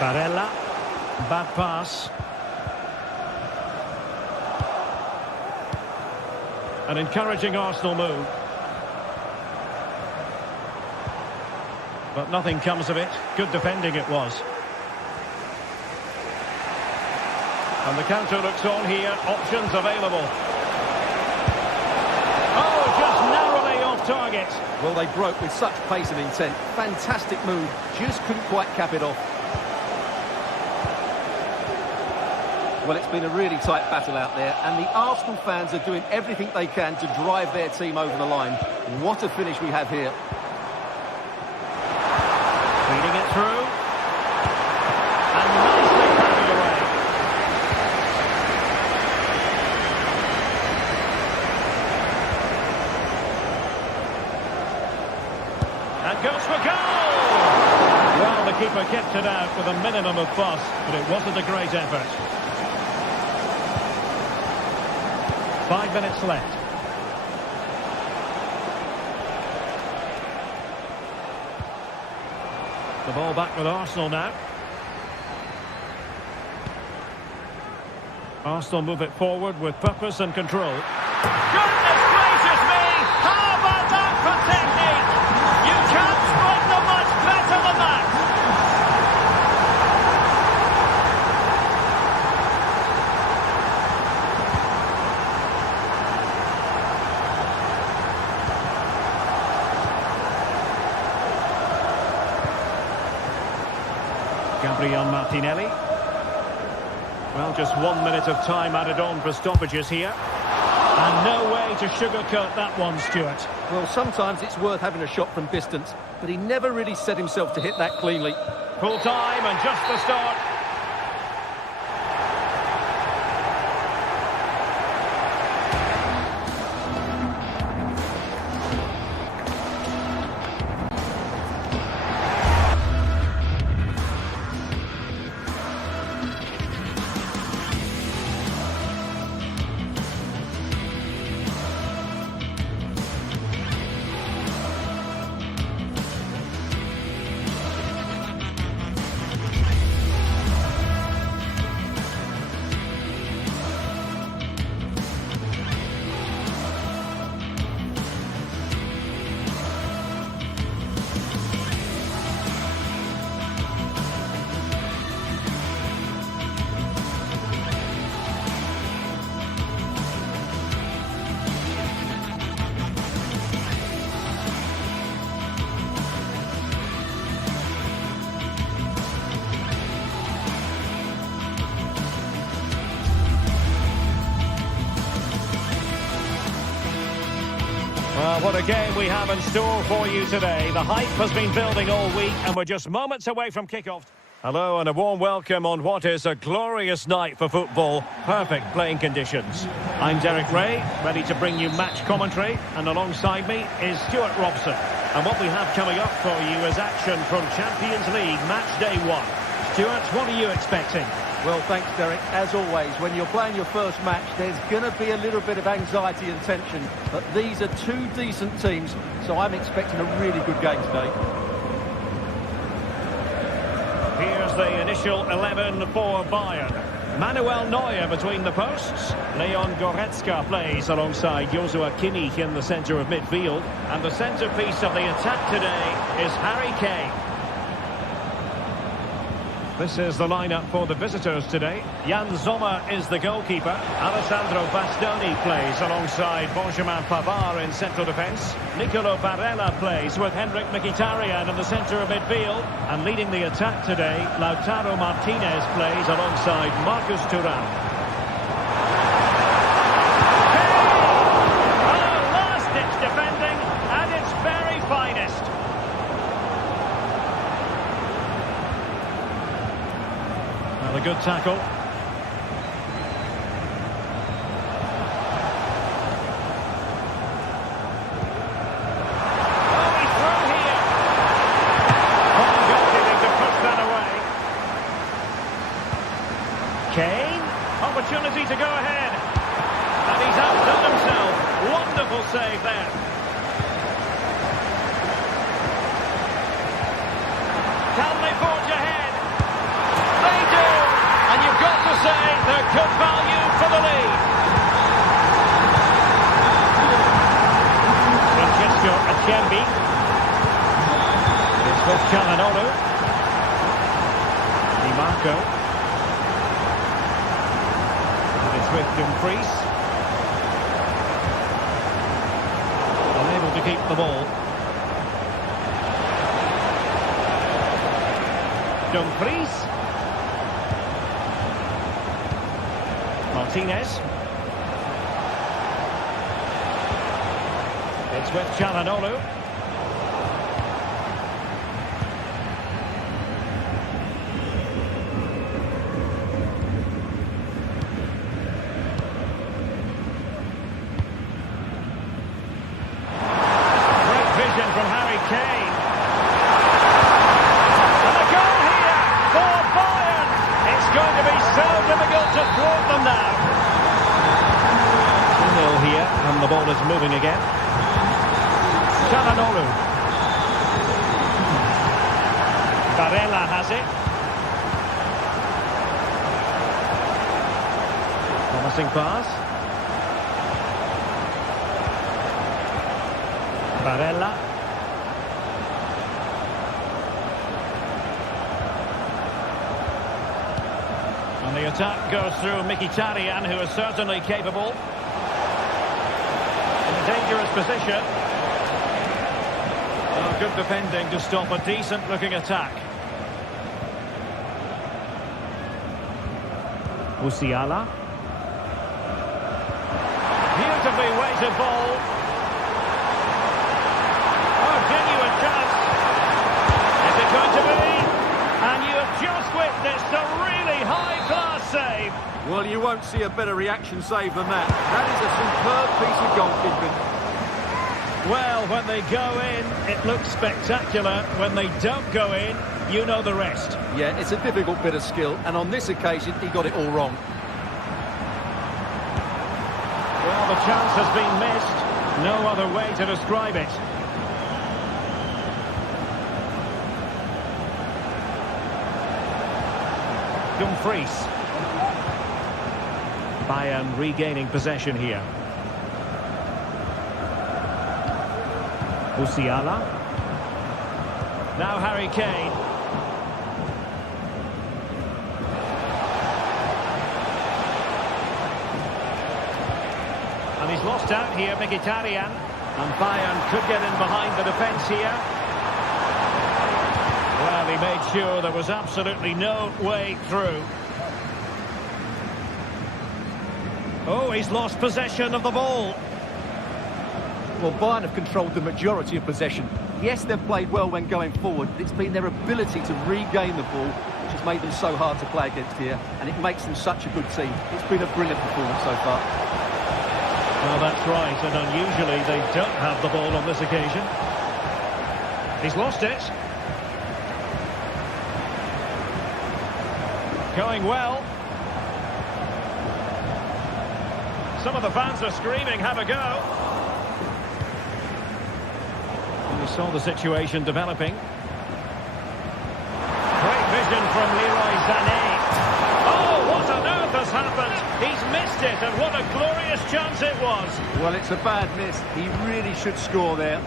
Barella. Bad pass. An encouraging Arsenal move. But nothing comes of it. Good defending it was. And the counter looks on here. Options available. Oh, just narrowly off target. Well, they broke with such pace and intent. Fantastic move. Just couldn't quite cap it off. Well, it's been a really tight battle out there, and the Arsenal fans are doing everything they can to drive their team over the line. What a finish we have here. Feeding it through. And nicely carried away. And goes for goal! Well, the keeper kept it out with a minimum of fuss, but it wasn't a great effort. 5 minutes left. The ball back with Arsenal now. Arsenal move it forward with purpose and control. Goodness gracious me! How about that for technique? You can't spot them much better than that! Gabriel Martinelli. Well, just 1 minute of time added on for stoppages here. And no way to sugarcoat that one, Stuart. Well, sometimes it's worth having a shot from distance, but he never really set himself to hit that cleanly. Full time and just the start. Well, what a game we have in store for you today. The hype has been building all week and we're just moments away from kickoff. Hello and a warm welcome on what is a glorious night for football. Perfect playing conditions. I'm Derek Ray, ready to bring you match commentary, and alongside me is Stuart Robson. And what we have coming up for you is action from Champions League match day 1. Stuart, what are you expecting? Well, thanks, Derek. As always, when you're playing your first match, there's going to be a little bit of anxiety and tension. But these are two decent teams, so I'm expecting a really good game today. Here's the initial 11 for Bayern. Manuel Neuer between the posts. Leon Goretzka plays alongside Joshua Kimmich in the centre of midfield. And the centrepiece of the attack today is Harry Kane. This is the lineup for the visitors today. Jan Sommer is the goalkeeper. Alessandro Bastoni plays alongside Benjamin Pavard in central defence. Nicolo Barella plays with Henrik Mkhitaryan in the centre of midfield. And leading the attack today, Lautaro Martinez plays alongside Marcus Thuram. Oh, last-ditch defending at its very finest. A good tackle. Oh, he's through here. Fine goalkeeping to push that away. Kane, opportunity to go ahead. And he's outdone himself. Wonderful save there. Can they forge ahead? They do. And you've got to say they're good value for the lead. Francesco Acerbi. It's with Calhanoglu. Di Marco. And it's with Dumfries. Unable to keep the ball. Dumfries. Martinez. It's with Calhanoglu. Great vision from Harry Kane. And a goal here for Bayern. It's going to be so difficult to thwart them now. 2-0 here, and the ball is moving again. Calhanoglu. Barella has it. Promising pass. Barella. And the attack goes through Mkhitaryan, who is certainly capable. In a dangerous position. Oh, good defending to stop a decent-looking attack. Musiala. Beautifully weighted ball. Oh, genuine chance. Is it going to be? And you have just witnessed a really high-class save. Well, you won't see a better reaction save than that. That is a superb piece of goalkeeping. Well, when they go in, it looks spectacular. When they don't go in, you know the rest. Yeah, it's a difficult bit of skill, and on this occasion, he got it all wrong. Well, the chance has been missed. No other way to describe it. Dumfries. Bayern regaining possession here. Musiala. Now Harry Kane. And he's lost out here, Mkhitaryan. And Bayern could get in behind the defence here. Well, he made sure there was absolutely no way through. Oh, he's lost possession of the ball. Well, Bayern have controlled the majority of possession. Yes, they've played well when going forward, but it's been their ability to regain the ball which It's made them so hard to play against here, and it makes them such a good team. It's been a brilliant performance so far. Well, that's right, and unusually they don't have the ball on this occasion. He's lost it. Going well. Some of the fans are screaming, have a go. And we saw the situation developing. Great vision from Leroy Sané. Oh, what on earth has happened? He's missed it, and what a glorious chance it was. Well, it's a bad miss. He really should score there.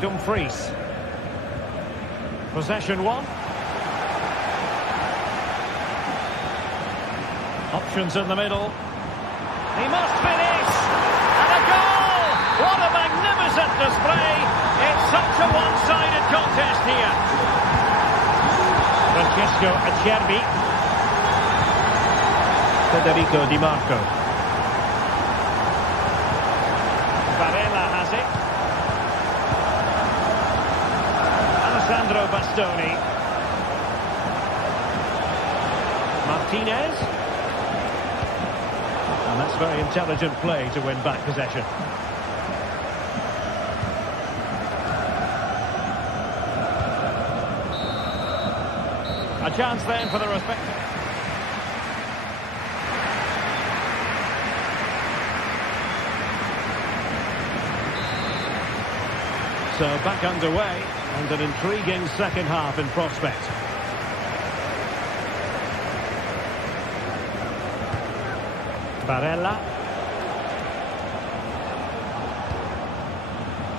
Dumfries. Possession one. Options in the middle. He must finish! And a goal! What a magnificent display! It's such a one-sided contest here. Francesco Acerbi. Federico Di Marco. Barella has it. Alessandro Bastoni. Martinez. And that's very intelligent play to win back possession. A chance then for the respect. So back underway, and an intriguing second half in prospect. Barella.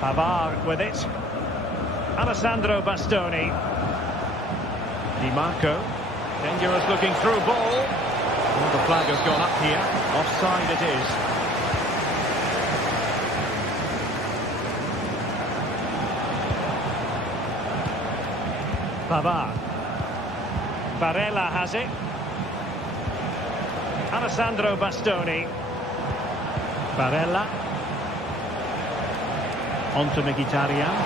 Pavard with it. Alessandro Bastoni. Di Marco. Dangerous looking through ball. Oh, the flag has gone up here. Offside it is. Pavard. Barella has it. Alessandro Bastoni. Barella. On to Mkhitaryan.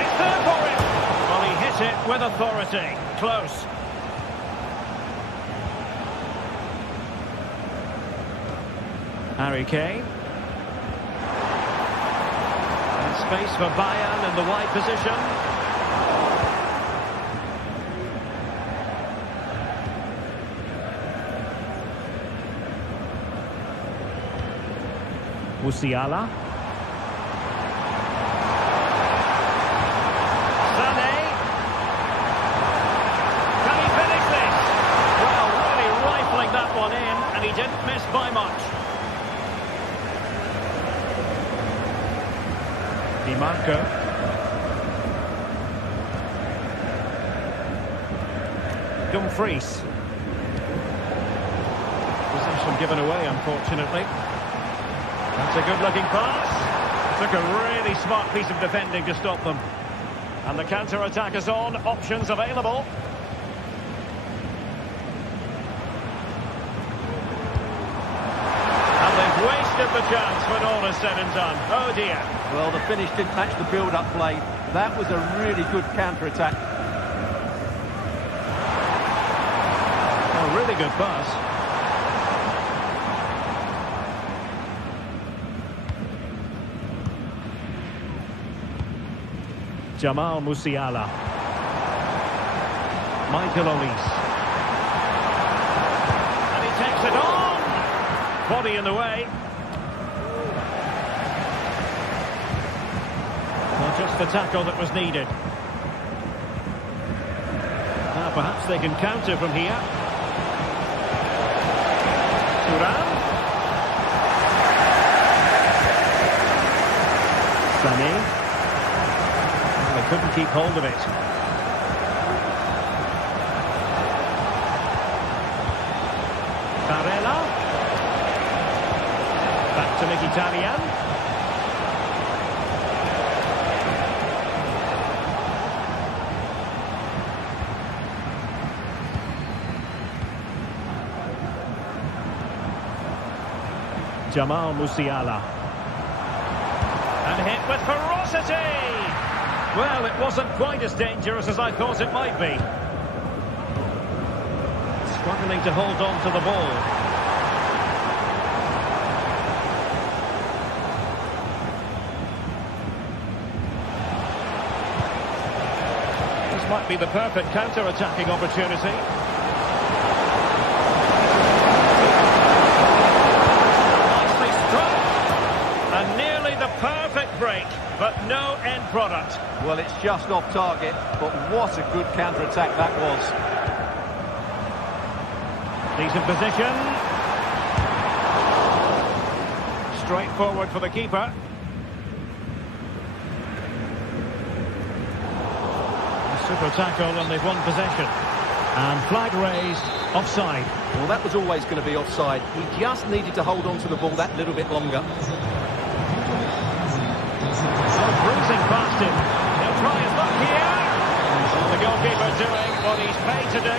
It's there for him. Well, he hit it with authority. Close. Harry Kane. And space for Bayern in the wide position. Musiala. Sané. Can he finish this? Well, really rifling that one in, and he didn't miss by much. Di Marco. Dumfries. Possession given away, unfortunately. That's a good-looking pass. Took a really smart piece of defending to stop them. And the counter-attack is on. Options available. And they've wasted the chance when all is said and done. Oh, dear. Well, the finish didn't match the build-up play. That was a really good counter-attack. A really good pass. Jamal Musiala. Michael Olise. And he takes it on. Body in the way. Well, just the tackle that was needed. Now perhaps they can counter from here. Thuram. Sané. They couldn't keep hold of it. Barella. Back to Mkhitaryan. Jamal Musiala. And And hit with ferocity! Well, it wasn't quite as dangerous as I thought it might be. Struggling to hold on to the ball. This might be the perfect counter-attacking opportunity. Nicely struck. And nearly the perfect break, but no end product. Well, it's just off target, but what a good counter-attack that was. Decent position. Straight forward for the keeper. A super tackle and they've won possession. And flag raised, offside. Well, that was always going to be offside. He just needed to hold on to the ball that little bit longer. Bruising past him. He'll try his luck here. The goalkeeper doing what he's paid to do.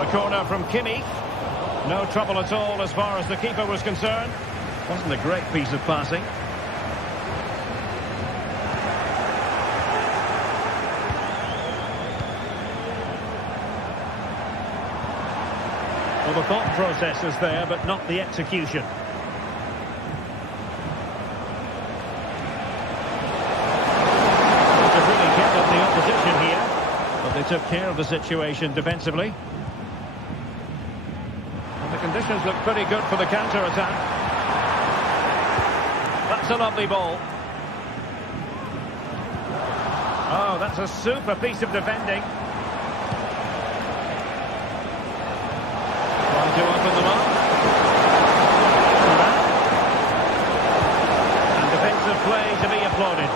The corner from Kimmich. No trouble at all as far as the keeper was concerned. Wasn't a great piece of passing. Well, the thought process is there, but not the execution. They've really kept up the opposition here, but they took care of the situation defensively. And the conditions look pretty good for the counter-attack. That's a lovely ball. Oh, that's a super piece of defending. To open them up. And defensive play to be applauded.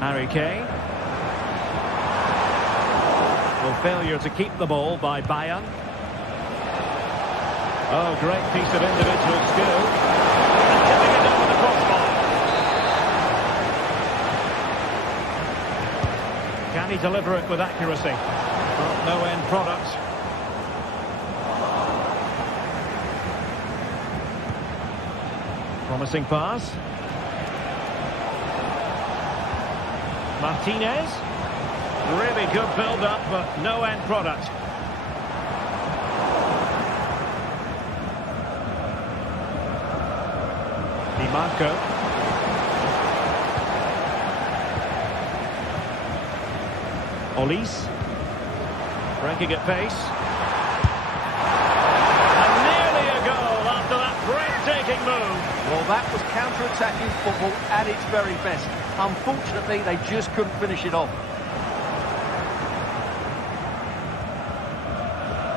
Harry Kane. Well, failure to keep the ball by Bayern. Oh, great piece of individual skill. And tipping it over the crossbar. Can he deliver it with accuracy? Well, no end product. Promising pass. Martinez. Really good build-up, but no end product. Di Marco. Olise, breaking at pace. And nearly a goal after that breathtaking move. Well, that was counter-attacking football at its very best. Unfortunately, they just couldn't finish it off.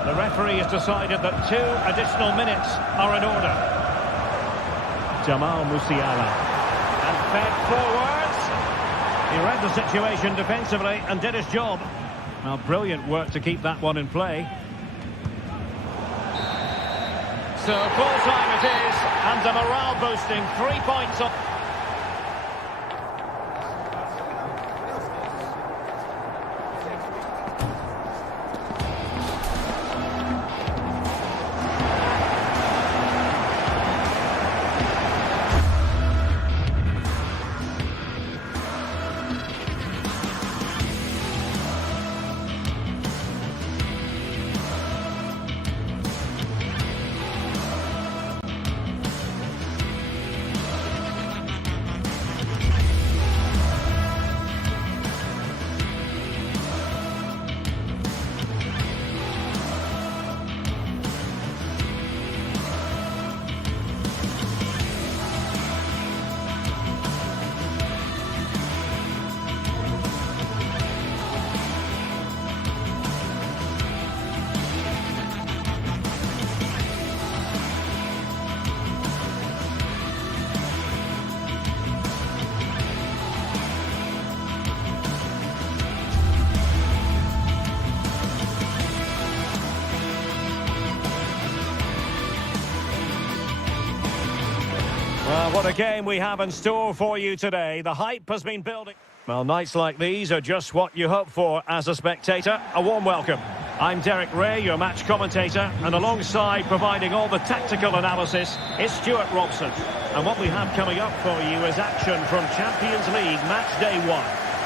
The referee has decided that 2 additional minutes are in order. Jamal Musiala. And fed forwards. He read the situation defensively and did his job. Now, brilliant work to keep that one in play. So, full time it is, and a morale boosting 3 points up. Well, what a game we have in store for you today. The hype has been building. Well, nights like these are just what you hope for as a spectator. A warm welcome. I'm Derek Ray, your match commentator, and alongside providing all the tactical analysis is Stuart Robson. And what we have coming up for you is action from Champions League match day 1.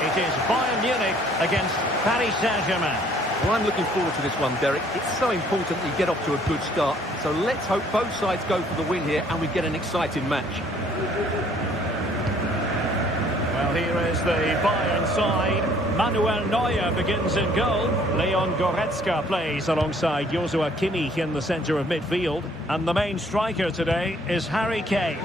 It is Bayern Munich against Paris Saint-Germain. Well, I'm looking forward to this one, Derek. It's so important that you get off to a good start. So let's hope both sides go for the win here and we get an exciting match. Well, here is the Bayern side. Manuel Neuer begins in goal. Leon Goretzka plays alongside Joshua Kimmich in the centre of midfield. And the main striker today is Harry Kane.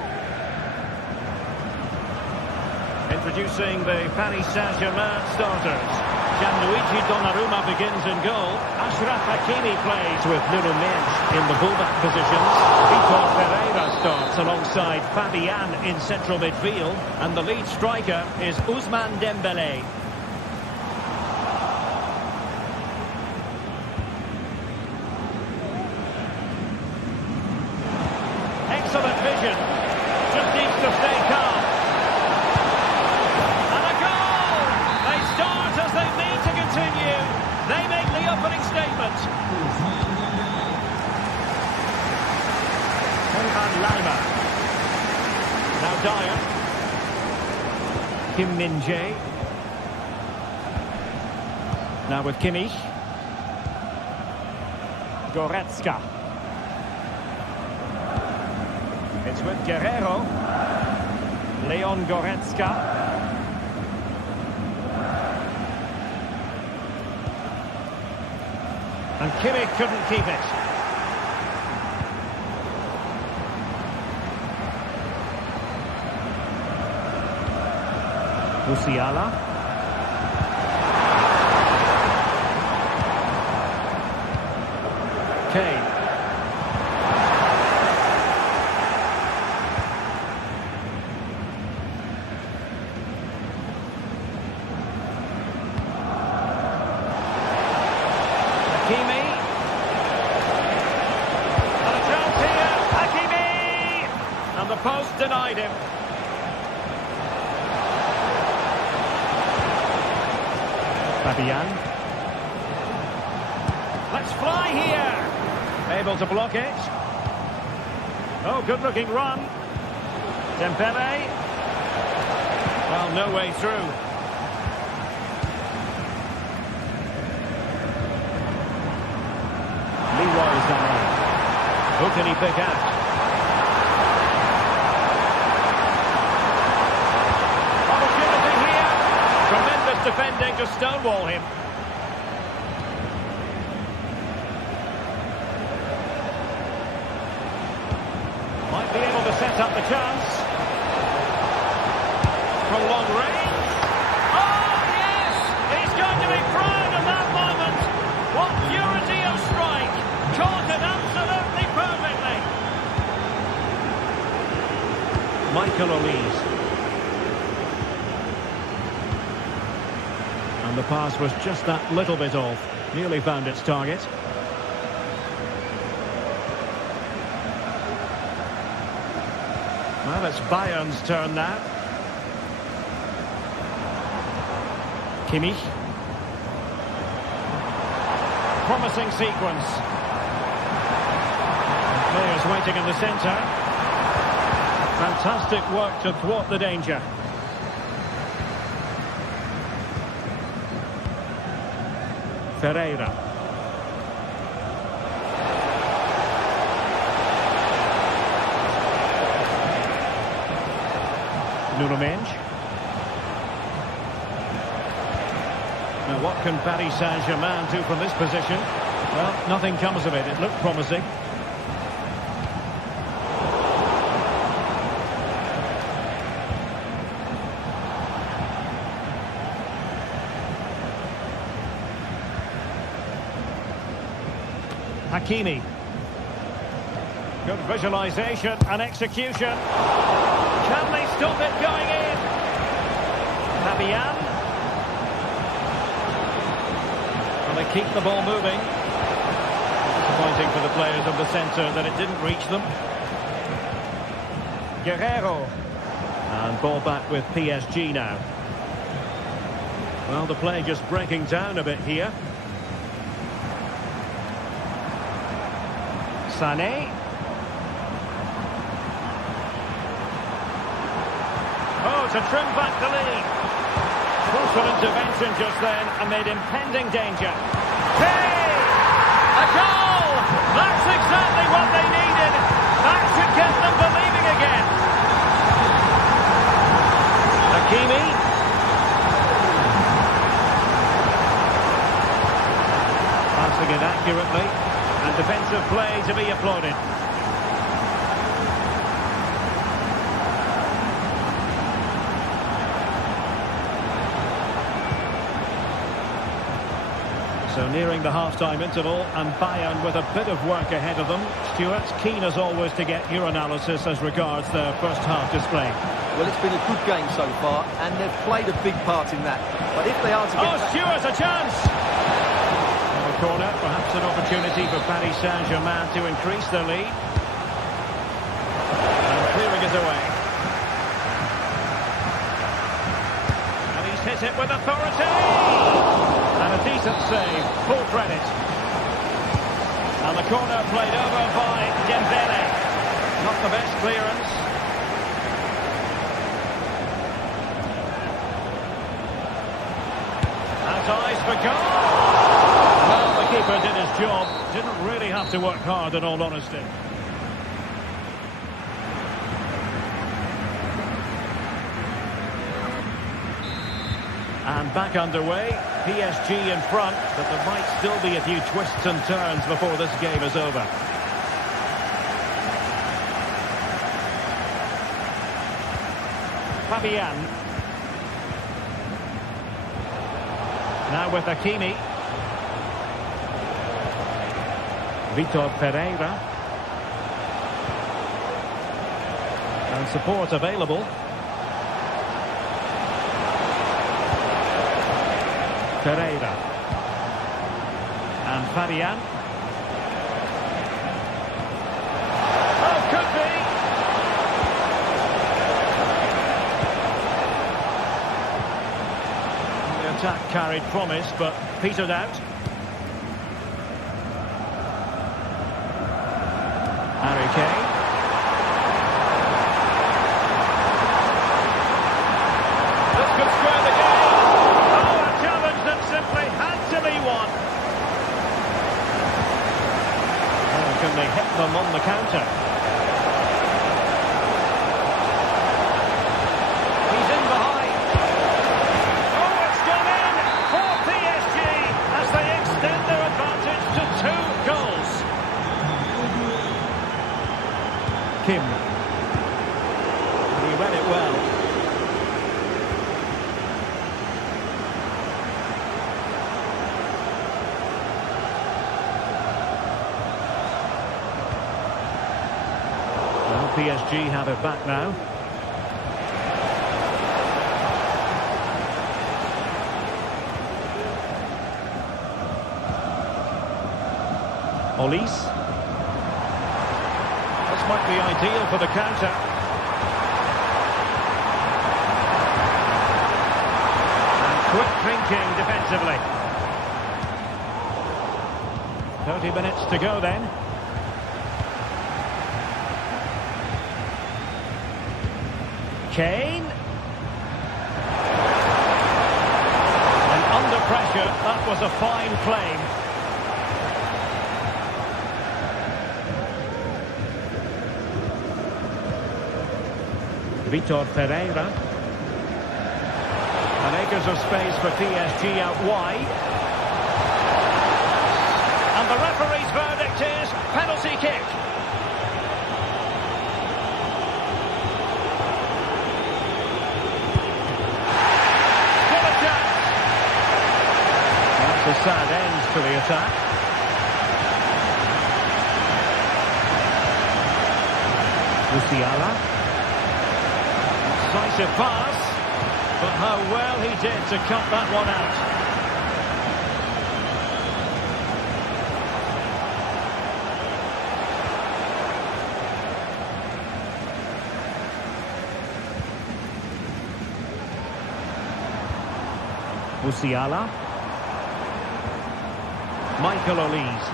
Introducing the Paris Saint-Germain starters. Gianluigi Donnarumma begins in goal. Achraf Hakimi plays with Nuno Mendes in the fullback positions. Vitor Pereira starts alongside Fabian in central midfield. And the lead striker is Ousmane Dembélé. Excellent vision. Just needs to stay calm. And a goal! They start as they mean to continue. They make the opening statement. Konrad Laimer. Now Dyer. Kim Min-jae. Now with Kimmich. Goretzka. It's with Guerrero. Leon Goretzka. And Kimmich couldn't keep it. Musiala. Kane. Hakimi. And a chance here. Hakimi! And the post denied him. Fabian. Let's fly here. Able to block it. Oh, good-looking run. Dembele. Well, no way through. Who can he pick out? Opportunity here. Tremendous defending to stonewall him. Might be able to set up the chance. From long range. Oh, yes! He's going to be proud of that moment. What purity of strike. Caught it absolutely perfectly. Michael Olise. And the pass was just that little bit off. Nearly found its target. Well, it's Bayern's turn now. Kimmich. Promising sequence. Players waiting in the centre. Fantastic work to thwart the danger. Pereira. Nuno Mendes. Now what can Paris Saint-Germain do from this position? Well, nothing comes of it. It looked promising. Hakimi. Good visualisation and execution. Can they stop it going in? Fabian. Well, they keep the ball moving. Disappointing for the players of the centre that it didn't reach them. Guerrero. And ball back with PSG now. Well, the play just breaking down a bit here. Sané. Oh, to trim back the lead. Crucial intervention just then amid impending danger. Hey! A goal! That's exactly what they needed. That should get them believing again. Hakimi. Passing it accurately. And defensive play to be applauded. So nearing the half-time interval, and Bayern with a bit of work ahead of them. Stuart, keen as always to get your analysis as regards their first half display. Well, it's been a good game so far, and they've played a big part in that. But if they are to get Oh, Stuart, a chance! A corner, perhaps an opportunity for Paris Saint-Germain to increase their lead. And clearing it away. And he's hit it with authority! And a decent save, full credit. And the corner played over by Dembele. Not the best clearance. Has eyes for goal! Well, the keeper did his job. Didn't really have to work hard, in all honesty. And back underway. PSG in front, but there might still be a few twists and turns before this game is over. Fabian. Now with Hakimi. Vitor Pereira. And support available. Pereira. And Fabian. Oh, could be. The attack carried promise, but petered out. Harry Kane. This could square the game. Simply had to be won. Oh, can they hit them on the counter? He's in behind. Oh, it's gone in for PSG as they extend their advantage to 2 goals. Kim. He read it well. PSG have it back now. Olise. This might be ideal for the counter. And quick thinking defensively. 30 minutes to go then. Kane. And under pressure, that was a fine play. Vitor Pereira. And acres of space for PSG out wide. And the referee's verdict is penalty kick. A sad end to the attack. Musiala. Decisive pass, but how well he did to cut that one out. Musiala. Michael Olise.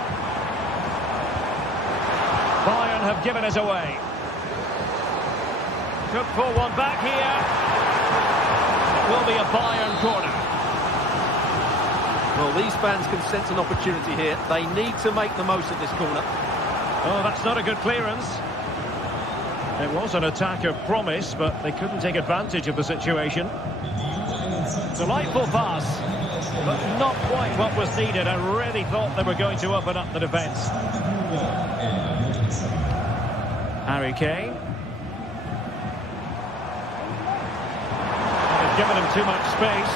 Bayern have given us away. Could pull one back here. It will be a Bayern corner. Well, these fans can sense an opportunity here. They need to make the most of this corner. Oh, that's not a good clearance. It was an attack of promise, but they couldn't take advantage of the situation. Delightful pass, but not quite what was needed. I really thought they were going to open up the defence. Harry Kane. They've given him too much space.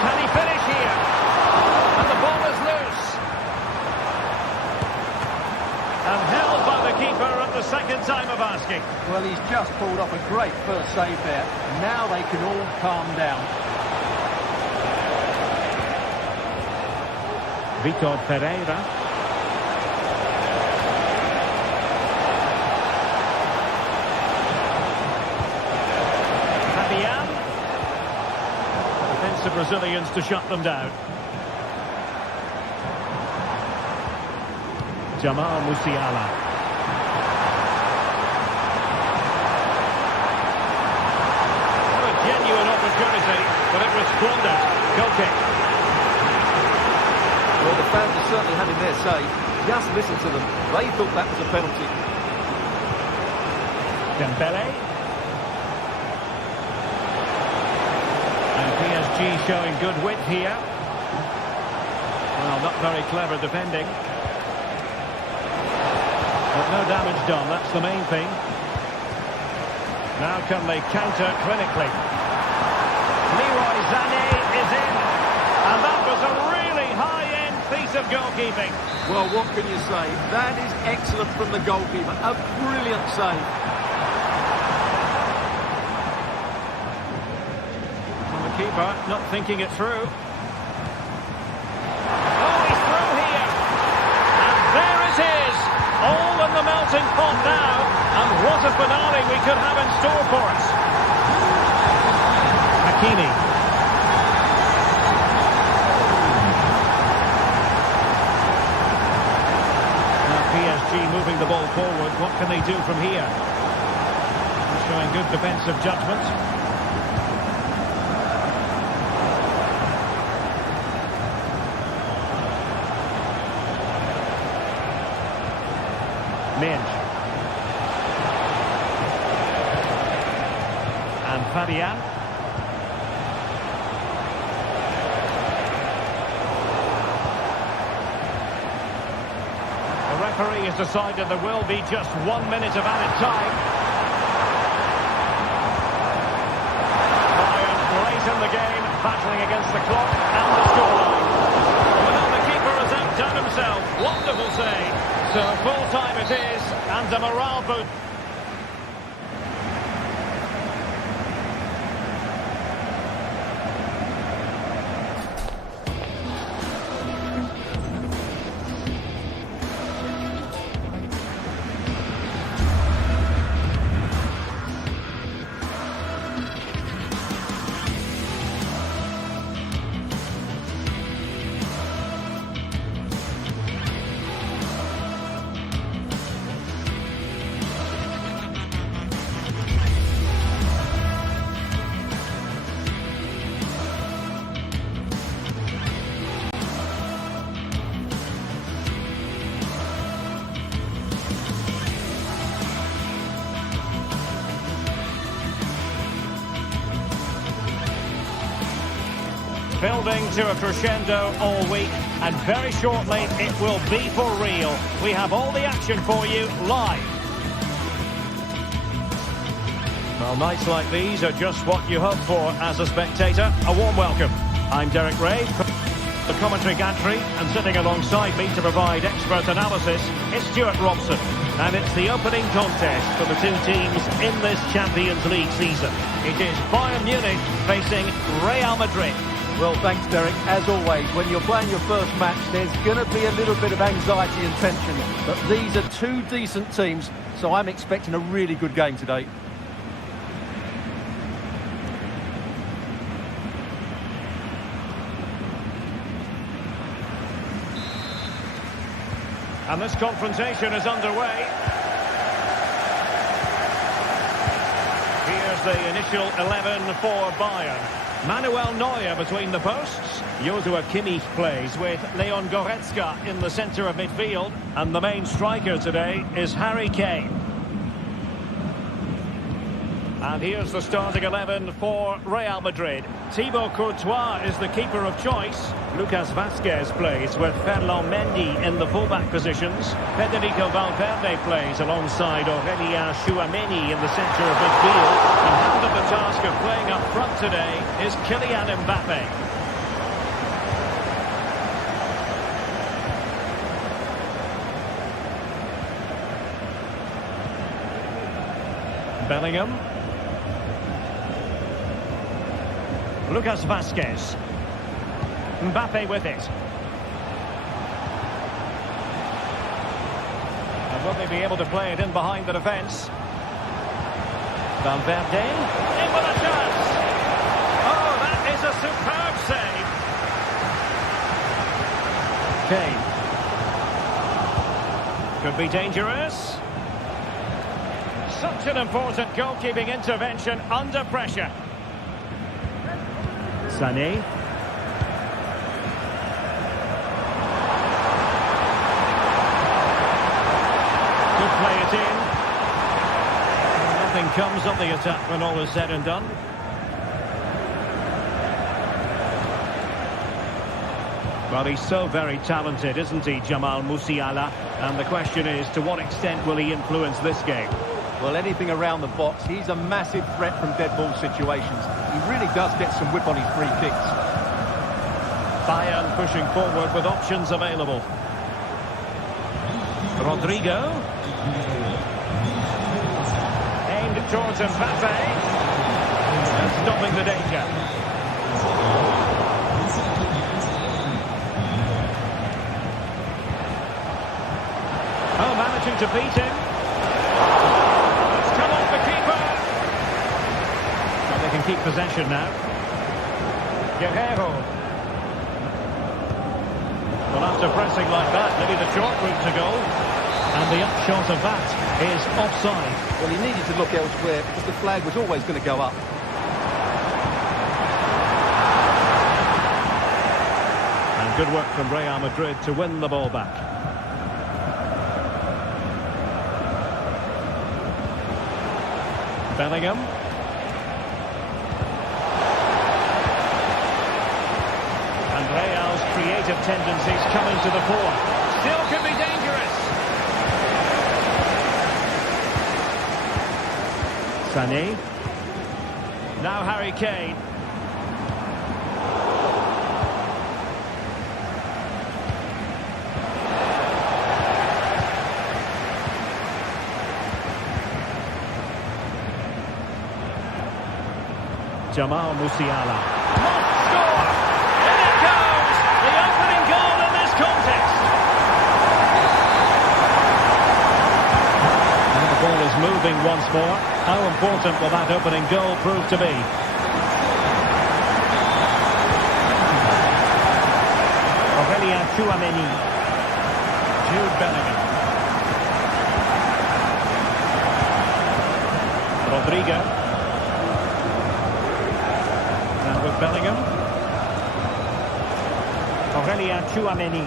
Can he finish here? And the ball is loose. And held by the keeper at the second time of asking. Well, he's just pulled off a great first save there. Now they can all calm down. Vitor Pereira. Fabian. Defensive Brazilians to shut them down. Jamal Musiala. What a genuine opportunity, but it was squandered. Goal kick. Well, the fans are certainly having their say. Just listen to them. They thought that was a penalty. Dembele. And PSG showing good width here. Well, not very clever defending. But no damage done, that's the main thing. Now can they counter clinically? Leroy Sané is in. And that was a really high-end piece of goalkeeping. Well, what can you say? That is excellent from the goalkeeper. A brilliant save. And the keeper not thinking it through. Oh, he's through here. And there it is. All in the melting pot now. And what a finale we could have in store for us. Hakimi. Now PSG moving the ball forward. What can they do from here? They're showing good defensive judgment. Minge. And Fabian. The referee has decided there will be just 1 minute of added time. Bayern late in the game, battling against the clock and the scoreline. Well, the keeper has outdone himself. Wonderful save. So full time it is, and a morale boost. Building to a crescendo all week, and very shortly it will be for real. We have all the action for you live. Well, nights like these are just what you hope for as a spectator. A warm welcome. I'm Derek Ray, the commentary gantry, and sitting alongside me to provide expert analysis is Stuart Robson. And it's the opening contest for the two teams in this Champions League season. It is Bayern Munich facing Real Madrid. Well, thanks, Derek. As always, when you're playing your first match, there's going to be a little bit of anxiety and tension. But these are two decent teams, so I'm expecting a really good game today. And this confrontation is underway. Here's the initial 11 for Bayern. Manuel Neuer between the posts. Joshua Kimmich plays with Leon Goretzka in the centre of midfield. And the main striker today is Harry Kane. And here's the starting 11 for Real Madrid. Thibaut Courtois is the keeper of choice. Lucas Vazquez plays with Ferland Mendy in the fullback positions. Federico Valverde plays alongside Aurelien Tchouameni in the centre of midfield. And handed the task of playing up front today is Kylian Mbappe. Bellingham. Lucas Vazquez. Mbappe with it. And will they be able to play it in behind the defence? Valverde. In with a chance. Oh, that is a superb save. Kane. Could be dangerous. Such an important goalkeeping intervention under pressure. Sané. Could play it in. Nothing comes of the attack when all is said and done. Well, he's so very talented, isn't he, Jamal Musiala? And the question is, to what extent will he influence this game? Well, anything around the box, he's a massive threat from dead ball situations. He really does get some whip on his free kicks. Bayern pushing forward with options available. Rodrigo. Aimed towards Mbappe. And stopping the danger. Oh, managing to beat him. They can keep possession now. Guerrero. Well, after pressing like that, maybe the short route to goal. And the upshot of that is offside. Well, he needed to look elsewhere because the flag was always going to go up. And good work from Real Madrid to win the ball back. Bellingham. And Real's creative tendencies coming to the fore. Still could be dangerous. Sané. Now Harry Kane. Jamal Musiala. Must score! In it goes! The opening goal in this contest. And the ball is moving once more. How important will that opening goal prove to be? Aurelien Tchouameni. Jude Bellingham. Rodrigo. With Bellingham. Aurelien Tchouameni.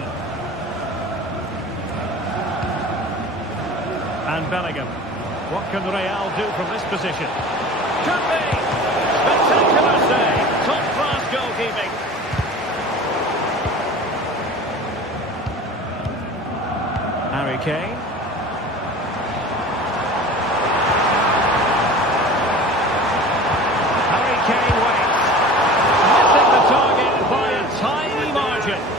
And Bellingham. What can Real do from this position? Could be! Spectacular save. Top-class goalkeeping. Harry Kane. Harry Kane waits.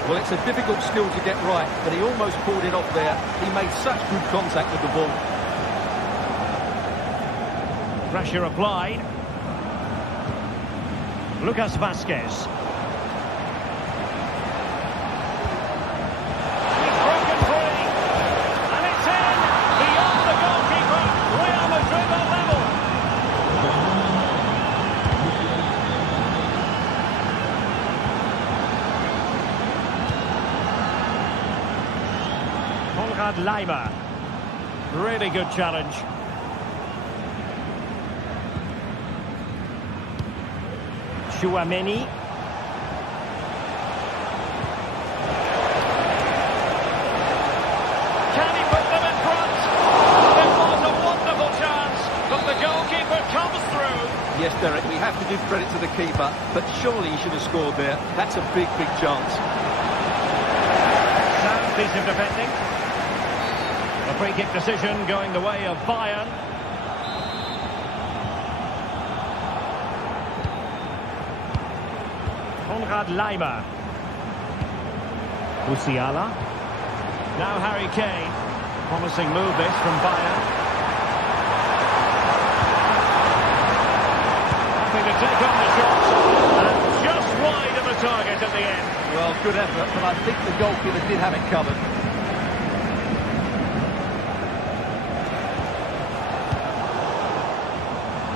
Well, it's a difficult skill to get right, but he almost pulled it off there. He made such good contact with the ball. Pressure applied. Lucas Vazquez. He's broken free. And it's in. Beyond the goalkeeper. Real Madrid on level. Konrad Laimer. Really good challenge. Chouameni. Can he put them in front? It was a wonderful chance, but the goalkeeper comes through. Yes, Derek, we have to give credit to the keeper, but surely he should have scored there. That's a big, big chance. Sound piece of defending. A free kick decision going the way of Bayern. Konrad Laimer. Musiala. Now Harry Kane. Promising move this from Bayern. Happy to take on the shot. And just wide of the target at the end. Well, good effort, but I think the goalkeeper did have it covered.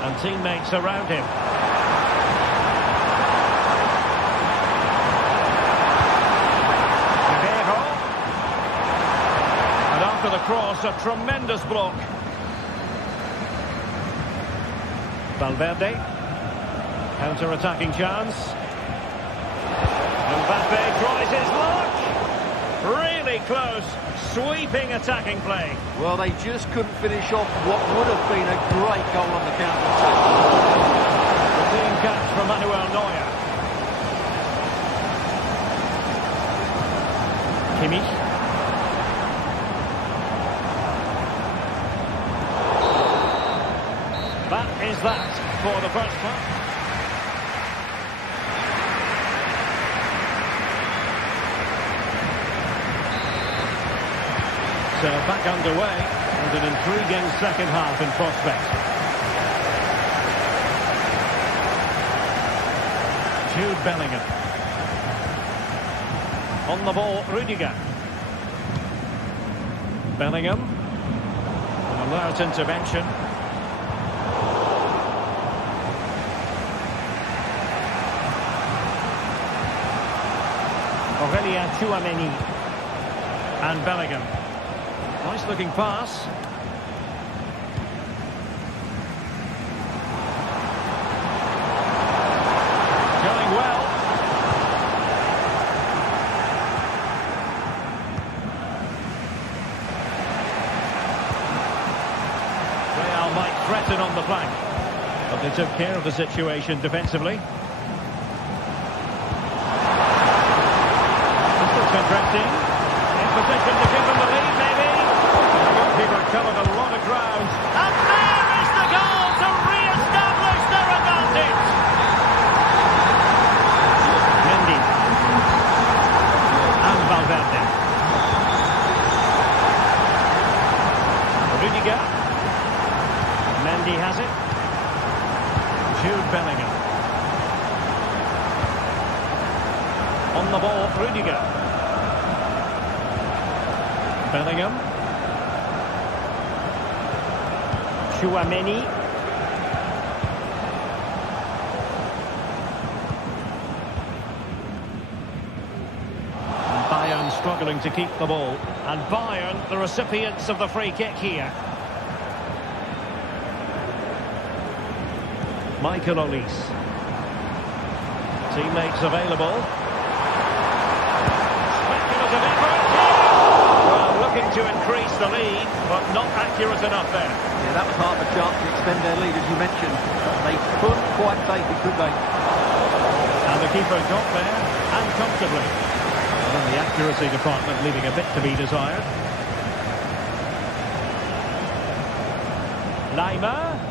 And teammates around him. And after the cross, a tremendous block. Valverde. Counter-attacking chance. Mbappe tries his luck. Really close. Sweeping attacking play. Well, they just couldn't finish off what would have been a great goal on the counter-attack. The clean catch from Manuel Neuer. Kimmich. That is that for the first half. So back underway and an intriguing second half in prospect. Jude Bellingham. On the ball, Rudiger. Bellingham. An alert intervention. Aurelien Chouameni. And Bellingham. Nice looking pass. Going well. Real might threaten on the flank, but they took care of the situation defensively. This looks interesting. In position to give them the lead, maybe. Keeper covered a lot of ground. And there is the goal to re-establish their advantage. Mendy. And Valverde. Rudiger. Mendy has it. Jude Bellingham. On the ball, Rudiger. Bellingham. Chouameni. Bayern struggling to keep the ball. And Bayern, the recipients of the free kick here. Michael Olise. Teammates available. Speculative effort here. Well, looking to increase the lead, but not accurate enough there. Yeah, that was half a chance to extend their lead, as you mentioned. They couldn't quite take it, could they? And the keeper got there, and comfortably. Well, in the accuracy department, leaving a bit to be desired. Laimer.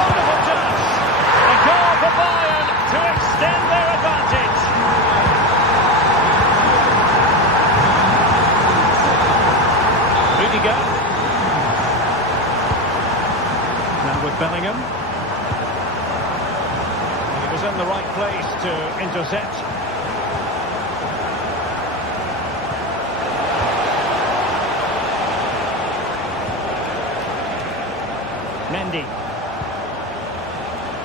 Wonderful touch. A goal for Bayern to extend their advantage. Rudiger. Now with Bellingham. He was in the right place to intercept. Mendy.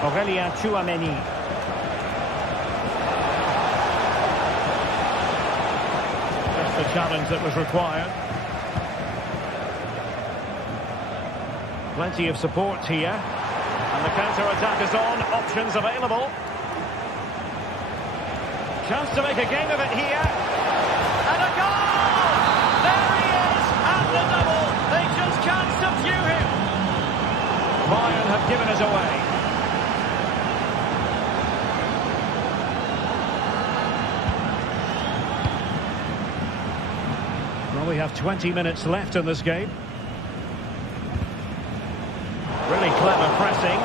Aurelien Chouameni. challenge that was required. Plenty of support here. And the counter-attack is on. Options available. Chance to make a game of it here. And a goal! There he is at the double. They just can't subdue him. Bayern have given us away. Well, we have 20 minutes left in this game. Really clever pressing.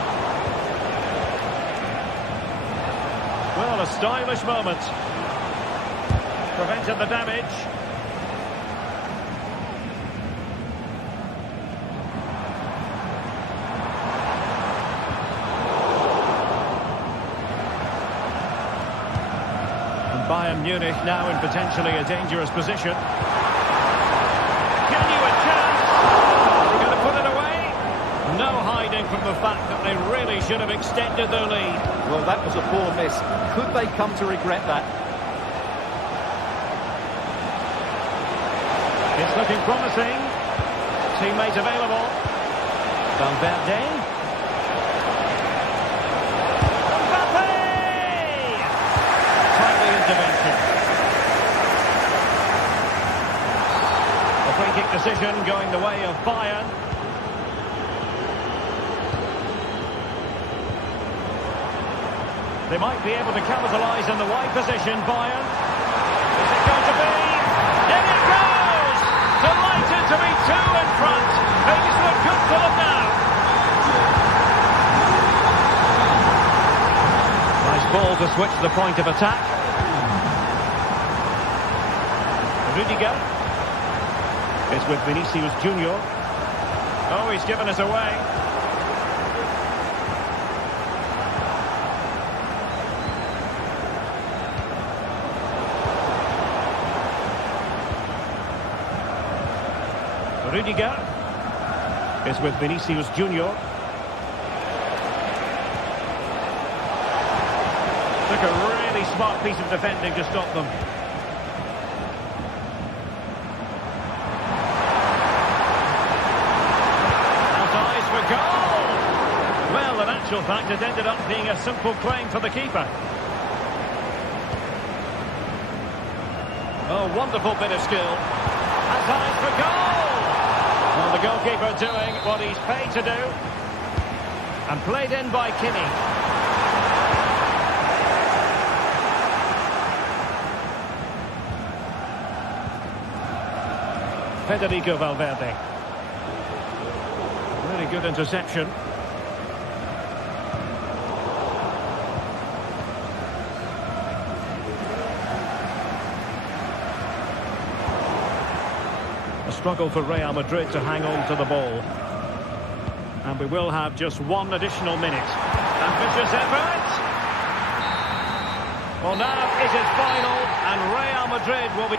Well, a stylish moment. Prevented the damage. And Bayern Munich now in potentially a dangerous position. Genuine chance. They're going to put it away. No hiding from the fact that they really should have extended their lead. Well, that was a poor miss. Could they come to regret that? It's looking promising. Teammate available. Valverde. Mbappe! Timely intervention. A free kick decision going the way of Bayern. They might be able to capitalise in the wide position, Bayern. Is it going to be? In it goes! Delighted to be two in front. Things look good for them now. Nice ball to switch the point of attack. Rudiger. It's with Vinicius Junior. Oh, he's given us away. Rudiger is with Vinicius Junior. Took a really smart piece of defending to stop them. Out eyes for goal! Well, in actual fact, it ended up being a simple claim for the keeper. Oh, wonderful bit of skill. Out eyes for goal! Well, the goalkeeper doing what he's paid to do. And played in by Kimmich. Federico Valverde. Really good interception. A struggle for Real Madrid to hang on to the ball. And we will have just one additional minute. Ambitious effort. Well, now it is final, and Real Madrid will be...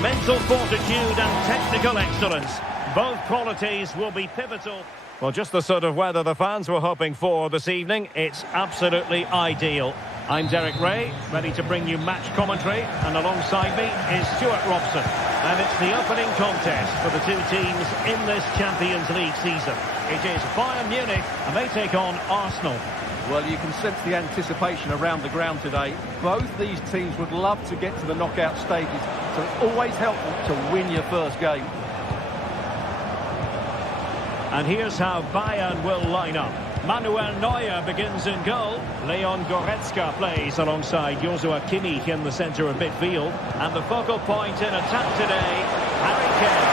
Mental fortitude and technical excellence. Both qualities will be pivotal. Well, just the sort of weather the fans were hoping for this evening. It's absolutely ideal. I'm Derek Ray, ready to bring you match commentary, and alongside me is Stuart Robson. And it's the opening contest for the two teams in this Champions League season. It is Bayern Munich, and they take on Arsenal. Well, you can sense the anticipation around the ground today. Both these teams would love to get to the knockout stages, so it's always helpful to win your first game. And here's how Bayern will line up. Manuel Neuer begins in goal. Leon Goretzka plays alongside Joshua Kimmich in the centre of midfield. And the focal point in attack today, Harry Kane.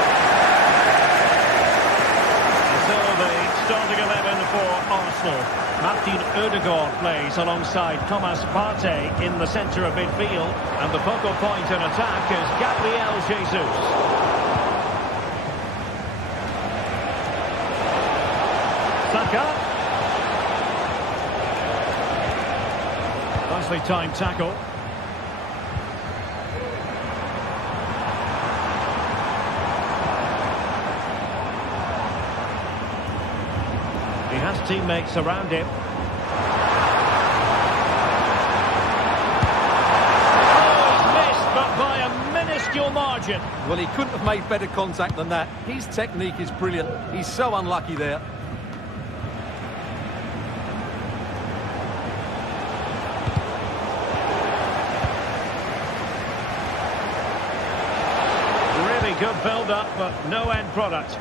And so the starting 11 for Arsenal. Martin Odegaard plays alongside Thomas Partey in the centre of midfield. And the focal point in attack is Gabriel Jesus. Saka. Nicely timed tackle. He has teammates around him. Oh, he's missed, but by a minuscule margin. Well, he couldn't have made better contact than that. His technique is brilliant. He's so unlucky there. Good build-up, but no end product.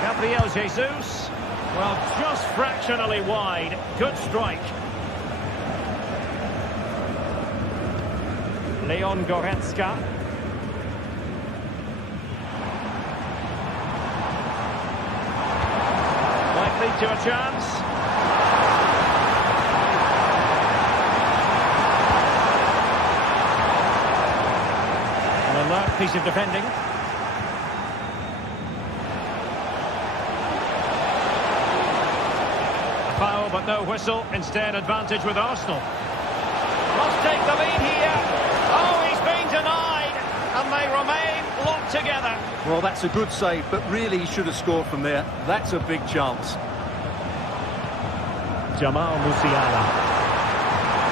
Gabriel Jesus. Well, just fractionally wide. Good strike. Leon Goretzka. Might lead to a chance. Alert piece of defending. A foul, but no whistle. Instead, advantage with Arsenal. Must take the lead here. Oh, he's been denied. And they remain locked together. Well, that's a good save, but really he should have scored from there. That's a big chance. Jamal Musiala.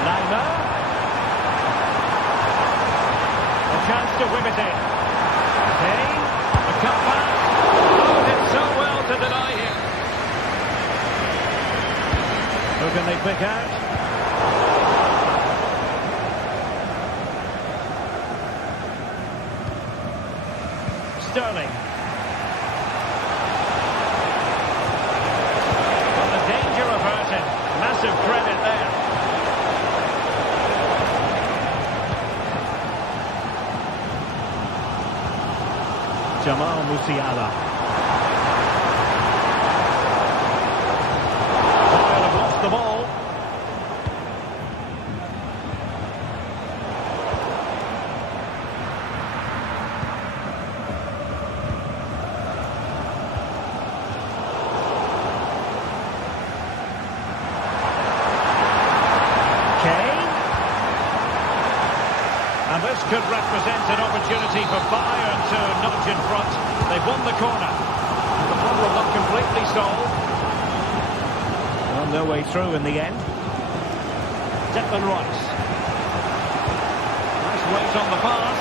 Lima. Chance to whip it in. Kane, the cut back. Oh, did so well to deny him. Who can they pick out? Sterling. But the danger averted. Massive credit there. Jamal Musiala. Bayern have lost the ball. Kane. And this could represent an opportunity for Bayern to nudge in front. They've won the corner. The problem not completely solved. Well, no way through in the end. Declan Rice. Nice weight on the pass.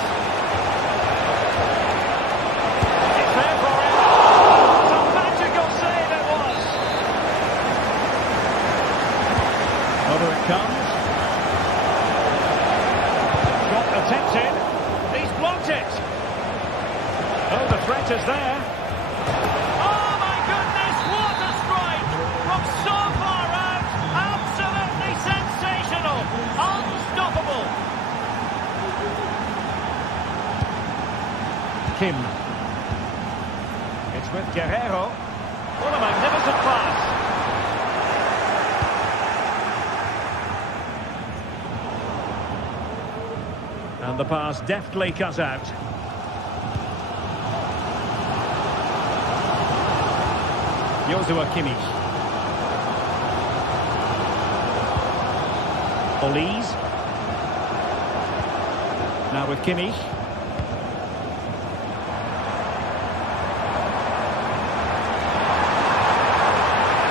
It's there for him. What a magical save it was. Over it comes. Shot attempted. He's blocked it. Oh, the threat is there. Oh, my goodness, what a strike! From so far out, absolutely sensational, unstoppable. Kim. It's with Guerrero. What a magnificent pass. And the pass deftly cut out. Joshua Kimmich. Olise. Now with Kimmich.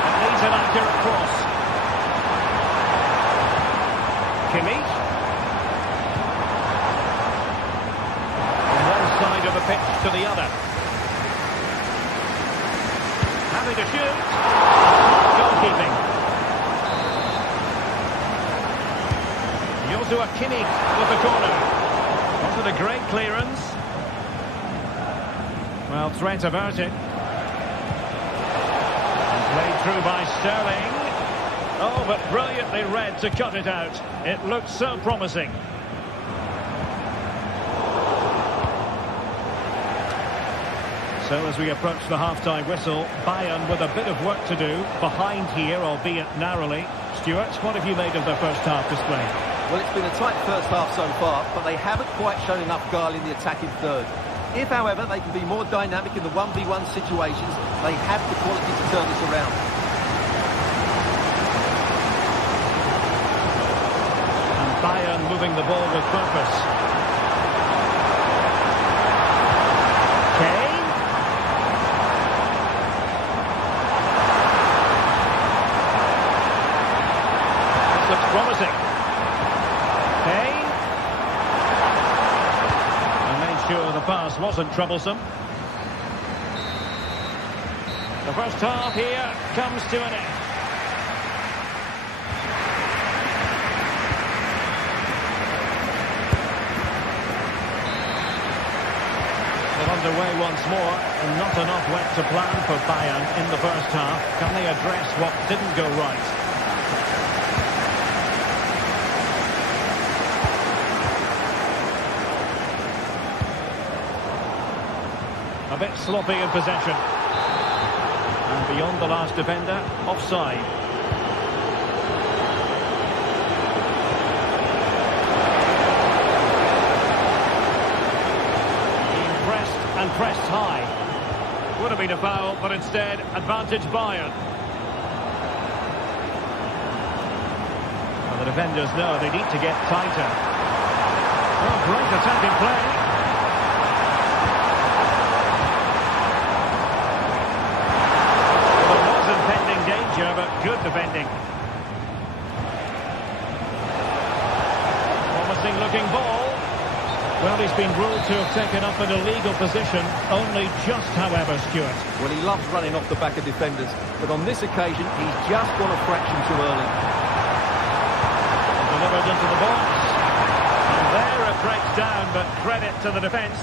It needs an accurate cross. to shoot. Goalkeeping. Joshua Kimmich with the corner. Wasn't a great clearance. Well, threat about it. And played through by Sterling. Oh, but brilliantly read to cut it out. It looked so promising. So as we approach the half-time whistle, Bayern with a bit of work to do. Behind here, albeit narrowly. Stuart, what have you made of their first half display? Well, it's been a tight first half so far, but they haven't quite shown enough guile in the attacking third. If, however, they can be more dynamic in the 1v1 situations, they have the quality to turn this around. And Bayern moving the ball with purpose. Kane. This looks promising. Kane. And made sure the pass wasn't troublesome. The first half here comes to an end. They're underway once more, and not enough left to plan for Bayern in the first half. Can they address what didn't go right? A bit sloppy in possession. And beyond the last defender, offside. Being pressed and pressed high. Would have been a foul, but instead, advantage Bayern. Well, the defenders know they need to get tighter. Oh, great attacking play. But good defending. Promising looking ball. Well, he's been ruled to have taken up an illegal position, only just, however, Stuart. Well, he loves running off the back of defenders, but on this occasion, he's just gone a fraction too early. Delivered into the box. And there it breaks down, but credit to the defence.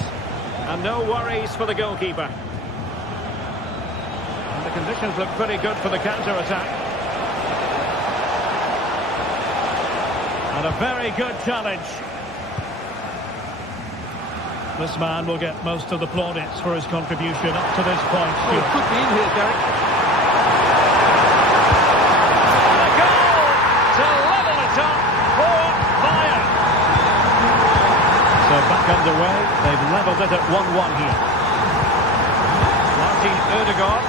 And no worries for the goalkeeper. The conditions look pretty good for the counter-attack. And a very good challenge. This man will get most of the plaudits for his contribution up to this point. Oh, it could be in here, Derek. And a goal to level it up for Bayern. So back underway. They've levelled it at 1-1 here. Martin Ødegaard.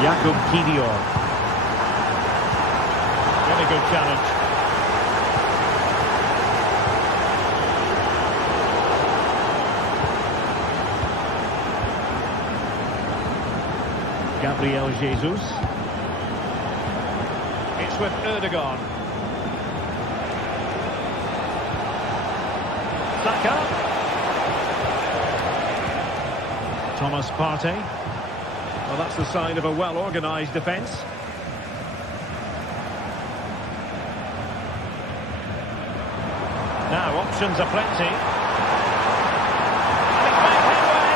Jakub Kivior. Really good challenge. Gabriel Jesus. It's with Ødegaard. Saka. Thomas Partey. Well, that's the sign of a well-organised defence. Now, options are plenty. And he's made headway.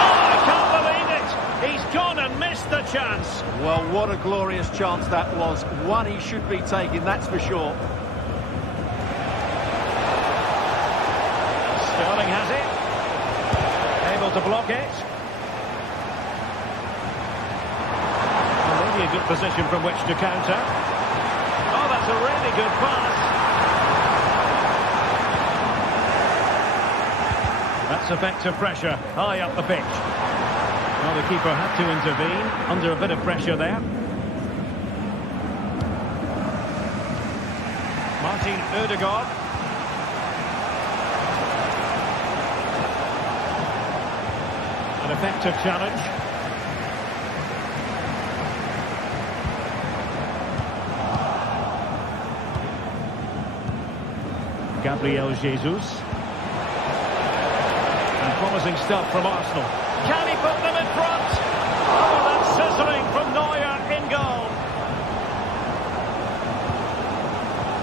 Oh, I can't believe it! He's gone and missed the chance. Well, what a glorious chance that was. One he should be taking, that's for sure. Sterling has it. Able to block it. Well, maybe a good position from which to counter. Oh, that's a really good pass. That's effective pressure high up the pitch. Well, the keeper had to intervene under a bit of pressure there. Martin Ødegaard. An effective challenge. Gabriel Jesus. And promising stuff from Arsenal. Can he put them in front? Oh, that's sizzling from Neuer in goal.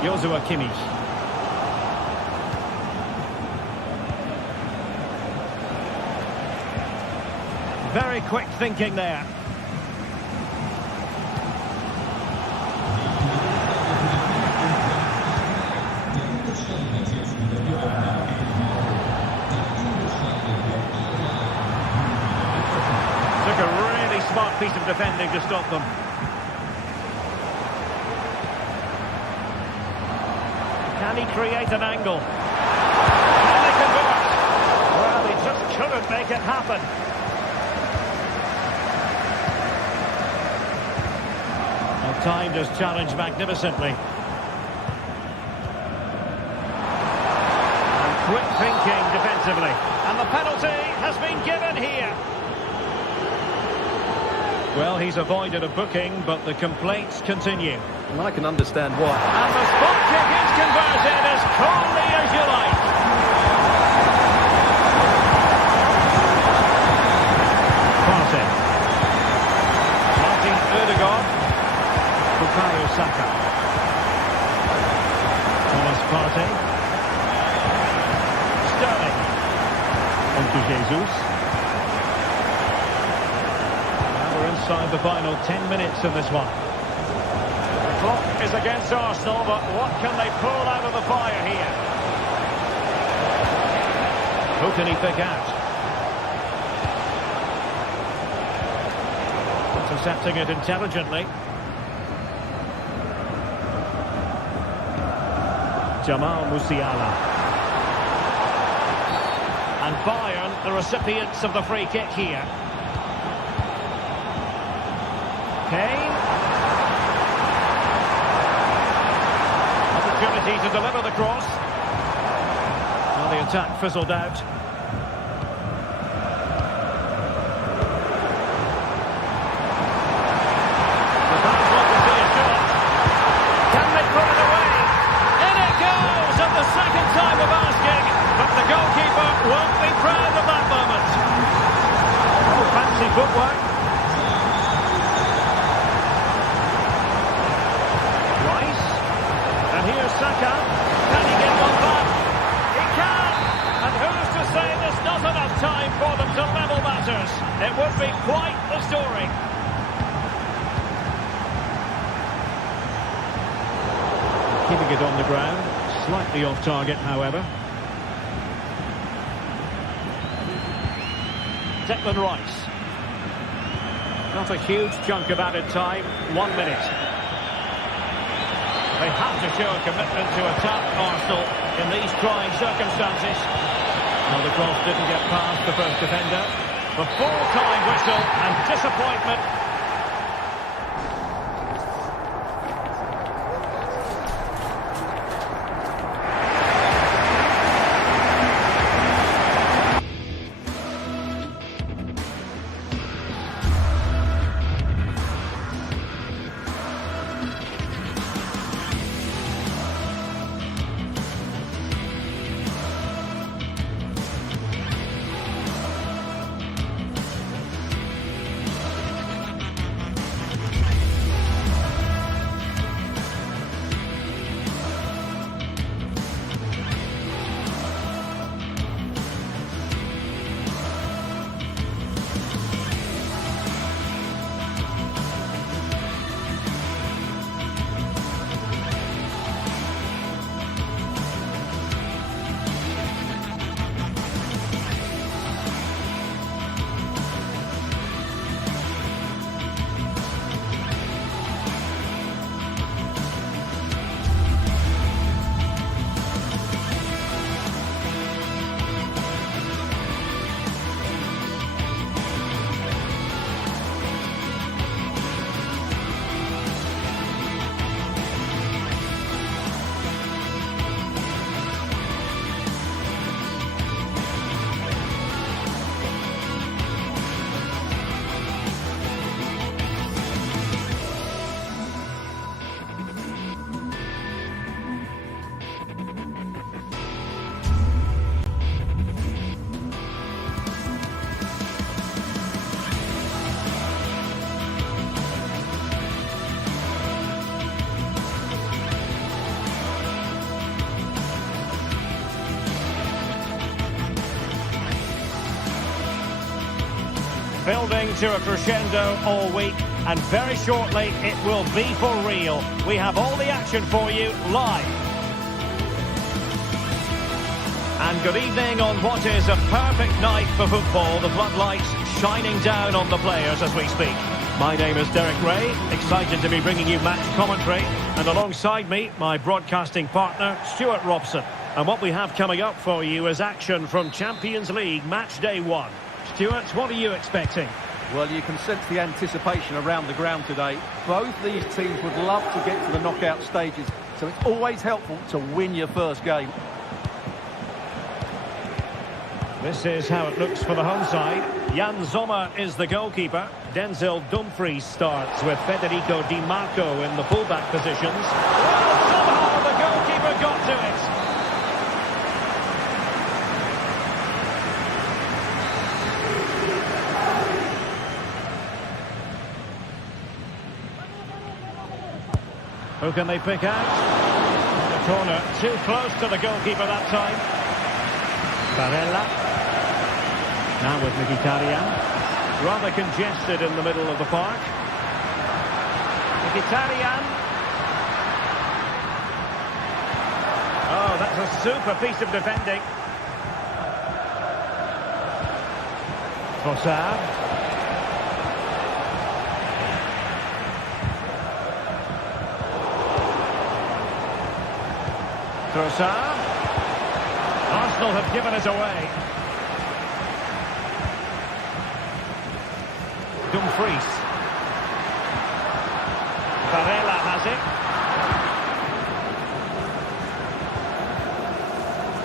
Joshua Kimmich. Very quick thinking there. Took a really smart piece of defending to stop them. Can he create an angle? Can they convert? Well, he just couldn't make it happen. Well, timed his challenge magnificently. And quick thinking defensively. And the penalty has been given here. Well, he's avoided a booking, but the complaints continue. And I can understand why. And the spot kick is converted as calmly as you like. Partey. Martin Ødegaard. Bukayo Saka. Thomas Partey. Sterling. On to Jesus. Now we're inside the final 10 minutes in this one. The clock is against Arsenal, but what can they pull out of the fire here? Who can he pick out? Intercepting it intelligently. Jamal Musiala. And Bayern, the recipients of the free kick here. Kane. Opportunity to deliver the cross. Well, the attack fizzled out. The fans want to see a shot. Can they put it away? In it goes at the second time of asking, but the goalkeeper won't be proud of that moment. Oh, fancy footwork. Rice. And here's Saka. Can he get one back? He can! And who's to say there's not enough time for them to level matters? It would be quite the story. Keeping it on the ground. Slightly off target, however. Declan Rice. Not a huge chunk of added time. 1 minute. They have to show a commitment to attack Arsenal in these trying circumstances. Well, the cross didn't get past the first defender. The full-time whistle and disappointment. building to a crescendo all week, and very shortly it will be for real. We have all the action for you live. And good evening on what is a perfect night for football. The floodlights shining down on the players as we speak. My name is Derek Ray, excited to be bringing you match commentary, and alongside me, my broadcasting partner, Stuart Robson. And what we have coming up for you is action from Champions League Match Day 1. Stuart, what are you expecting? Well, you can sense the anticipation around the ground today. Both these teams would love to get to the knockout stages, so it's always helpful to win your first game. This is how it looks for the home side. Jan Sommer is the goalkeeper. Denzel Dumfries starts with Federico Di Marco in the fullback positions. Well, somehow the goalkeeper got to it. Who can they pick out? The corner, too close to the goalkeeper that time. Barella. Now with Mkhitaryan. Rather congested in the middle of the park. Mkhitaryan. Oh, that's a super piece of defending. Trossard. Trossard. Arsenal have given it away. Dumfries. Barella has it.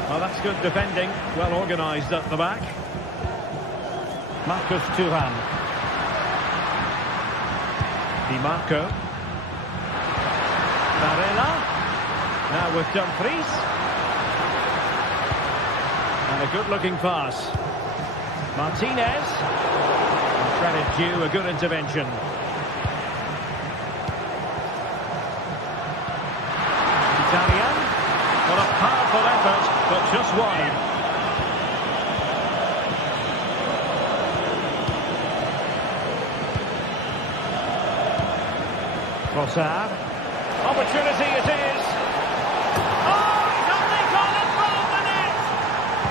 Well, that's good defending. Well organised at the back. Marcus Thuram. Di Marco. Barella. Now with Dumfries. And a good-looking pass. Martinez. Credit due, a good intervention. Italian. What a powerful effort, but just wide. Trossard. Opportunity it is. Oh, he's only gone and rolled the net!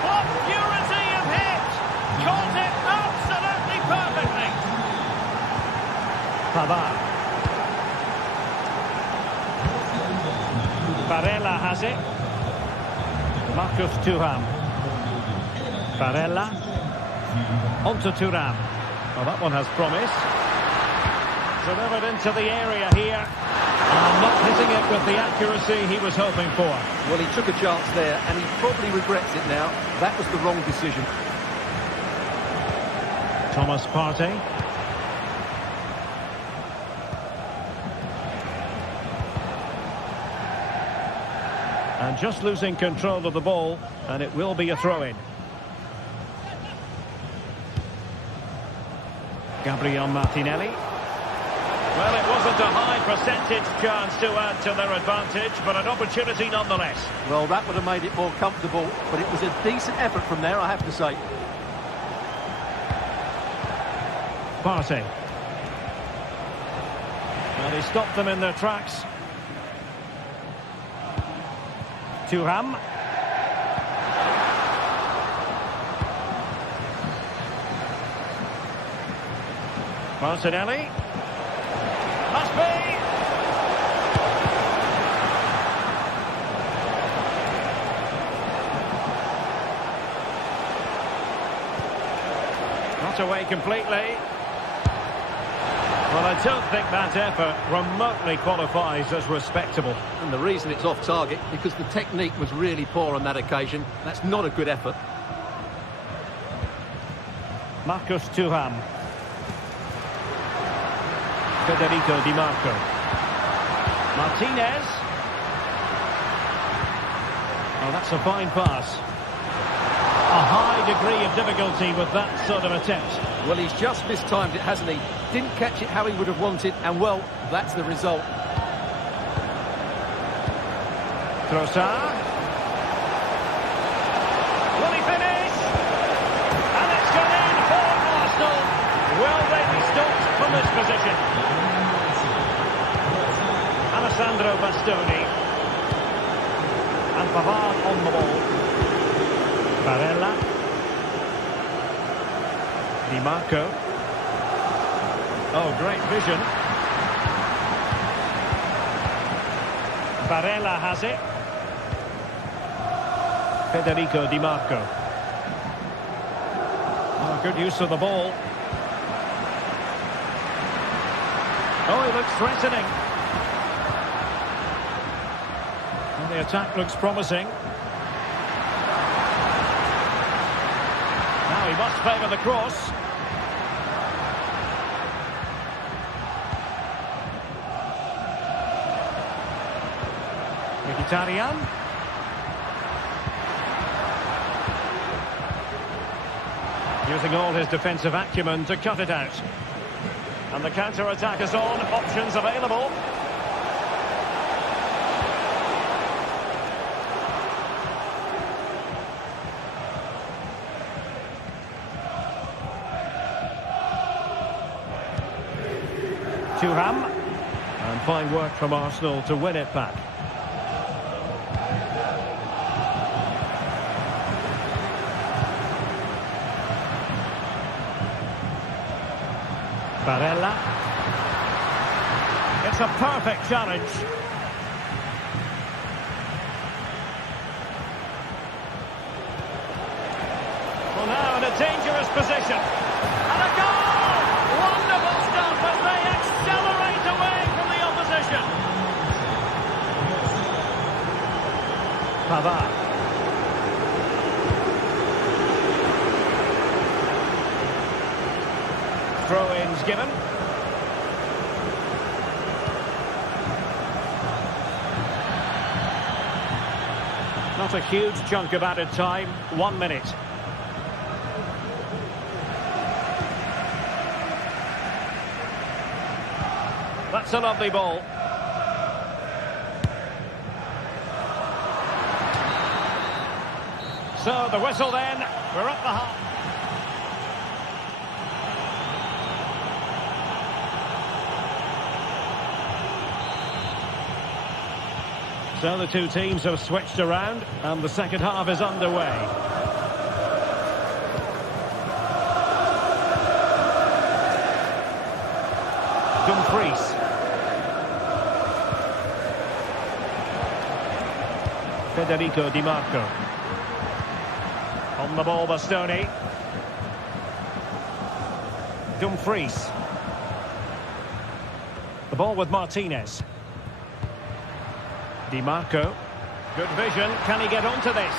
What purity of hit! Caught it absolutely perfectly! Pavard. Barella has it. Marcus Thuram. Barella. Onto Thuram. Well, that one has promise. Delivered into the area here. And not hitting it with the accuracy he was hoping for. Well, he took a chance there, and he probably regrets it now. That was the wrong decision. Thomas Partey. And just losing control of the ball, and it will be a throw-in. Gabriel Martinelli. Well, it wasn't a high percentage chance to add to their advantage, but an opportunity nonetheless. Well, that would have made it more comfortable, but it was a decent effort from there, I have to say. Partey. Well, he stopped them in their tracks. Thuram. Martinelli. Must be. Not away completely. Well, I don't think that effort remotely qualifies as respectable. And the reason it's off target, because the technique was really poor on that occasion. That's not a good effort. Marcus Thuram. Federico Di Marco. Martinez. Oh, that's a fine pass. A high degree of difficulty with that sort of attempt. Well, he's just mistimed it, hasn't he? Didn't catch it how he would have wanted, and well, that's the result. Trossard. Will he finish? And it's gone in for Arsenal. from this position. Alessandro Bastoni. And Pavard on the ball. Barella. Di Marco. Oh, great vision. Barella has it. Federico Di Marco. Oh, good use of the ball. Oh, he looks threatening. And the attack looks promising. Now he must favour the cross. Mkhitaryan. Using all his defensive acumen to cut it out. And the counter-attack is on. Options available. Thuram. And fine work from Arsenal to win it back. Barella. It's a perfect challenge. Well, now in a dangerous position. And a goal! Wonderful stuff as they accelerate away from the opposition. Pavard. Throw-ins given. Not a huge chunk of added time. 1 minute. That's a lovely ball. So the whistle then. We're at the half. So the two teams have switched around and the second half is underway. Dumfries. Federico Di Marco. On the ball, Bastoni. Dumfries. The ball with Martinez. Di Marco. Good vision. Can he get onto this?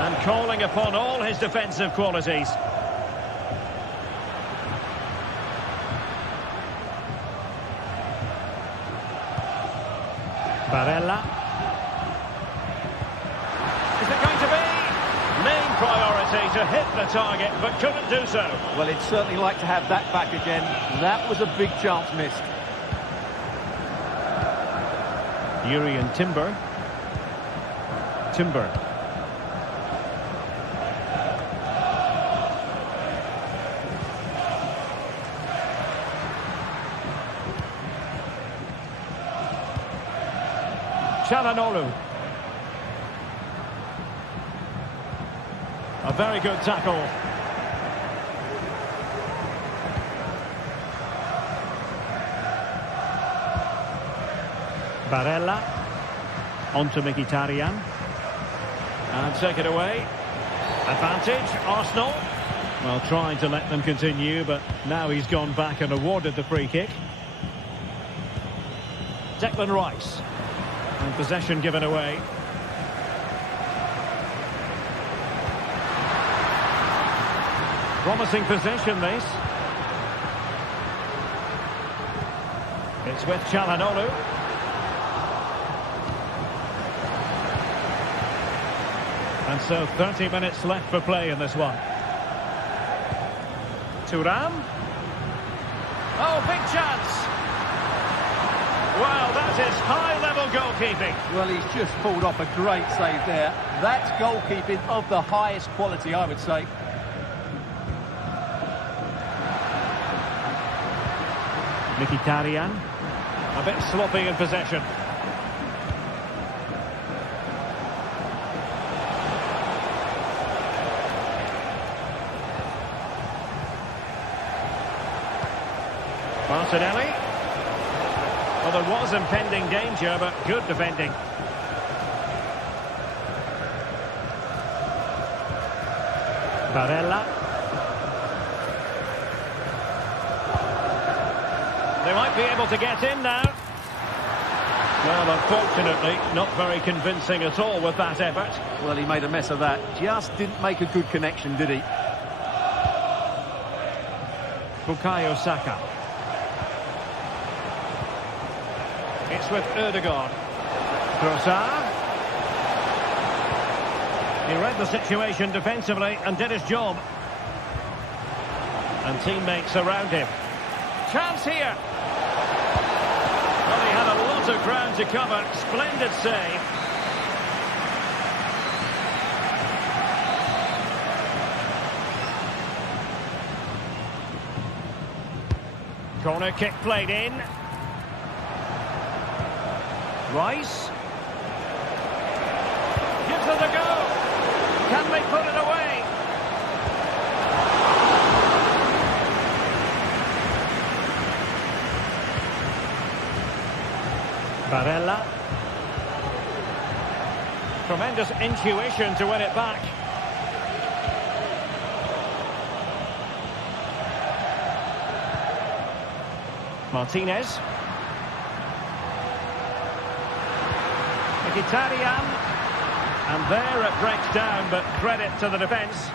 And calling upon all his defensive qualities. Barella. Is it going to be? Main priority to hit the target, but couldn't do so. Well, he'd certainly like to have that back again. That was a big chance missed. Urian Timber. Çalhanoğlu. A very good tackle. Barella. Onto Mkhitaryan. And take it away. Advantage, Arsenal. Well, trying to let them continue, but now he's gone back and awarded the free kick. Declan Rice. And possession given away. Promising possession, this. It's with Çalhanoğlu. And so 30 minutes left for play in this one. Thuram. Oh, big chance. Well, that is high-level goalkeeping. Well, he's just pulled off a great save there. That's goalkeeping of the highest quality, I would say. Mkhitaryan, a bit sloppy in possession. Martinelli. Well, there was impending danger, but good defending. Barella. They might be able to get in now. Well, unfortunately, not very convincing at all with that effort. Well, he made a mess of that. Just didn't make a good connection, did he? Bukayo Saka. It's with Ødegaard. Trossard. He read the situation defensively and did his job. And teammates around him. Chance here. Well, he had a lot of ground to cover. Splendid save. Corner kick played in. Rice. Gives it a go. Can they put it away? Barella. Tremendous intuition to win it back. Martinez. Mkhitaryan. And there it breaks down, but credit to the defence.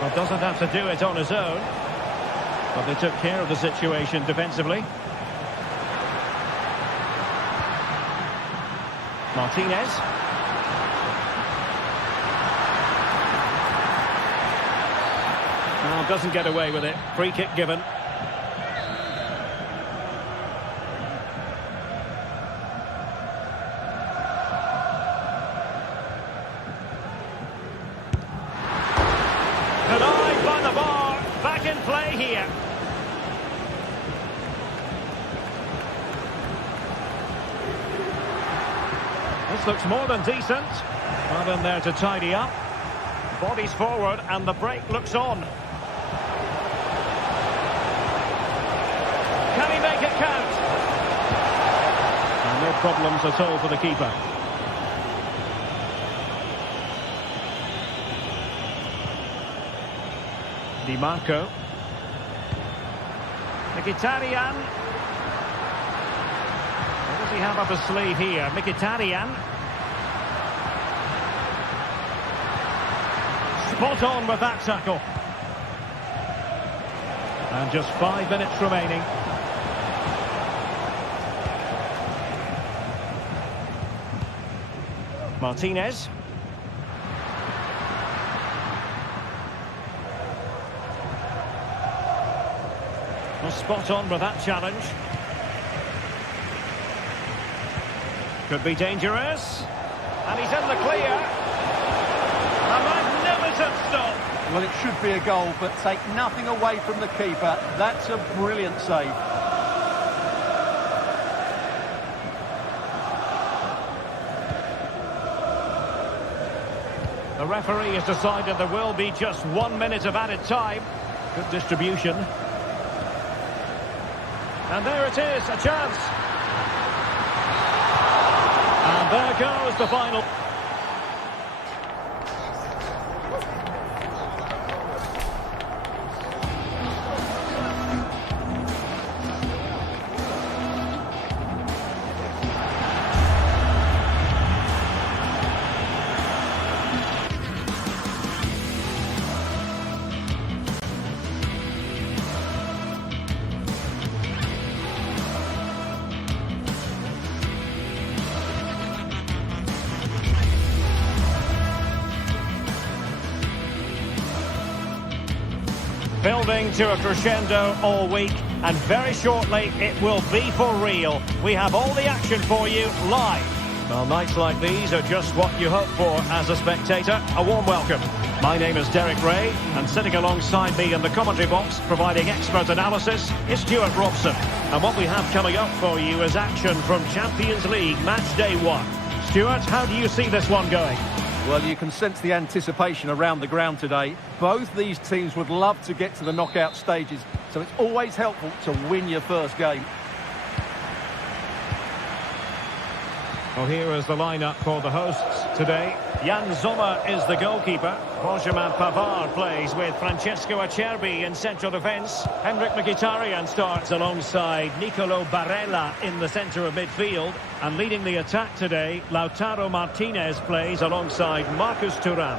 Well, doesn't have to do it on his own. But they took care of the situation defensively. Martinez. Well, doesn't get away with it. Free kick given. Denied by the bar. Back in play here. This looks more than decent. Well in there to tidy up. Bodies forward and the break looks on. Can he make it count? And no problems at all for the keeper. Di Marco. Mkhitaryan. What does he have up his sleeve here? Mkhitaryan. Spot on with that tackle. And just 5 minutes remaining. Martinez. Well, spot on with that challenge. Could be dangerous. And he's in the clear. A magnificent stop. Well, it should be a goal, but take nothing away from the keeper. That's a brilliant save. The referee has decided there will be just 1 minute of added time. Good distribution. And there it is, a chance. And there goes the final. Building to a crescendo all week, and very shortly it will be for real. We have all the action for you live. Well, nights like these are just what you hope for as a spectator. A warm welcome. My name is Derek Ray, and sitting alongside me in the commentary box, providing expert analysis, is Stuart Robson. And what we have coming up for you is action from Champions League Match Day 1. Stuart, how do you see this one going? Well, you can sense the anticipation around the ground today. Both these teams would love to get to the knockout stages, so it's always helpful to win your first game. Well, here is the lineup for the hosts today. Jan Sommer is the goalkeeper. Benjamin Pavard plays with Francesco Acerbi in central defence. Henrik Mkhitaryan starts alongside Nicolo Barella in the centre of midfield. And leading the attack today, Lautaro Martinez plays alongside Marcus Thuram.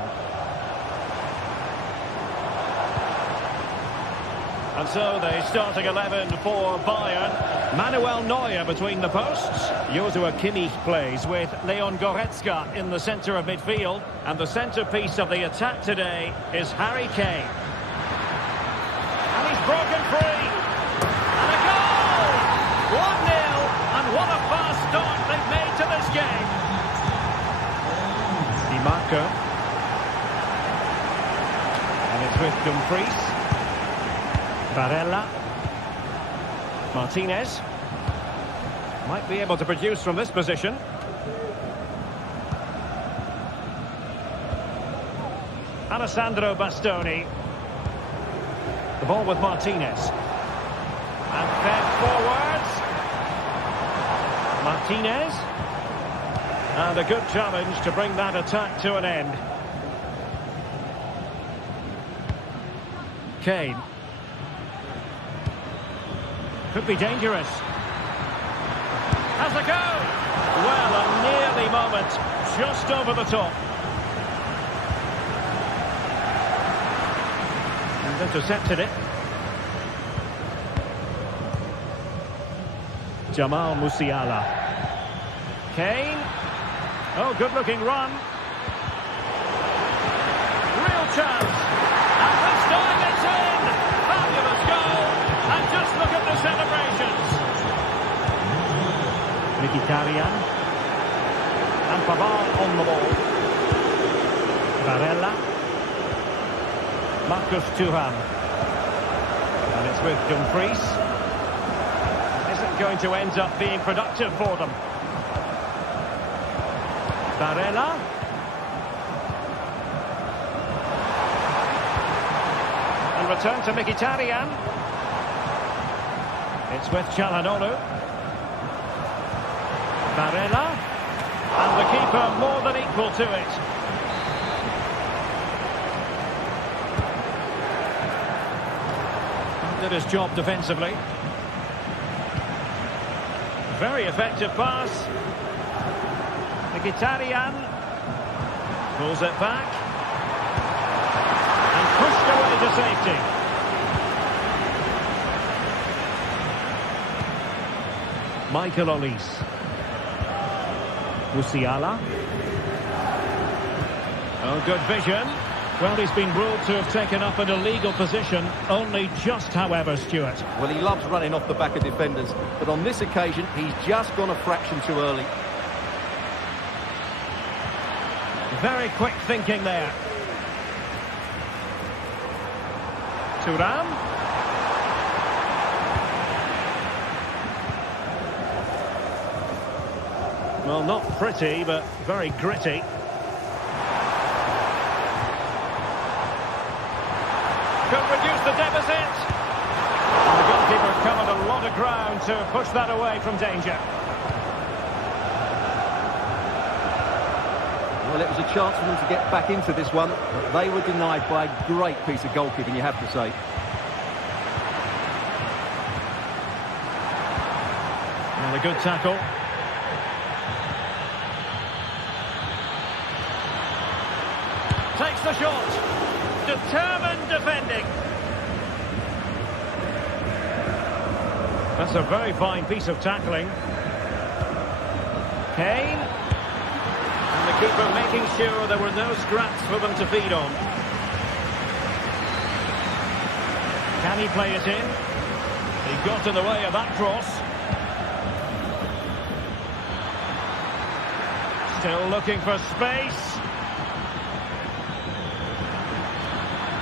And so the starting 11 for Bayern. Manuel Neuer between the posts. Joshua Kimmich plays with Leon Goretzka in the centre of midfield. And the centrepiece of the attack today is Harry Kane. And he's broken free. And a goal! 1-0. And what a fast start they've made to this game. Di Marco. And it's with Dumfries. Barella. Martinez. Might be able to produce from this position. Alessandro Bastoni. The ball with Martinez. And fed forwards. Martinez. And a good challenge to bring that attack to an end. Kane. Could be dangerous. Has a go. Well, a nearly moment. Just over the top. And intercepted it. Jamal Musiala. Kane. Oh, good-looking run. Real chance. And this time it's in. Fabulous goal. And just look at the celebrations. Mkhitaryan. And Pavard on the ball. Barella. Marcus Thuram. And it's with Dumfries. Isn't going to end up being productive for them. Barella. And return to Mkhitaryan. It's with Çalhanoğlu. Barella. And the keeper more than equal to it. Did his job defensively. Very effective pass. Mkhitaryan. Pulls it back. And pushed away to safety. Michael Olise. Musiala. Oh, good vision. Well, he's been ruled to have taken up an illegal position, only just, however, Stuart. Well, he loves running off the back of defenders, but on this occasion, he's just gone a fraction too early. Very quick thinking there. Thuram. Well, not pretty, but very gritty. Could reduce the deficit. And the goalkeeper covered a lot of ground to push that away from danger. Well, it was a chance for them to get back into this one, but they were denied by a great piece of goalkeeping, you have to say. And a good tackle. Takes the shot. Determined defending. That's a very fine piece of tackling. Kane. And the keeper making sure there were no scraps for them to feed on. Can he play it in? He got in the way of that cross. Still looking for space.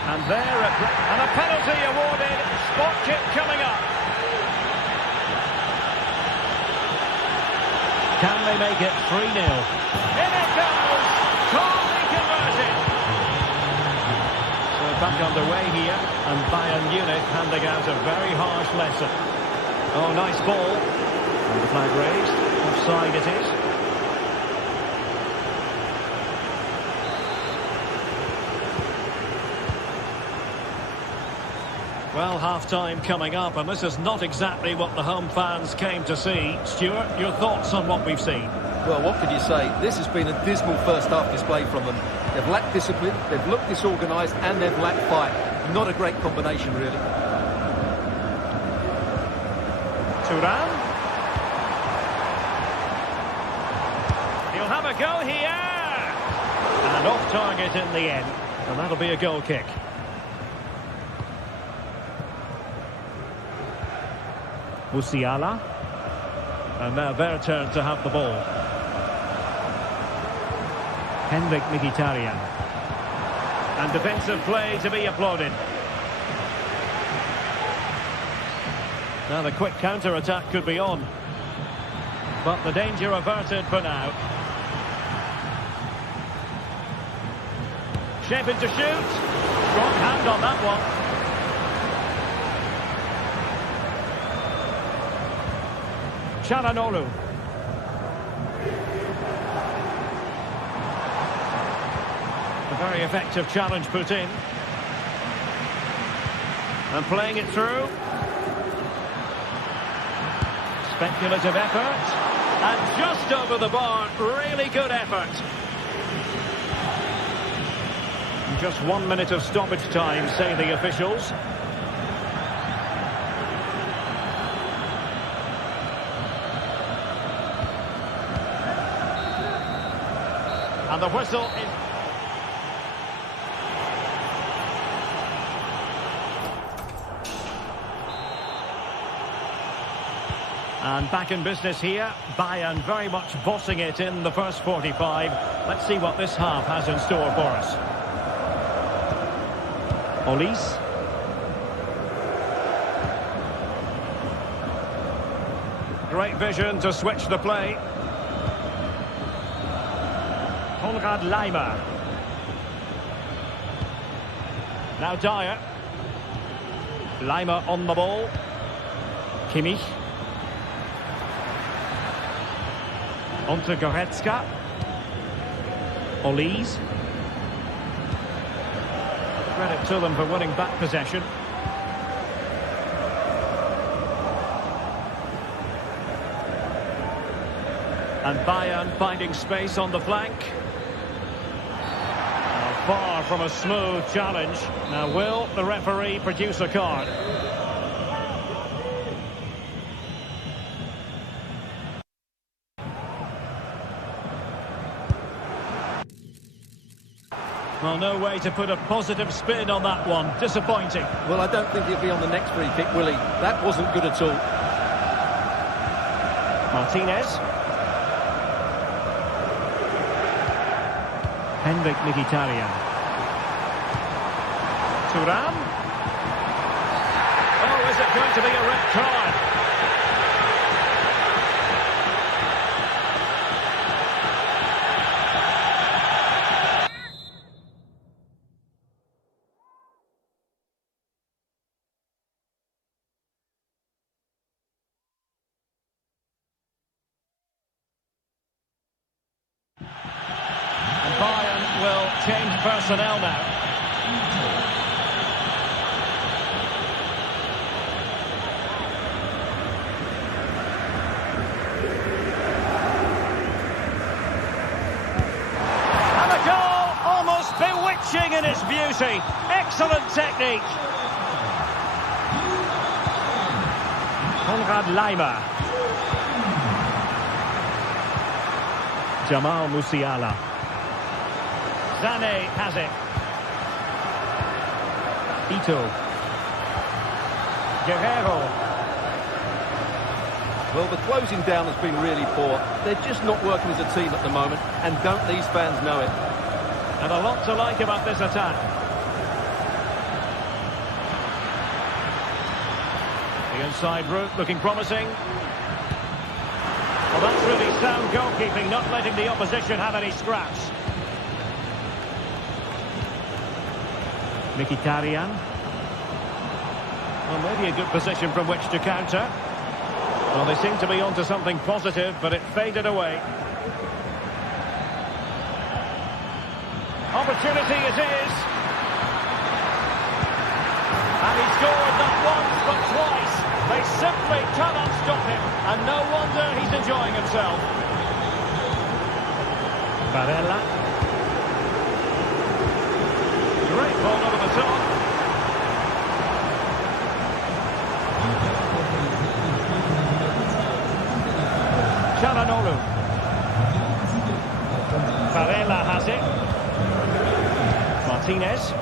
And there, and a penalty awarded. Spot kick coming up. Can they make it 3-0? In it goes! Calmly converted. So back underway here, and Bayern Munich handing out a very harsh lesson. Oh, nice ball. And the flag raised. Offside it is. Well, half-time coming up, and this is not exactly what the home fans came to see. Stuart, your thoughts on what we've seen? Well, what can you say? This has been a dismal first-half display from them. They've lacked discipline, they've looked disorganised, and they've lacked fight. Not a great combination, really. Thuram. He'll have a go here. And off target in the end. And that'll be a goal kick. Musiala. And now their turn to have the ball. Mkhitaryan. And defensive play to be applauded. Now the quick counter-attack could be on. But the danger averted for now. Shaping to shoot. Strong hand on that one. Çalhanoğlu. A very effective challenge put in. And playing it through. Speculative effort. And just over the bar. Really good effort. Just 1 minute of stoppage time, say the officials. And the whistle is... And back in business here. Bayern very much bossing it in the first 45. Let's see what this half has in store for us. Olise. Great vision to switch the play. Konrad Laimer. Now Dyer. Laimer on the ball. Kimmich. On to Goretzka. Olise. Credit to them for winning back possession. And Bayern finding space on the flank. Now, far from a smooth challenge. Now will the referee produce a card? Well, no way to put a positive spin on that one. Disappointing. Well, I don't think he'll be on the next free kick, will he? That wasn't good at all. Martinez. Mkhitaryan. Thuram. Oh, is it going to be a red card? Bayern will change personnel now. And a goal almost bewitching in its beauty. Excellent technique. Konrad Laimer. Jamal Musiala. Sané has it. Ito. Guerrero. Well, the closing down has been really poor. They're just not working as a team at the moment, and don't these fans know it? And a lot to like about this attack. The inside route looking promising. Well, that's really sound goalkeeping, not letting the opposition have any scraps. Mkhitaryan. Well, maybe a good position from which to counter. Well, they seem to be onto something positive, but it faded away. Opportunity it is. And he scored not once, but twice. They simply cannot stop him. And no wonder he's enjoying himself. Barella. Great ball over the top. Çalhanoğlu. Barella has it. Martinez.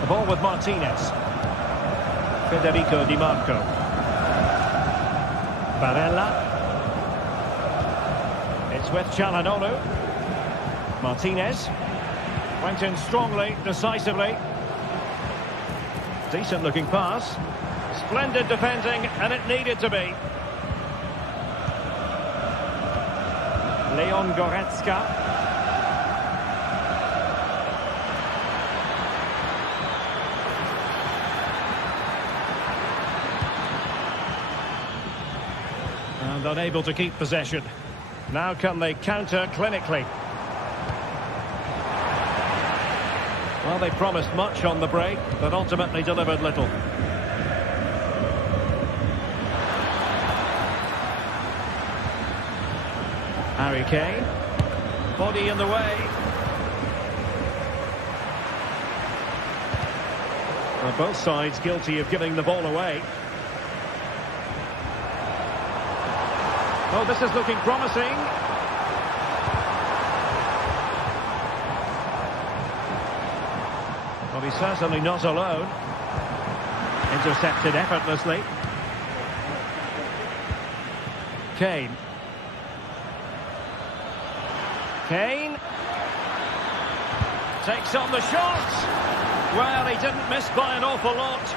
The ball with Martinez. Federico Di Marco. Barella. It's with Çalhanoğlu. Martinez. Went in strongly, decisively. Decent looking pass. Splendid defending, and it needed to be. Leon Goretzka. And unable to keep possession. Now can they counter clinically? Well, they promised much on the break, but ultimately delivered little. Harry Kane. Body in the way. Well, both sides guilty of giving the ball away. Oh, this is looking promising. Well, he's certainly not alone. Intercepted effortlessly. Kane. Kane takes on the shot. Well, he didn't miss by an awful lot.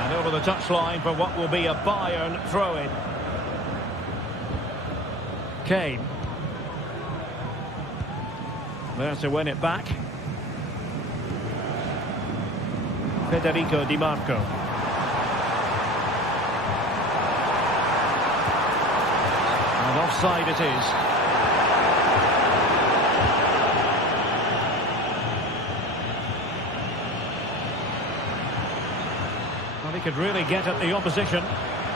And over the touchline for what will be a Bayern throw-in. Kane. There to win it back. Federico Di Marco. And offside it is. Well, he could really get at the opposition,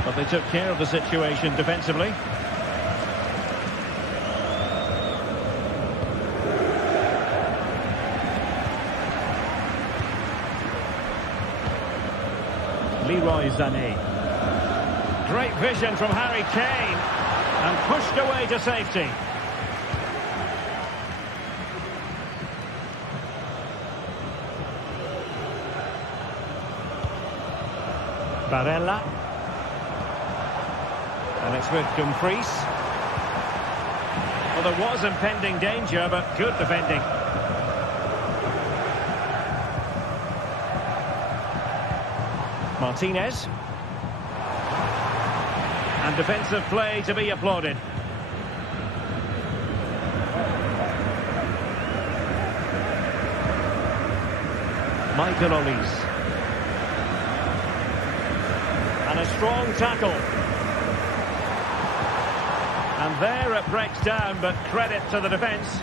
but they took care of the situation defensively. Leroy Sané. Great vision from Harry Kane. And pushed away to safety. Barella. And it's with Dumfries. Well, there was impending danger, but good defending. Martinez. And defensive play to be applauded. Michael Olise. And a strong tackle. And there it breaks down, but credit to the defence.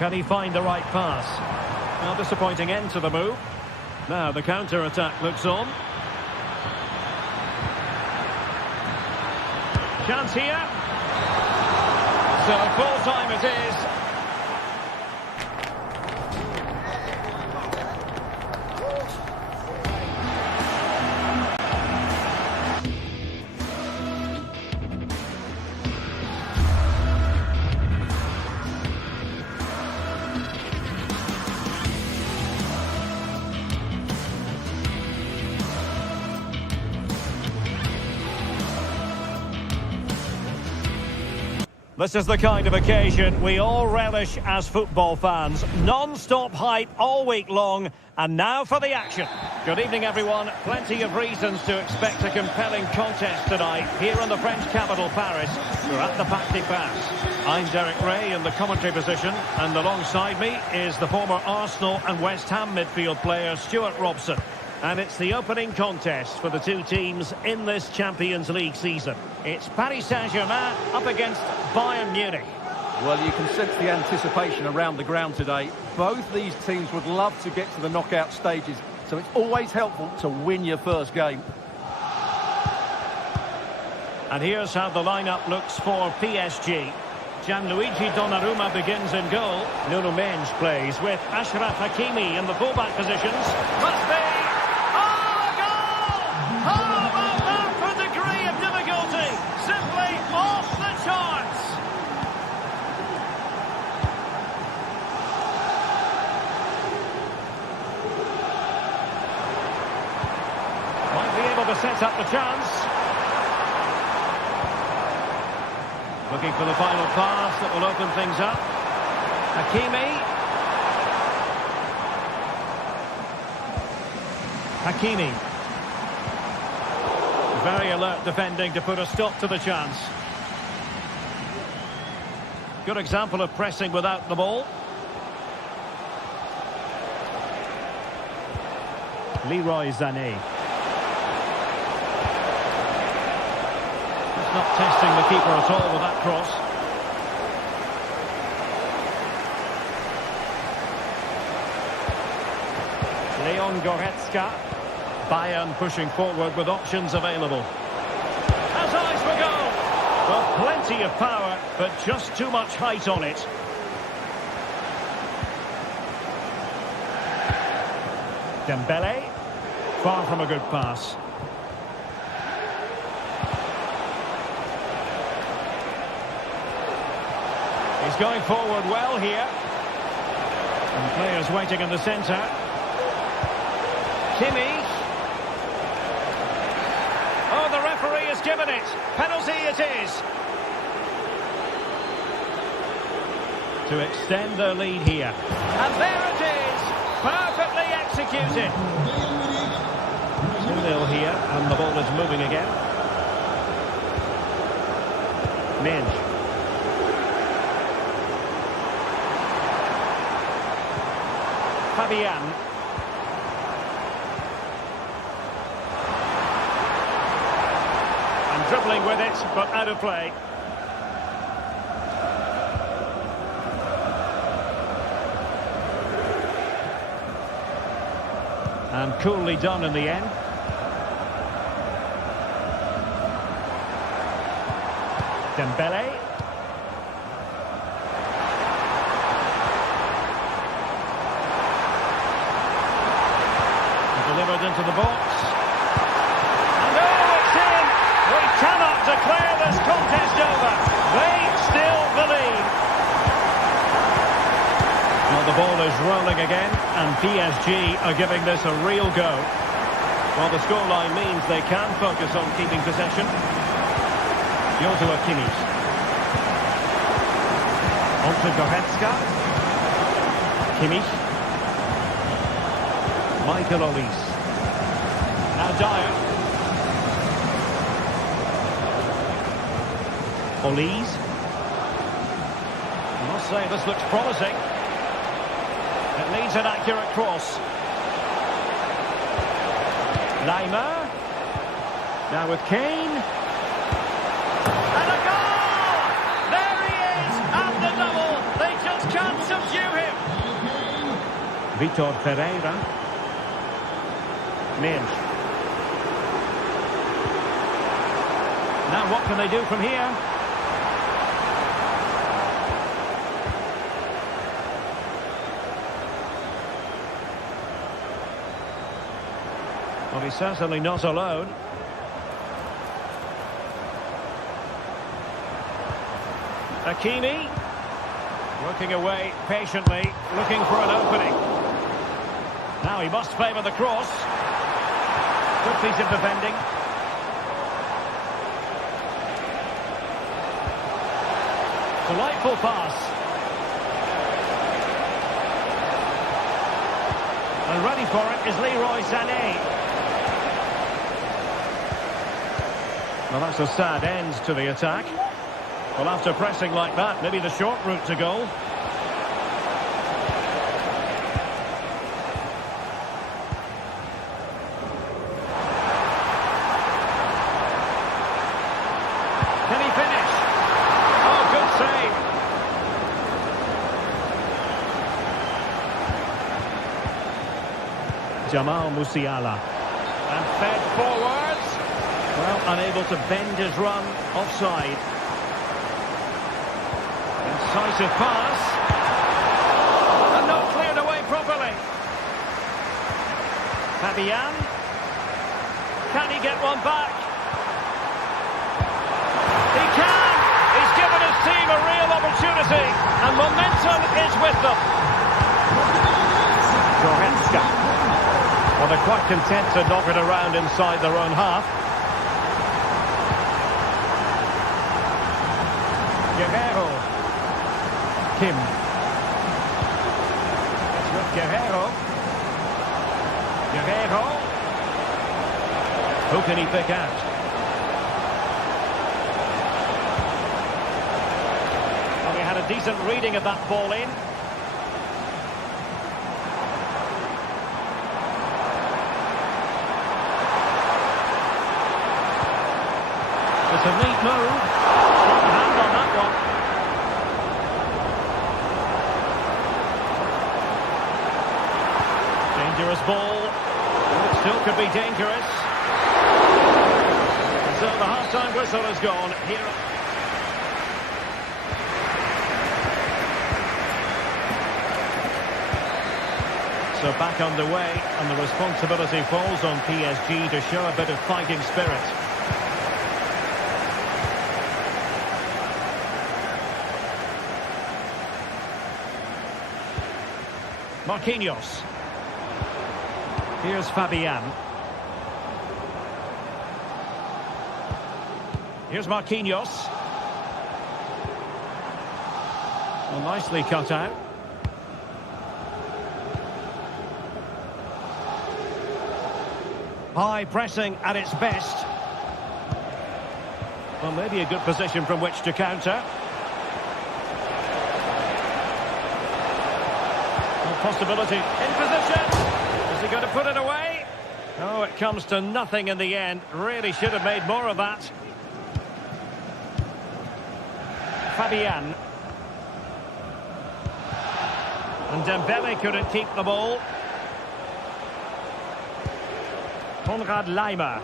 Can he find the right pass? Well, disappointing end to the move. Now the counter-attack looks on. Chance here. So full time it is. This is the kind of occasion we all relish as football fans. Non-stop hype all week long, and now for the action. Good evening, everyone. Plenty of reasons to expect a compelling contest tonight here in the French capital, Paris. We're at the Parc des Princes. I'm Derek Ray in the commentary position, and alongside me is the former Arsenal and West Ham midfield player Stuart Robson. And it's the opening contest for the two teams in this Champions League season. It's Paris Saint-Germain up against Bayern Munich. Well, you can sense the anticipation around the ground today. Both these teams would love to get to the knockout stages, so it's always helpful to win your first game. And here's how the lineup looks for PSG. Gianluigi Donnarumma begins in goal. Nuno Mendes plays with Achraf Hakimi in the fullback positions. Must be! To set up the chance. Looking for the final pass that will open things up. Hakimi. Very alert defending to put a stop to the chance. Good example of pressing without the ball. Leroy Sané. Not testing the keeper at all with that cross. Leon Goretzka. Bayern pushing forward with options available. Has eyes for goal. Well, plenty of power, but just too much height on it. Dembele. Far from a good pass. He's going forward well here. And players waiting in the centre. Kimmich. Oh, the referee has given it. Penalty it is. To extend their lead here. And there it is. Perfectly executed. 2-0 here, and the ball is moving again. Mendes. Fabian. And dribbling with it, but out of play. And coolly done in the end. Dembele. Delivered into the box. And oh, it's in! We cannot declare this contest over. They still believe. Well, the ball is rolling again, and PSG are giving this a real go. Well, the scoreline means they can focus on keeping possession. Joshua Kimmich. On to Goretzka. Kimmich. Michael Olise. Now Dyer. Olise. I must say this looks promising. It needs an accurate cross. Laimer. Now with Kane. And a goal! There he is! And the double! They just can't subdue him! Vitor Pereira. Mendes. Now what can they do from here? Well, he's certainly not alone. Hakimi. Working away patiently, looking for an opening. Now he must favour the cross. Good piece of defending. Delightful pass. And ready for it is Leroy Sané. Well, that's a sad end to the attack. Well, after pressing like that, maybe the short route to goal. Can he finish? Oh, good save. Jamal Musiala. And fed forwards. Well, unable to bend his run offside. Incisive pass. And not cleared away properly. Fabian. Can he get one back? He can! He's given his team a real opportunity. And momentum is with them. Goretzka. Well, they're quite content to knock it around inside their own half. Guerrero. Kim. It's with Guerrero. Guerrero. Who can he pick out? Well, he had a decent reading of that ball in. It's a neat move. Strong hand on that one. Dangerous ball. It still could be dangerous. So the half-time whistle has gone. Here. So back underway, and the responsibility falls on PSG to show a bit of fighting spirit. Marquinhos. Here's Fabian. Here's Marquinhos. Well, nicely cut out. High pressing at its best. Well, maybe a good position from which to counter. Possibility in position. Is he going to put it away? Oh, it comes to nothing in the end. Really should have made more of that. Fabian. And Dembele couldn't keep the ball. Konrad Laimer.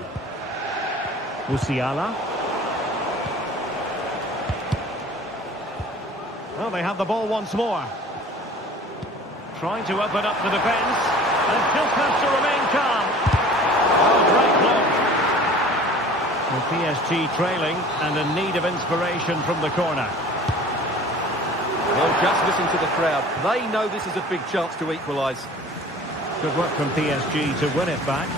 Musiala. Well, they have the ball once more. Trying to open up the defence, and just has to remain calm. Oh, great block. Well, PSG trailing and in need of inspiration from the corner. Well, just listen to the crowd. They know this is a big chance to equalise. Good work from PSG to win it back.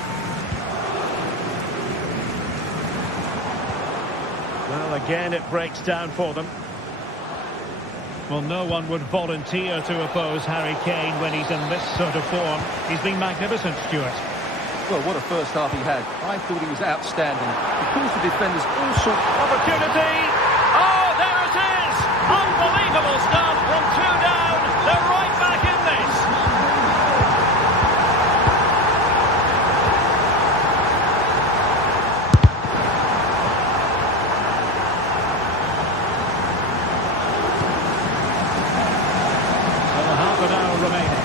Well, again, it breaks down for them. Well, no one would volunteer to oppose Harry Kane when he's in this sort of form. He's been magnificent, Stuart. Well, what a first half he had. I thought he was outstanding. He caused the defenders all sorts of Opportunity! Oh, there it is! Unbelievable stuff from 2 down. They're right back in this. Half an hour remaining.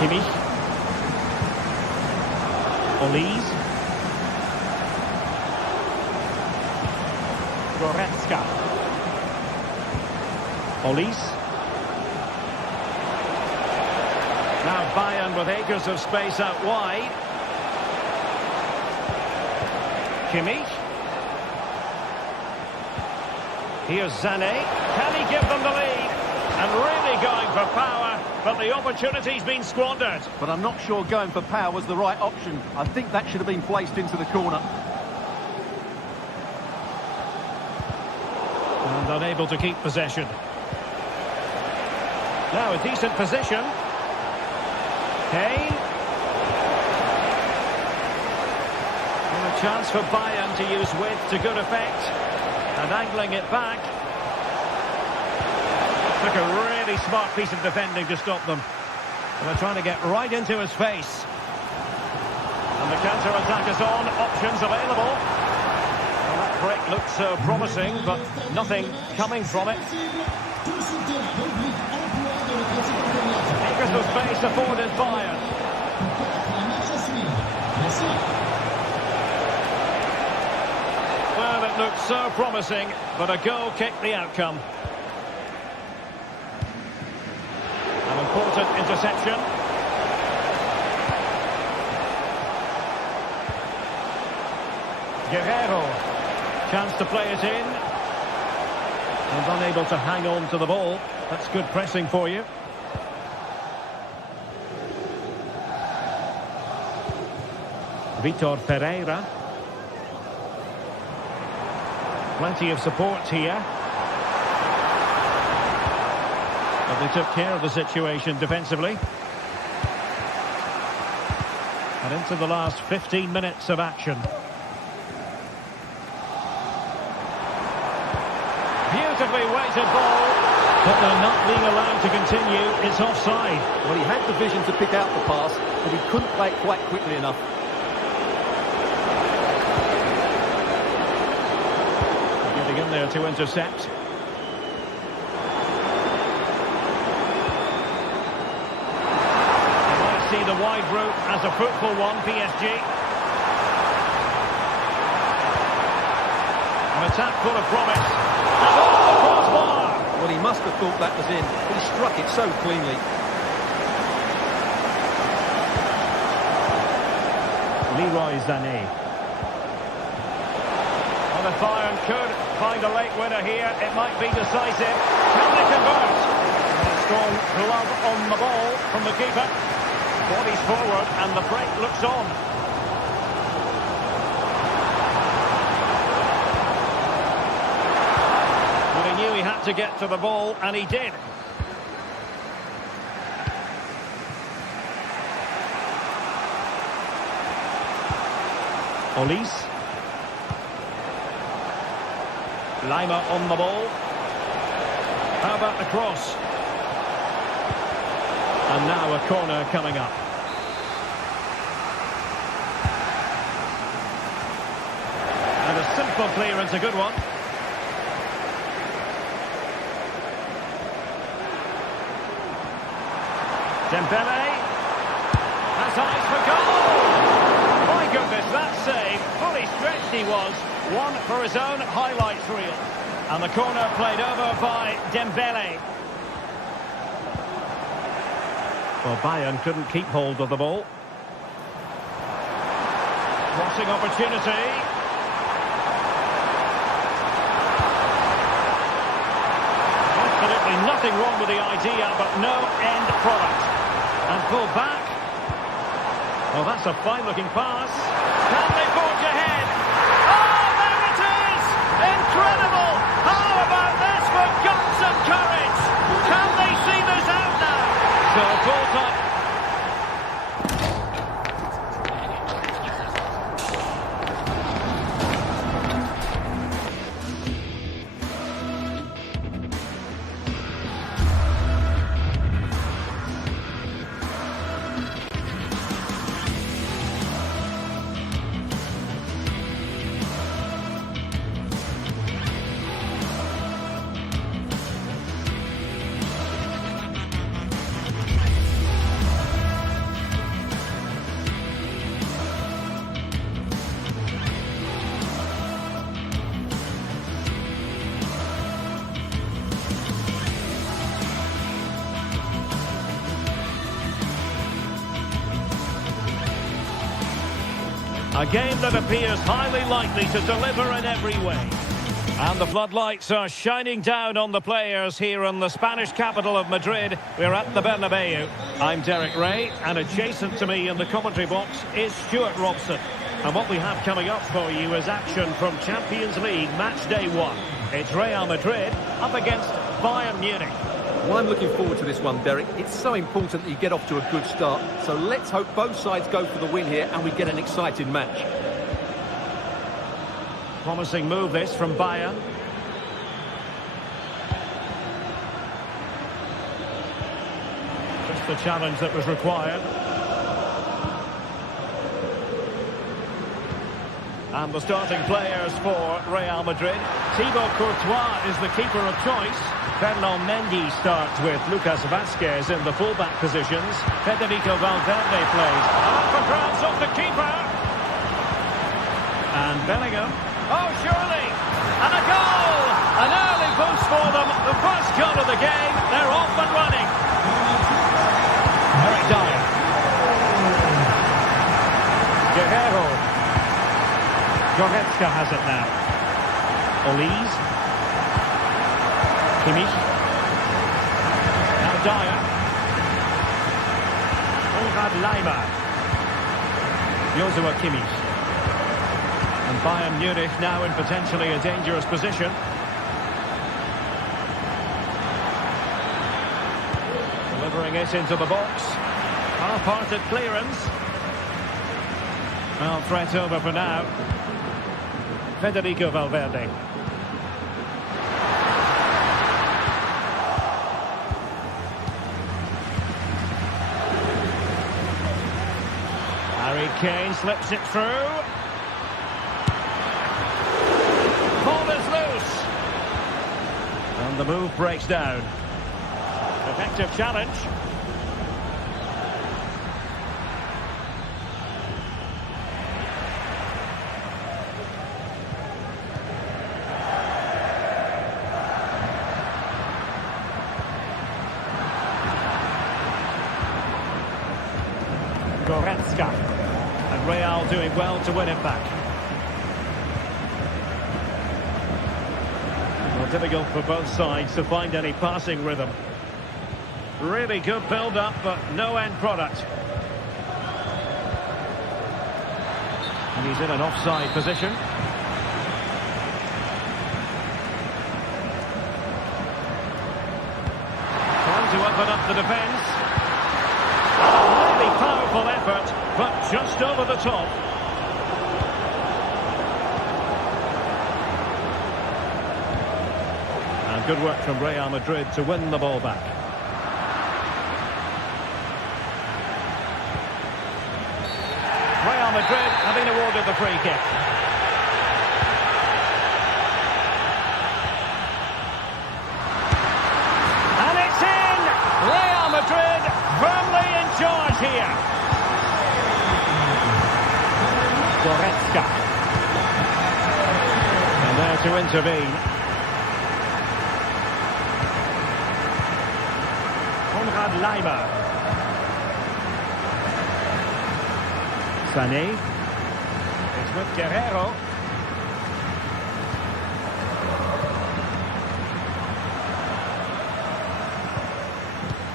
Kimmich. Olise. Goretzka. Olise. Now Bayern with acres of space out wide. Kimmich. Here's Sané. Can he give them the lead? And really going for power, but the opportunity's been squandered. But I'm not sure going for power was the right option. I think that should have been placed into the corner. And unable to keep possession. Now a decent position. Kane. And a chance for Bayern to use width to good effect. And angling it back. Took a really smart piece of defending to stop them. And they're trying to get right into his face. And the counter-attack is on. Options available. Well, that break looked so promising, but nothing coming from it. Acres of space afforded Bayern. Well, it looked so promising, but a goal kicked the outcome. An important interception. Guerrero. Chance to play it in. And unable to hang on to the ball. That's good pressing for you. Vitor Ferreira. Plenty of support here. But they took care of the situation defensively. And into the last 15 minutes of action. Beautifully weighted ball, but they're not being allowed to continue. It's offside. Well, he had the vision to pick out the pass, but he couldn't play it quite quickly enough. Getting in there to intercept. They might see the wide route as a fruitful one, PSG. An attack full of promise. And off the crossbar! Well, he must have thought that was in. He struck it so cleanly. Leroy Sané. Well, if Bayern could find a late winner here, it might be decisive. Can they convert? A strong glove on the ball from the keeper. Bodies forward and the break looks on. He knew he had to get to the ball, and he did. Olise. Lima on the ball. How about the cross? And now a corner coming up. And a simple clearance, a good one. Dembele has eyes for goal. My goodness, that save, fully stretched he was. One for his own highlights reel. And the corner played over by Dembele. Well, Bayern couldn't keep hold of the ball. Crossing opportunity. Absolutely nothing wrong with the idea, but no end product. And pull back. Well, that's a fine-looking pass. Can they forge ahead? Oh, there it is! Incredible! How about this for guts and courage? Can they see this out now? So, full time. A game that appears highly likely to deliver in every way. And the floodlights are shining down on the players here in the Spanish capital of Madrid. We're at the Bernabeu. I'm Derek Ray, and adjacent to me in the commentary box is Stuart Robson. And what we have coming up for you is action from Champions League Match Day 1. It's Real Madrid up against Bayern Munich. Well, I'm looking forward to this one, Derek. It's so important that you get off to a good start. So let's hope both sides go for the win here and we get an exciting match. Promising move this from Bayern. Just the challenge that was required. And the starting players for Real Madrid. Thibaut Courtois is the keeper of choice. Ferland Mendy starts with Lucas Vazquez in the fullback positions. Federico Valverde plays. Up for grabs off the keeper. And Bellingham. Oh, surely. And a goal. An early boost for them. The first goal of the game. They're off and running. Eric Dyer. Guerrero. Goretzka has it now. Olise. Kimmich. Now Dyer. Konrad Laimer. Joshua Kimmich. And Bayern Munich now in potentially a dangerous position. Delivering it into the box. Half-hearted clearance. Well, threat over for now. Federico Valverde. Harry Kane slips it through. Ball is loose. And the move breaks down. Effective challenge. Goretzka. And Real doing well to win it back. Well, difficult for both sides to find any passing rhythm. Really good build-up, but no end product. And he's in an offside position. Trying to open up the defence. Really powerful effort, but just over the top. And good work from Real Madrid to win the ball back. Real Madrid have been awarded the free kick. And it's in! Real Madrid firmly in charge here. Goretzka. And there to intervene. Konrad Laimer. Sané. It's with Guerrero.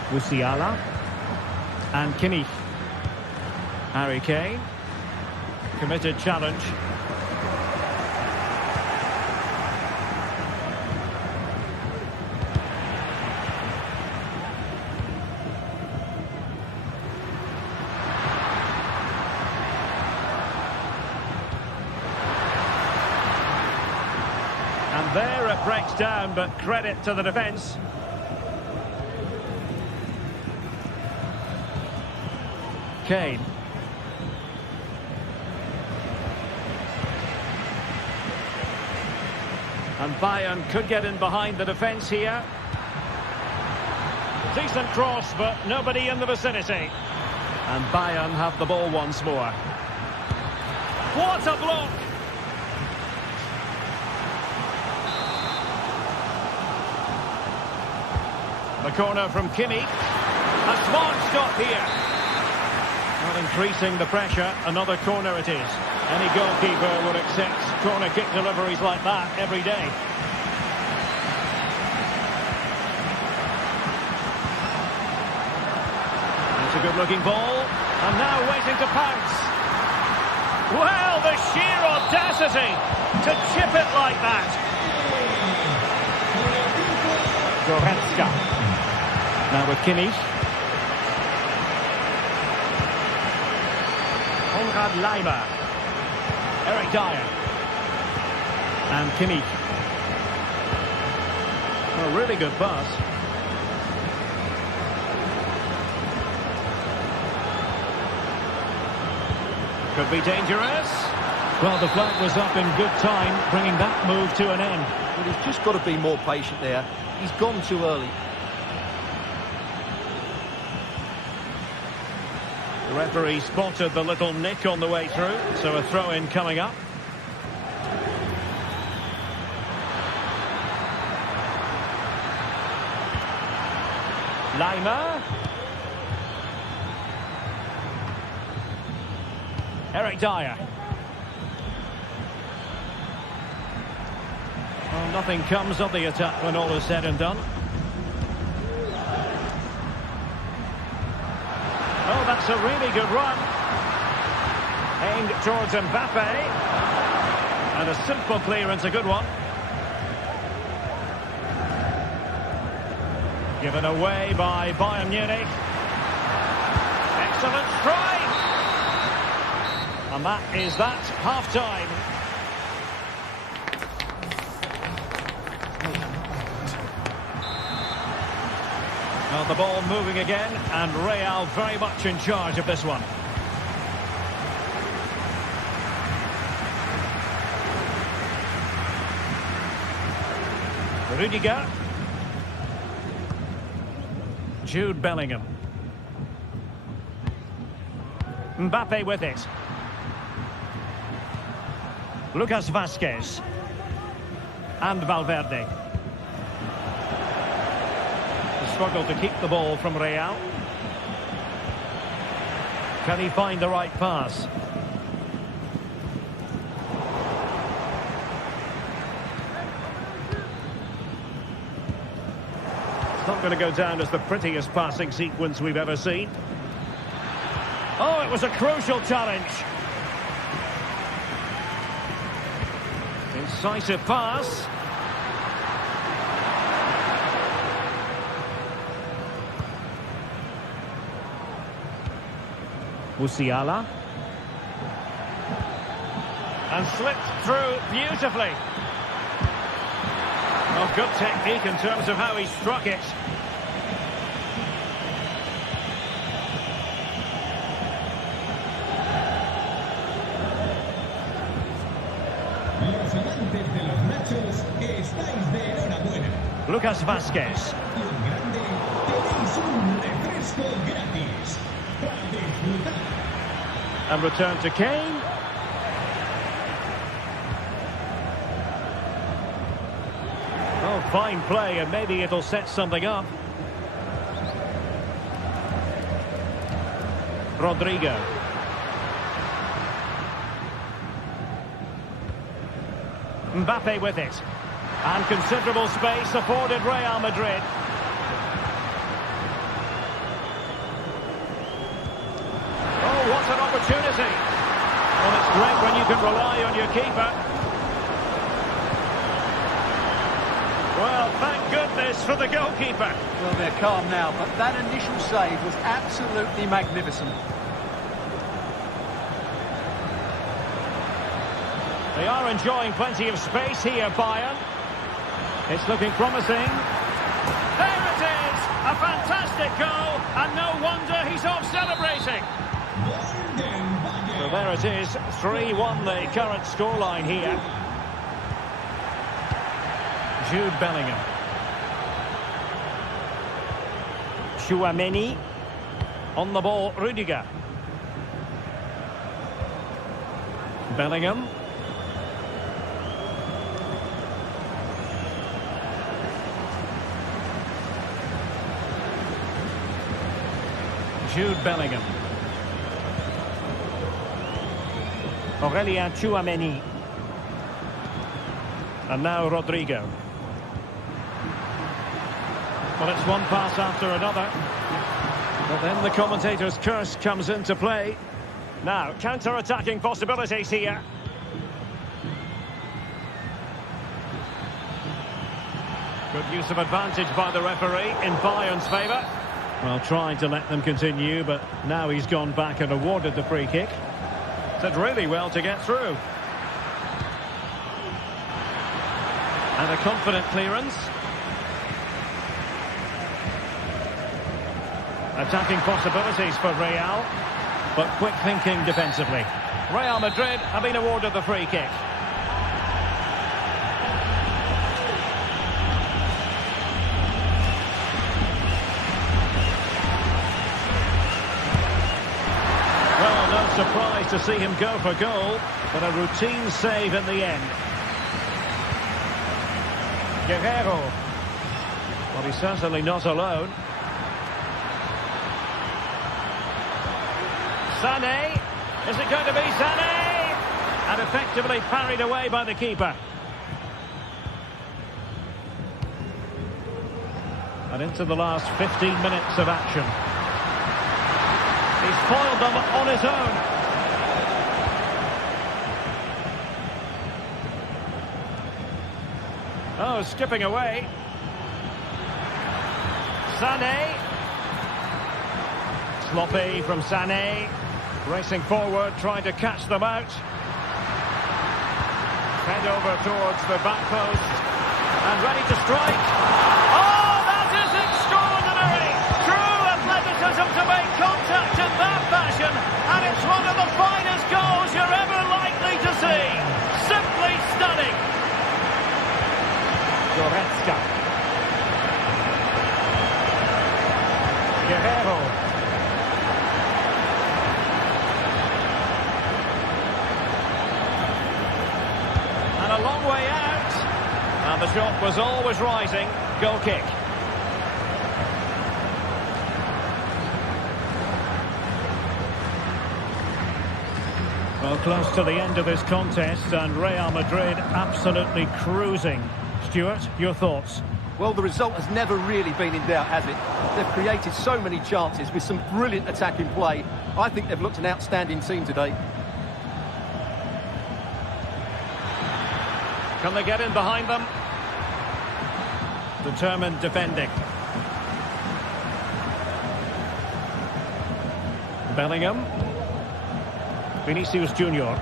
Musiala. And Kimmich. Harry Kane. Committed challenge. And there it breaks down, but credit to the defence. Kane. And Bayern could get in behind the defence here. Decent cross, but nobody in the vicinity. And Bayern have the ball once more. What a block! The corner from Kimmich. A smart stop here. Not increasing the pressure. Another corner it is. Any goalkeeper would accept corner kick deliveries like that every day. It's a good-looking ball. And now waiting to pounce. Well, the sheer audacity to chip it like that. Goretzka. Now with Kimmich. Konrad Laimer. Eric Dyer. And Kimmich. A really good pass. Could be dangerous. Well, the flag was up in good time, bringing that move to an end. Well, he's just got to be more patient there. He's gone too early. The referee spotted the little nick on the way through, so a throw-in coming up. Laimer. Eric Dyer. Well, nothing comes of the attack when all is said and done. Oh, that's a really good run. Aimed towards Mbappe. And a simple clearance, a good one. Given away by Bayern Munich. Excellent strike. And that is that, half-time. Now the ball moving again, and Real very much in charge of this one. Rudiger. Jude Bellingham. Mbappe with it. Lucas Vazquez. And Valverde. The struggle to keep the ball from Real. Can he find the right pass? It's not going to go down as the prettiest passing sequence we've ever seen. Oh, it was a crucial challenge. Incisive pass. Musiala. And slipped through beautifully. Oh, good technique in terms of how he struck it. Los amantes de los nachos, estáis de enhorabuena. Lucas Vazquez. Y un grande, tenéis un refresco gratis. Para disfrutar. And return to Kane. Oh, fine play, and maybe it'll set something up. Rodrigo. Mbappe with it. And considerable space afforded Real Madrid. Oh, what an opportunity. Well, it's great when you can rely on your keeper. Well, thank goodness for the goalkeeper. Well, they're calm now, but that initial save was absolutely magnificent. They are enjoying plenty of space here, Bayern. It's looking promising. There it is! A fantastic goal, and no wonder he's off celebrating. So there it is, 3-1 the current scoreline here. Jude Bellingham. Tchouaméni. On the ball, Rudiger. Bellingham. Jude Bellingham. Aurélien Tchouaméni. And now Rodrigo. Well, it's one pass after another. But then the commentator's curse comes into play. Now, counter-attacking possibilities here. Good use of advantage by the referee in Bayern's favour. Well, trying to let them continue, but now he's gone back and awarded the free kick. Did really well to get through. And a confident clearance. Attacking possibilities for Real, but quick thinking defensively. Real Madrid have been awarded the free kick. Well, no surprise to see him go for goal, but a routine save in the end. Guerrero. Well, he's certainly not alone. Sané. Is it going to be Sané? And effectively parried away by the keeper. And into the last 15 minutes of action. He's foiled them on his own. Oh, skipping away. Sané. Sloppy from Sané. Racing forward, trying to catch them out. Head over towards the back post. And ready to strike. Oh, that is extraordinary! True athleticism to make contact in that fashion, and it's one of the finest goals you're ever likely to see. Simply stunning. Goretzka. Guerrero. And a long way out. And the shot was always rising. Goal kick. Well, close to the end of this contest, and Real Madrid absolutely cruising. Stuart, your thoughts? Well, the result has never really been in doubt, has it? They've created so many chances with some brilliant attacking play. I think they've looked an outstanding team today. Can they get in behind them? Determined defending. Bellingham. Vinicius Junior.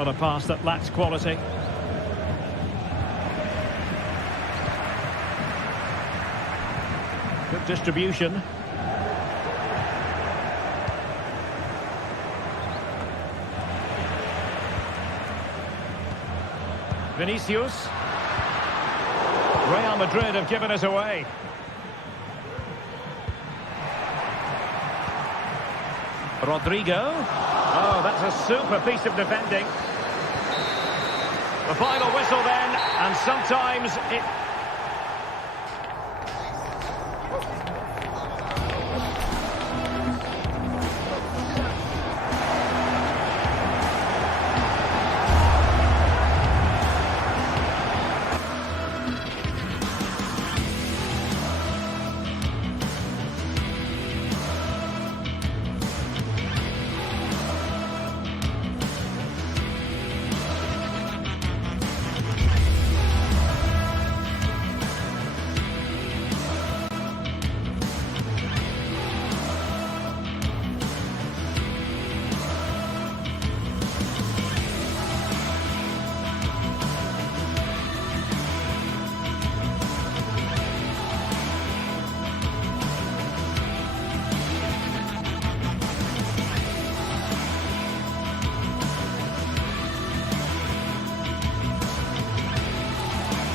On a pass that lacks quality. Good distribution. Vinicius. Real Madrid have given us away. Rodrigo. Oh, that's a super piece of defending. The final whistle then, and sometimes it...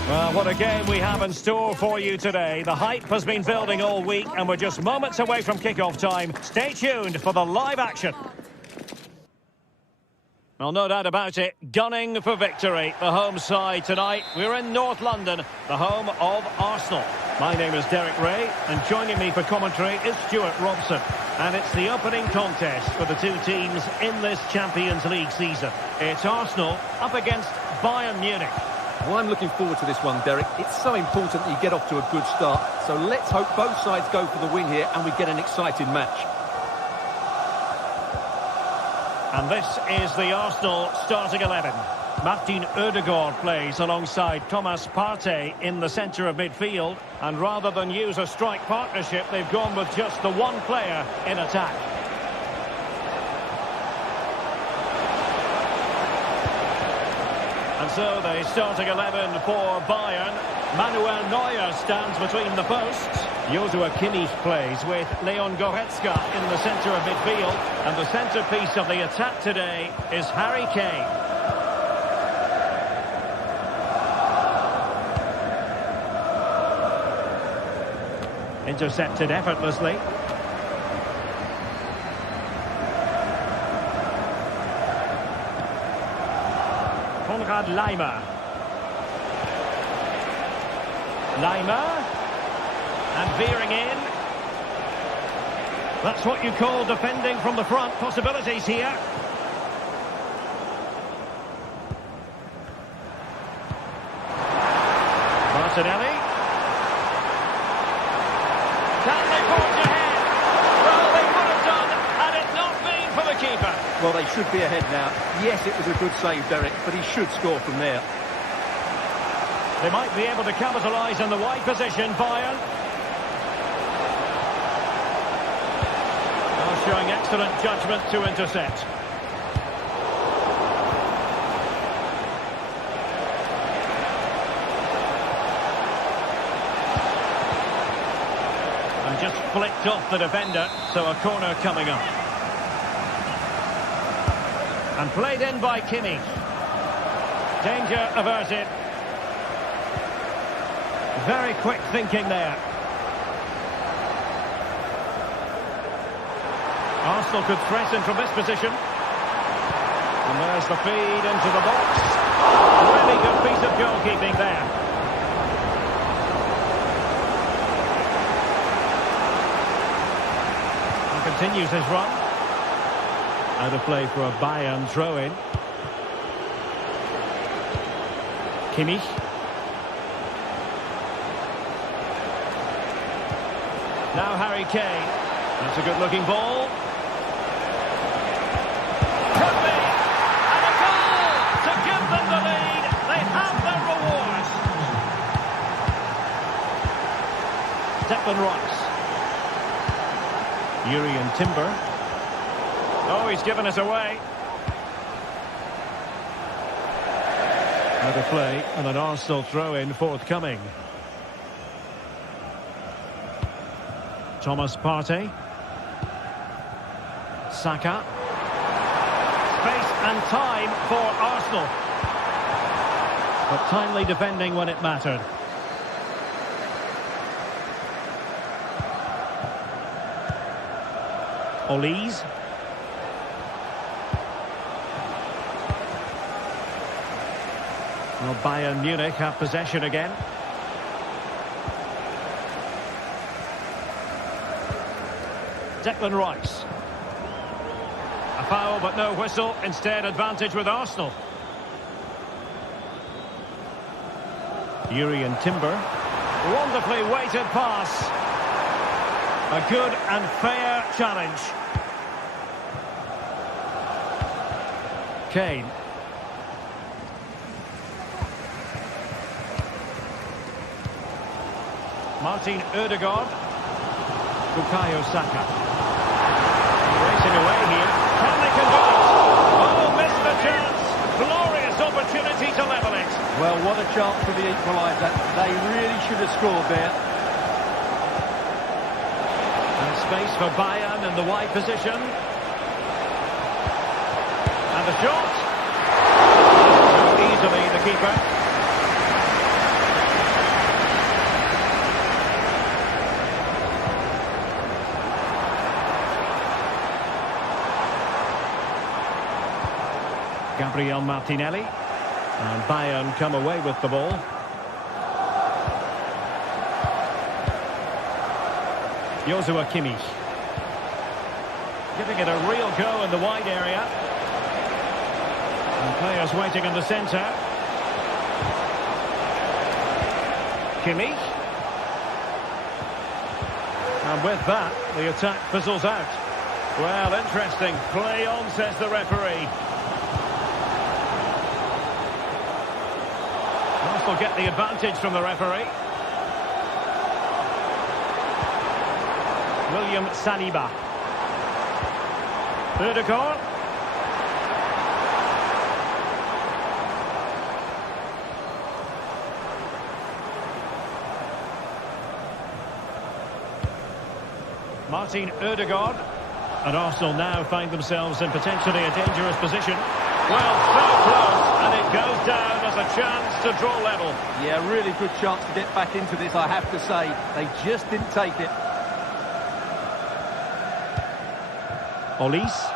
Well, what a game we have in store for you today. The hype has been building all week, and we're just moments away from kick-off time. Stay tuned for the live action. Well, no doubt about it, gunning for victory. The home side tonight. We're in North London, the home of Arsenal. My name is Derek Ray, and joining me for commentary is Stuart Robson. And it's the opening contest for the two teams in this Champions League season. It's Arsenal up against Bayern Munich. Well, I'm looking forward to this one, Derek. It's so important that you get off to a good start. So let's hope both sides go for the win here and we get an exciting match. And this is the Arsenal starting 11. Martin Odegaard plays alongside Thomas Partey in the centre of midfield. And rather than use a strike partnership, they've gone with just the one player in attack. And so the starting 11 for Bayern. Manuel Neuer stands between the posts. Joshua Kimmich plays with Leon Goretzka in the centre of midfield. And the centrepiece of the attack today is Harry Kane. Intercepted effortlessly. Konrad Laimer. And veering in. That's what you call defending from the front. Possibilities here. Martinelli. Can they forge ahead? Well, they would have done had it not been for the keeper. Well, they should be ahead now. Yes, it was a good save, Derek, but he should score from there. They might be able to capitalise on the wide position, Bayern. Showing excellent judgment to intercept. And just flicked off the defender, so a corner coming up. And played in by Kimmich. Danger averted. Very quick thinking there. Arsenal could threaten from this position. And there's the feed into the box. Really good piece of goalkeeping there. And continues his run. Out of play for a Bayern throw-in. Kimmich. Now Harry Kane. That's a good-looking ball. Could be. And a goal to give them the lead. They have their reward. Declan Rice. Urian Timber. Oh, he's given us away. Out of play and an Arsenal throw-in forthcoming. Thomas Partey. Saka. Space and time for Arsenal. But timely defending when it mattered. Olise. Well, Bayern Munich have possession again. Declan Rice. A foul but no whistle. Instead, advantage with Arsenal. Urian Timber. Wonderfully weighted pass. A good and fair challenge. Kane. Martin Odegaard. Bukayo Saka. Racing away here. Can they convert? Oh, missed the chance. Glorious opportunity to level it. Well, what a chance for the equaliser. They really should have scored there. And space for Bayern in the wide position. And the shot. So easily the keeper. Gabriel Martinelli. And Bayern come away with the ball. Joshua Kimmich. Giving it a real go in the wide area. And players waiting in the centre. Kimmich. And with that, the attack fizzles out. Well, interesting. Play on, says the referee. will get the advantage from the referee. William Saliba. Ødegaard. Martin Ødegaard. And Arsenal now find themselves in potentially a dangerous position. Well, so close, and it goes down as a chance to draw level. Yeah, really good chance to get back into this, I have to say. They just didn't take it. Olise.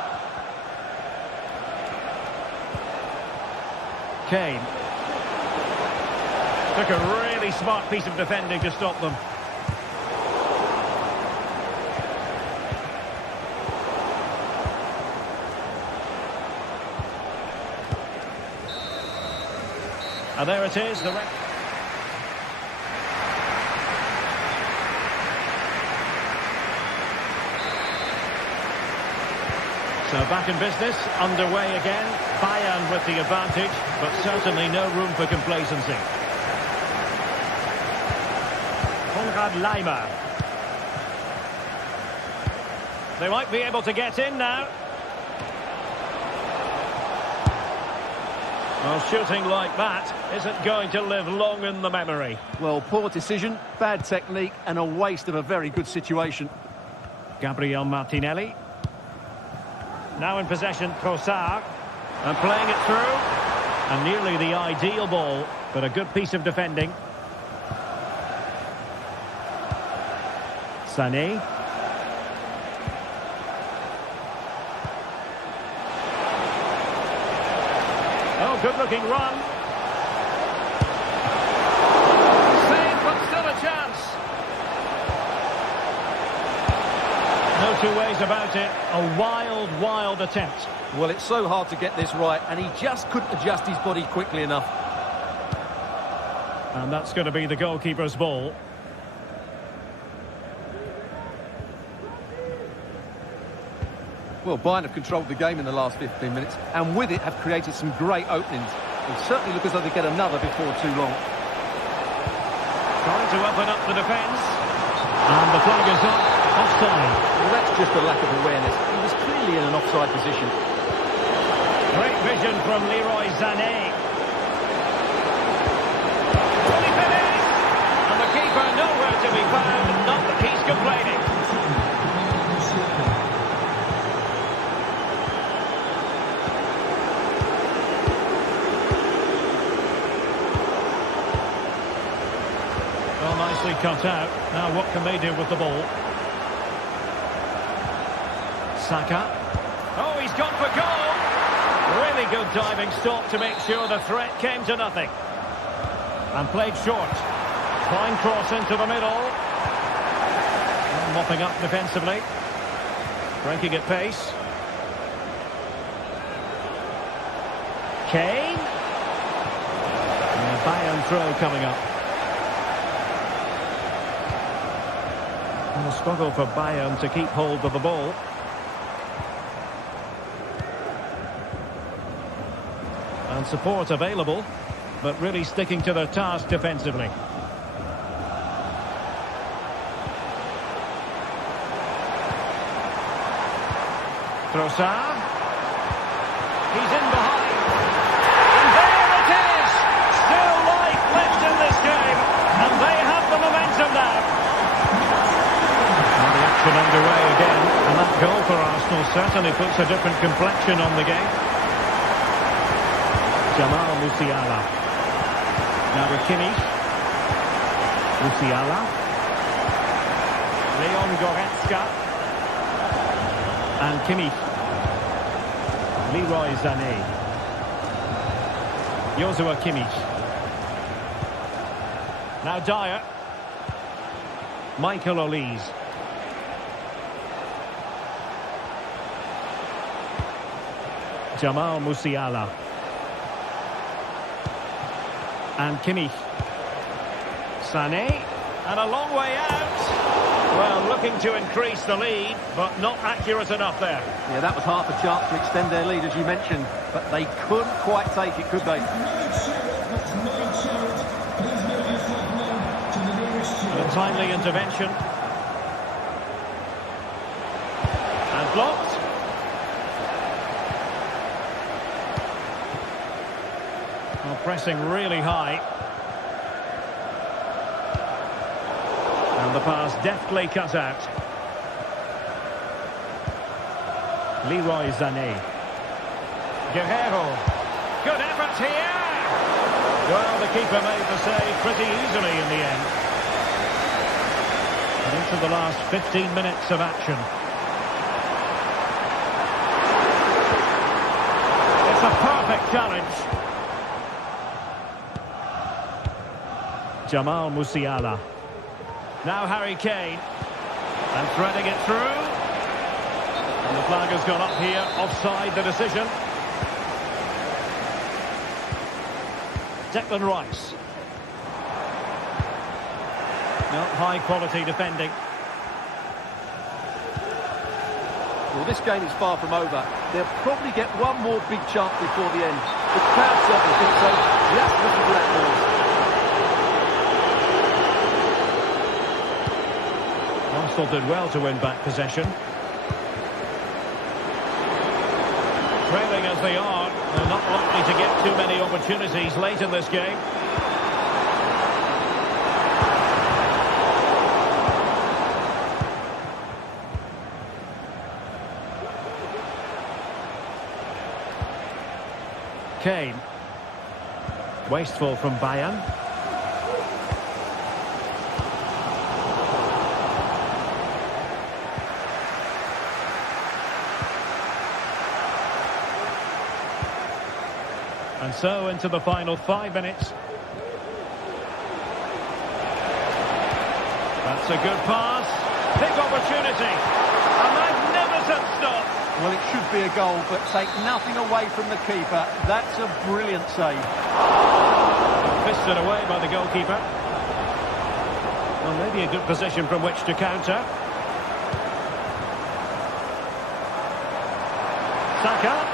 Kane. Took a really smart piece of defending to stop them. And there it is, the So back in business, underway again. Bayern with the advantage, but certainly no room for complacency. Konrad Laimer. They might be able to get in now. Well, shooting like that isn't going to live long in the memory. Well, poor decision, bad technique, and a waste of a very good situation. Gabriel Martinelli. Now in possession, Trossard. And playing it through. And nearly the ideal ball, but a good piece of defending. Sané. Oh, good-looking run. Saved, but still a chance. No two ways about it. A wild, wild attempt. Well, it's so hard to get this right, and he just couldn't adjust his body quickly enough. And that's going to be the goalkeeper's ball. Well, Bayern have controlled the game in the last 15 minutes, and with it have created some great openings. They certainly look as though they get another before too long. Trying to open up the defence. And the flag is up. Offside. Well, that's just a lack of awareness. He was clearly in an offside position. Great vision from Leroy Sané. Fully finished. And the keeper nowhere to be found. Not that he's complaining. Well, nicely cut out. Now what can they do with the ball? Saka. Oh, he's gone for goal. Really good diving stop to make sure the threat came to nothing. And played short. Fine cross into the middle. And mopping up defensively. Breaking at pace. Kane. And a Bayern throw coming up. And a struggle for Bayern to keep hold of the ball. And support available, but really sticking to their task defensively. Trossard. He's in behind. And there it is! Still life left in this game. And they have the momentum now. And the action underway again. And that goal for Arsenal certainly puts a different complexion on the game. Jamal Musiala. Now with Kimmich. Musiala. Leon Goretzka. And Kimmich. Leroy Sané. Joshua Kimmich. Now Dyer. Michael Olise. Jamal Musiala. And Kimmich. Sané. And a long way out. Well, looking to increase the lead, but not accurate enough there. Yeah, that was half a chance to extend their lead, as you mentioned. But they couldn't quite take it, could they? Great shot, that's great shot. Timely intervention. And blocked. Well, pressing really high. And the pass deftly cut out. Leroy Sané. Guerrero. Good effort here. Well, the keeper made the save pretty easily in the end. And into the last 15 minutes of action. It's a perfect challenge. Jamal Musiala. Now Harry Kane. And threading it through. And the flag has gone up here. Offside the decision. Declan Rice. No, high quality defending. Well, this game is far from over. They'll probably get one more big chance before the end. The crowd certainly think so. Just listen to that noise. Arsenal did well to win back possession. Trailing as they are, they're not likely to get too many opportunities late in this game. Kane. Wasteful from Bayern. And so into the final 5 minutes. That's a good pass. Big opportunity. A magnificent stop. Well, it should be a goal, but take nothing away from the keeper. That's a brilliant save. Fisted away by the goalkeeper. Well, maybe a good position from which to counter. Saka.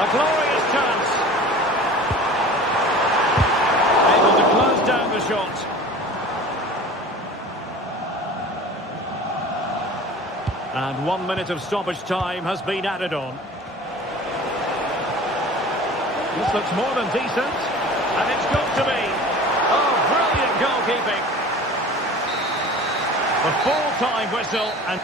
A glorious chance. Able to close down the shot. And 1 minute of stoppage time has been added on. This looks more than decent. And it's got to be. Oh, brilliant goalkeeping. The full-time whistle and...